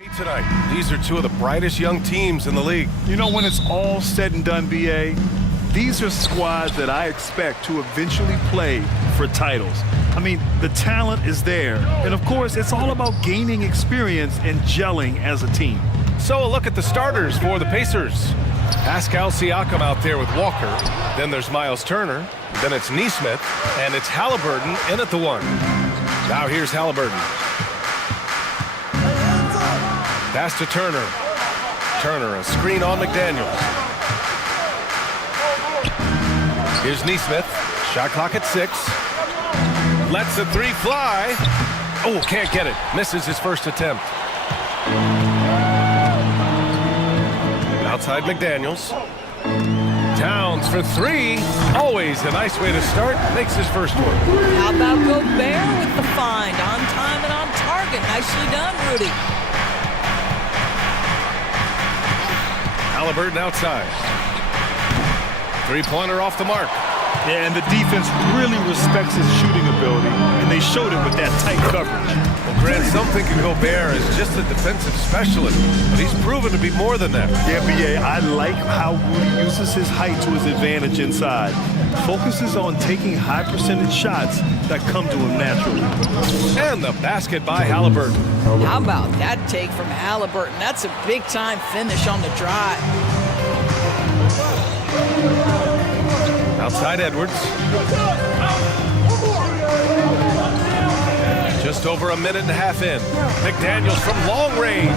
Tonight, these are two of the brightest young teams in the league. You know, when it's all said and done, BA, these are squads that I expect to eventually play for titles. I mean, the talent is there. And of course, it's all about gaining experience and gelling as a team. So a look at the starters for the Pacers. Pascal Siakam out there with Walker. Then there's Miles Turner. Then it's Nesmith. And it's Halliburton in at the one. Now here's Halliburton. Pass to Turner. Turner, a screen on McDaniels. Here's Nesmith. Shot clock at 6. Lets the three fly. Oh, can't get it. Misses his first attempt. Outside McDaniels. Towns for 3. Always a nice way to start. Makes his first one. How about Gobert with the find? On time and on target. Nicely done, Rudy. Halliburton outside. Three-pointer off the mark. Yeah, and the defense really respects his shooting ability, and they showed it with that tight coverage. Well, Grant, some think of Gobert as just a defensive specialist, but he's proven to be more than that. Yeah, BA, I like how Rudy uses his height to his advantage inside. Focuses on taking high-percentage shots that come to him naturally. And the basket by Halliburton. How about that take from Halliburton? That's a big-time finish on the drive. Outside Edwards. Just over a minute and a half in. McDaniels from long range.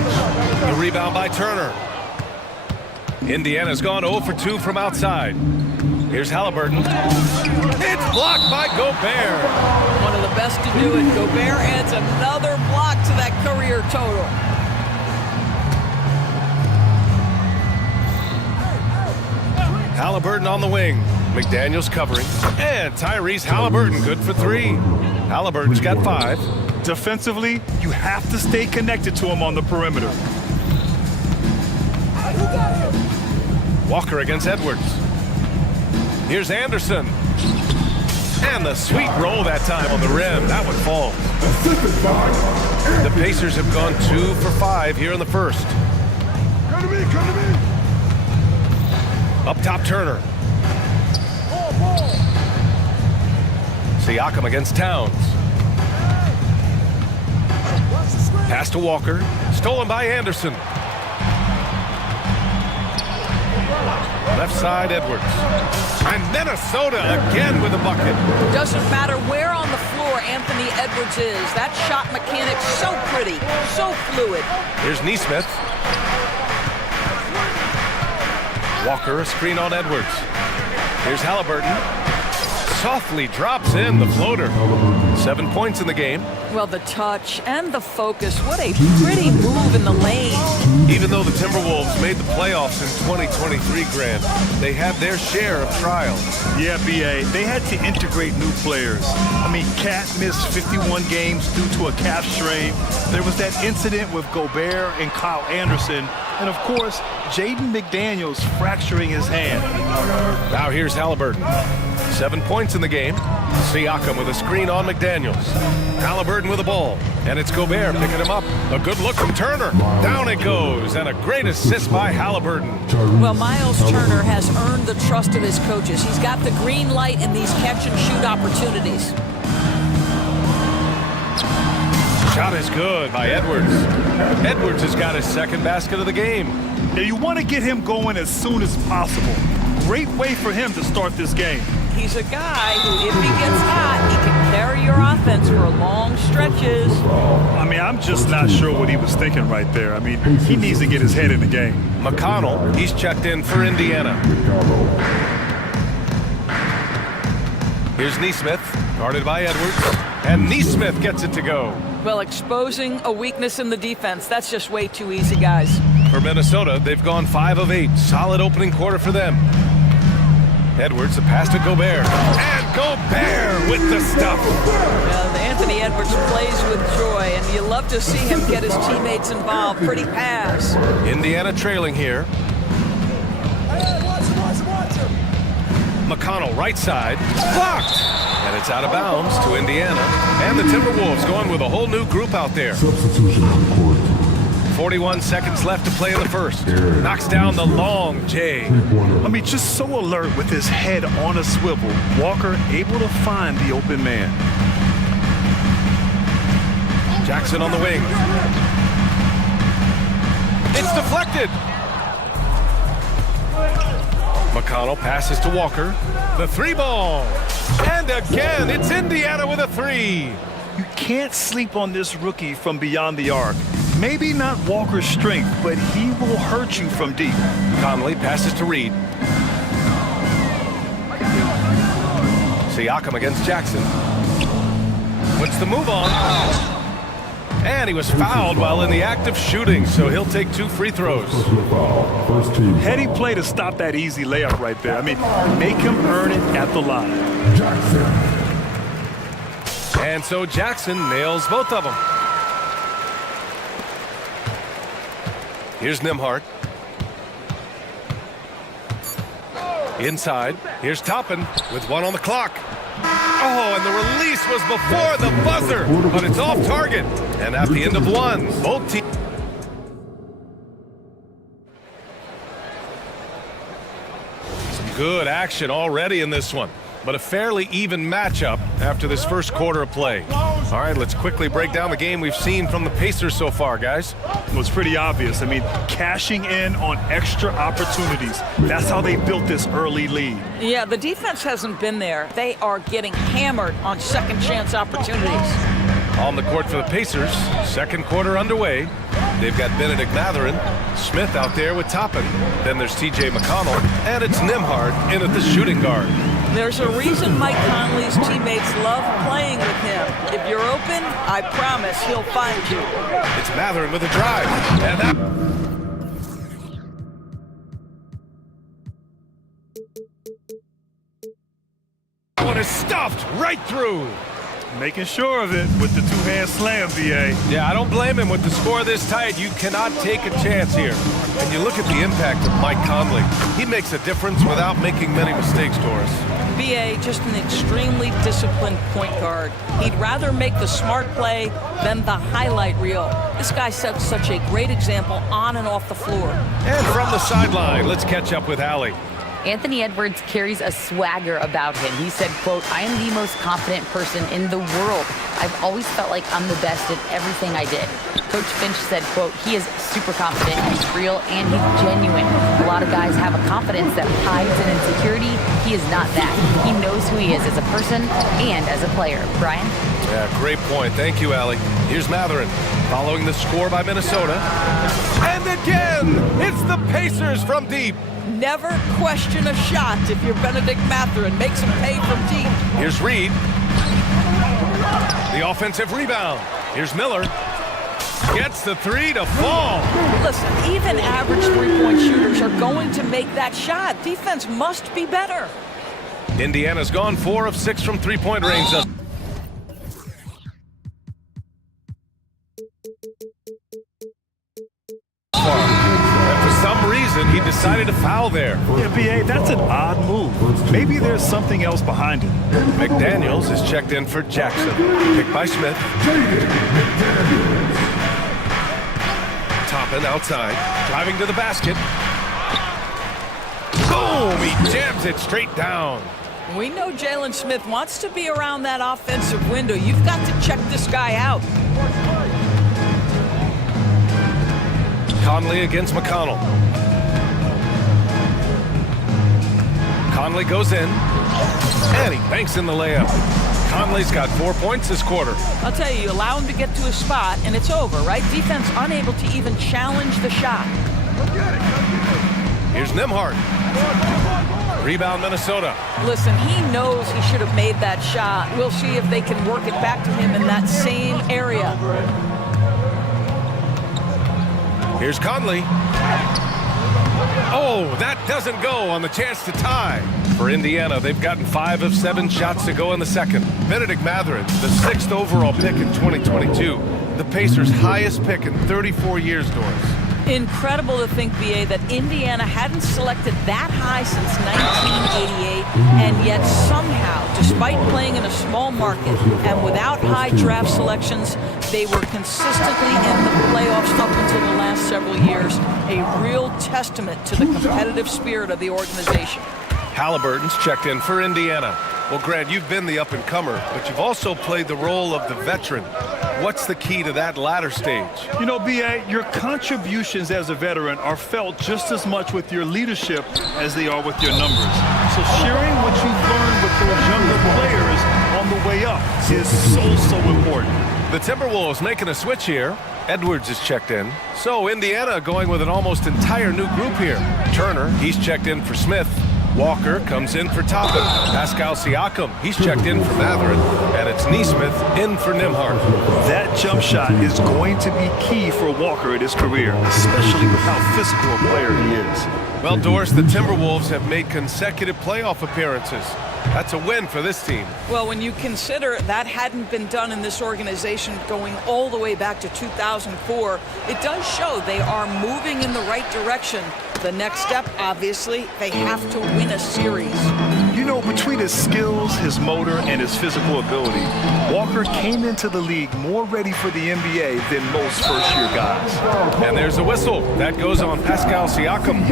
The rebound by Turner. Indiana's gone 0 for 2 from outside. Here's Halliburton. It's blocked by Gobert. One of the best to do it. Gobert adds another block to that career total. Halliburton on the wing. McDaniels covering. And Tyrese Halliburton good for 3. Halliburton's got 5. Defensively, you have to stay connected to him on the perimeter. Walker against Edwards. Here's Anderson. And the sweet roll that time on the rim. That one falls. The Pacers have gone 2 for 5 here in the first. Come to me. Up top, Turner. Siakam against Towns. Pass to Walker. Stolen by Anderson. Left side, Edwards. And Minnesota again with a bucket. Doesn't matter where on the floor Anthony Edwards is. That shot mechanic so pretty, so fluid. Here's Nesmith. Walker, a screen on Edwards. Here's Halliburton. Softly drops in the floater. 7 points in the game. Well, the touch and the focus. What a pretty move in the lane. Even though the Timberwolves made the playoffs in 2023, Grant, they had their share of trials. Yeah, BA, they had to integrate new players. I mean, Cat missed 51 games due to a calf strain. There was that incident with Gobert and Kyle Anderson. And of course, Jaden McDaniels fracturing his hand. Now here's Halliburton. 7 points in the game. Siakam with a screen on McDaniels. Halliburton with the ball. And it's Gobert picking him up. A good look from Turner. Down it goes. And a great assist by Halliburton. Well, Miles Turner has earned the trust of his coaches. He's got the green light in these catch-and-shoot opportunities. Shot is good by Edwards. Edwards has got his second basket of the game. Now you want to get him going as soon as possible. Great way for him to start this game. He's a guy who, if he gets hot, he can carry your offense for long stretches. I mean, I'm just not sure what he was thinking right there. I mean, he needs to get his head in the game. McConnell, he's checked in for Indiana. Here's Nesmith, guarded by Edwards. And Nesmith gets it to go. Well, exposing a weakness in the defense, that's just way too easy, guys. For Minnesota, they've gone 5 of 8. Solid opening quarter for them. Edwards, the pass to Gobert. And Gobert with the stuff. Well, Anthony Edwards plays with joy, and you love to see him get his teammates involved. Pretty pass. Indiana trailing here. McConnell, right side. Blocked. And it's out of bounds to Indiana. And the Timberwolves going with a whole new group out there. Substitution on court. 41 seconds left to play in the first. Knocks down the long J. I mean, just so alert with his head on a swivel. Walker able to find the open man. Jackson on the wing. It's deflected. McConnell passes to Walker. The three ball. And again, it's Indiana with a three. You can't sleep on this rookie from beyond the arc. Maybe not Walker's strength, but he will hurt you from deep. Conley passes to Reed. Siakam against Jackson. Puts the move on. And he was fouled while in the act of shooting, so he'll take 2 free throws. Heady play to stop that easy layup right there. I mean, make him earn it at the line. And so Jackson nails both of them. Here's Nembhard. Inside. Here's Toppin with 1 on the clock. Oh, and the release was before the buzzer, but it's off target. And at the end of 1, both teams. Some good action already in this one, but a fairly even matchup after this first quarter of play. All right, let's quickly break down the game we've seen from the Pacers so far, guys. Well, it's pretty obvious. I mean, cashing in on extra opportunities. That's how they built this early lead. Yeah, the defense hasn't been there. They are getting hammered on second chance opportunities. On the court for the Pacers, second quarter underway. They've got Benedict Mathurin, Smith out there with Toppin. Then there's TJ McConnell, and it's Nembhard in at the shooting guard. There's a reason Mike Conley's teammates love playing with him. If you're open, I promise he'll find you. It's Mathurin with a drive, and that one is stuffed right through. Making sure of it with the two-hand slam, VA. Yeah, I don't blame him with the score this tight. You cannot take a chance here. And you look at the impact of Mike Conley. He makes a difference without making many mistakes, Doris. BA, just an extremely disciplined point guard. He'd rather make the smart play than the highlight reel. This guy sets such a great example on and off the floor. And from the sideline, let's catch up with Allie. Anthony Edwards carries a swagger about him. He said, quote, "I am the most confident person in the world. I've always felt like I'm the best at everything I did." Coach Finch said, quote, "He is super confident, he's real, and he's genuine. A lot of guys have a confidence that hides an insecurity. He is not that. He knows who he is as a person and as a player." Brian? Yeah, great point. Thank you, Allie. Here's Mathurin following the score by Minnesota. And again, it's the Pacers from deep. Never question a shot if you're Benedict Mathurin. Makes him pay from deep. Here's Reed. The offensive rebound. Here's Miller. Gets the three to fall. Listen, even average three-point shooters are going to make that shot. Defense must be better. Indiana's gone 4 of 6 from three-point range. He decided to foul there. Yeah, BA, that's an odd move. Maybe there's something else behind it. McDaniels is checked in for Jackson. Picked by Smith. Toppin outside, driving to the basket. Boom! He jams it straight down. We know Jalen Smith wants to be around that offensive window. You've got to check this guy out. Conley against McConnell. Conley goes in, and he banks in the layup. Conley's got 4 points this quarter. I'll tell you, you allow him to get to a spot, and it's over, right? Defense unable to even challenge the shot. Here's Nembhard. Rebound, Minnesota. Listen, he knows he should have made that shot. We'll see if they can work it back to him in that same area. Here's Conley. Oh, that doesn't go on the chance to tie. For Indiana, they've gotten 5 of 7 shots to go in the second. Benedict Mathurin, the 6th overall pick in 2022. The Pacers' highest pick in 34 years, Doris. Incredible to think, BA, that Indiana hadn't selected that high since 1988, and yet somehow, despite playing in a small market and without high draft selections, they were consistently in the playoffs up until the last several years. A real testament to the competitive spirit of the organization. Halliburton's checked in for Indiana. Well, Grant, you've been the up-and-comer, but you've also played the role of the veteran. What's the key to that latter stage? You know, B.A., your contributions as a veteran are felt just as much with your leadership as they are with your numbers. So sharing what you've learned with those younger players on the way up is so important. The Timberwolves making a switch here. Edwards is checked in. So Indiana going with an almost entire new group here. Turner, he's checked in for Smith. Walker comes in for Toppin. Pascal Siakam, he's checked in for Matherin. And it's Neesmith in for Nimhart. That jump shot is going to be key for Walker in his career, especially with how physical a player he is. Well, Doris, the Timberwolves have made consecutive playoff appearances. That's a win for this team. Well, when you consider that hadn't been done in this organization going all the way back to 2004, it does show they are moving in the right direction. The next step, obviously, they have to win a series. You know, between his skills, his motor, and his physical ability, Walker came into the league more ready for the NBA than most first-year guys. And there's a whistle. That goes on Pascal Siakam.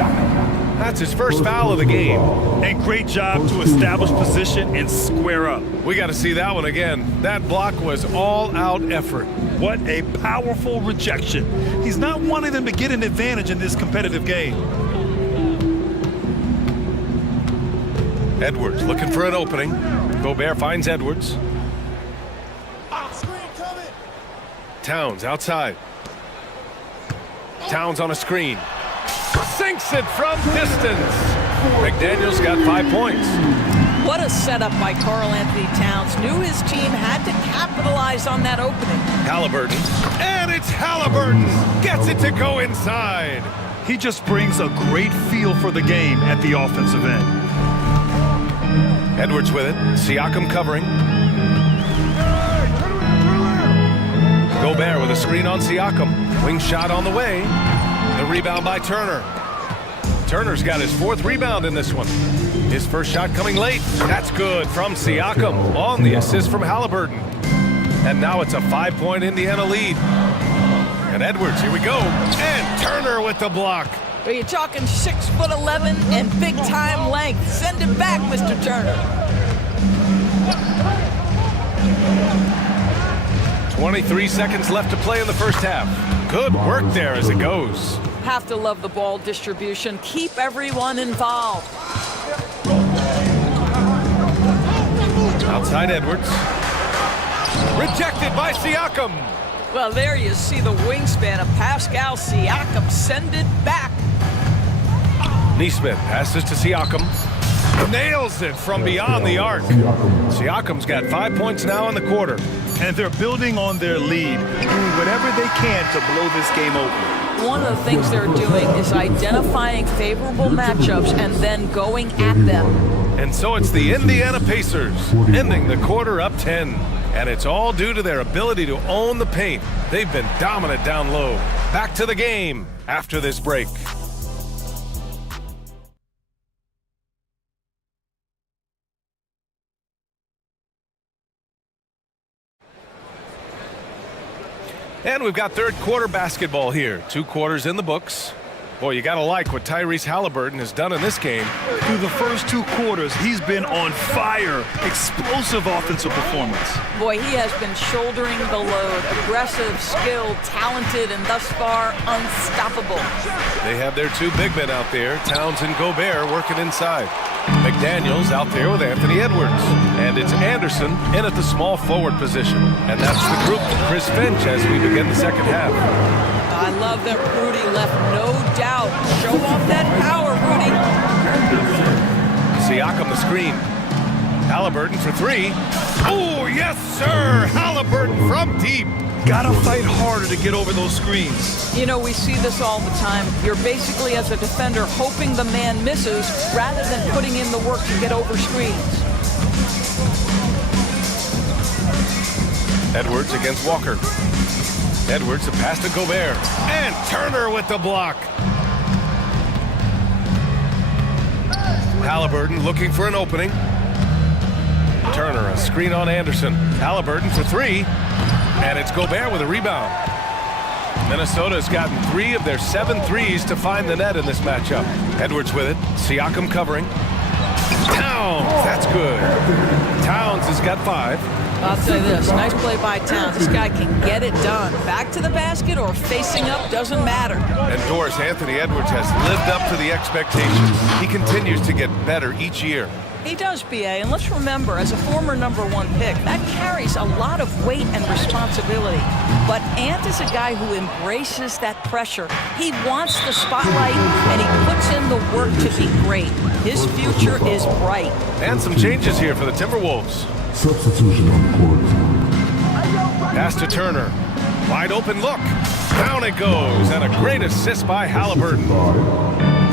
That's his first foul of the game. And great job to establish position and square up. We got to see that one again. That block was all-out effort. What a powerful rejection. He's not wanting them to get an advantage in this competitive game. Edwards looking for an opening. Gobert finds Edwards. Towns outside. Towns on a screen. Sinks it from distance. McDaniel's got 5 points. What a setup by Karl Anthony Towns. Knew his team had to capitalize on that opening. Halliburton. And it's Halliburton. Gets it to go inside. He just brings a great feel for the game at the offensive end. Edwards with it. Siakam covering. Gobert with a screen on Siakam. Wing shot on the way. The rebound by Turner. Turner's got his 4th rebound in this one. His first shot coming late. That's good from Siakam on the assist from Halliburton. And now it's a 5-point Indiana lead. And Edwards, here we go. And Turner with the block. Are you talking 6'11" and big-time length? Send it back, Mr. Turner. 23 seconds left to play in the first half. Good work there as it goes. Have to love the ball distribution. Keep everyone involved. Outside Edwards. Rejected by Siakam. Well, there you see the wingspan of Pascal Siakam. Send it back. Neesmith passes to Siakam. Nails it from beyond the arc. Siakam's got 5 points now in the quarter. And they're building on their lead, doing whatever they can to blow this game open. One of the things they're doing is identifying favorable matchups and then going at them. And so it's the Indiana Pacers ending the quarter up 10. And it's all due to their ability to own the paint. They've been dominant down low. Back to the game after this break. And we've got third quarter basketball here. 2 quarters in the books. Boy, you gotta like what Tyrese Halliburton has done in this game. Through the first 2 quarters, he's been on fire. Explosive offensive performance. Boy, he has been shouldering the load. Aggressive, skilled, talented, and thus far, unstoppable. They have their 2 big men out there, Towns and Gobert, working inside. McDaniel's out there with Anthony Edwards. And it's Anderson in at the small forward position. And that's the group for Chris Finch as we begin the second half. I love that Rudy left no doubt. Show off that power, Rudy. Siakam the screen. Halliburton for 3. Oh, yes, sir. Halliburton from deep. Gotta fight harder to get over those screens. You know, we see this all the time. You're basically, as a defender, hoping the man misses rather than putting in the work to get over screens. Edwards against Walker. Edwards, a pass to Gobert. And Turner with the block. Halliburton looking for an opening. Turner, a screen on Anderson. Halliburton for three. And it's Gobert with a rebound. Minnesota's gotten 3 of their 7 threes to find the net in this matchup. Edwards with it. Siakam covering. Towns, that's good. Towns has got 5. I'll tell you this, nice play by Towns. This guy can get it done. Back to the basket or facing up, doesn't matter. And Doris, Anthony Edwards has lived up to the expectations. He continues to get better each year. He does, BA, and let's remember, as a former #1 pick, that carries a lot of weight and responsibility. But Ant is a guy who embraces that pressure. He wants the spotlight, and he puts in the work to be great. His future is bright. And some changes here for the Timberwolves. Substitution on the court. Pass to Turner. Wide open look. Down it goes, and a great assist by Halliburton.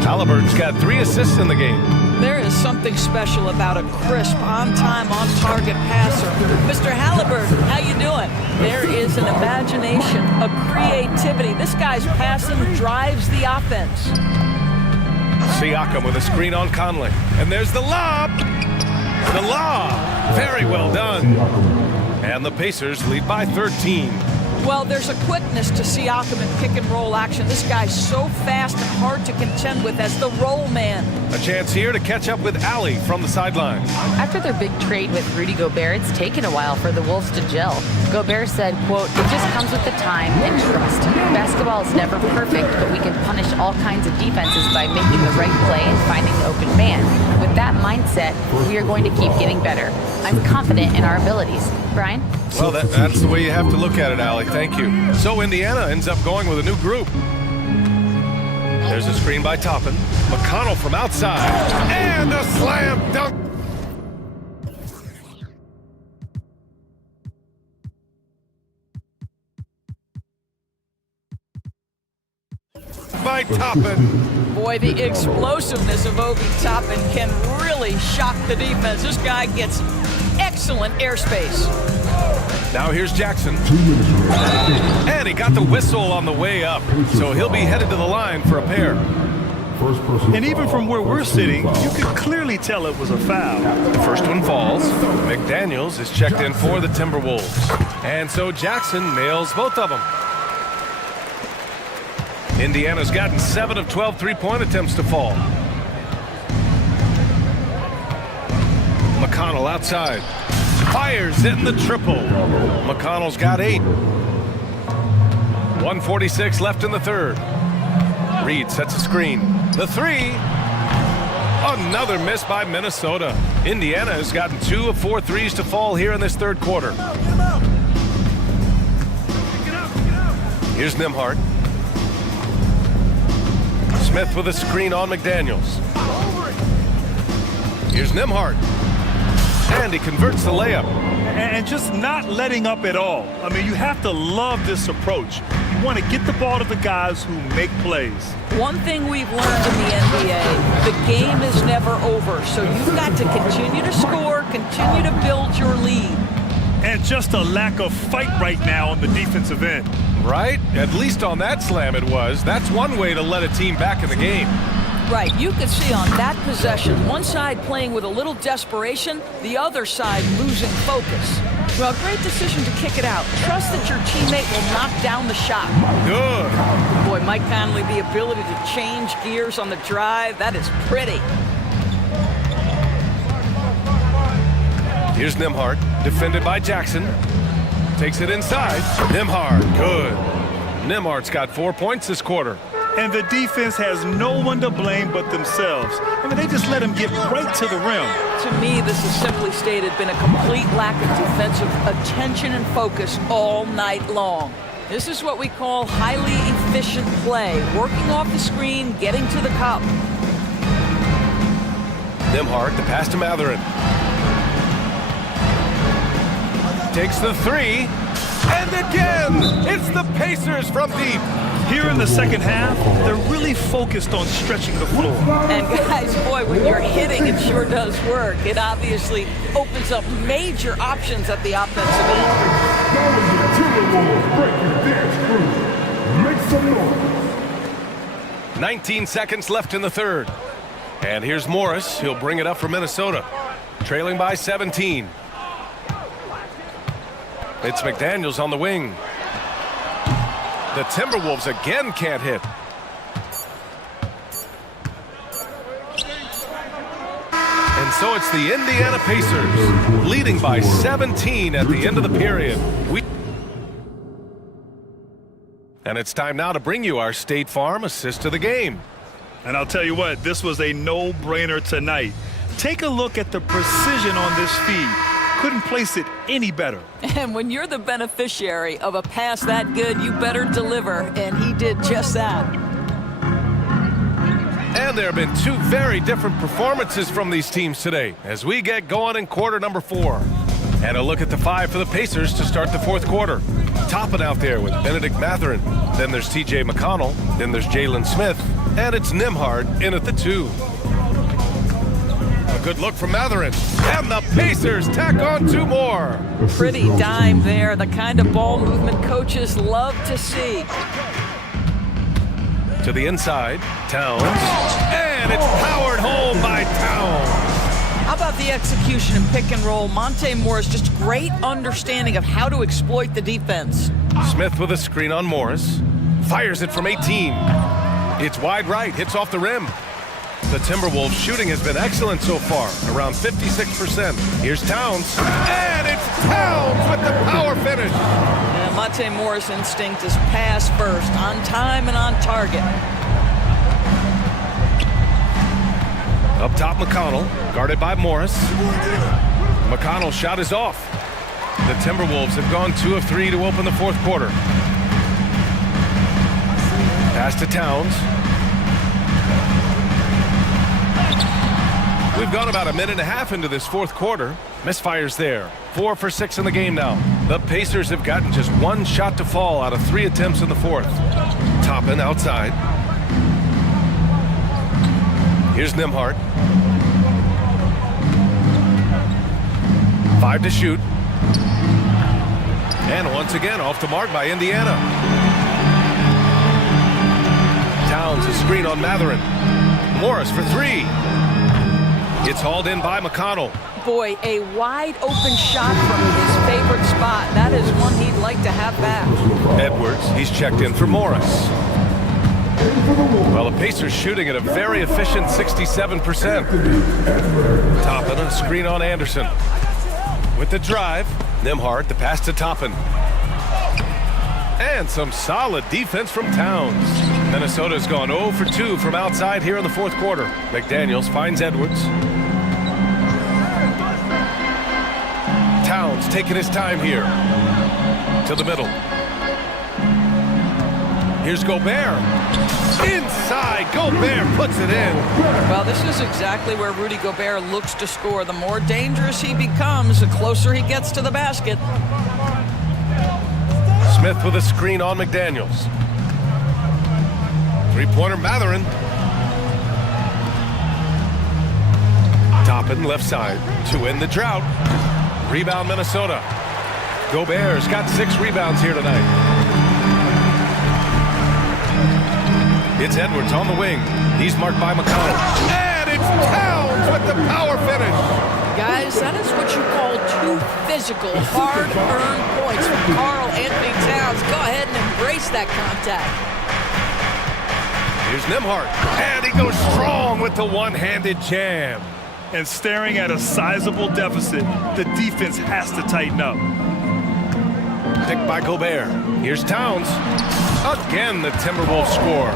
Halliburton's got 3 assists in the game. There is something special about a crisp, on-time, on-target passer. Mr. Halliburton, how you doing? There is an imagination, a creativity. This guy's passing drives the offense. Siakam with a screen on Conley. And there's the lob. The lob. Very well done. And the Pacers lead by 13. Well, there's a quickness to Siakam in pick-and-roll action. This guy's so fast and hard to contend with as the roll man. A chance here to catch up with Allie from the sideline. After their big trade with Rudy Gobert, it's taken a while for the Wolves to gel. Gobert said, quote, "It just comes with the time and trust. Basketball is never perfect, but we can punish all kinds of defenses by making the right play and finding the open man. With that mindset, we are going to keep getting better. I'm confident in our abilities." Brian? Well, that's the way you have to look at it, Allie. Thank you. So Indiana ends up going with a new group. There's a screen by Toppin. McConnell from outside. And a slam dunk. By Toppin. Boy, the explosiveness of Obi Toppin can really shock the defense. This guy gets excellent airspace. Now here's Jackson. And he got the whistle on the way up. So he'll be headed to the line for a pair. And even from where we're sitting, you can clearly tell it was a foul. The first one falls. McDaniels is checked in for the Timberwolves. And so Jackson nails both of them. Indiana's gotten 7 of 12 three-point attempts to fall. McConnell outside. Fires in the triple. McConnell's got 8. 1:46 left in the third. Reed sets a screen. The 3. Another miss by Minnesota. Indiana has gotten 2 of 4 threes to fall here in this third quarter. Here's Nembhard. Smith with a screen on McDaniels. Here's Nembhard. And he converts the layup. And just not letting up at all. I mean, you have to love this approach. You want to get the ball to the guys who make plays. One thing we've learned in the NBA, the game is never over. So you've got to continue to score, continue to build your lead. And just a lack of fight right now on the defensive end. Right? At least on that slam it was. That's one way to let a team back in the game. Right, you can see on that possession, one side playing with a little desperation, the other side losing focus. Well, great decision to kick it out. Trust that your teammate will knock down the shot. Good. Boy, Mike Conley, the ability to change gears on the drive, that is pretty. Here's Nembhard, defended by Jackson. Takes it inside. Nembhard, good. Nembhard's got 4 points this quarter. And the defense has no one to blame but themselves. I mean, they just let him get right to the rim. To me, this has simply stated been a complete lack of defensive attention and focus all night long. This is what we call highly efficient play, working off the screen, getting to the cup. Nembhard, the pass to Matherin. Takes the 3. And again, it's the Pacers from deep. Here in the second half, they're really focused on stretching the floor. And guys, boy, when you're hitting, it sure does work. It obviously opens up major options at the offensive end. 19 seconds left in the third. And here's Morris. He'll bring it up for Minnesota. Trailing by 17. It's McDaniels on the wing. The Timberwolves again can't hit. And so it's the Indiana Pacers leading by 17 at the end of the period. And it's time now to bring you our State Farm assist of the game. And I'll tell you what, this was a no-brainer tonight. Take a look at the precision on this feed. Couldn't place it any better. And when you're the beneficiary of a pass that good, you better deliver, and he did just that. And there have been two very different performances from these teams today as we get going in quarter number 4. And a look at the 5 for the Pacers to start the fourth quarter. Topping out there with Benedict Mathurin. Then there's T.J. McConnell. Then there's Jalen Smith. And it's Nembhard in at the 2. A good look from Mathurin. And the Pacers tack on 2 more. Pretty dime there. The kind of ball movement coaches love to see. To the inside, Towns. And it's powered home by Towns. How about the execution and pick and roll? Monte Morris, just great understanding of how to exploit the defense. Smith with a screen on Morris. Fires it from 18. It's wide right, hits off the rim. The Timberwolves shooting has been excellent so far, around 56%. Here's Towns. And it's Towns with the power finish. And Monte Morris' instinct is pass first, on time and on target. Up top, McConnell, guarded by Morris. McConnell's shot is off. The Timberwolves have gone 2 of 3 to open the fourth quarter. Pass to Towns. We've gone about a minute and a half into this fourth quarter. Misfires there. 4 for 6 in the game now. The Pacers have gotten just 1 shot to fall out of 3 attempts in the fourth. Toppin outside. Here's Nembhard. 5 to shoot. And once again off the mark by Indiana. Towns a screen on Mathurin. Morris for 3. It's hauled in by McConnell. Boy, a wide open shot from his favorite spot. That is one he'd like to have back. Edwards, he's checked in for Morris. Well, the Pacers shooting at a very efficient 67%. Toppin, a screen on Anderson. With the drive, Nembhard, the pass to Toppin. And some solid defense from Towns. Minnesota's gone 0 for 2 from outside here in the fourth quarter. McDaniels finds Edwards. Towns taking his time here. To the middle. Here's Gobert. Inside, Gobert puts it in. Well, this is exactly where Rudy Gobert looks to score. The more dangerous he becomes, the closer he gets to the basket. Smith with a screen on McDaniels. Three-pointer Mathurin. Toppin left side to end the drought. Rebound Minnesota. Gobert's got 6 rebounds here tonight. It's Edwards on the wing. He's marked by McConnell. And it's Towns with the power finish. Guys, that is what you call 2 physical, hard-earned points from Karl Anthony Towns. Go ahead and embrace that contact. Here's Nembhard. And he goes strong with the one-handed jam. And staring at a sizable deficit, the defense has to tighten up. Picked by Gobert. Here's Towns. Again, the Timberwolves score.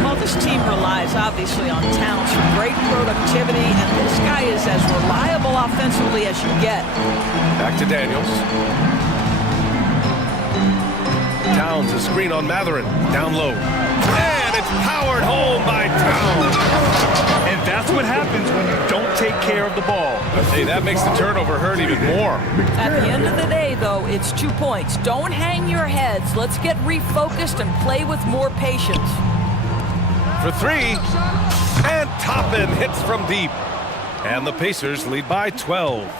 Well, this team relies obviously on Towns for great productivity, and this guy is as reliable offensively as you get. Back to Daniels. Towns a screen on Mathurin. Down low. And it's powered home by Towns. And that's what happens when you don't take care of have the ball. Hey, that makes the turnover hurt even more. At the end of the day, though, it's 2 points. Don't hang your heads. Let's get refocused and play with more patience. For three, and Toppin hits from deep. And the Pacers lead by 12.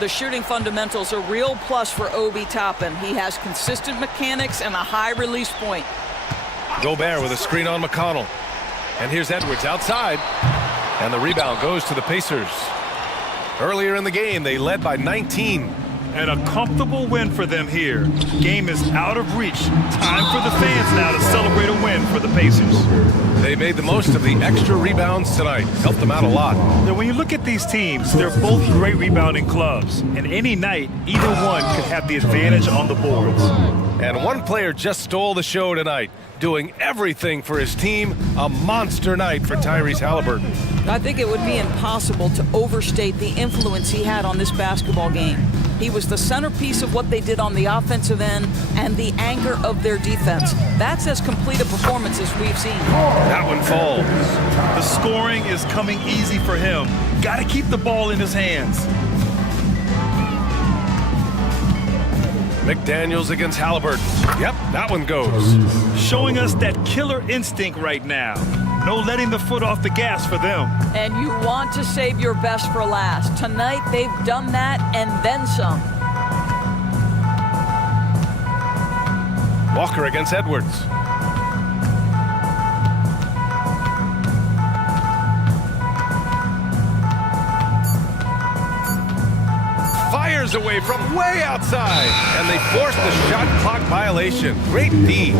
The shooting fundamentals are a real plus for Obi Toppin. He has consistent mechanics and a high release point. Gobert with a screen on McConnell. And here's Edwards outside. And the rebound goes to the Pacers. Earlier in the game, they led by 19. And a comfortable win for them here. Game is out of reach. Time for the fans now to celebrate a win for the Pacers. They made the most of the extra rebounds tonight. Helped them out a lot. Now, when you look at these teams, they're both great rebounding clubs. And any night, either one could have the advantage on the boards. And one player just stole the show tonight, doing everything for his team. A monster night for Tyrese Halliburton. I think it would be impossible to overstate the influence he had on this basketball game. He was the centerpiece of what they did on the offensive end and the anchor of their defense. That's as complete a performance as we've seen. That one falls. The scoring is coming easy for him. Got to keep the ball in his hands. McDaniels against Halliburton. Yep, that one goes. Showing us that killer instinct right now. No letting the foot off the gas for them. And you want to save your best for last. Tonight, they've done that and then some. Walker against Edwards. Fires away from way outside, and they force the shot clock violation. Great D.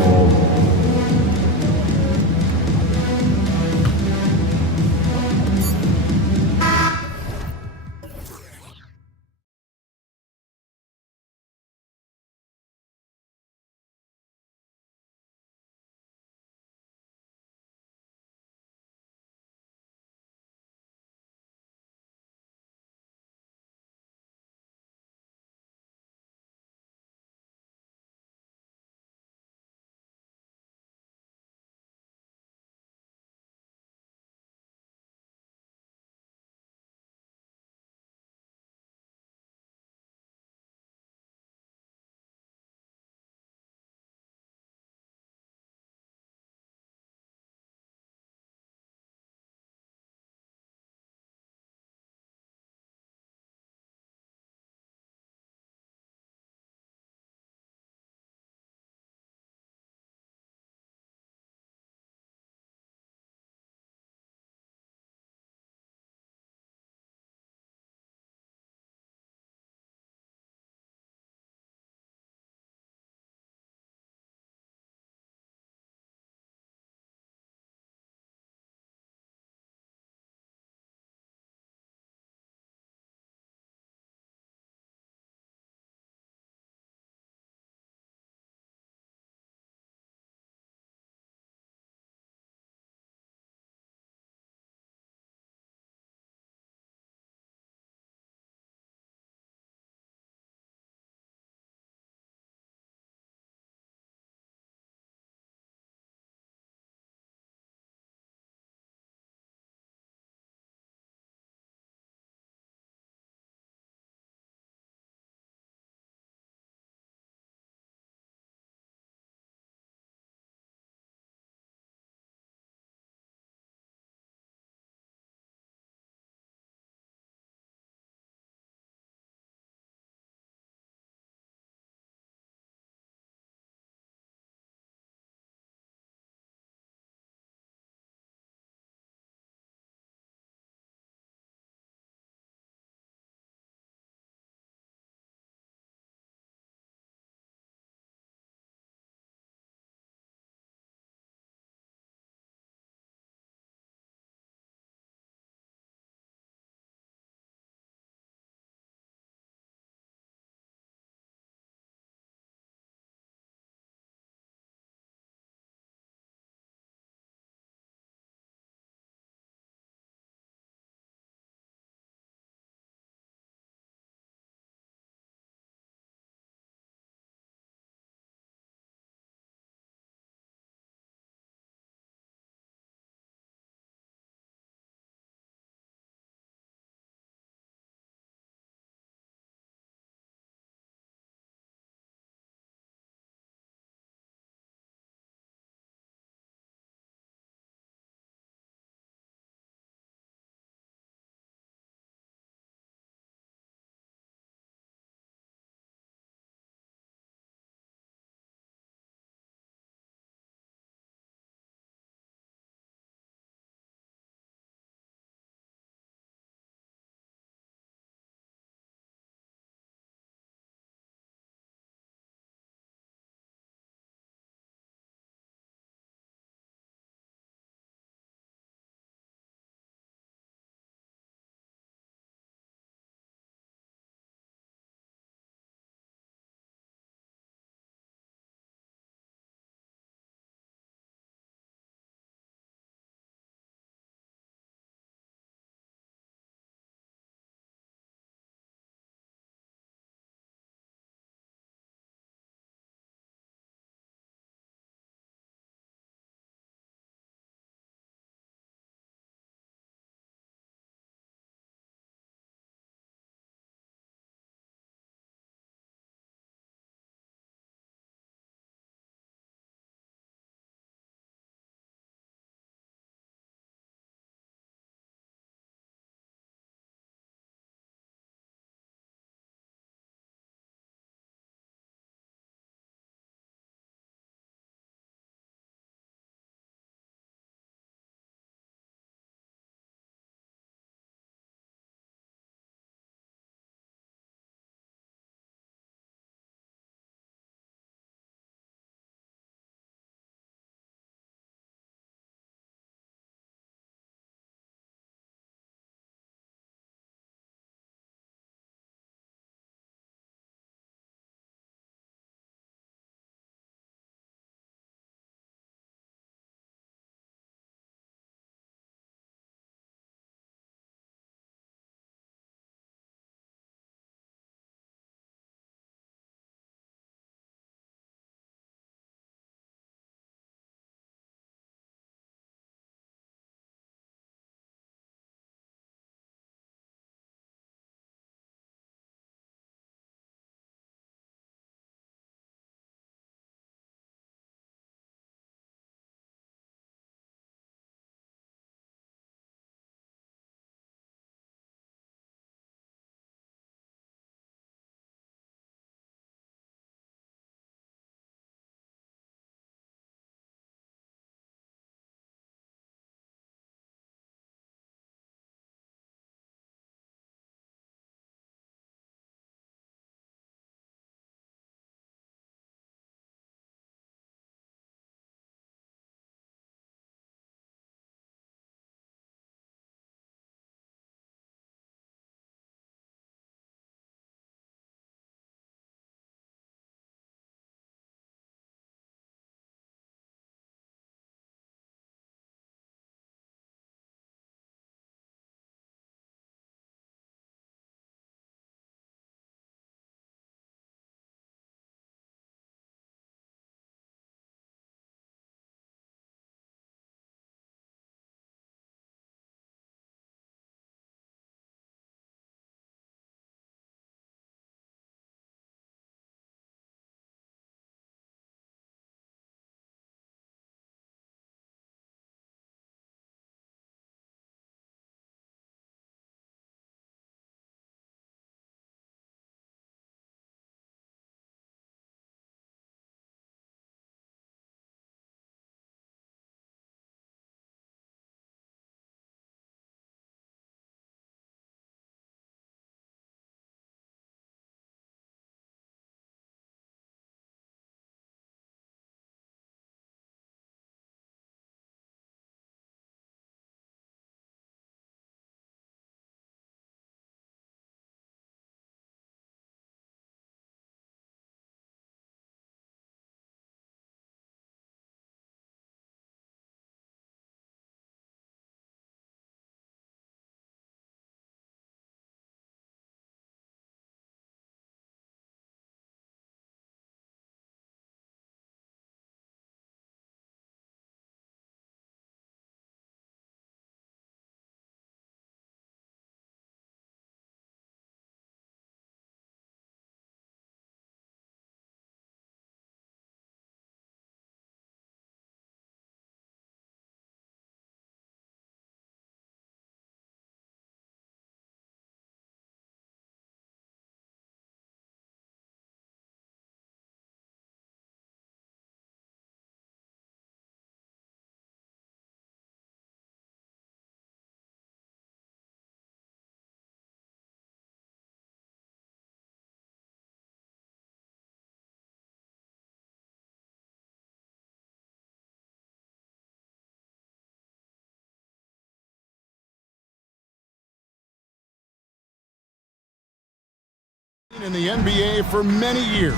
In the NBA for many years.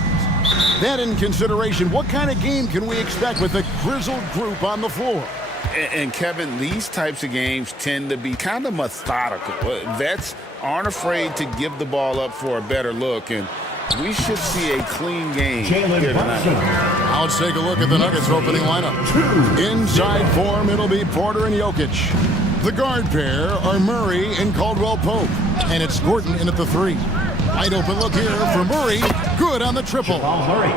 That in consideration, what kind of game can we expect with a grizzled group on the floor? And Kevin, these types of games tend to be kind of methodical. Vets aren't afraid to give the ball up for a better look, and we should see a clean game here tonight. Now let's take a look at the Nuggets opening lineup. Inside form, it'll be Porter and Jokic. The guard pair are Murray and Caldwell Pope, and it's Gordon in at the 3. Wide open look here for Murray. Good on the triple.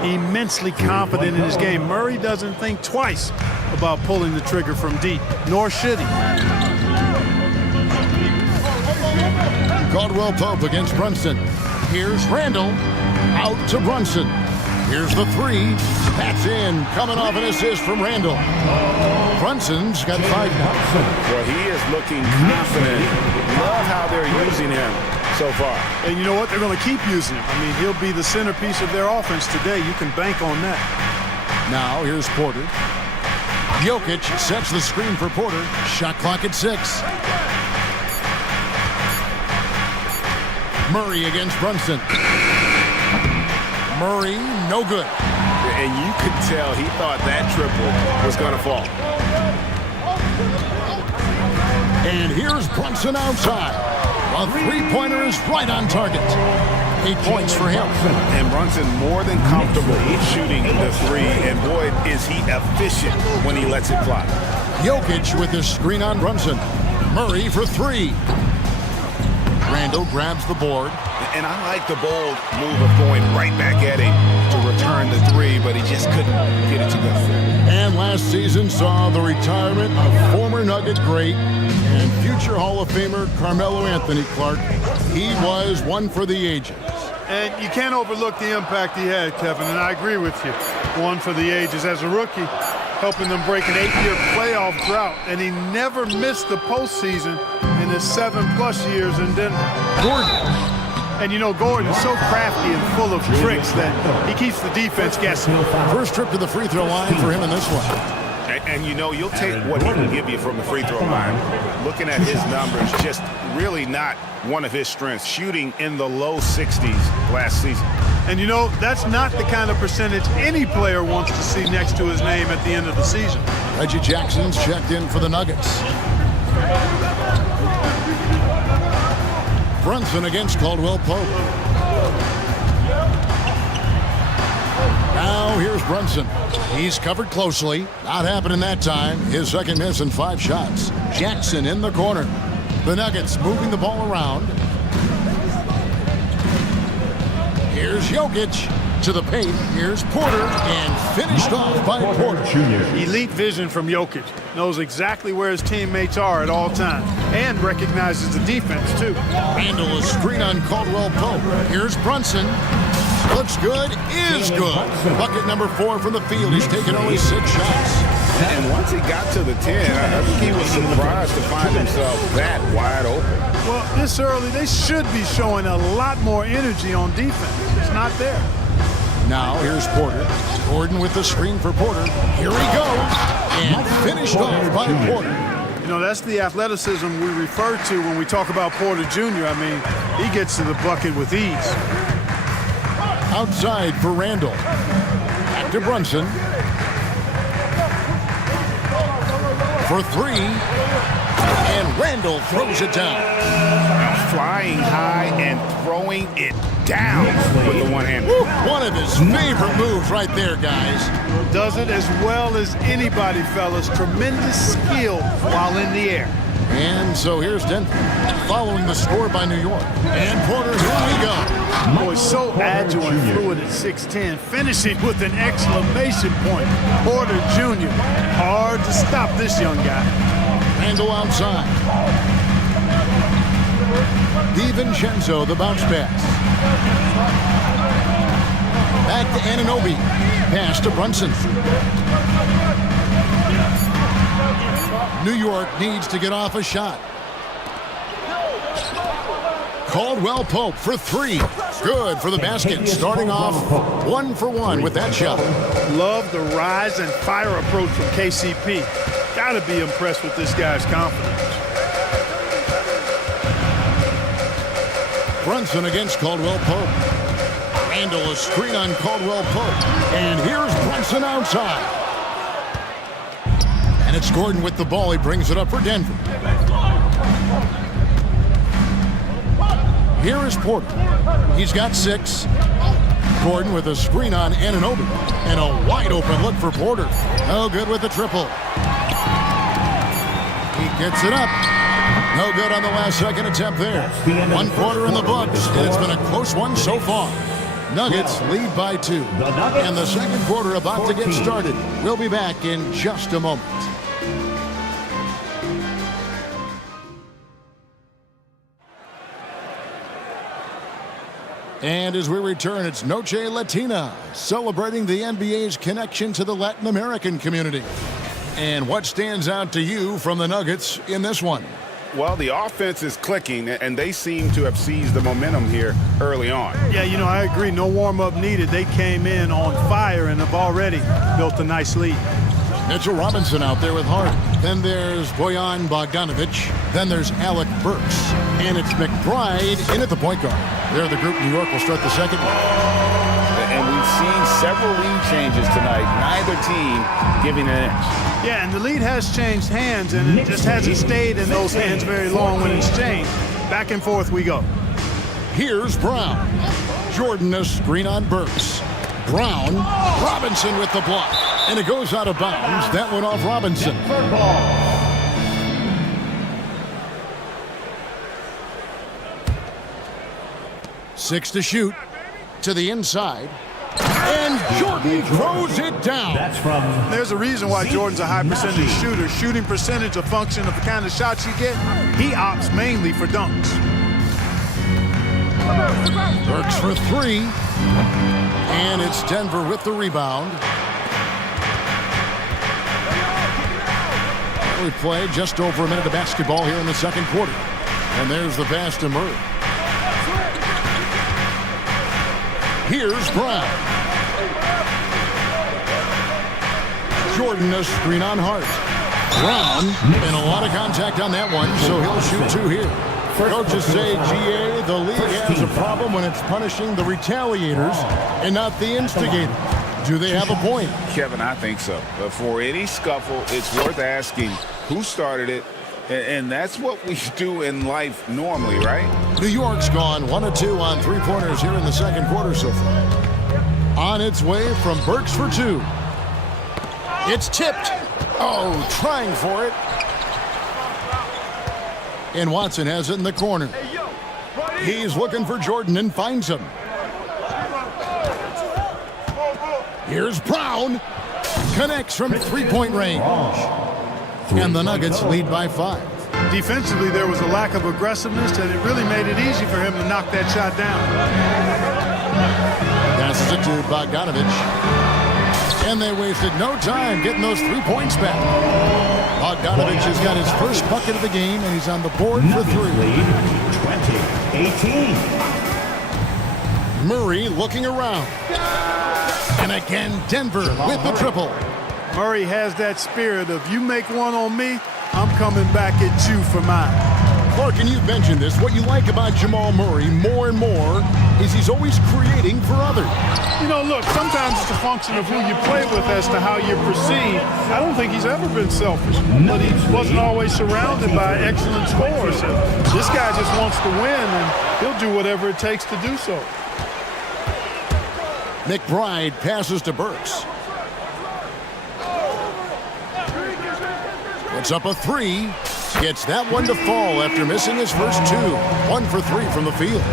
Immensely confident in his game. Murray doesn't think twice about pulling the trigger from deep, nor should he. Caldwell Pope against Brunson. Here's Randall. Out to Brunson. Here's the 3. That's in. Coming off an assist from Randall. Brunson's got 5 now. Well, he is looking confident. Love how they're using him so far. And you know what? They're going to keep using him. I mean, he'll be the centerpiece of their offense today. You can bank on that. Now here's Porter. Jokic sets the screen for Porter. Shot clock at 6. Murray against Brunson. Murray, no good. And you could tell he thought that triple was going to fall. And here's Brunson outside. A three-pointer is right on target. 8 points for him. And Brunson more than comfortable shooting the 3. And boy, is he efficient when he lets it fly. Jokic with his screen on Brunson. Murray for 3. Randall grabs the board. And I like the bold move of going right back at him to return the 3, but he just couldn't get it to go. And last season saw the retirement of former Nugget great and future Hall of Famer Carmelo Anthony Clark. He was one for the ages. And you can't overlook the impact he had, Kevin, and I agree with you. One for the ages as a rookie, helping them break an 8-year playoff drought, and he never missed the postseason in his 7+ years in Denver. Gordon. And you know, Gordon is so crafty and full of tricks that he keeps the defense guessing. First trip to the free throw line for him in this one. And you know, you'll take what he can give you from the free throw line. Looking at his numbers, just really not one of his strengths. Shooting in the low 60s last season. And you know, that's not the kind of percentage any player wants to see next to his name at the end of the season. Reggie Jackson's checked in for the Nuggets. Brunson against Caldwell Pope. Now here's Brunson. He's covered closely. Not happening that time. His second miss in 5 shots. Jackson in the corner. The Nuggets moving the ball around. Here's Jokic to the paint. Here's Porter, and finished off by Porter. Elite vision from Jokic. Knows exactly where his teammates are at all times, and recognizes the defense, too. Randall is screen on Caldwell Pope. Here's Brunson. Looks good, is good. Bucket number 4 from the field. He's taken only 6 shots. And once he got to the 10, I think he was surprised to find himself that wide open. Well, this early, they should be showing a lot more energy on defense. It's not there. Now here's Porter. Gordon with the screen for Porter. Here he goes. And finished off by Porter. You know, that's the athleticism we refer to when we talk about Porter Jr. I mean, he gets to the bucket with ease. Outside for Randall. Back to Brunson. For 3. And Randall throws it down. Flying high and throwing it down with the one hand. One of his favorite moves right there, guys. Does it as well as anybody, fellas. Tremendous skill while in the air. And so here's Denver, following the score by New York. And Porter, here we go. Boy, so agile and fluid at 6'10", finishing with an exclamation point. Porter Jr., hard to stop this young guy. Randall outside. DiVincenzo, the bounce pass. Back to Anunoby. Pass to Brunson. New York needs to get off a shot. Caldwell Pope for 3. Good for the basket. Starting off 1 for 1 with that shot. Love the rise and fire approach from KCP. Gotta be impressed with this guy's confidence. Brunson against Caldwell Pope. Handle a screen on Caldwell Pope. And here's Brunson outside. And it's Gordon with the ball. He brings it up for Denver. Here is Porter. He's got 6. Gordon with a screen on Anunoby. And a wide open look for Porter. No good with the triple. He gets it up. No good on the last second attempt there. 1 quarter in the books, and it's been a close one so far. Nuggets lead by 2. And the second quarter about to get started. We'll be back in just a moment. And as we return, it's Noche Latina, celebrating the NBA's connection to the Latin American community. And what stands out to you from the Nuggets in this one? Well, the offense is clicking, and they seem to have seized the momentum here early on. Yeah, you know, I agree. No warm-up needed. They came in on fire and have already built a nice lead. Mitchell Robinson out there with Hart. Then there's Bojan Bogdanovic. Then there's Alec Burks. And it's McBride in at the point guard. They're the group. New York will start the second one. And we've seen several lead changes tonight. Neither team giving an inch. Yeah, and the lead has changed hands, and it just hasn't stayed in those hands very long when it's changed. Back and forth we go. Here's Brown. Jordan a screen on Burks. Brown. Robinson with the block. And it goes out of bounds. That went off Robinson. 6 to shoot. To the inside. And Jordan throws it down. There's a reason why Jordan's a high percentage shooter. Shooting percentage a function of the kind of shots you get. He opts mainly for dunks. Burks for 3. And it's Denver with the rebound. We play just over a minute of basketball here in the second quarter. And there's the pass to Murray. Here's Brown. Jordan a screen on Hart. Brown, and a lot of contact on that one, so he'll shoot 2 here. Coaches say, GA, the league has a problem when it's punishing the retaliators and not the instigator. Do they have a point? Kevin, I think so. But for any scuffle, it's worth asking who started it, and that's what we do in life normally, right? New York's gone 1 of 2 on 3-pointers here in the second quarter so far. On its way from Burks for 2. It's tipped. Oh, trying for it. And Watson has it in the corner. He's looking for Jordan and finds him. Here's Brown. Connects from 3-point range. And the Nuggets lead by 5. Defensively, there was a lack of aggressiveness, and it really made it easy for him to knock that shot down. Passes it to Bogdanovic. And they wasted no time getting those 3 points back. Bogdanovic has got his first bucket of the game, and he's on the board for 3. 20-18. Murray looking around. And again, Denver with the triple. Murray has that spirit of, you make one on me, I'm coming back at you for mine. Clark, and you've mentioned this, what you like about Jamal Murray more and more is he's always creating for others. You know, look, sometimes it's a function of who you play with as to how you're perceived. I don't think he's ever been selfish, but he wasn't always surrounded by excellent scores. And this guy just wants to win, and he'll do whatever it takes to do so. McBride passes to Burks. Puts up a 3. Gets that one to fall after missing his first 2. 1 for 3 from the field.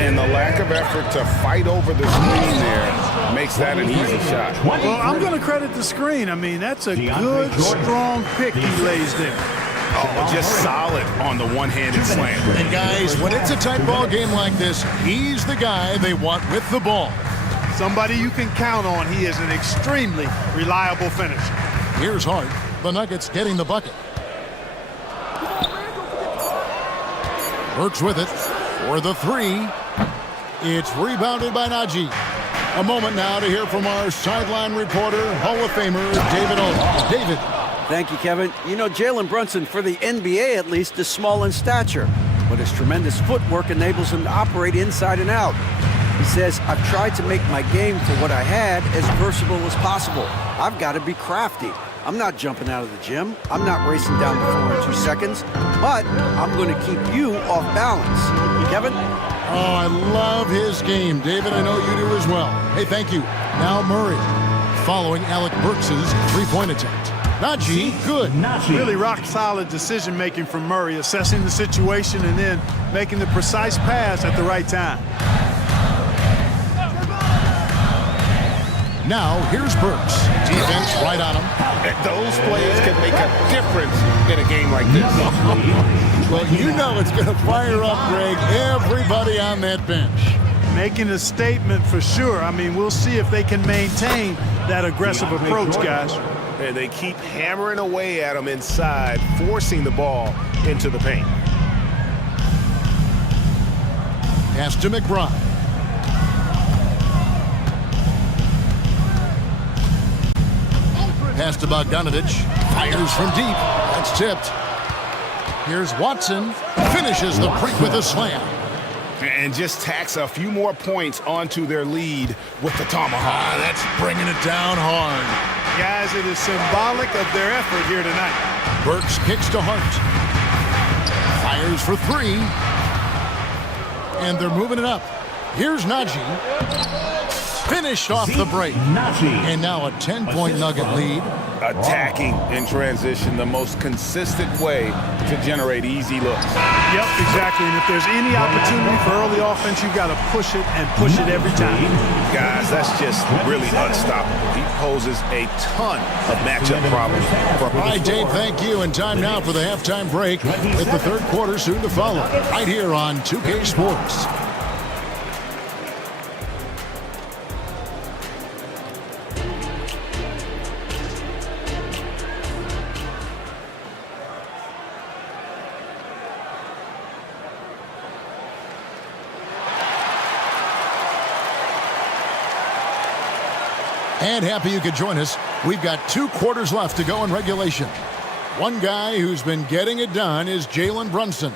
And the lack of effort to fight over the screen there makes that an easy shot. Well, I'm going to credit the screen. I mean, that's a good, strong pick he lays there. Oh, just solid on the one-handed slam. And guys, when it's a tight ball game like this, he's the guy they want with the ball. Somebody you can count on. He is an extremely reliable finisher. Here's Hart. The Nuggets getting the bucket. Burks with it for the 3. It's rebounded by Najee. A moment now to hear from our sideline reporter, Hall of Famer David Olin. David. Thank you, Kevin. You know, Jalen Brunson, for the NBA at least, is small in stature, but his tremendous footwork enables him to operate inside and out. He says, I've tried to make my game for what I had as versatile as possible. I've got to be crafty. I'm not jumping out of the gym. I'm not racing down the floor in 2 seconds, but I'm going to keep you off balance. Kevin? Oh, I love his game. David, I know you do as well. Hey, thank you. Now Murray, following Alec Burks' three-point attempt. Najee, good. Really rock-solid decision-making from Murray, assessing the situation and then making the precise pass at the right time. Now, here's Burks. Defense right on him. Those players can make a difference in a game like this. Well, you know it's going to fire up, Greg, everybody on that bench. Making a statement for sure. I mean, we'll see if they can maintain that aggressive approach, guys. And they keep hammering away at him inside, forcing the ball into the paint. Pass to McBride. Pass to Bogdanovich. Fires from deep. That's tipped. Here's Watson. Finishes the break with a slam. And just tacks a few more points onto their lead with the tomahawk. That's bringing it down hard. Guys, it is symbolic of their effort here tonight. Burks kicks to Hart. Fires for three. And they're moving it up. Here's Najee. Finished off the break. And now a 10-point Nugget lead. Attacking in transition, the most consistent way to generate easy looks. Yep, exactly. And if there's any opportunity for early offense, you've got to push it and push it every time. Guys, that's just really unstoppable. He poses a ton of matchup problems. All right, Dave, thank you. And time now for the halftime break with the third quarter soon to follow. Right here on 2K Sports. And happy you could join us. We've got 2 quarters left to go in regulation. One guy who's been getting it done is Jalen Brunson.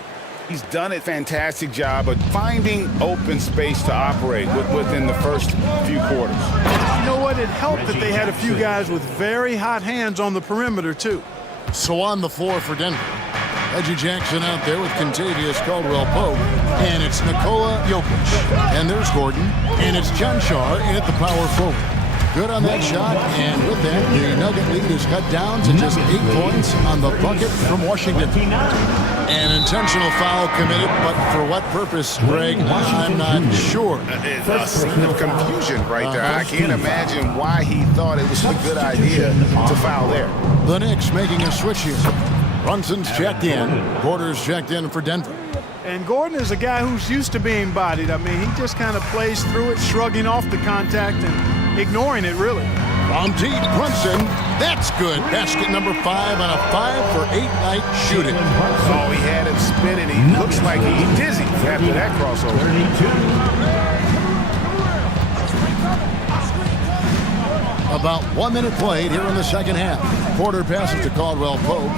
He's done a fantastic job of finding open space to operate within the first few quarters. You know what? It helped that they had a few guys with very hot hands on the perimeter, too. So on the floor for Denver, Reggie Jackson out there with Contavious Caldwell-Pope, and it's Nikola Jokic. And there's Gordon, and it's John Shar in at the power forward. Good on that shot, and with that, the Nugget lead is cut down to just 8 points on the bucket from Washington. An intentional foul committed, but for what purpose, Greg, I'm not sure. A scene of confusion right there. I can't imagine why he thought it was a good idea to foul there. The Knicks making a switch here. Brunson's checked in. Porter's checked in for Denver. And Gordon is a guy who's used to being bodied. I mean, he just kind of plays through it, shrugging off the contact and ignoring it, really. From deep, Brunson. That's good. Basket number 5 on a 5-for-8 night shooting. Oh, he had him spinning. He looks like he's dizzy after that crossover. About 1 minute played here in the second half. Porter passes to Caldwell-Pope.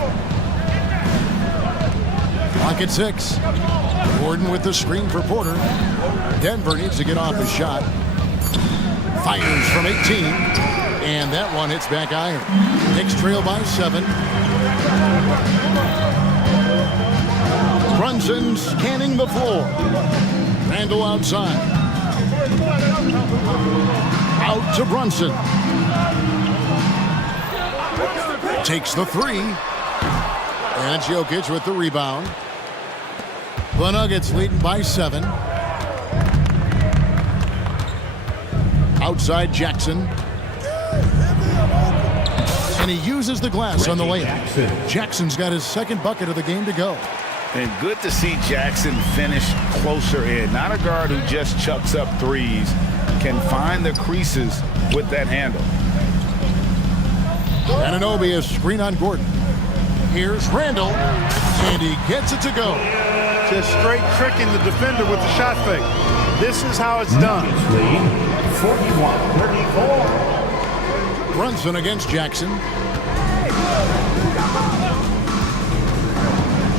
Clock at 6. Gordon with the screen for Porter. Denver needs to get off his shot. Fires from 18. And that one hits back iron. Knicks trail by 7. Brunson scanning the floor. Randall outside. Out to Brunson. Takes the 3. And it's Jokic with the rebound. The Nuggets leading by 7. Outside Jackson. And he uses the glass on the layup. Jackson's got his second bucket of the game to go. And good to see Jackson finish closer in. Not a guard who just chucks up threes. Can find the creases with that handle. Anunoby is screen on Gordon. Here's Randall. And he gets it to go. Just straight tricking the defender with the shot fake. This is how it's done. 41-34. Brunson against Jackson.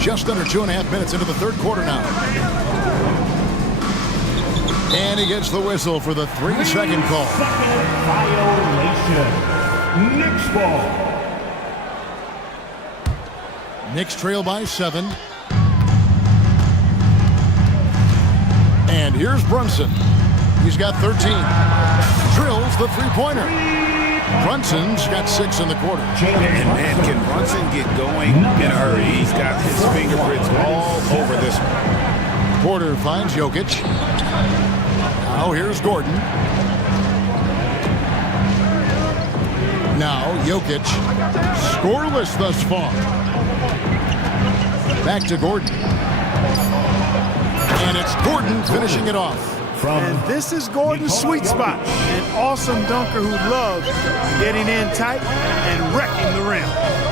Just under 2.5 minutes into the third quarter now. And he gets the whistle for the 3-second call. Second violation. Knicks ball. Knicks trail by 7. And here's Brunson. He's got 13. Drills the three-pointer. Brunson's got 6 in the quarter. And man, can Brunson get going in a hurry? He's got his fingerprints all over this one. Porter finds Jokic. Now here's Gordon. Now Jokic. Scoreless thus far. Back to Gordon. And it's Gordon finishing it off. And this is Gordon's sweet spot. An awesome dunker who loves getting in tight and wrecking the rim.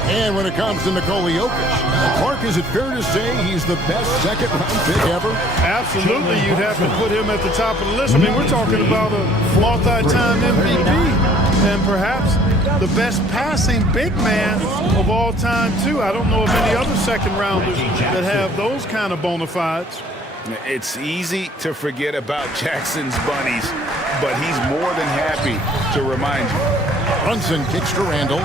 And when it comes to Nikola Jokic, Clark, is it fair to say he's the best second-round pick ever? Absolutely, you'd have to put him at the top of the list. I mean, we're talking about a multi-time MVP and perhaps the best passing big man of all time, too. I don't know of any other second-rounders that have those kind of bona fides. It's easy to forget about Jackson's bunnies, but he's more than happy to remind you. Brunson kicks to Randall.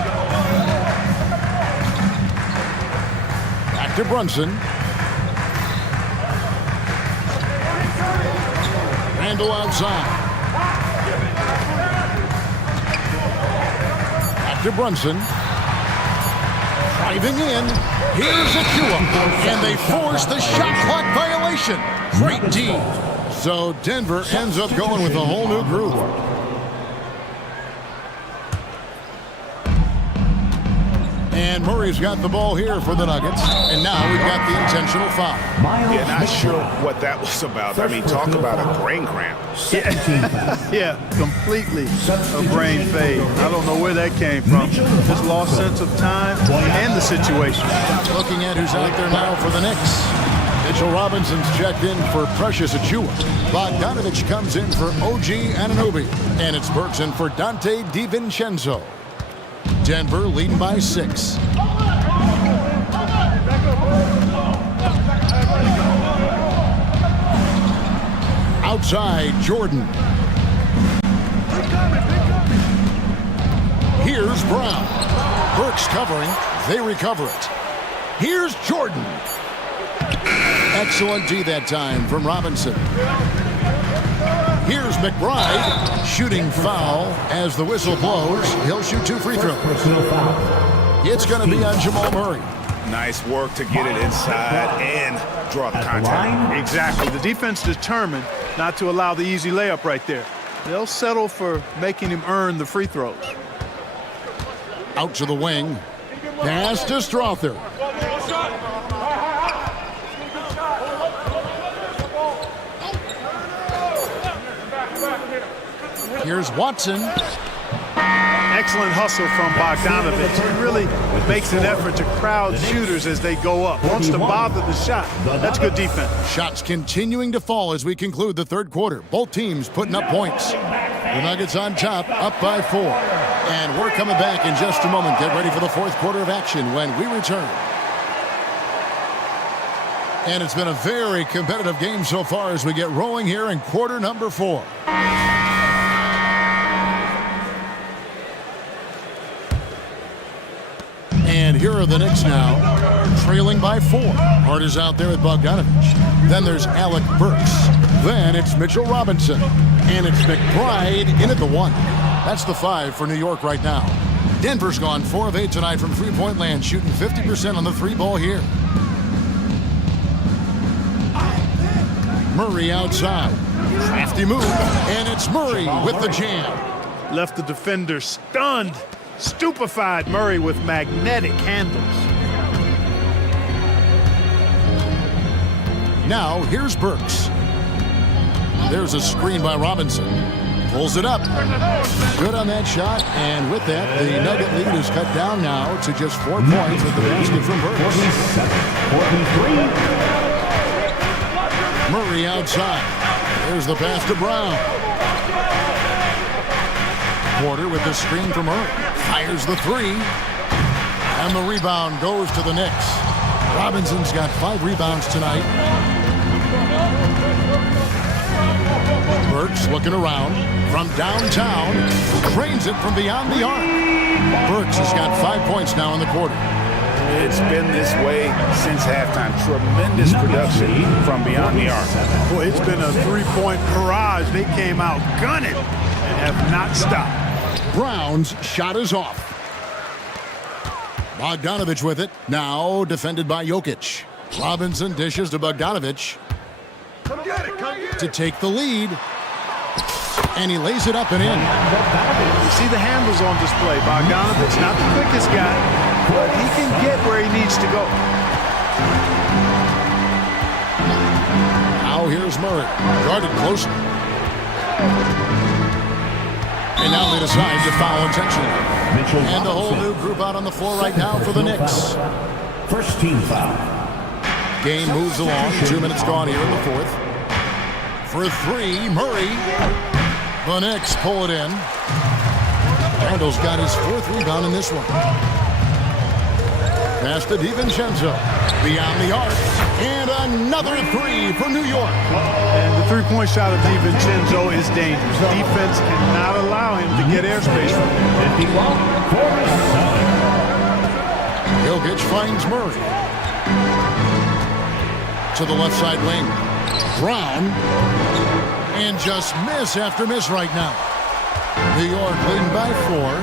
Back to Brunson. Randall outside. Back to Brunson. Driving in. Here's Akua. And they force the shot clock violation. Great D. So Denver ends up going with a whole new group. And Murray's got the ball here for the Nuggets. And now we've got the intentional foul. Yeah, not sure what that was about. I mean, talk about a brain cramp. Yeah, completely a brain fade. I don't know where that came from. Just lost sense of time and the situation. Looking at who's out there now for the Knicks. Mitchell Robinson's checked in for Precious Achua. Bogdanovich comes in for OG Anunoby. And it's Burks in for Dante DiVincenzo. Denver leading by 6. Outside, Jordan. Here's Brown. Burks covering. They recover it. Here's Jordan. Excellent D that time from Robinson. Here's McBride. Shooting foul as the whistle blows. He'll shoot 2 free throws. It's going to be on Jamal Murray. Nice work to get it inside and draw the contact. Exactly. The defense determined not to allow the easy layup right there. They'll settle for making him earn the free throws. Out to the wing. Pass to Strother. Here's Watson. Excellent hustle from Bogdanovich. He really makes an effort to crowd shooters as they go up. Wants to bother the shot. That's good defense. Shots continuing to fall as we conclude the third quarter. Both teams putting up points. The Nuggets on top, up by 4. And we're coming back in just a moment. Get ready for the fourth quarter of action when we return. And it's been a very competitive game so far as we get rolling here in quarter number 4. And here are the Knicks now, trailing by 4. Hart is out there with Bogdanovich. Then there's Alec Burks. Then it's Mitchell Robinson. And it's McBride in at the 1. That's the 5 for New York right now. Denver's gone 4 of 8 tonight from three-point land, shooting 50% on the 3 ball here. Murray outside. Crafty move. And it's Murray with the jam. Left the defender stunned. Stupefied Murray with magnetic handles. Now here's Burks. There's a screen by Robinson. Pulls it up. Good on that shot. And with that, the Nugget lead is cut down now to just 4 points with the basket from Burks. 43. Murray outside. There's the pass to Brown. Porter with the screen from Murray. Fires the 3. And the rebound goes to the Knicks. Robinson's got 5 rebounds tonight. Burks looking around from downtown. Drains it from beyond the arc. Burks has got 5 points now in the quarter. It's been this way since halftime. Tremendous production from beyond the arc. Boy, it's been a three-point barrage. They came out gunning and have not stopped. Brown's shot is off. Bogdanovich with it. Now defended by Jokic. Robinson dishes to Bogdanovich to take the lead. And he lays it up and in. You see the handles on display. Bogdanovich, not the quickest guy, but he can get where he needs to go. Now here's Murray. Guarded closely. And now they decide to foul intentionally. And the whole new group out on the floor right now for the Knicks. First team foul. Game moves along. 2 minutes gone here in the fourth. For three, Murray. The Knicks pull it in. Randall's got his fourth rebound in this one. Pass to DiVincenzo. Beyond the arc. And another three for New York. And the three-point shot of DiVincenzo is dangerous. Defense cannot allow him to get airspace from him. Jokic finds Murray. To the left side wing. Brown. And just miss after miss right now. New York leading by 4.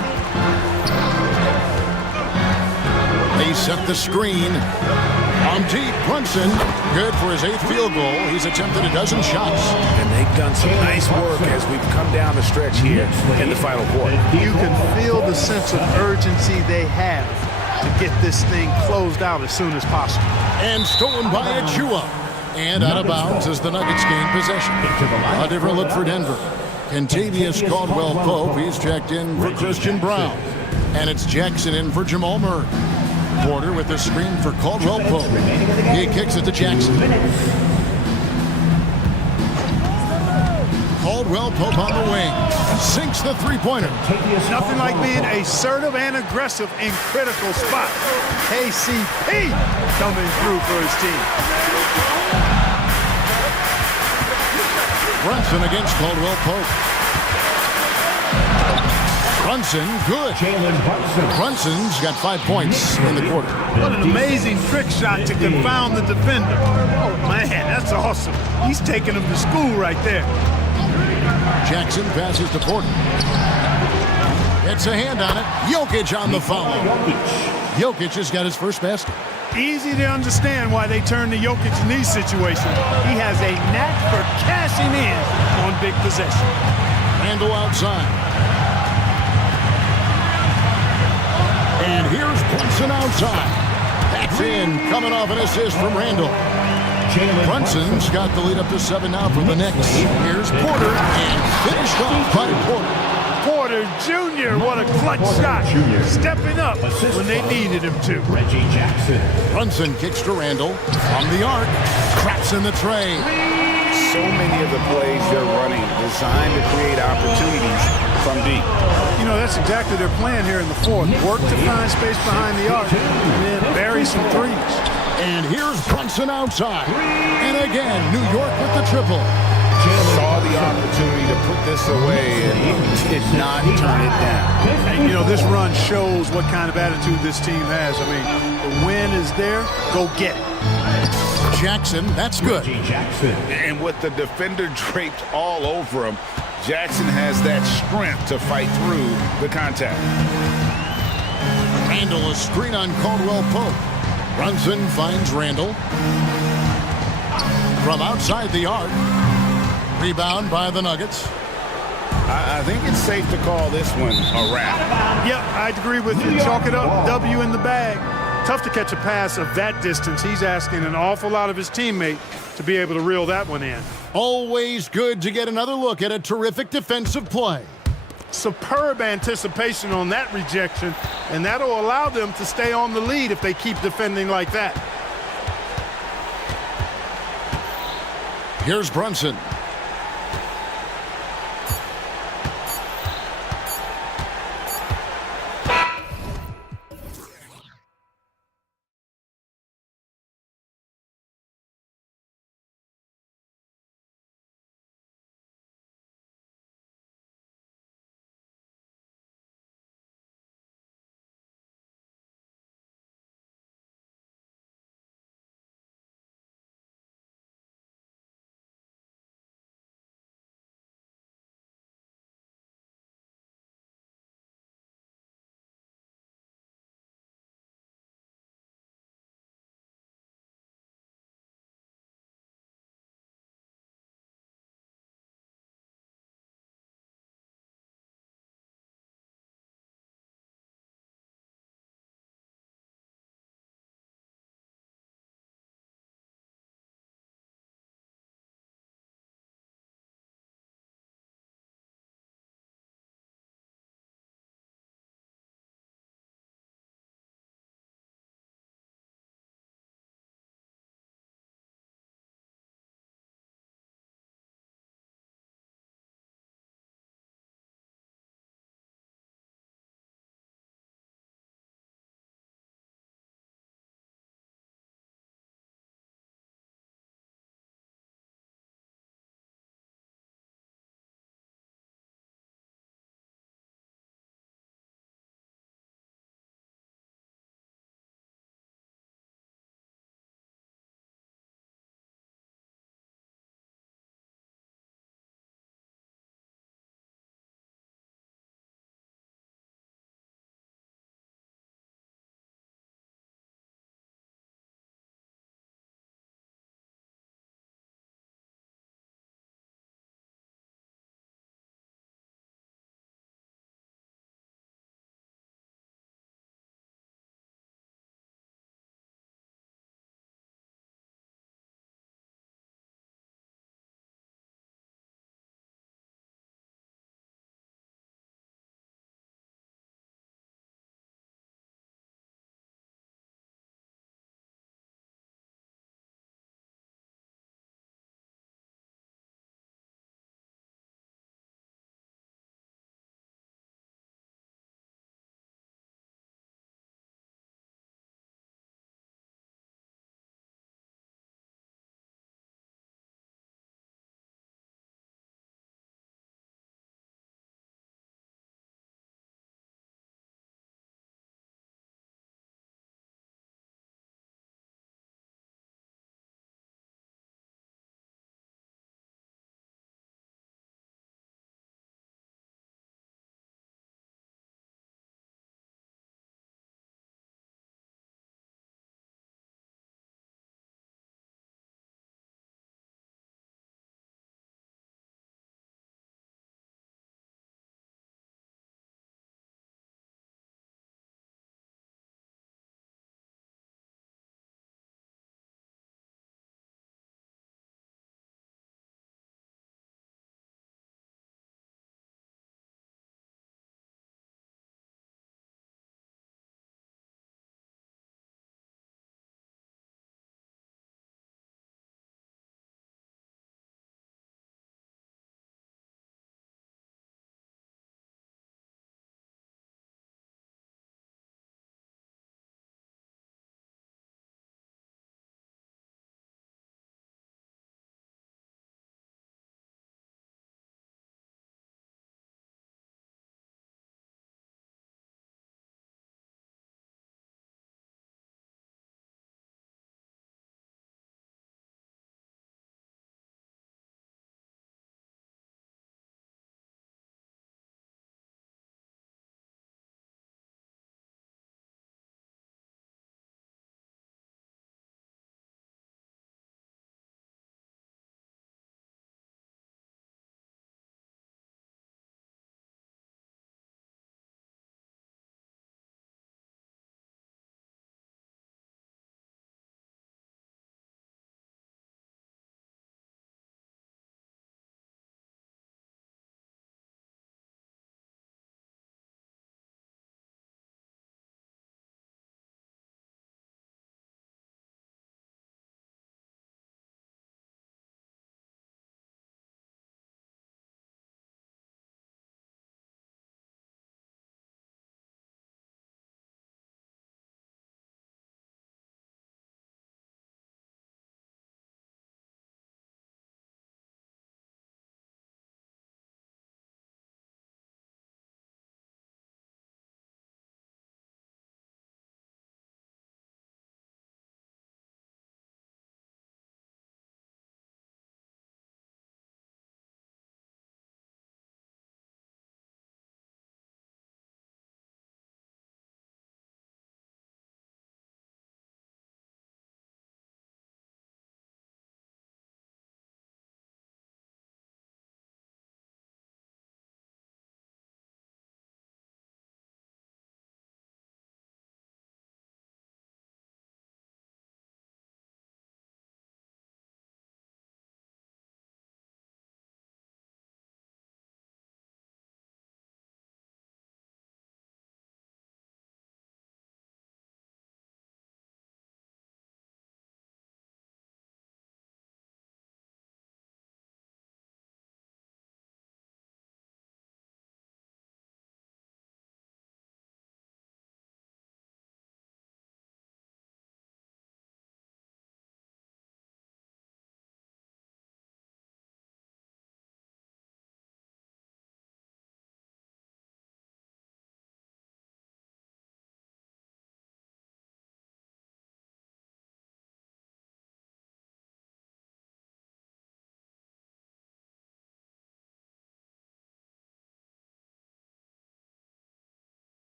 They set the screen. On deep, Brunson, good for his 8th field goal. He's attempted a dozen shots. And they've done some nice work as we've come down the stretch here in the final quarter. You can feel the sense of urgency they have to get this thing closed out as soon as possible. And stolen by Achua. And out of bounds as the Nuggets gain possession. A different look for Denver. Contavious Caldwell-Pope, he's checked in for Christian Brown. And it's Jackson in for Jamal Murray. Porter with the screen for Caldwell-Pope. He kicks it to Jackson. Caldwell-Pope on the wing. Sinks the three-pointer. Nothing like being assertive and aggressive in critical spots. KCP coming through for his team. Brunson against Caldwell-Pope. Brunson, good. Brunson's got 5 points in the quarter. What an amazing trick shot to confound the defender. Oh, man, that's awesome. He's taking him to school right there. Jackson passes to Porter. Gets a hand on it. Jokic on the foul. Jokic has got his first basket. Easy to understand why they turn to Jokic in these situations. He has a knack for cashing in on big possession. Randall outside. And here's Brunson outside. That's in, coming off an assist from Randall. Brunson's got the lead up to 7 now for the Knicks. Here's Porter, and finished off by Porter. Porter Jr., what a clutch shot. Stepping up when they needed him to. Brunson kicks to Randall. From the arc, traps in the tray. So many of the plays they're running designed to create opportunities from deep. You know, that's exactly their plan here in the fourth. Work to find space behind the arc and then bury some threes. And here's Brunson outside. And again, New York with the triple. Saw the opportunity to put this away and did not turn it down. And, you know, this run shows what kind of attitude this team has. I mean, the win is there. Go get it. Jackson, that's good. And with the defender draped all over him, Jackson has that strength to fight through the contact. Randall, a screen on Caldwell-Pope. Brunson finds Randall. From outside the arc. Rebound by the Nuggets. I think it's safe to call this one a wrap. Yep, I'd agree with you. Chalk it up, W in the bag. Tough to catch a pass of that distance. He's asking an awful lot of his teammate to be able to reel that one in. Always good to get another look at a terrific defensive play. Superb anticipation on that rejection, and that'll allow them to stay on the lead if they keep defending like that. Here's Brunson.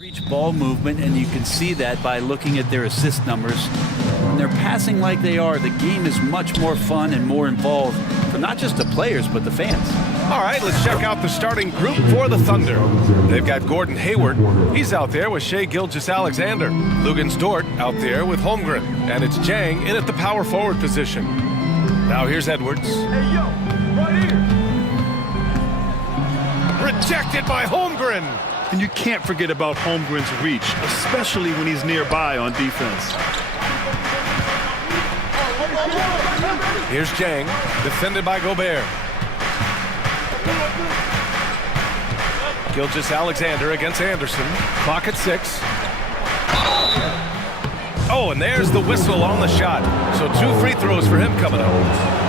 Reach ball movement, and you can see that by looking at their assist numbers. When they're passing like they are, the game is much more fun and more involved for not just the players, but the fans. All right, let's check out the starting group for the Thunder. They've got Gordon Hayward. He's out there with Shai Gilgeous-Alexander. Lugens Dort out there with Holmgren. And it's Jang in at the power forward position. Now here's Edwards. Hey, yo, right here. Rejected by Holmgren. And you can't forget about Holmgren's reach, especially when he's nearby on defense. Here's Jang, defended by Gobert. Gilgeous-Alexander against Anderson. Clock at 6. Oh, and there's the whistle on the shot. So 2 free throws for him coming up.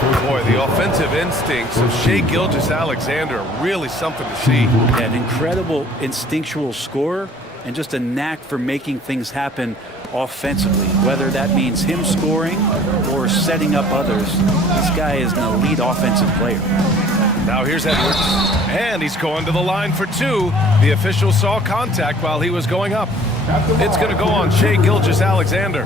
Boy, the offensive instincts of Shai Gilgeous-Alexander are really something to see. An incredible instinctual scorer and just a knack for making things happen offensively, whether that means him scoring or setting up others. This guy is an elite offensive player. Now here's Edwards, and he's going to the line for 2. The official saw contact while he was going up. It's going to go on Shai Gilgeous-Alexander.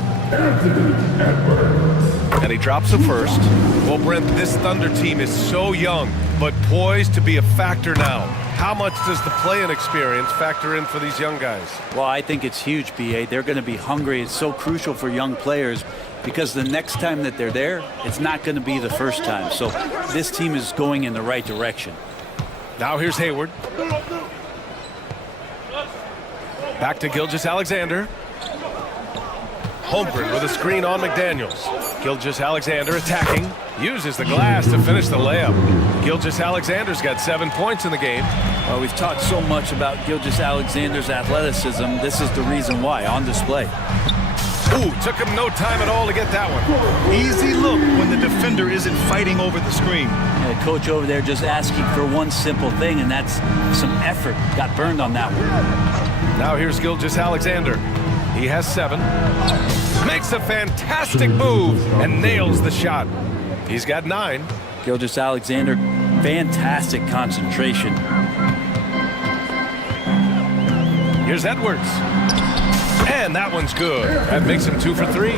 And he drops the first. Well, Brent, this Thunder team is so young, but poised to be a factor now. How much does the play-in experience factor in for these young guys? Well, I think it's huge, B.A. They're going to be hungry. It's so crucial for young players because the next time that they're there, it's not going to be the first time. So this team is going in the right direction. Now here's Hayward. Back to Gilgeous-Alexander. Holmgren with a screen on McDaniels. Gilgeous-Alexander attacking. Uses the glass to finish the layup. Gilgeous-Alexander's got 7 points in the game. Well, we've talked so much about Gilgeous-Alexander's athleticism. This is the reason why, on display. Ooh, took him no time at all to get that one. Easy look when the defender isn't fighting over the screen. And the coach over there just asking for one simple thing, and that's some effort. Got burned on that one. Now here's Gilgeous-Alexander. He has 7. Makes a fantastic move and nails the shot. He's got 9. Gilgeous-Alexander, fantastic concentration. Here's Edwards. And that one's good. That makes him 2 for 3.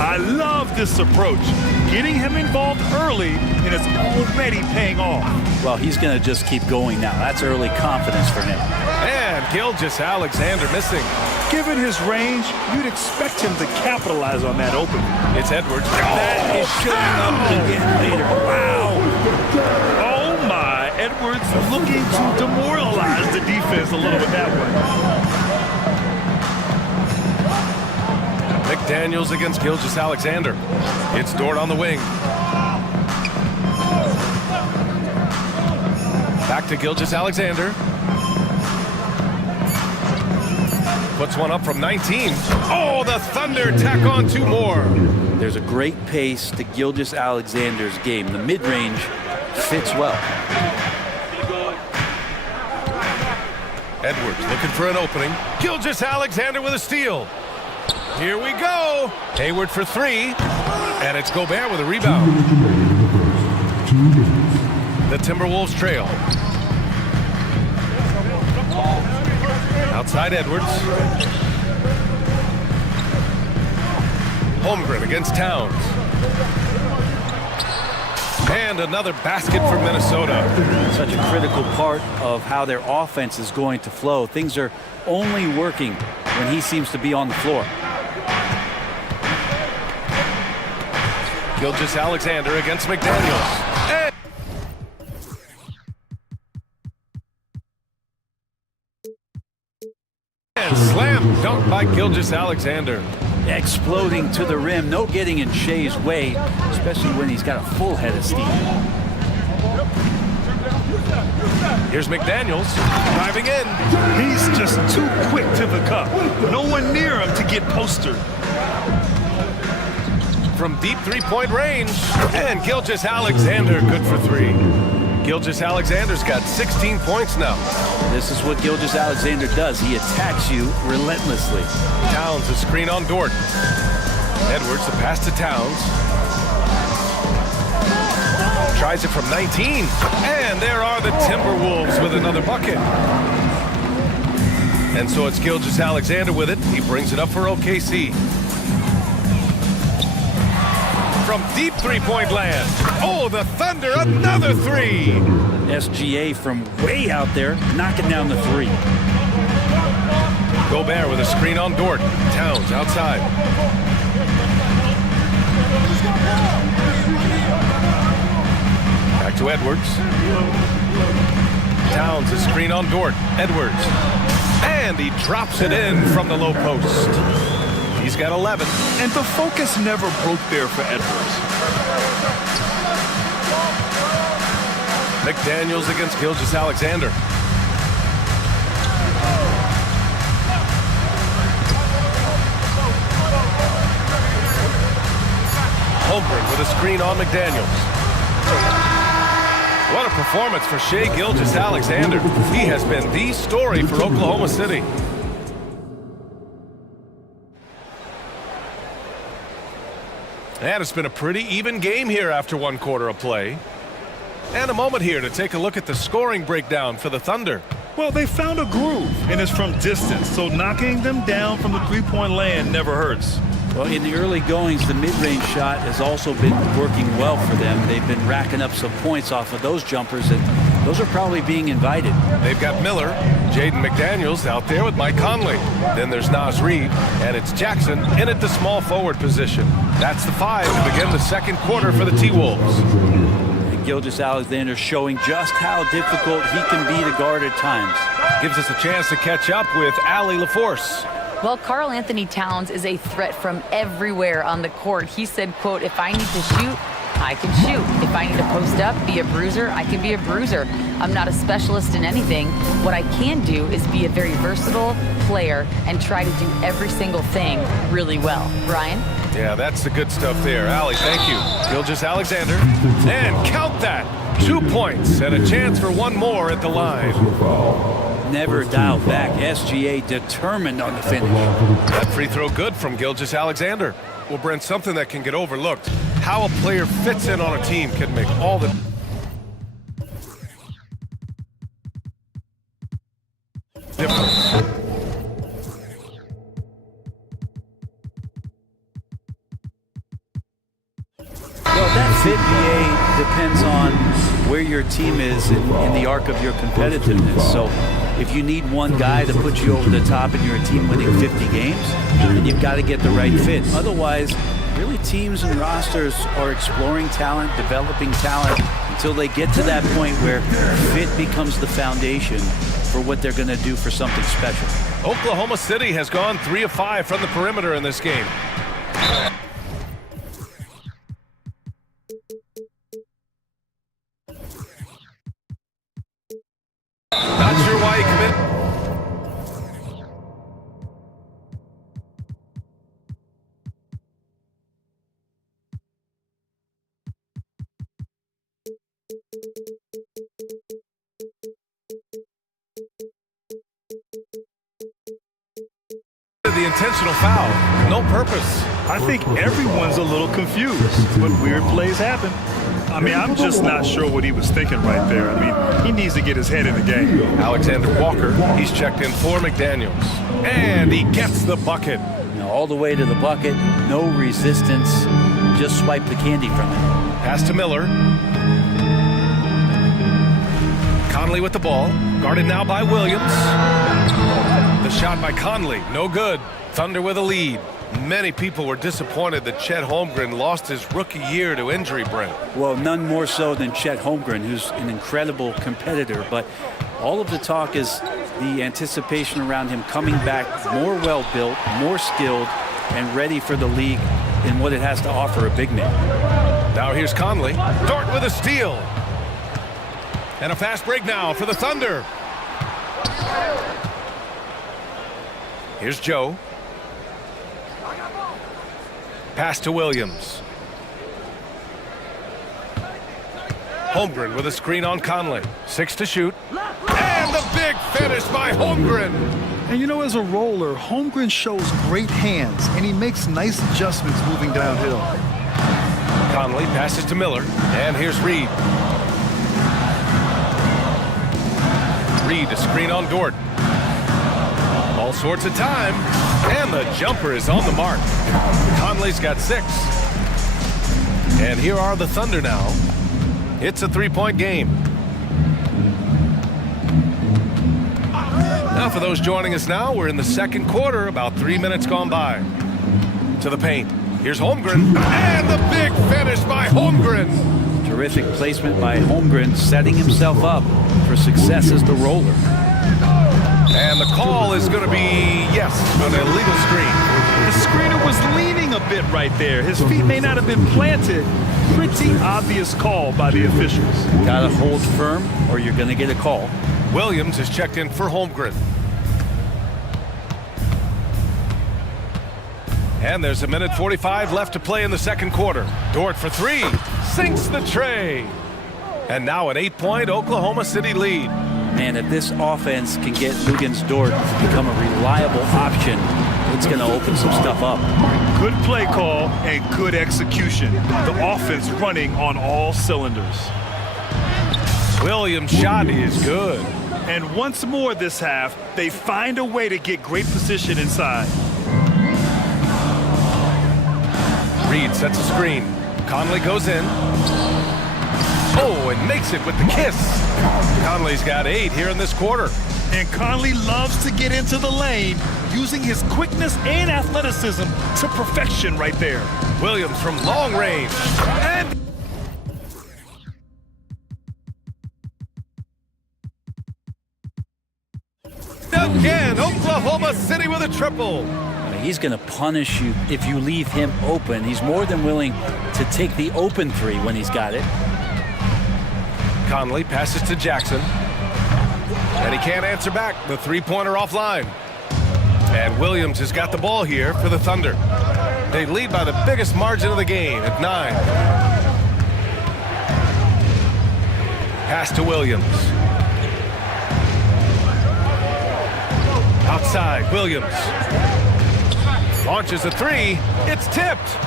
I love this approach. Getting him involved early, and it's already paying off. Well, he's going to just keep going now. That's early confidence for him. And Gilgeous-Alexander missing. Given his range, you'd expect him to capitalize on that opening. It's Edwards. That is showing up again later. Wow. Oh, my. Edwards looking to demoralize the defense a little with that one. McDaniels against Gilgeous-Alexander. It's Dort on the wing. Back to Gilgeous-Alexander. Puts one up from 19. Oh, the Thunder tack on 2 more. There's a great pace to Gilgeous-Alexander's game. The mid-range fits well. Edwards looking for an opening. Gilgeous-Alexander with a steal. Here we go. Hayward for 3. And it's Gobert with a rebound. The Timberwolves trail. Outside Edwards. Holmgren against Towns. And another basket for Minnesota. Such a critical part of how their offense is going to flow. Things are only working when he seems to be on the floor. Gilgeous-Alexander against McDaniels. And slam dunk by Gilgeous-Alexander. Exploding to the rim. No getting in Shai's way, especially when he's got a full head of steam. Here's McDaniels driving in. He's just too quick to the cup. No one near him to get postered. From deep three-point range. And Gilgeous-Alexander good for 3. Gilgeous-Alexander's got 16 points now. This is what Gilgeous-Alexander does. He attacks you relentlessly. Towns a screen on Dort. Edwards the pass to Towns. Tries it from 19. And there are the Timberwolves with another bucket. And so it's Gilgeous-Alexander with it. He brings it up for OKC. From deep three-point land. Oh, the Thunder, another three. SGA from way out there, knocking down the three. Gobert with a screen on Dort. Towns outside. Back to Edwards. Towns, a screen on Dort. Edwards. And he drops it in from the low post. He's got 11. And the focus never broke there for Edwards. McDaniels against Gilgeous-Alexander. Holmgren with a screen on McDaniels. What a performance for Shai Gilgeous-Alexander. He has been the story for Oklahoma City. And it's been a pretty even game here after one quarter of play. And a moment here to take a look at the scoring breakdown for the Thunder. Well, they found a groove, and it's from distance, so knocking them down from the three-point land never hurts. Well, in the early goings, the mid-range shot has also been working well for them. They've been racking up some points off of those jumpers, and those are probably being invited. They've got Miller, Jaden McDaniels out there with Mike Conley. Then there's Naz Reid, and it's Jackson in at the small forward position. That's the 5 to begin the second quarter for the T-Wolves. Gilgeous-Alexander showing just how difficult he can be to guard at times. Gives us a chance to catch up with Allie LaForce. Well, Karl Anthony Towns is a threat from everywhere on the court. He said, quote, if I need to shoot, I can shoot. If I need to post up, be a bruiser, I can be a bruiser. I'm not a specialist in anything. What I can do is be a very versatile player and try to do every single thing really well. Brian? Yeah, that's the good stuff there. Allie, thank you. Gilgeous-Alexander. And count that. 2 points and a chance for one more at the line. Never dialed back. SGA determined on the finish. That free throw good from Gilgeous-Alexander. Well, Brent, something that can get overlooked. How a player fits in on a team can make all the difference. Well, that fit, BA, depends on where your team is in the arc of your competitiveness. So if you need one guy to put you over the top and you're a team winning 50 games, then you've got to get the right fit. Otherwise, really teams and rosters are exploring talent, developing talent until they get to that point where fit becomes the foundation for what they're going to do for something special. Oklahoma City has gone 3 of 5 from the perimeter in this game. Not sure why he committed. The intentional foul, no purpose. I think everyone's a little confused, but weird plays happen. I mean, I'm just not sure what he was thinking right there. I mean, he needs to get his head in the game. Alexander Walker, he's checked in for McDaniels. And he gets the bucket. All the way to the bucket, no resistance, just swipe the candy from it. Pass to Miller. Conley with the ball, guarded now by Williams. The shot by Conley, no good. Thunder with a lead. Many people were disappointed that Chet Holmgren lost his rookie year to injury, Brent. Well, none more so than Chet Holmgren, who's an incredible competitor, but all of the talk is the anticipation around him coming back more well-built, more skilled, and ready for the league in what it has to offer a big man. Now here's Conley. Dort with a steal. And a fast break now for the Thunder. Here's Joe. Pass to Williams. Holmgren with a screen on Conley. 6 to shoot. And the big finish by Holmgren. And you know, as a roller, Holmgren shows great hands, and he makes nice adjustments moving downhill. Conley passes to Miller. And here's Reid. Reid, a screen on Dort. All sorts of time. And the jumper is on the mark. Conley's got 6. And here are the Thunder now. It's a 3-point game. Now for those joining us now, we're in the second quarter, about 3 minutes gone by. To the paint. Here's Holmgren. And the big finish by Holmgren. Terrific placement by Holmgren, setting himself up for success as the roller. And the call is going to be, yes, an illegal screen. The screener was leaning a bit right there. His feet may not have been planted. Pretty obvious call by the officials. Gotta hold firm or you're going to get a call. Williams is checked in for Holmgren. And there's 1:45 left to play in the second quarter. Dort for 3, sinks the tray. And now an 8-point Oklahoma City lead. Man, if this offense can get Lugens Dort to become a reliable option, it's going to open some stuff up. Good play call and good execution. The offense running on all cylinders. Williams' shot is good. And once more this half, they find a way to get great position inside. Reed sets a screen. Conley goes in. Oh, and makes it with the kiss. Conley's got 8 here in this quarter. And Conley loves to get into the lane, using his quickness and athleticism to perfection right there. Williams from long range. And again, Oklahoma City with a triple. He's going to punish you if you leave him open. He's more than willing to take the open 3 when he's got it. Conley passes to Jackson. And he can't answer back. The 3-pointer offline. And Williams has got the ball here for the Thunder. They lead by the biggest margin of the game at 9. Pass to Williams. Outside, Williams. Launches a 3. It's tipped.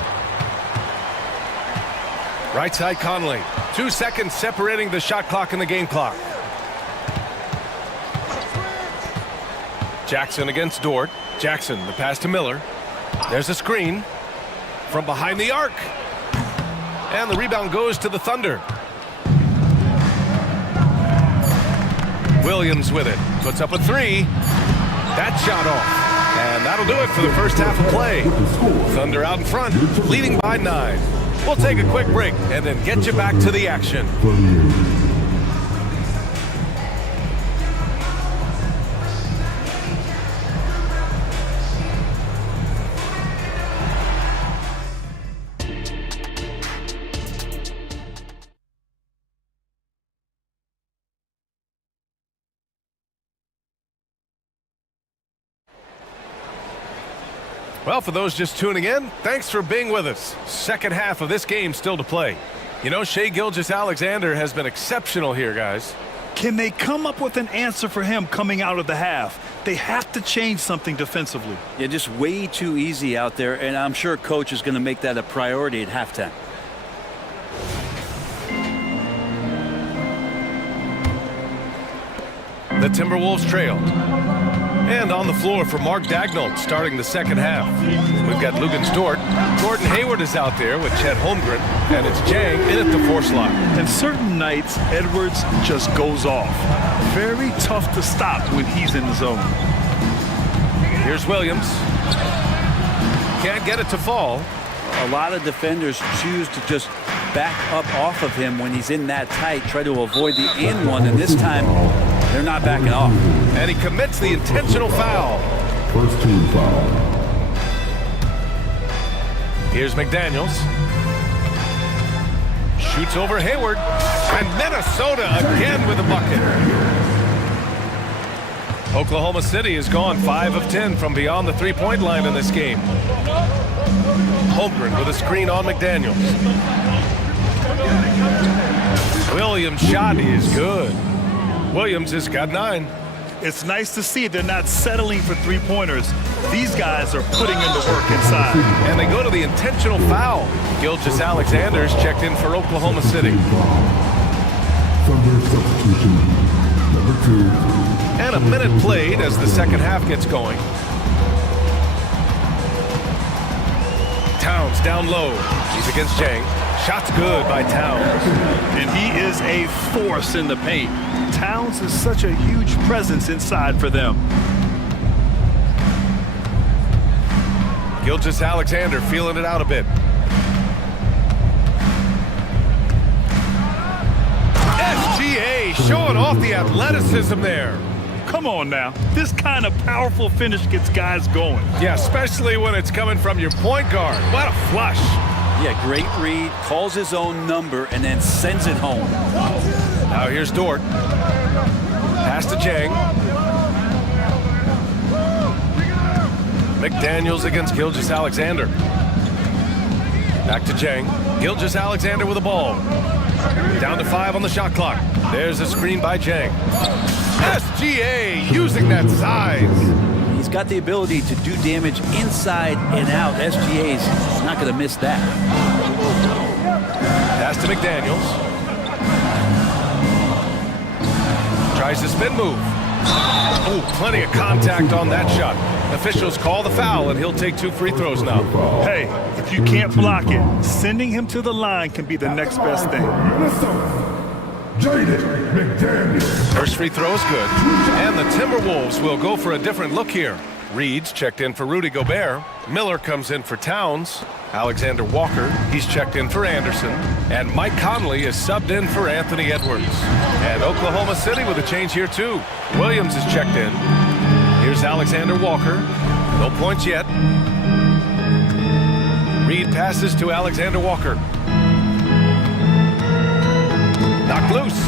Right side, Conley. 2 seconds separating the shot clock and the game clock. Jackson against Dort. Jackson, the pass to Miller. There's a screen from behind the arc. And the rebound goes to the Thunder. Williams with it. Puts up a 3. That shot off. And that'll do it for the first half of play. Thunder out in front, leading by 9. We'll take a quick break and then get you back to the action. Well, for those just tuning in, thanks for being with us. Second half of this game still to play. You know, Shai Gilgeous-Alexander has been exceptional here, guys. Can they come up with an answer for him coming out of the half? They have to change something defensively. Yeah, just way too easy out there, and I'm sure coach is going to make that a priority at halftime. The Timberwolves trail. And on the floor for Mark Daigneault starting the second half. We've got Lugens Dort. Gordon Hayward is out there with Chet Holmgren. And it's Jang in at the 4 slot. And certain nights, Edwards just goes off. Very tough to stop when he's in the zone. Here's Williams. Can't get it to fall. A lot of defenders choose to just back up off of him when he's in that tight, try to avoid the and one, and this time they're not backing off. And he commits the intentional foul. First team foul. Here's McDaniels. Shoots over Hayward. And Minnesota again with a bucket. Oklahoma City has gone 5 of 10 from beyond the 3-point line in this game. Holmgren with a screen on McDaniels. Williams' shot is good. Williams has got 9. It's nice to see they're not settling for 3-pointers. These guys are putting in the work inside. And they go to the intentional foul. Gilgeous-Alexander's checked in for Oklahoma City. Thunder substitution number 2. And a minute played as the second half gets going. Towns down low. He's against Jang. Shot's good by Towns. And he is a force in the paint. Towns is such a huge presence inside for them. Gilgeous-Alexander feeling it out a bit. SGA showing off the athleticism there. Come on now. This kind of powerful finish gets guys going. Yeah, especially when it's coming from your point guard. What a flush. Yeah, great read, calls his own number, and then sends it home. Now here's Dort. Pass to Jang. McDaniels against Gilgeous-Alexander. Back to Jang. Gilgeous-Alexander with the ball. Down to 5 on the shot clock. There's a screen by Jang. SGA using that size. He's got the ability to do damage inside and out. SGA's not going to miss that. Pass to McDaniels. Tries to spin move. Oh, plenty of contact on that shot. Officials call the foul, and he'll take 2 free throws now. Hey, if you can't block it, sending him to the line can be the next best thing. First free throw is good. And the Timberwolves will go for a different look here. Reed's checked in for Rudy Gobert. Miller comes in for Towns. Alexander Walker, he's checked in for Anderson. And Mike Conley is subbed in for Anthony Edwards. And Oklahoma City with a change here too. Williams is checked in. Here's Alexander Walker. No points yet. Reed passes to Alexander Walker. Knocked loose.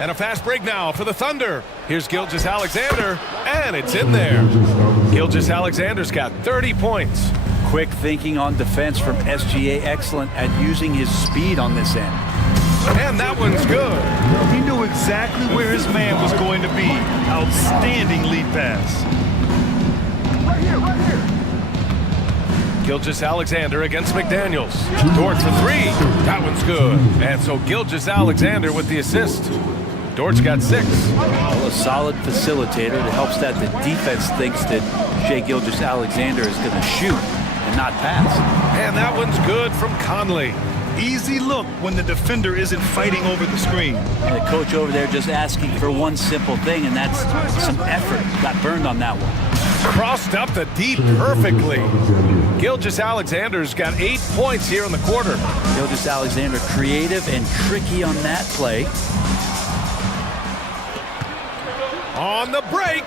And a fast break now for the Thunder. Here's Gilgeous-Alexander, and it's in there. Gilgeous-Alexander's got 30 points. Quick thinking on defense from SGA. Excellent at using his speed on this end. And that one's good. He knew exactly where his man was going to be. Outstanding lead pass. Gilgeous-Alexander against McDaniels. Dort for 3. That one's good. And so Gilgeous-Alexander with the assist. Dort's got 6. Well, a solid facilitator that helps that the defense thinks that Shai Gilgeous-Alexander is going to shoot and not pass. And that one's good from Conley. Easy look when the defender isn't fighting over the screen. And the coach over there just asking for one simple thing, and that's some effort. Got burned on that one. Crossed up the deep perfectly. Gilgeous-Alexander's got 8 points here in the quarter. Gilgeous-Alexander creative and tricky on that play. On the break.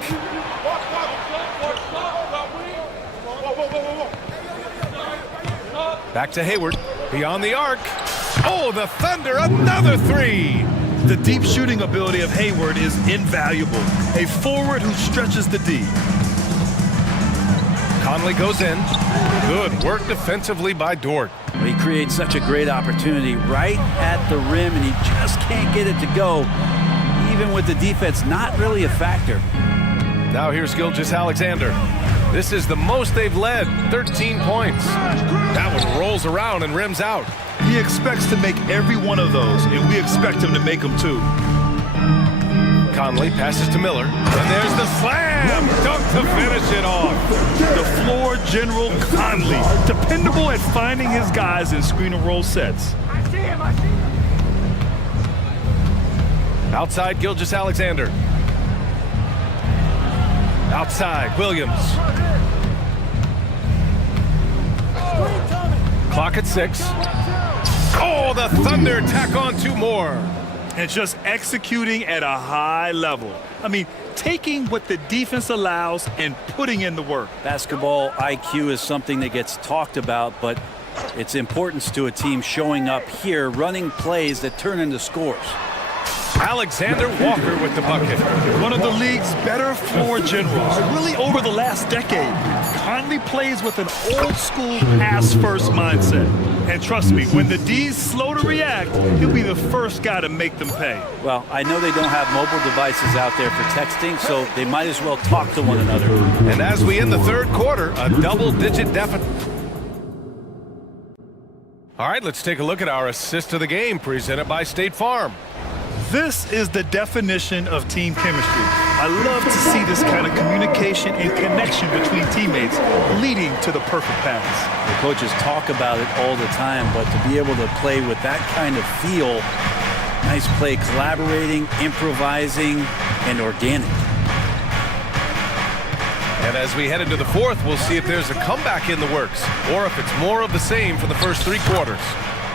Back to Hayward. Beyond the arc. Oh, the Thunder, another 3. The deep shooting ability of Hayward is invaluable. A forward who stretches the D. Conley goes in. Good work defensively by Dort. He creates such a great opportunity right at the rim, and he just can't get it to go. Even with the defense not really a factor. Now here's Gilgeous-Alexander. This is the most they've led, 13 points. That one rolls around and rims out. He expects to make every one of those, and we expect him to make them too. Conley passes to Miller, and there's the slam! Dunk to finish it off. The floor general Conley, dependable at finding his guys in screen and roll sets. Outside Gilgeous-Alexander. Outside Williams. Clock at 6. Oh, the Thunder tack on 2 more. And just executing at a high level. I mean, taking what the defense allows and putting in the work. Basketball IQ is something that gets talked about, but its importance to a team showing up here, running plays that turn into scores. Alexander Walker with the bucket. One of the league's better floor generals, really over the last decade. Conley plays with an old-school pass-first mindset. And trust me, when the D's slow to react, he'll be the first guy to make them pay. Well, I know they don't have mobile devices out there for texting, so they might as well talk to one another. And as we end the third quarter, a double-digit deficit. All right, let's take a look at our assist of the game presented by State Farm. This is the definition of team chemistry. I love to see this kind of communication and connection between teammates leading to the perfect pass. The coaches talk about it all the time, but to be able to play with that kind of feel, nice play, collaborating, improvising, and organic. And as we head into the fourth, we'll see if there's a comeback in the works or if it's more of the same for the first three quarters.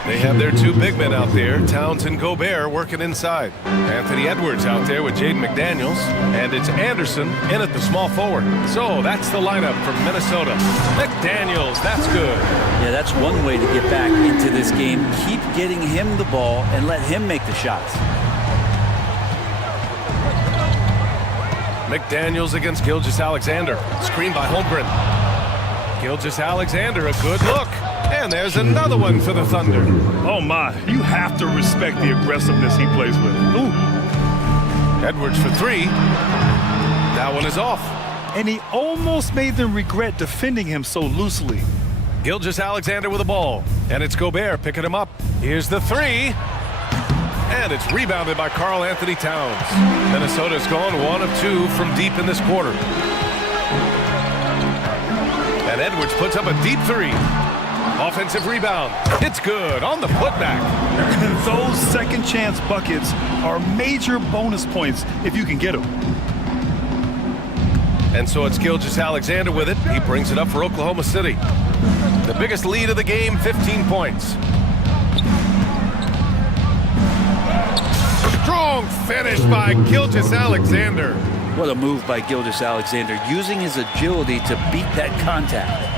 They have their two big men out there, Towns and Gobert, working inside. Anthony Edwards out there with Jaden McDaniels, and it's Anderson in at the small forward. So that's the lineup from Minnesota. McDaniels, that's good. Yeah, that's one way to get back into this game. Keep getting him the ball and let him make the shots. McDaniels against Gilgeous-Alexander. Screen by Holmgren. Gilgeous-Alexander, a good look. And there's another one for the Thunder. Oh my, you have to respect the aggressiveness he plays with. Ooh. Edwards for three. That one is off. And he almost made them regret defending him so loosely. Gilgeous-Alexander with the ball. And it's Gobert picking him up. Here's the three. And it's rebounded by Karl Anthony Towns. Minnesota's gone 1 of 2 from deep in this quarter. And Edwards puts up a deep three. Offensive rebound. It's good on the putback. Those second chance buckets are major bonus points if you can get them. And so it's Gilgeous-Alexander with it. He brings it up for Oklahoma City. The biggest lead of the game, 15 points. Strong finish by Gilgeous-Alexander. What a move by Gilgeous-Alexander, using his agility to beat that contact.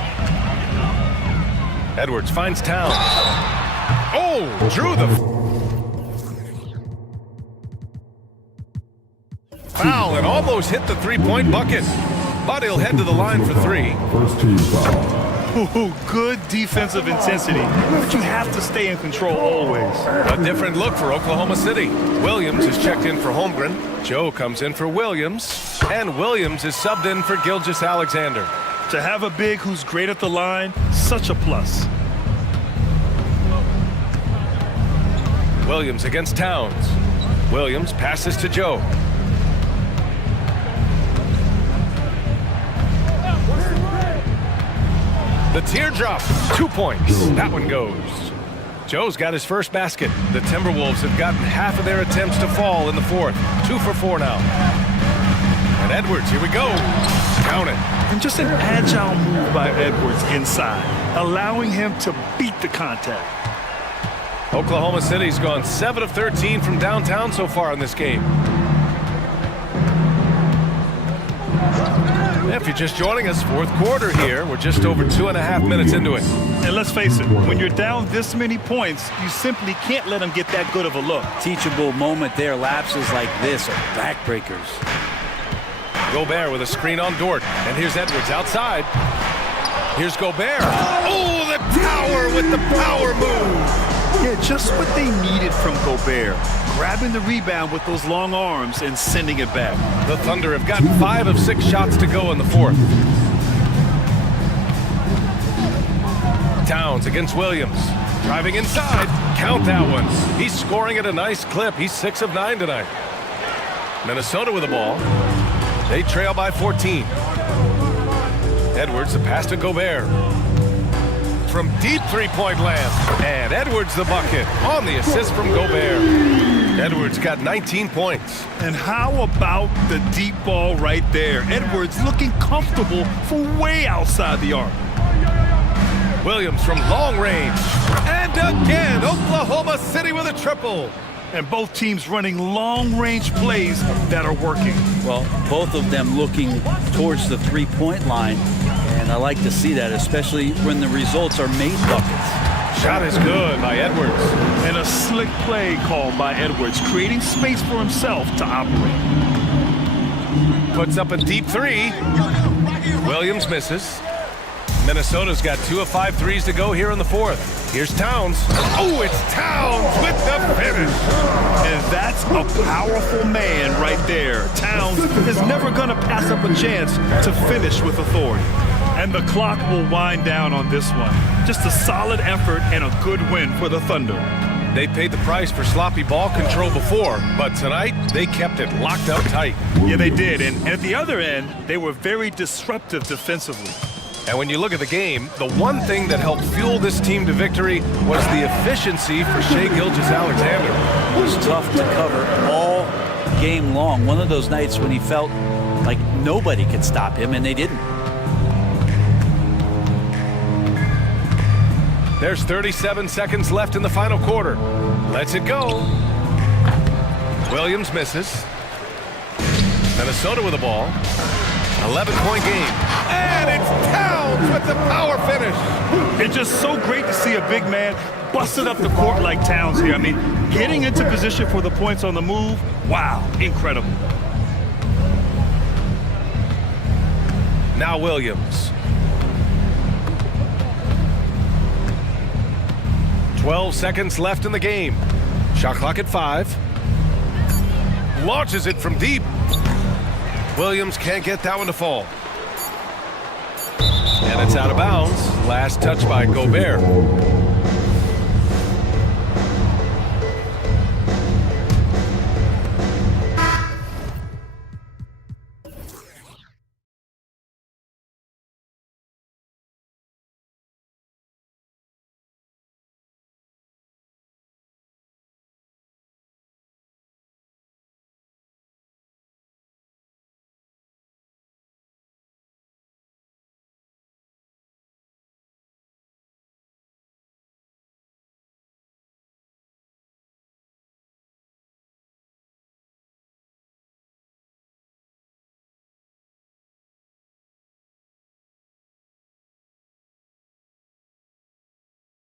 Edwards finds Towns. Oh, drew the foul and almost hit the three-point bucket. But he'll head to the line for three. First team foul. Ooh, good defensive intensity, but you have to stay in control always. A different look for Oklahoma City. Williams is checked in for Holmgren. Joe comes in for Williams. And Williams is subbed in for Gilgeous-Alexander. To have a big who's great at the line, such a plus. Williams against Towns. Williams passes to Joe. The teardrop, 2 points. That one goes. Joe's got his first basket. The Timberwolves have gotten half of their attempts to fall in the fourth. 2 for 4 now. And Edwards, here we go. Count it. And just an agile move by Edwards inside, allowing him to beat the contact. Oklahoma City's gone 7 of 13 from downtown so far in this game. If you're just joining us, fourth quarter here. We're just over 2.5 minutes into it. And let's face it, when you're down this many points, you simply can't let them get that good of a look. Teachable moment there. Lapses like this are backbreakers. Gobert with a screen on Dort. And here's Edwards outside. Here's Gobert. Oh, the tower with the power move. Yeah, just what they needed from Gobert. Grabbing the rebound with those long arms and sending it back. The Thunder have got 5 of 6 shots to go in the fourth. Towns against Williams. Driving inside. Count that one. He's scoring at a nice clip. He's 6 of 9 tonight. Minnesota with the ball. They trail by 14. Edwards, the pass to Gobert. From deep three-point land. And Edwards the bucket on the assist from Gobert. Edwards got 19 points. And how about the deep ball right there? Edwards looking comfortable from way outside the arc. Williams from long range. And again, Oklahoma City with a triple. And both teams running long-range plays that are working. Well, both of them looking towards the three-point line. And I like to see that, especially when the results are made buckets. Shot is good by Edwards. And a slick play called by Edwards, creating space for himself to operate. Puts up a deep three. Williams misses. Minnesota's got 2 of 5 threes to go here in the fourth. Here's Towns. Oh, it's Towns with the finish. And that's a powerful man right there. Towns is never going to pass up a chance to finish with authority. And the clock will wind down on this one. Just a solid effort and a good win for the Thunder. They paid the price for sloppy ball control before, but tonight they kept it locked up tight. Yeah, they did. And at the other end, they were very disruptive defensively. And when you look at the game, the one thing that helped fuel this team to victory was the efficiency for Shai Gilgeous-Alexander. It was tough to cover all game long. One of those nights when he felt like nobody could stop him, and they didn't. There's 37 seconds left in the final quarter. Lets it go. Williams misses. Minnesota with the ball. 11-point game. And it's Towns with the power finish. It's just so great to see a big man busting up the court like Towns here. I mean, getting into position for the points on the move, wow, incredible. Now Williams. 12 seconds left in the game. Shot clock at 5. Launches it from deep. Williams can't get that one to fall. And it's out of bounds. Last touch by Gobert.